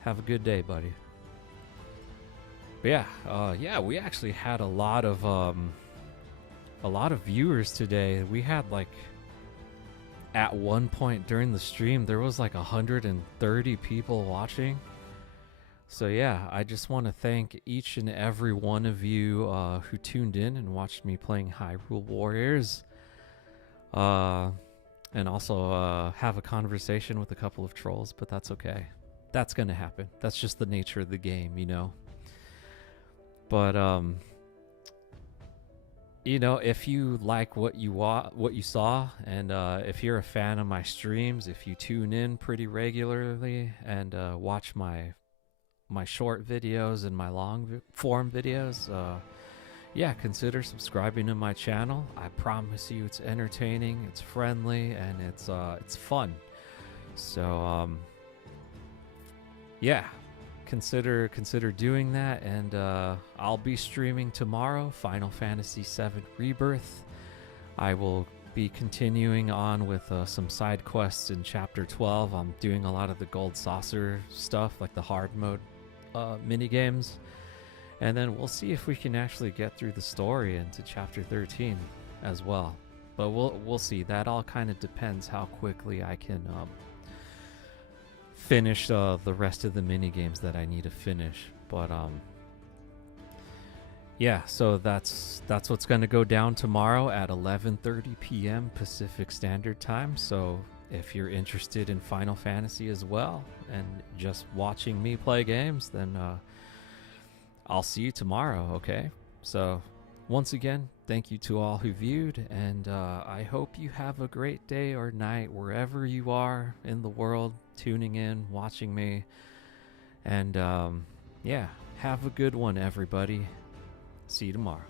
Have a good day, buddy. But yeah, yeah, we actually had a lot of viewers today. We had like, at one point during the stream, there was like 130 people watching. So yeah, I just want to thank each and every one of you who tuned in and watched me playing Hyrule Warriors. And also have a conversation with a couple of trolls, but that's okay. That's gonna happen. That's just the nature of the game, you know? But you know, if you like what you saw, and if you're a fan of my streams, if you tune in pretty regularly and watch my short videos and my long form videos, yeah, consider subscribing to my channel. I promise you, it's entertaining, it's friendly, and it's fun. So yeah. Consider doing that, and I'll be streaming tomorrow Final Fantasy VII Rebirth. I will be continuing on with some side quests in chapter 12. I'm doing a lot of the gold saucer stuff, like the hard mode mini games, and then we'll see if we can actually get through the story into chapter 13 as well. But we'll see. That all kind of depends how quickly I can finish the rest of the mini games that I need to finish. But yeah, so that's what's going to go down tomorrow at 11:30 p.m. Pacific Standard Time. So if you're interested in Final Fantasy as well and just watching me play games, then I'll see you tomorrow, okay? So once again, thank you to all who viewed, and I hope you have a great day or night wherever you are in the world, tuning in, watching me. And yeah, have a good one, everybody. See you tomorrow.